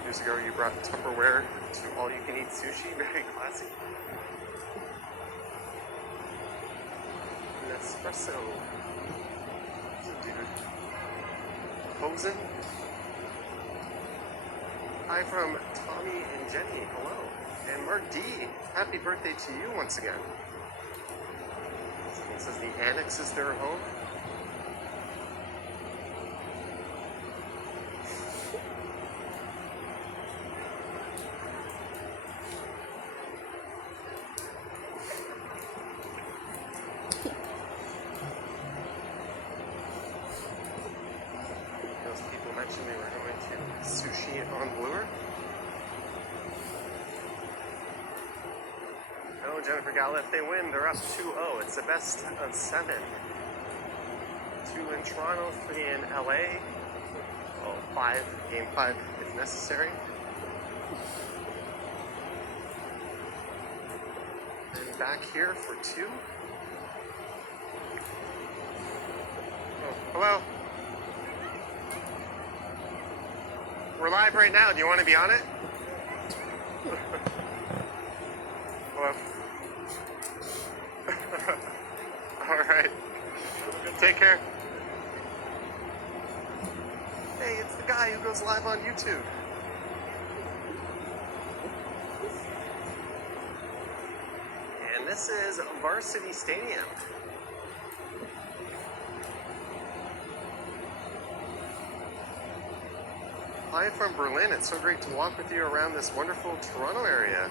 Years ago, you brought Tupperware to all-you-can-eat sushi. Very classy. An espresso. Dude. Posen. Hi from Tommy and Jenny. Hello. And Mark D. Happy birthday to you once again. Someone says the annex is their home. They were going to sushi on Bloor. No, Jennifer Gala, if they win, they're up 2-0. It's the best of 7. 2 in Toronto, 3 in LA. Oh, 5, game 5 if necessary. And back here for 2. Oh, hello. We're live right now. Do you want to be on it? Hello. All right. Take care. Hey, it's the guy who goes live on YouTube. And this is Varsity Stadium. Hi from Berlin. It's so great to walk with you around this wonderful Toronto area.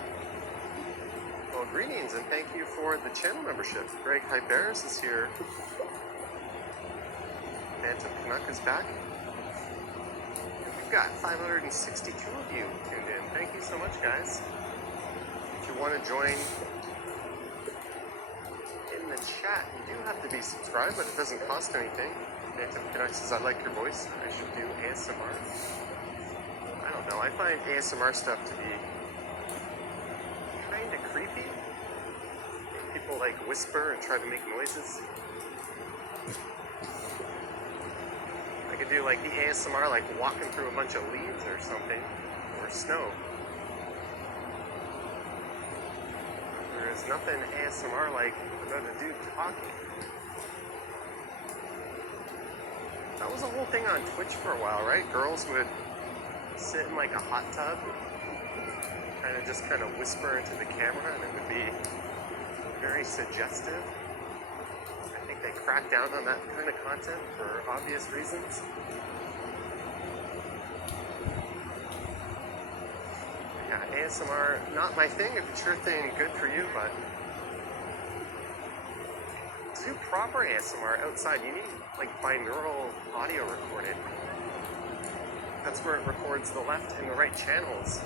Well, greetings and thank you for the channel membership. Greg Hyberis is here. Phantom Canuck is back. And we've got 562 of you tuned in. Thank you so much, guys. If you want to join in the chat, you do have to be subscribed, but it doesn't cost anything. Phantom Canuck says, I like your voice. I should do ASMR. I don't know, I find ASMR stuff to be kind of creepy. People like whisper and try to make noises. I could do like the ASMR like walking through a bunch of leaves or something, or snow. There is nothing ASMR like another dude talking. That was a whole thing on Twitch for a while, right? Girls would sit in like a hot tub and kind of whisper into the camera, and it would be very suggestive. I think they cracked down on that kind of content for obvious reasons. Yeah, ASMR, not my thing. If it's your thing, good for you, but to do proper ASMR outside, you need like binaural audio recorded. That's where it records the left and the right channels.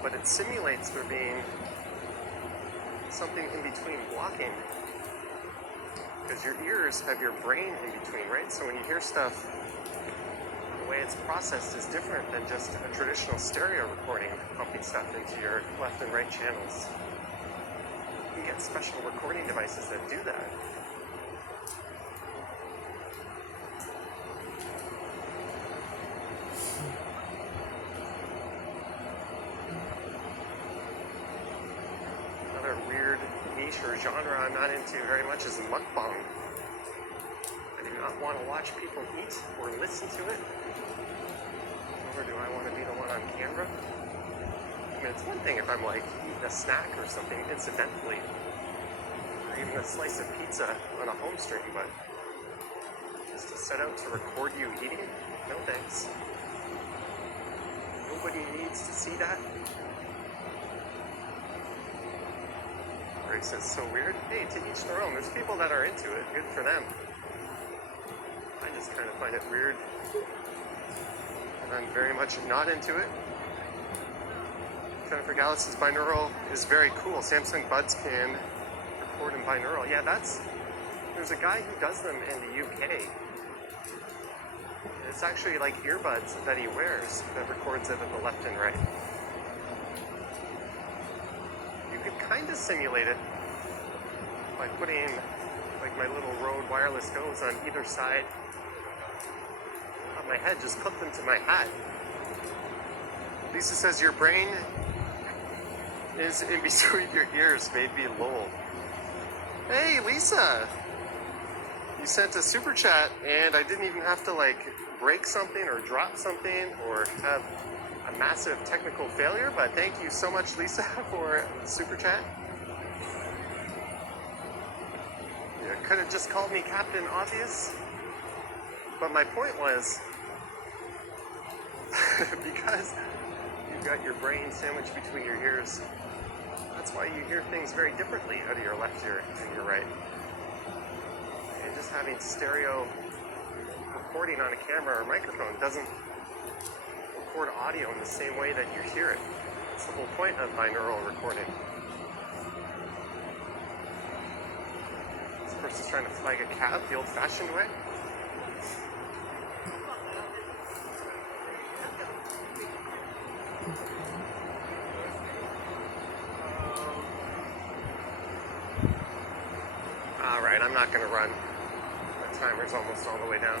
But it simulates there being something in between blocking. Because your ears have your brain in between, right? So when you hear stuff, the way it's processed is different than just a traditional stereo recording, pumping stuff into your left and right channels. You can get special recording devices that do that. Or genre I'm not into very much is mukbang. I do not want to watch people eat or listen to it, nor do I want to be the one on camera. I mean, it's one thing if I'm like eating a snack or something incidentally, or even a slice of pizza on a home stream, but just to set out to record you eating? No thanks. Nobody needs to see that. Ray says, so weird. Hey, to each their own. There's people that are into it. Good for them. I just kind of find it weird. And I'm very much not into it. Jennifer Gallus says binaural is very cool. Samsung Buds can record in binaural. Yeah, there's a guy who does them in the UK. It's actually like earbuds that he wears that records it in the left and right. You could kind of simulate it by putting like my little Rode wireless goes on either side of my head. Just clip them to my hat. Lisa says your brain is in between your ears, made me lol. Hey Lisa! You sent a super chat and I didn't even have to like break something or drop something or have a massive technical failure, but thank you so much Lisa for the super chat. You could have just called me Captain Obvious, but my point was because you've got your brain sandwiched between your ears, that's why you hear things very differently out of your left ear and your right. And just having stereo recording on a camera or microphone doesn't record audio in the same way that you hear it. That's the whole point of binaural recording. This person's trying to flag a cab the old-fashioned way. Alright, I'm not going to run. My timer's almost all the way down.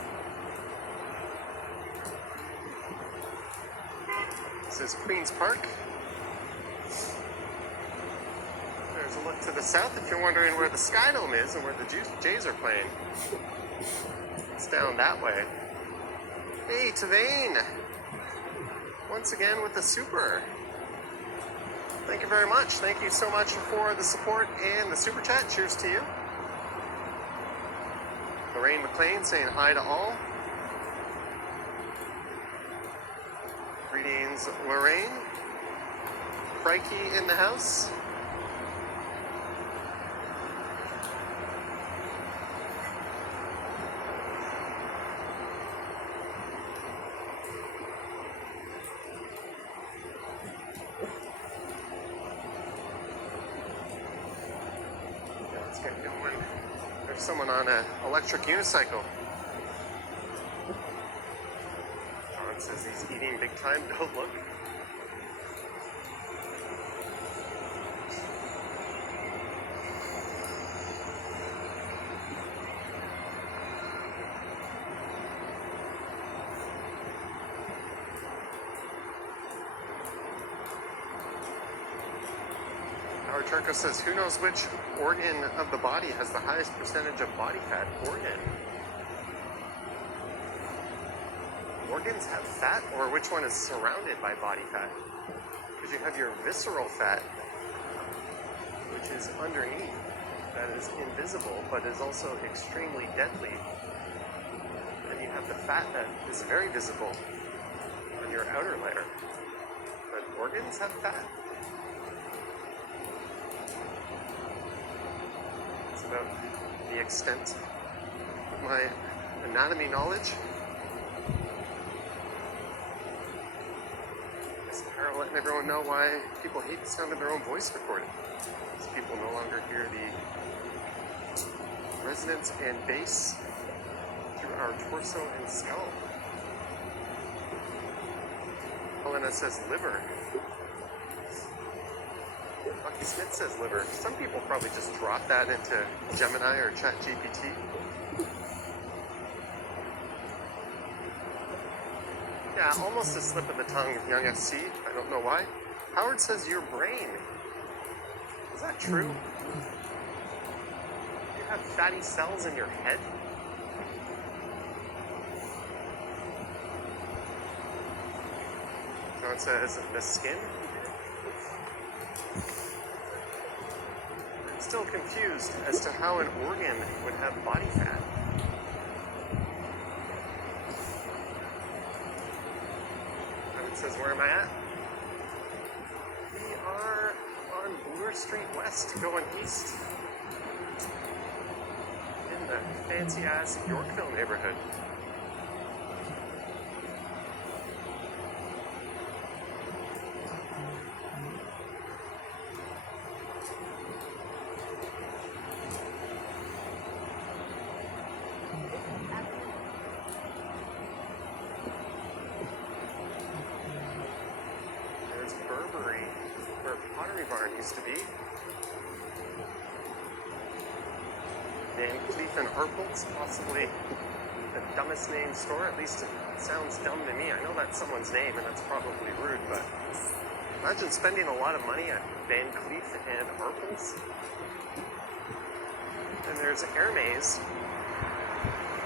This is Queen's Park. There's a look to the south if you're wondering where the Sky Dome is and where the Jays are playing. It's down that way. Hey, Tavane! Once again with the super. Thank you very much. Thank you so much for the support and the super chat. Cheers to you. Lorraine McLean saying hi to all. Greetings, Lorraine. Crikey in the house. Let's get going. There's someone on an electric unicycle. John says he's eating big time. Don't look. Howard Turco says, who knows which organ of the body has the highest percentage of body fat? Organs have fat, or which one is surrounded by body fat? Because you have your visceral fat, which is underneath, that is invisible, but is also extremely deadly. And you have the fat that is very visible on your outer layer. But organs have fat. It's about the extent of my anatomy knowledge. Letting everyone know why people hate the sound of their own voice recorded. Because people no longer hear the resonance and bass through our torso and skull. Helena says liver. Bucky Smith says liver. Some people probably just drop that into Gemini or ChatGPT. Yeah, almost a slip of the tongue, young SC. I don't know why. Howard says your brain. Is that true? You have fatty cells in your head? John says the skin. There's still confused as to how an organ would have body fat. And it says, where am I at? We are on Bloor Street West, going east. In the fancy-ass Yorkville neighborhood. Used to be. Dan Cleef and Harples, possibly the dumbest named store, at least it sounds dumb to me. I know that's someone's name and that's probably rude, but imagine spending a lot of money at Van Cleef and Harples. And there's Hermes,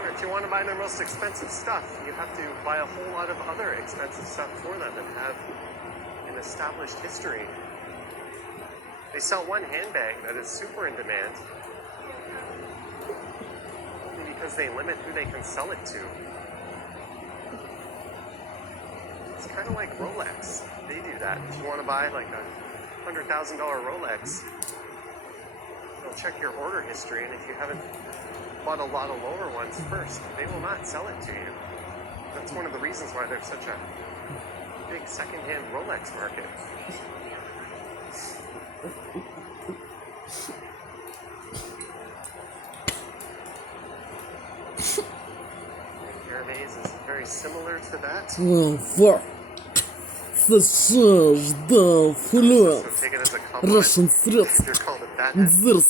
where if you want to buy their most expensive stuff, you have to buy a whole lot of other expensive stuff for them and have an established history. They sell one handbag that is super in demand, only because they limit who they can sell it to. It's kind of like Rolex. They do that. If you want to buy like a $100,000 Rolex, they'll check your order history, and if you haven't bought a lot of lower ones first, they will not sell it to you. That's one of the reasons why there's such a big secondhand Rolex market. Hermes is very similar to that. США ждал флёт. So take it as a Russian compliment threats. if you're called a bad There's little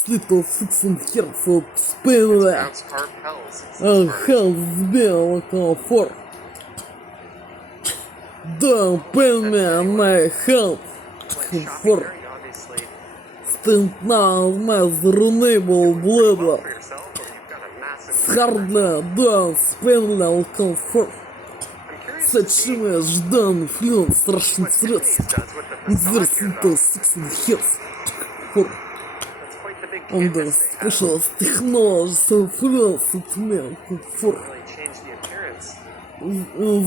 six and hertz of Spain. pronounced Harpels. A house белого комфорт. Don't pay me my help. Comfort. Obviously, Stand now my runnable bladder. for yourself, or you've got a massive. Hardly don't spend little comfort. I'm curious to see Зачем я ждан флёт страшный what threats. Hermes does with the facade There's here, little though. six and hertz. For That's quite the big under canvas they have. special technologies and fluorescent man comfort. Really change the appearance.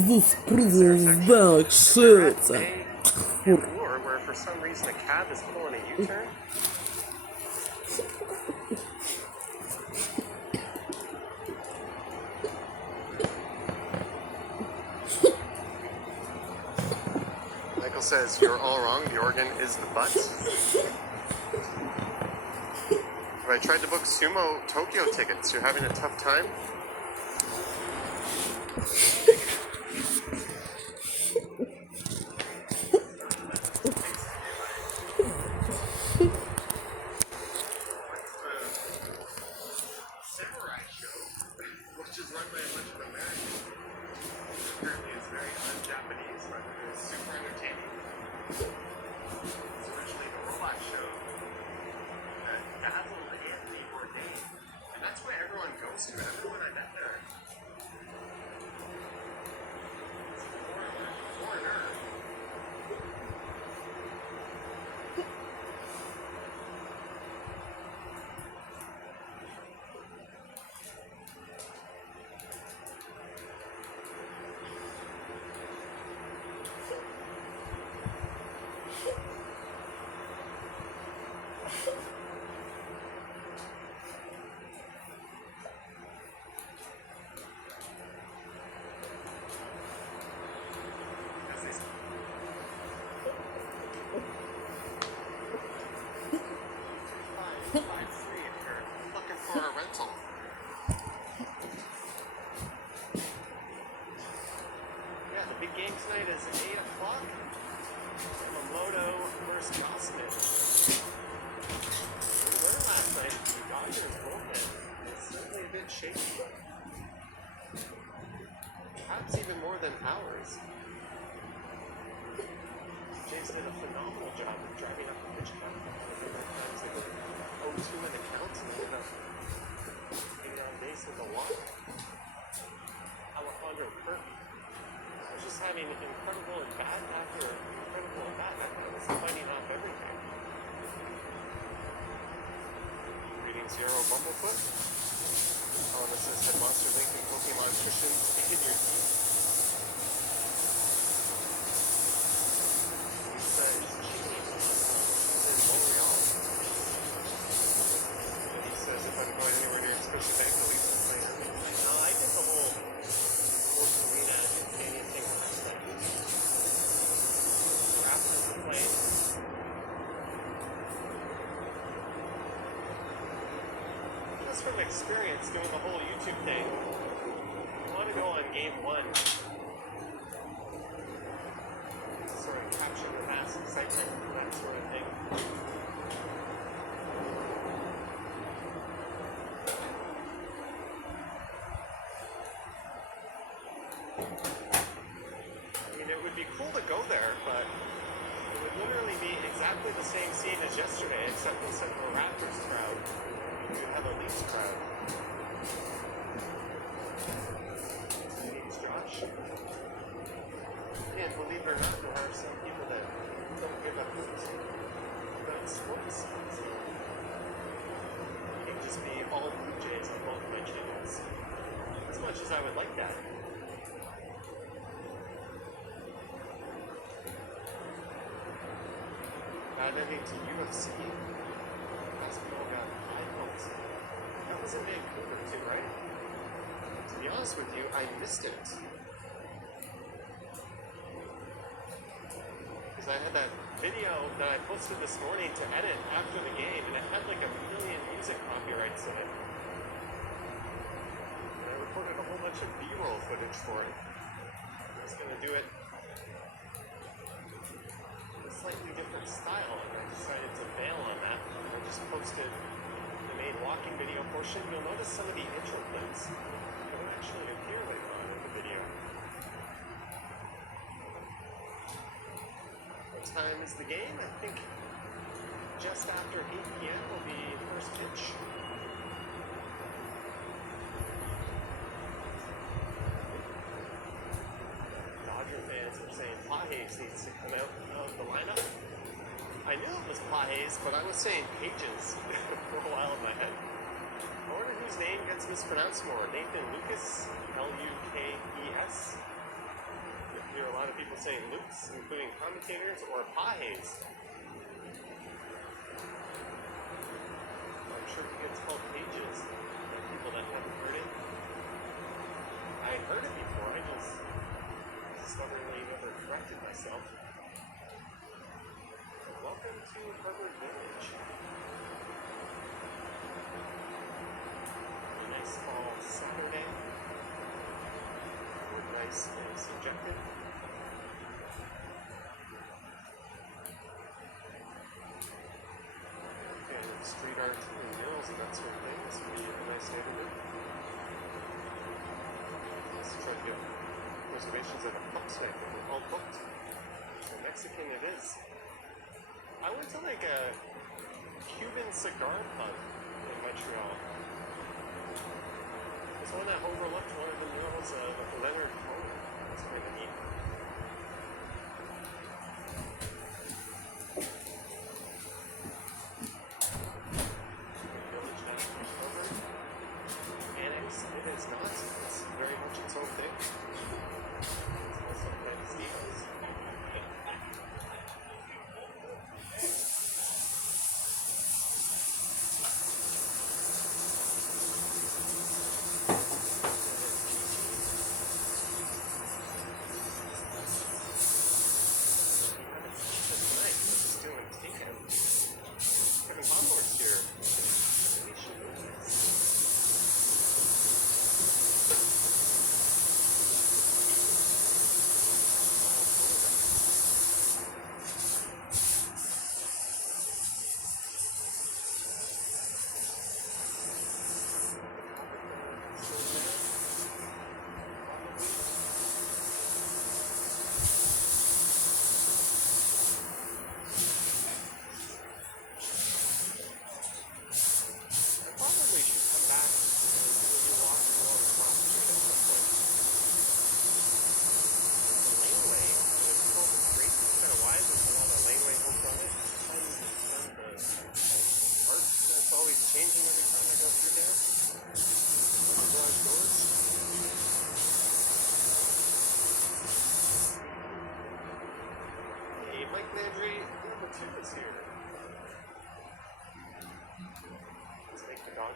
This prison dark shades. Bay and Bloor, where for some reason a cab is pulling a U-turn. Michael says, you're all wrong, the organ is the butt. I tried to book Sumo Tokyo tickets. You're having a tough time? Samurai show, which is run by a bunch of Americans. Apparently it's very un-Japanese, but it's super entertaining. It's originally the robot show that dazzled Anthony Bourdain, and that's why everyone goes to it. Everyone I met there. It's a foreigner. Free if you're looking for a rental. Yeah, the big game tonight is 8 o'clock. Yamamoto versus Gosman. We learned last night the Dodgers bullpen is certainly a bit shaky. Perhaps even more than ours. Jays did a phenomenal job of driving up the pitch count. Times they were 0-2 in the counts and ended up getting on base with a walk. Alejandro Kirk was just having incredible at bat after incredible at bat. I was fighting off everything. Zero Bumblefoot. Oh, and this is had Monster Link and Pokemon cushions in your teeth. Lisa is cheating in Montreal. And he says if I'm going anywhere near expensive bank, Lisa's playing. No, I did the whole sports arena Canadian thing last night. Raptors were playing. Just from experience doing the whole YouTube thing, I want to go on game one. Sort of capture the mass excitement and that sort of thing. I mean, it would be cool to go there, but it would literally be exactly the same scene as yesterday, except instead of a Raptors crowd, you have a Leafs crowd. My name's Josh. And believe it or not, there are some people that don't give a hoot about sports. So it can just be all Blue Jays on both my channels. As much as I would like that. Add anything to UFC. Basketball got 5 months. That was in Vancouver too, right? To be honest with you, I missed it. Because I had that video that I posted this morning to edit after the game, and it had like 1 million music copyrights in it. And I recorded a whole bunch of B-roll footage for it. I was going to do it in a slightly different style, and I decided to bail on that. I just posted the main walking video portion. You'll notice some of the intro clips don't actually appear later on in the video. What time is the game? I think just after 8 p.m. will be first pitch. Dodger fans are saying Pages needs to come out of the lineup. I knew it was Pages, but I was saying Pages for a while in my head. I wonder whose name gets mispronounced more. Nathan Lucas, L-U-K-E-S. You hear a lot of people saying Lukes, including commentators, or Pages. I'm sure he gets called Pages. There are people that haven't heard it. I had heard it before, I just stubbornly never corrected myself. Welcome to Harvard Village. A nice fall Saturday. We're nice and subjective. And street art and murals and that sort of thing. This would be a nice neighborhood. Let's try to get reservations at a pub site, but we're all booked. So Mexican it is. I went to like a Cuban cigar pub in Montreal. It's one that overlooked one of the murals of Leonard Cohen. It's kind of neat. Village National Harvard. Annex, it is not. It's very much its own thing. It's also like Stevens.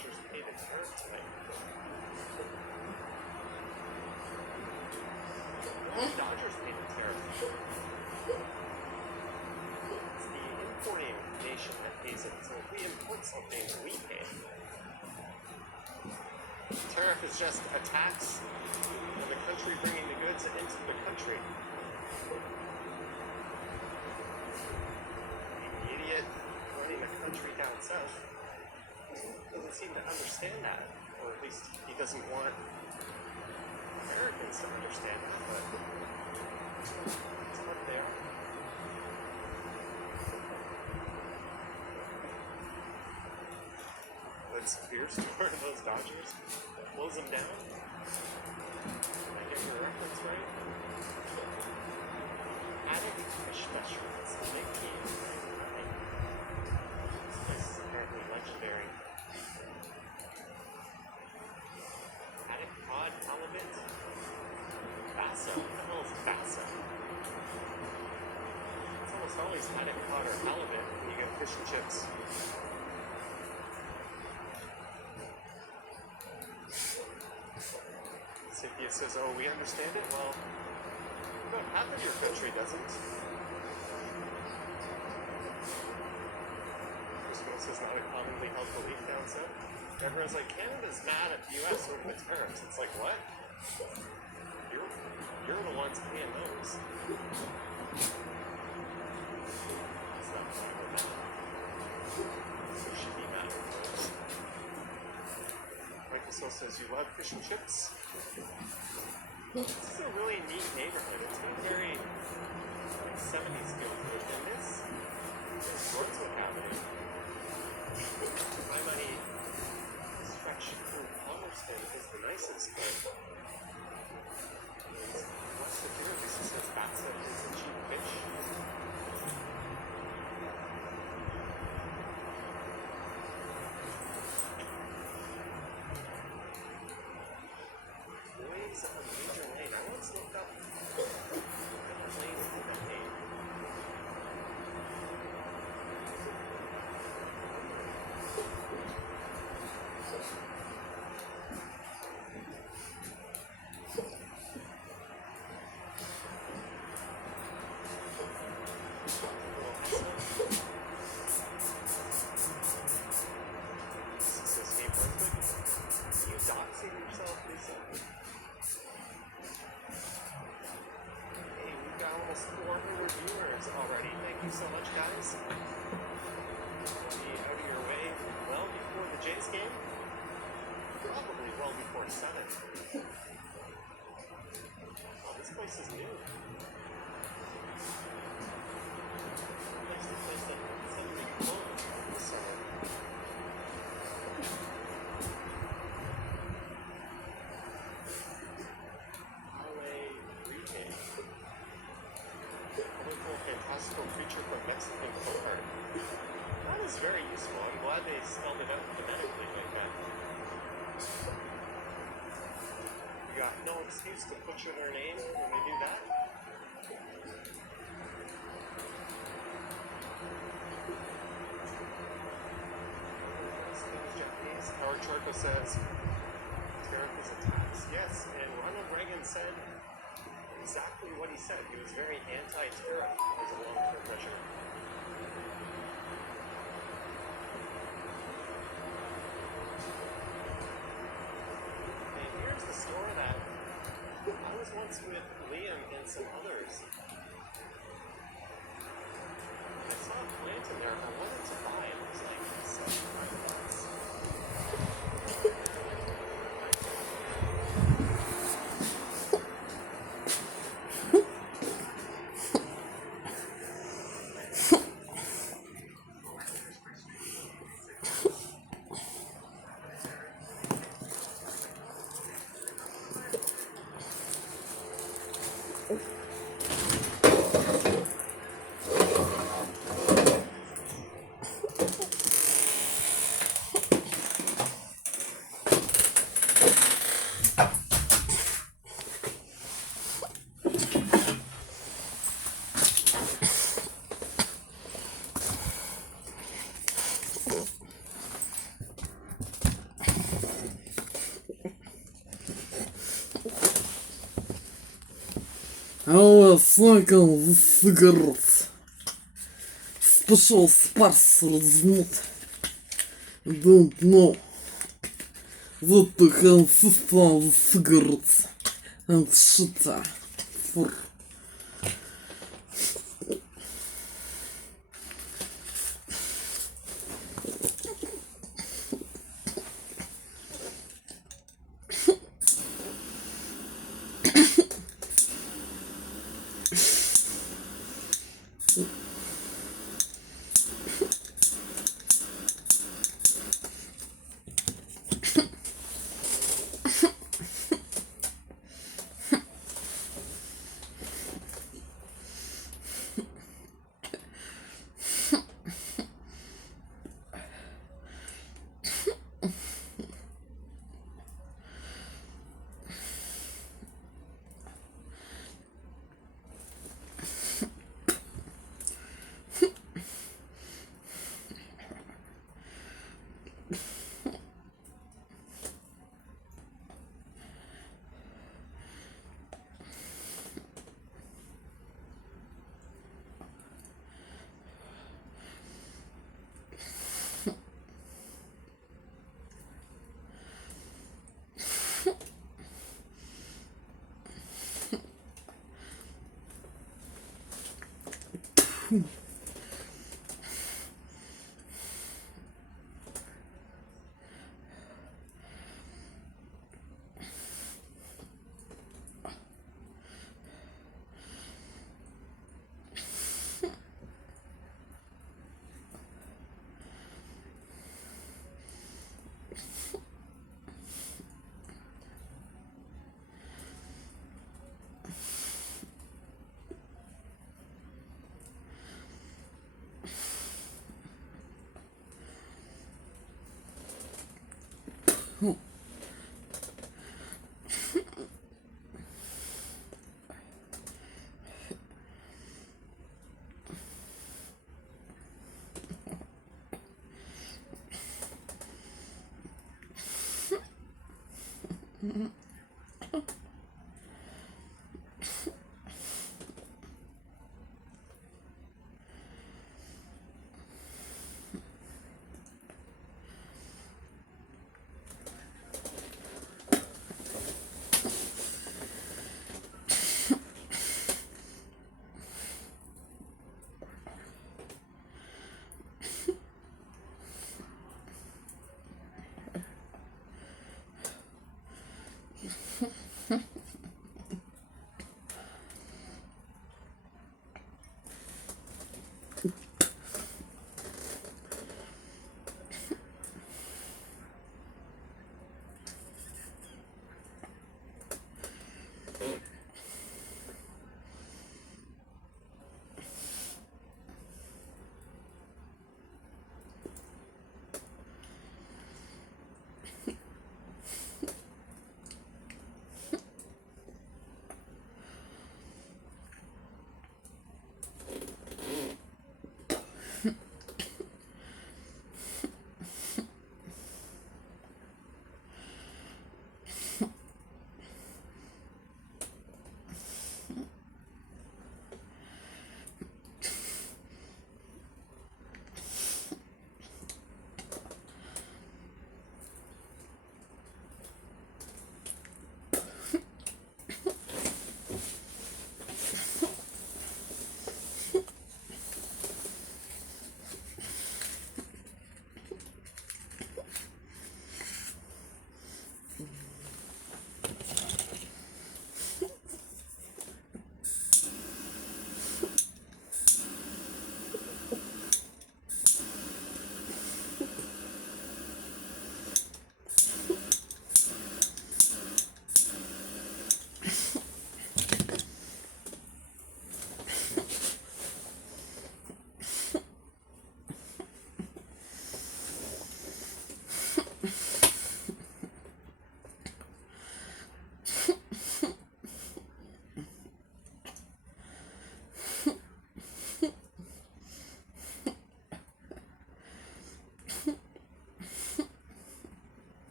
Dodgers paid a tariff tonight. The Dodgers paid a tariff. It's the importing nation that pays it. So if we import something, we pay. Tariff is just a tax on the country bringing the goods into the country. The idiot running the country down south doesn't seem to understand that, or at least he doesn't want Americans to understand that, but it's what they are. Let's pierce one of those Dodgers, close them down. Did I get your reference right? Attic fish restaurants, big game. This place is apparently legendary. Attic cod, halibut, basso. What the hell is basso? It's almost always attic cod or halibut when you get fish and chips. Cynthia says, oh, we understand it? Well, about half of your country doesn't. Christmas is not a commonly held belief down south. Everyone's like, Canada's mad at the U.S. over the tariffs. It's like, what? You're the ones paying those. That's not why we're mad. We should be mad. Michael still says, you love fish and chips? This is a really neat neighborhood. It's got very like 70s feel to it. And this is Northwood Avenue. My money stretch through Palmerston is the nicest, but west of here, this says that's a cheap fish. Waves of Major Lane. I once looked up the lane with that name. So much, guys. Be out of your way well before the Jays game. Probably well before 7. Oh, this place is new. Next to the place that suddenly closed this summer. Fantastical creature from Mexican card. That is very useful. I'm glad they spelled it out phonetically like that. You got no excuse to butcher their name when they do that. Japanese. Howard Charco says, tariff is a tax. Yes, and Ronald Reagan said exactly what he said. He was very anti-tariff as a long-term measure. And here's the store that I was once with Liam and some others. I saw a plant in there I wanted to buy. It was like $75. I was smoking the cigarettes. Special parcels not. I don't know what the consist of the cigarettes and shit for.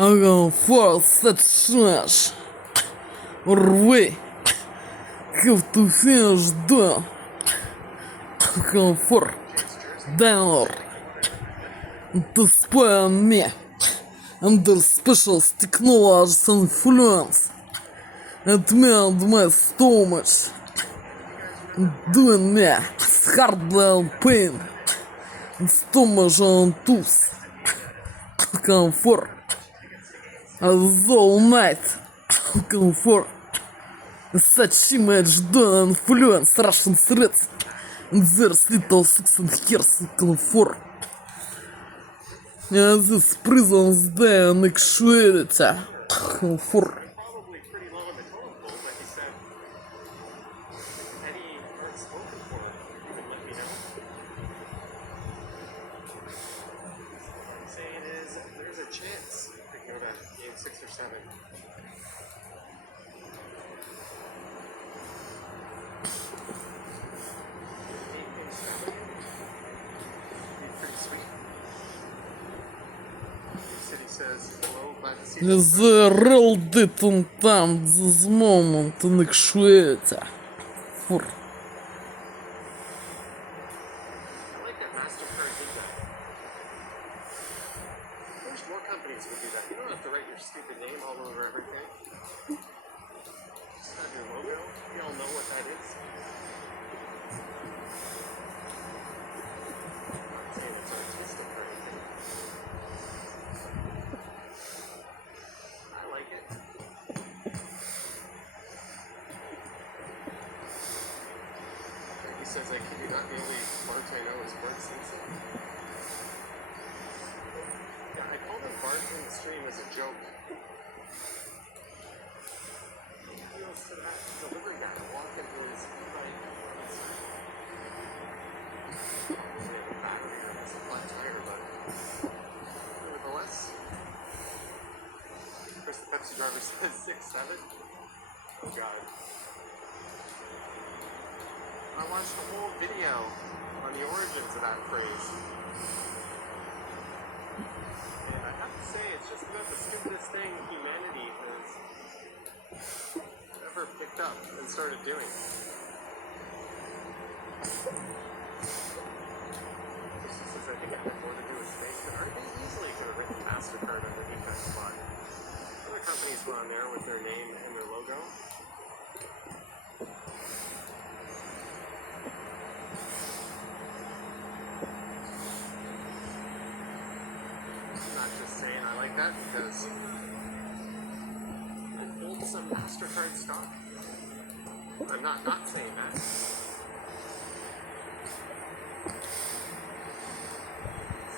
Comfort such as way have to finish the comfort down display me under special technologies influence and made my stomach doing me hard pain stomach and tooth comfort as all night comfort such image don't influence Russian threats and there's little six and hairs comfort this prisons there and actuality comfort. Probably pretty low in the totem pole, but he said, any aren't spoken for, you can let me know. What I'm saying is, there's a chance we can go to game 6 or 7. Game 7 would be pretty sweet. City says, hello, glad to see you. The real didn't time this moment in actuality for I like that MasterCard did that. I wish more companies would do that. You don't have to write your stupid name all over everything. Just have your logo. We all know what that is. I'm not saying it's artistic or anything. I like it. He says, I kid you not, the only Bart I know is Bart Simpson. Yeah, I called him Bart in the stream as a joke. He was to that delivery guy walking to his right. Maybe a battery or it's a flat tire, but nevertheless, Chris the Pepsi driver says 6'7". Oh god. I watched the whole video on the origins of that phrase. And I have to say, it's just about the stupidest thing humanity has ever picked up and started doing. This says, I think it had more to do with space, but they easily could have written MasterCard underneath that spot. Other companies were on there with their name and their logo. I'm not just saying I like that because I hold some MasterCard stock. I'm not saying that. Is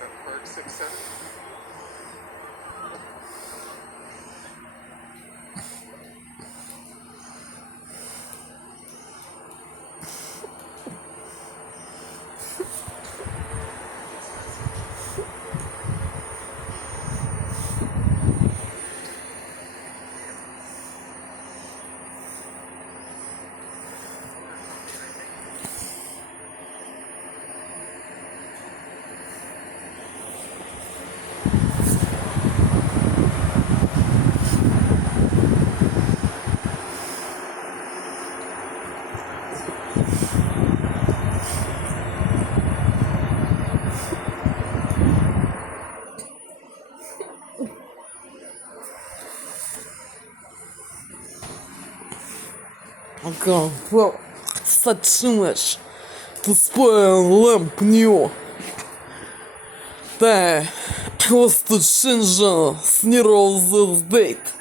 that Park 6'7"? comfort such image to spoil lamp new. That was to change near this date.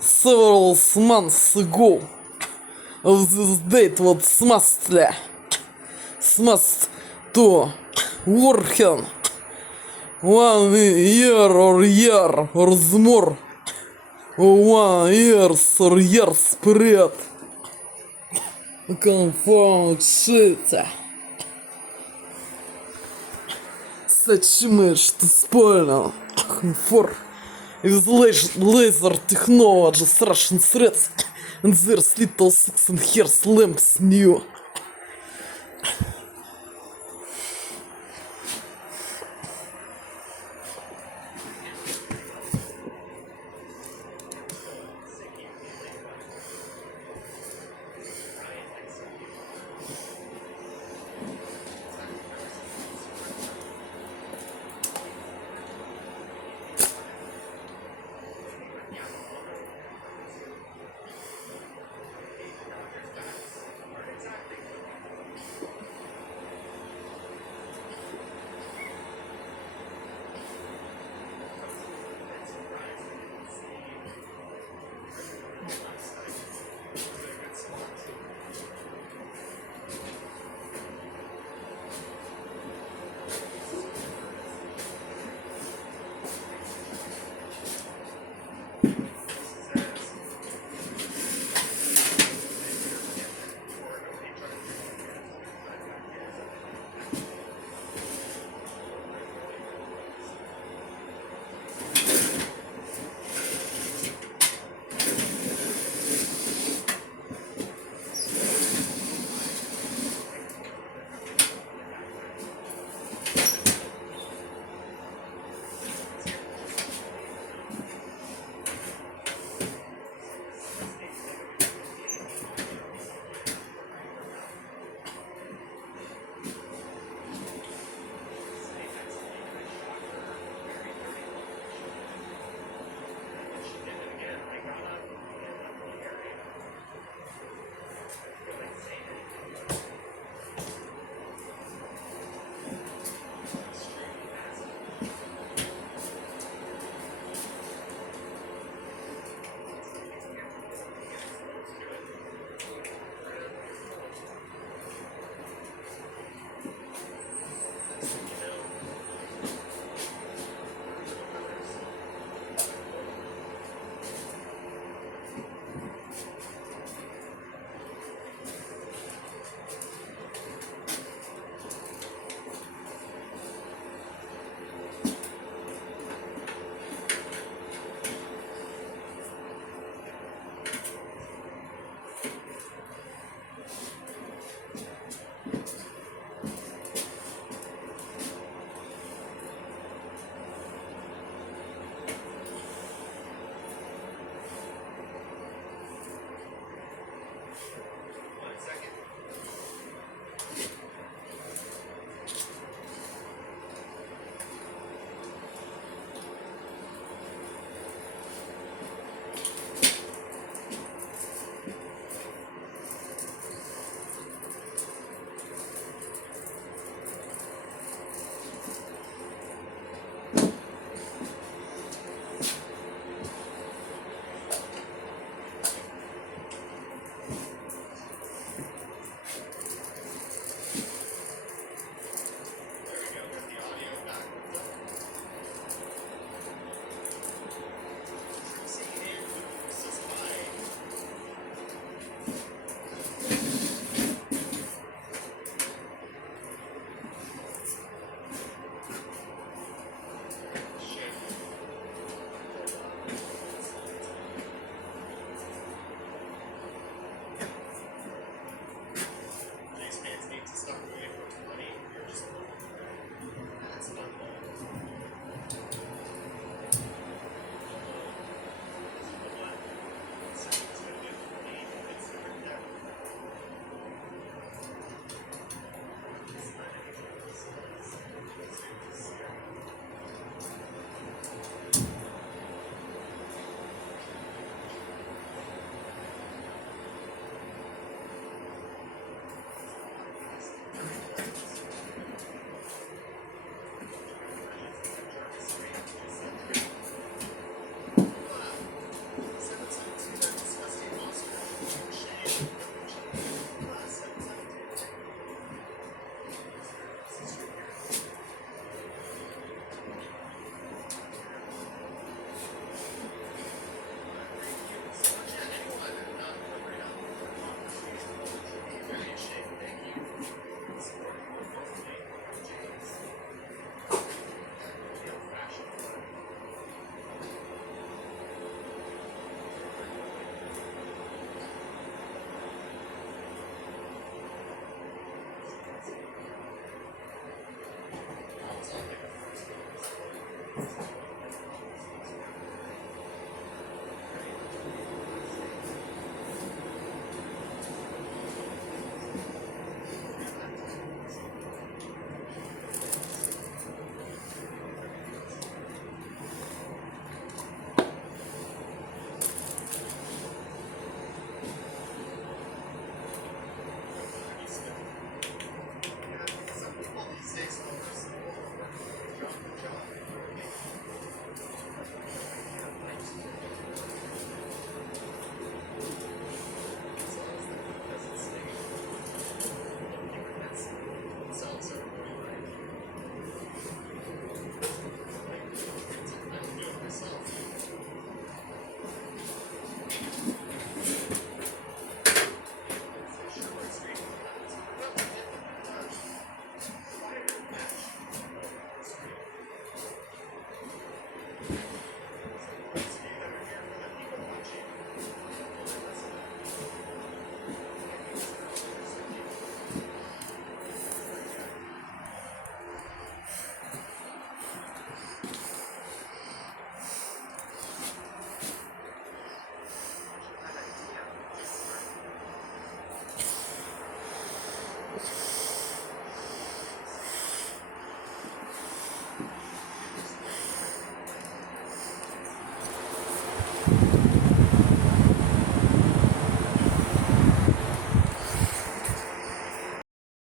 Several months ago, of this date was smashed to working 1 year or more, 1 year or years period. Confirmed shit. Such image to spoil for with laser technology Russian threats and there's little 6 and hairs lamps new.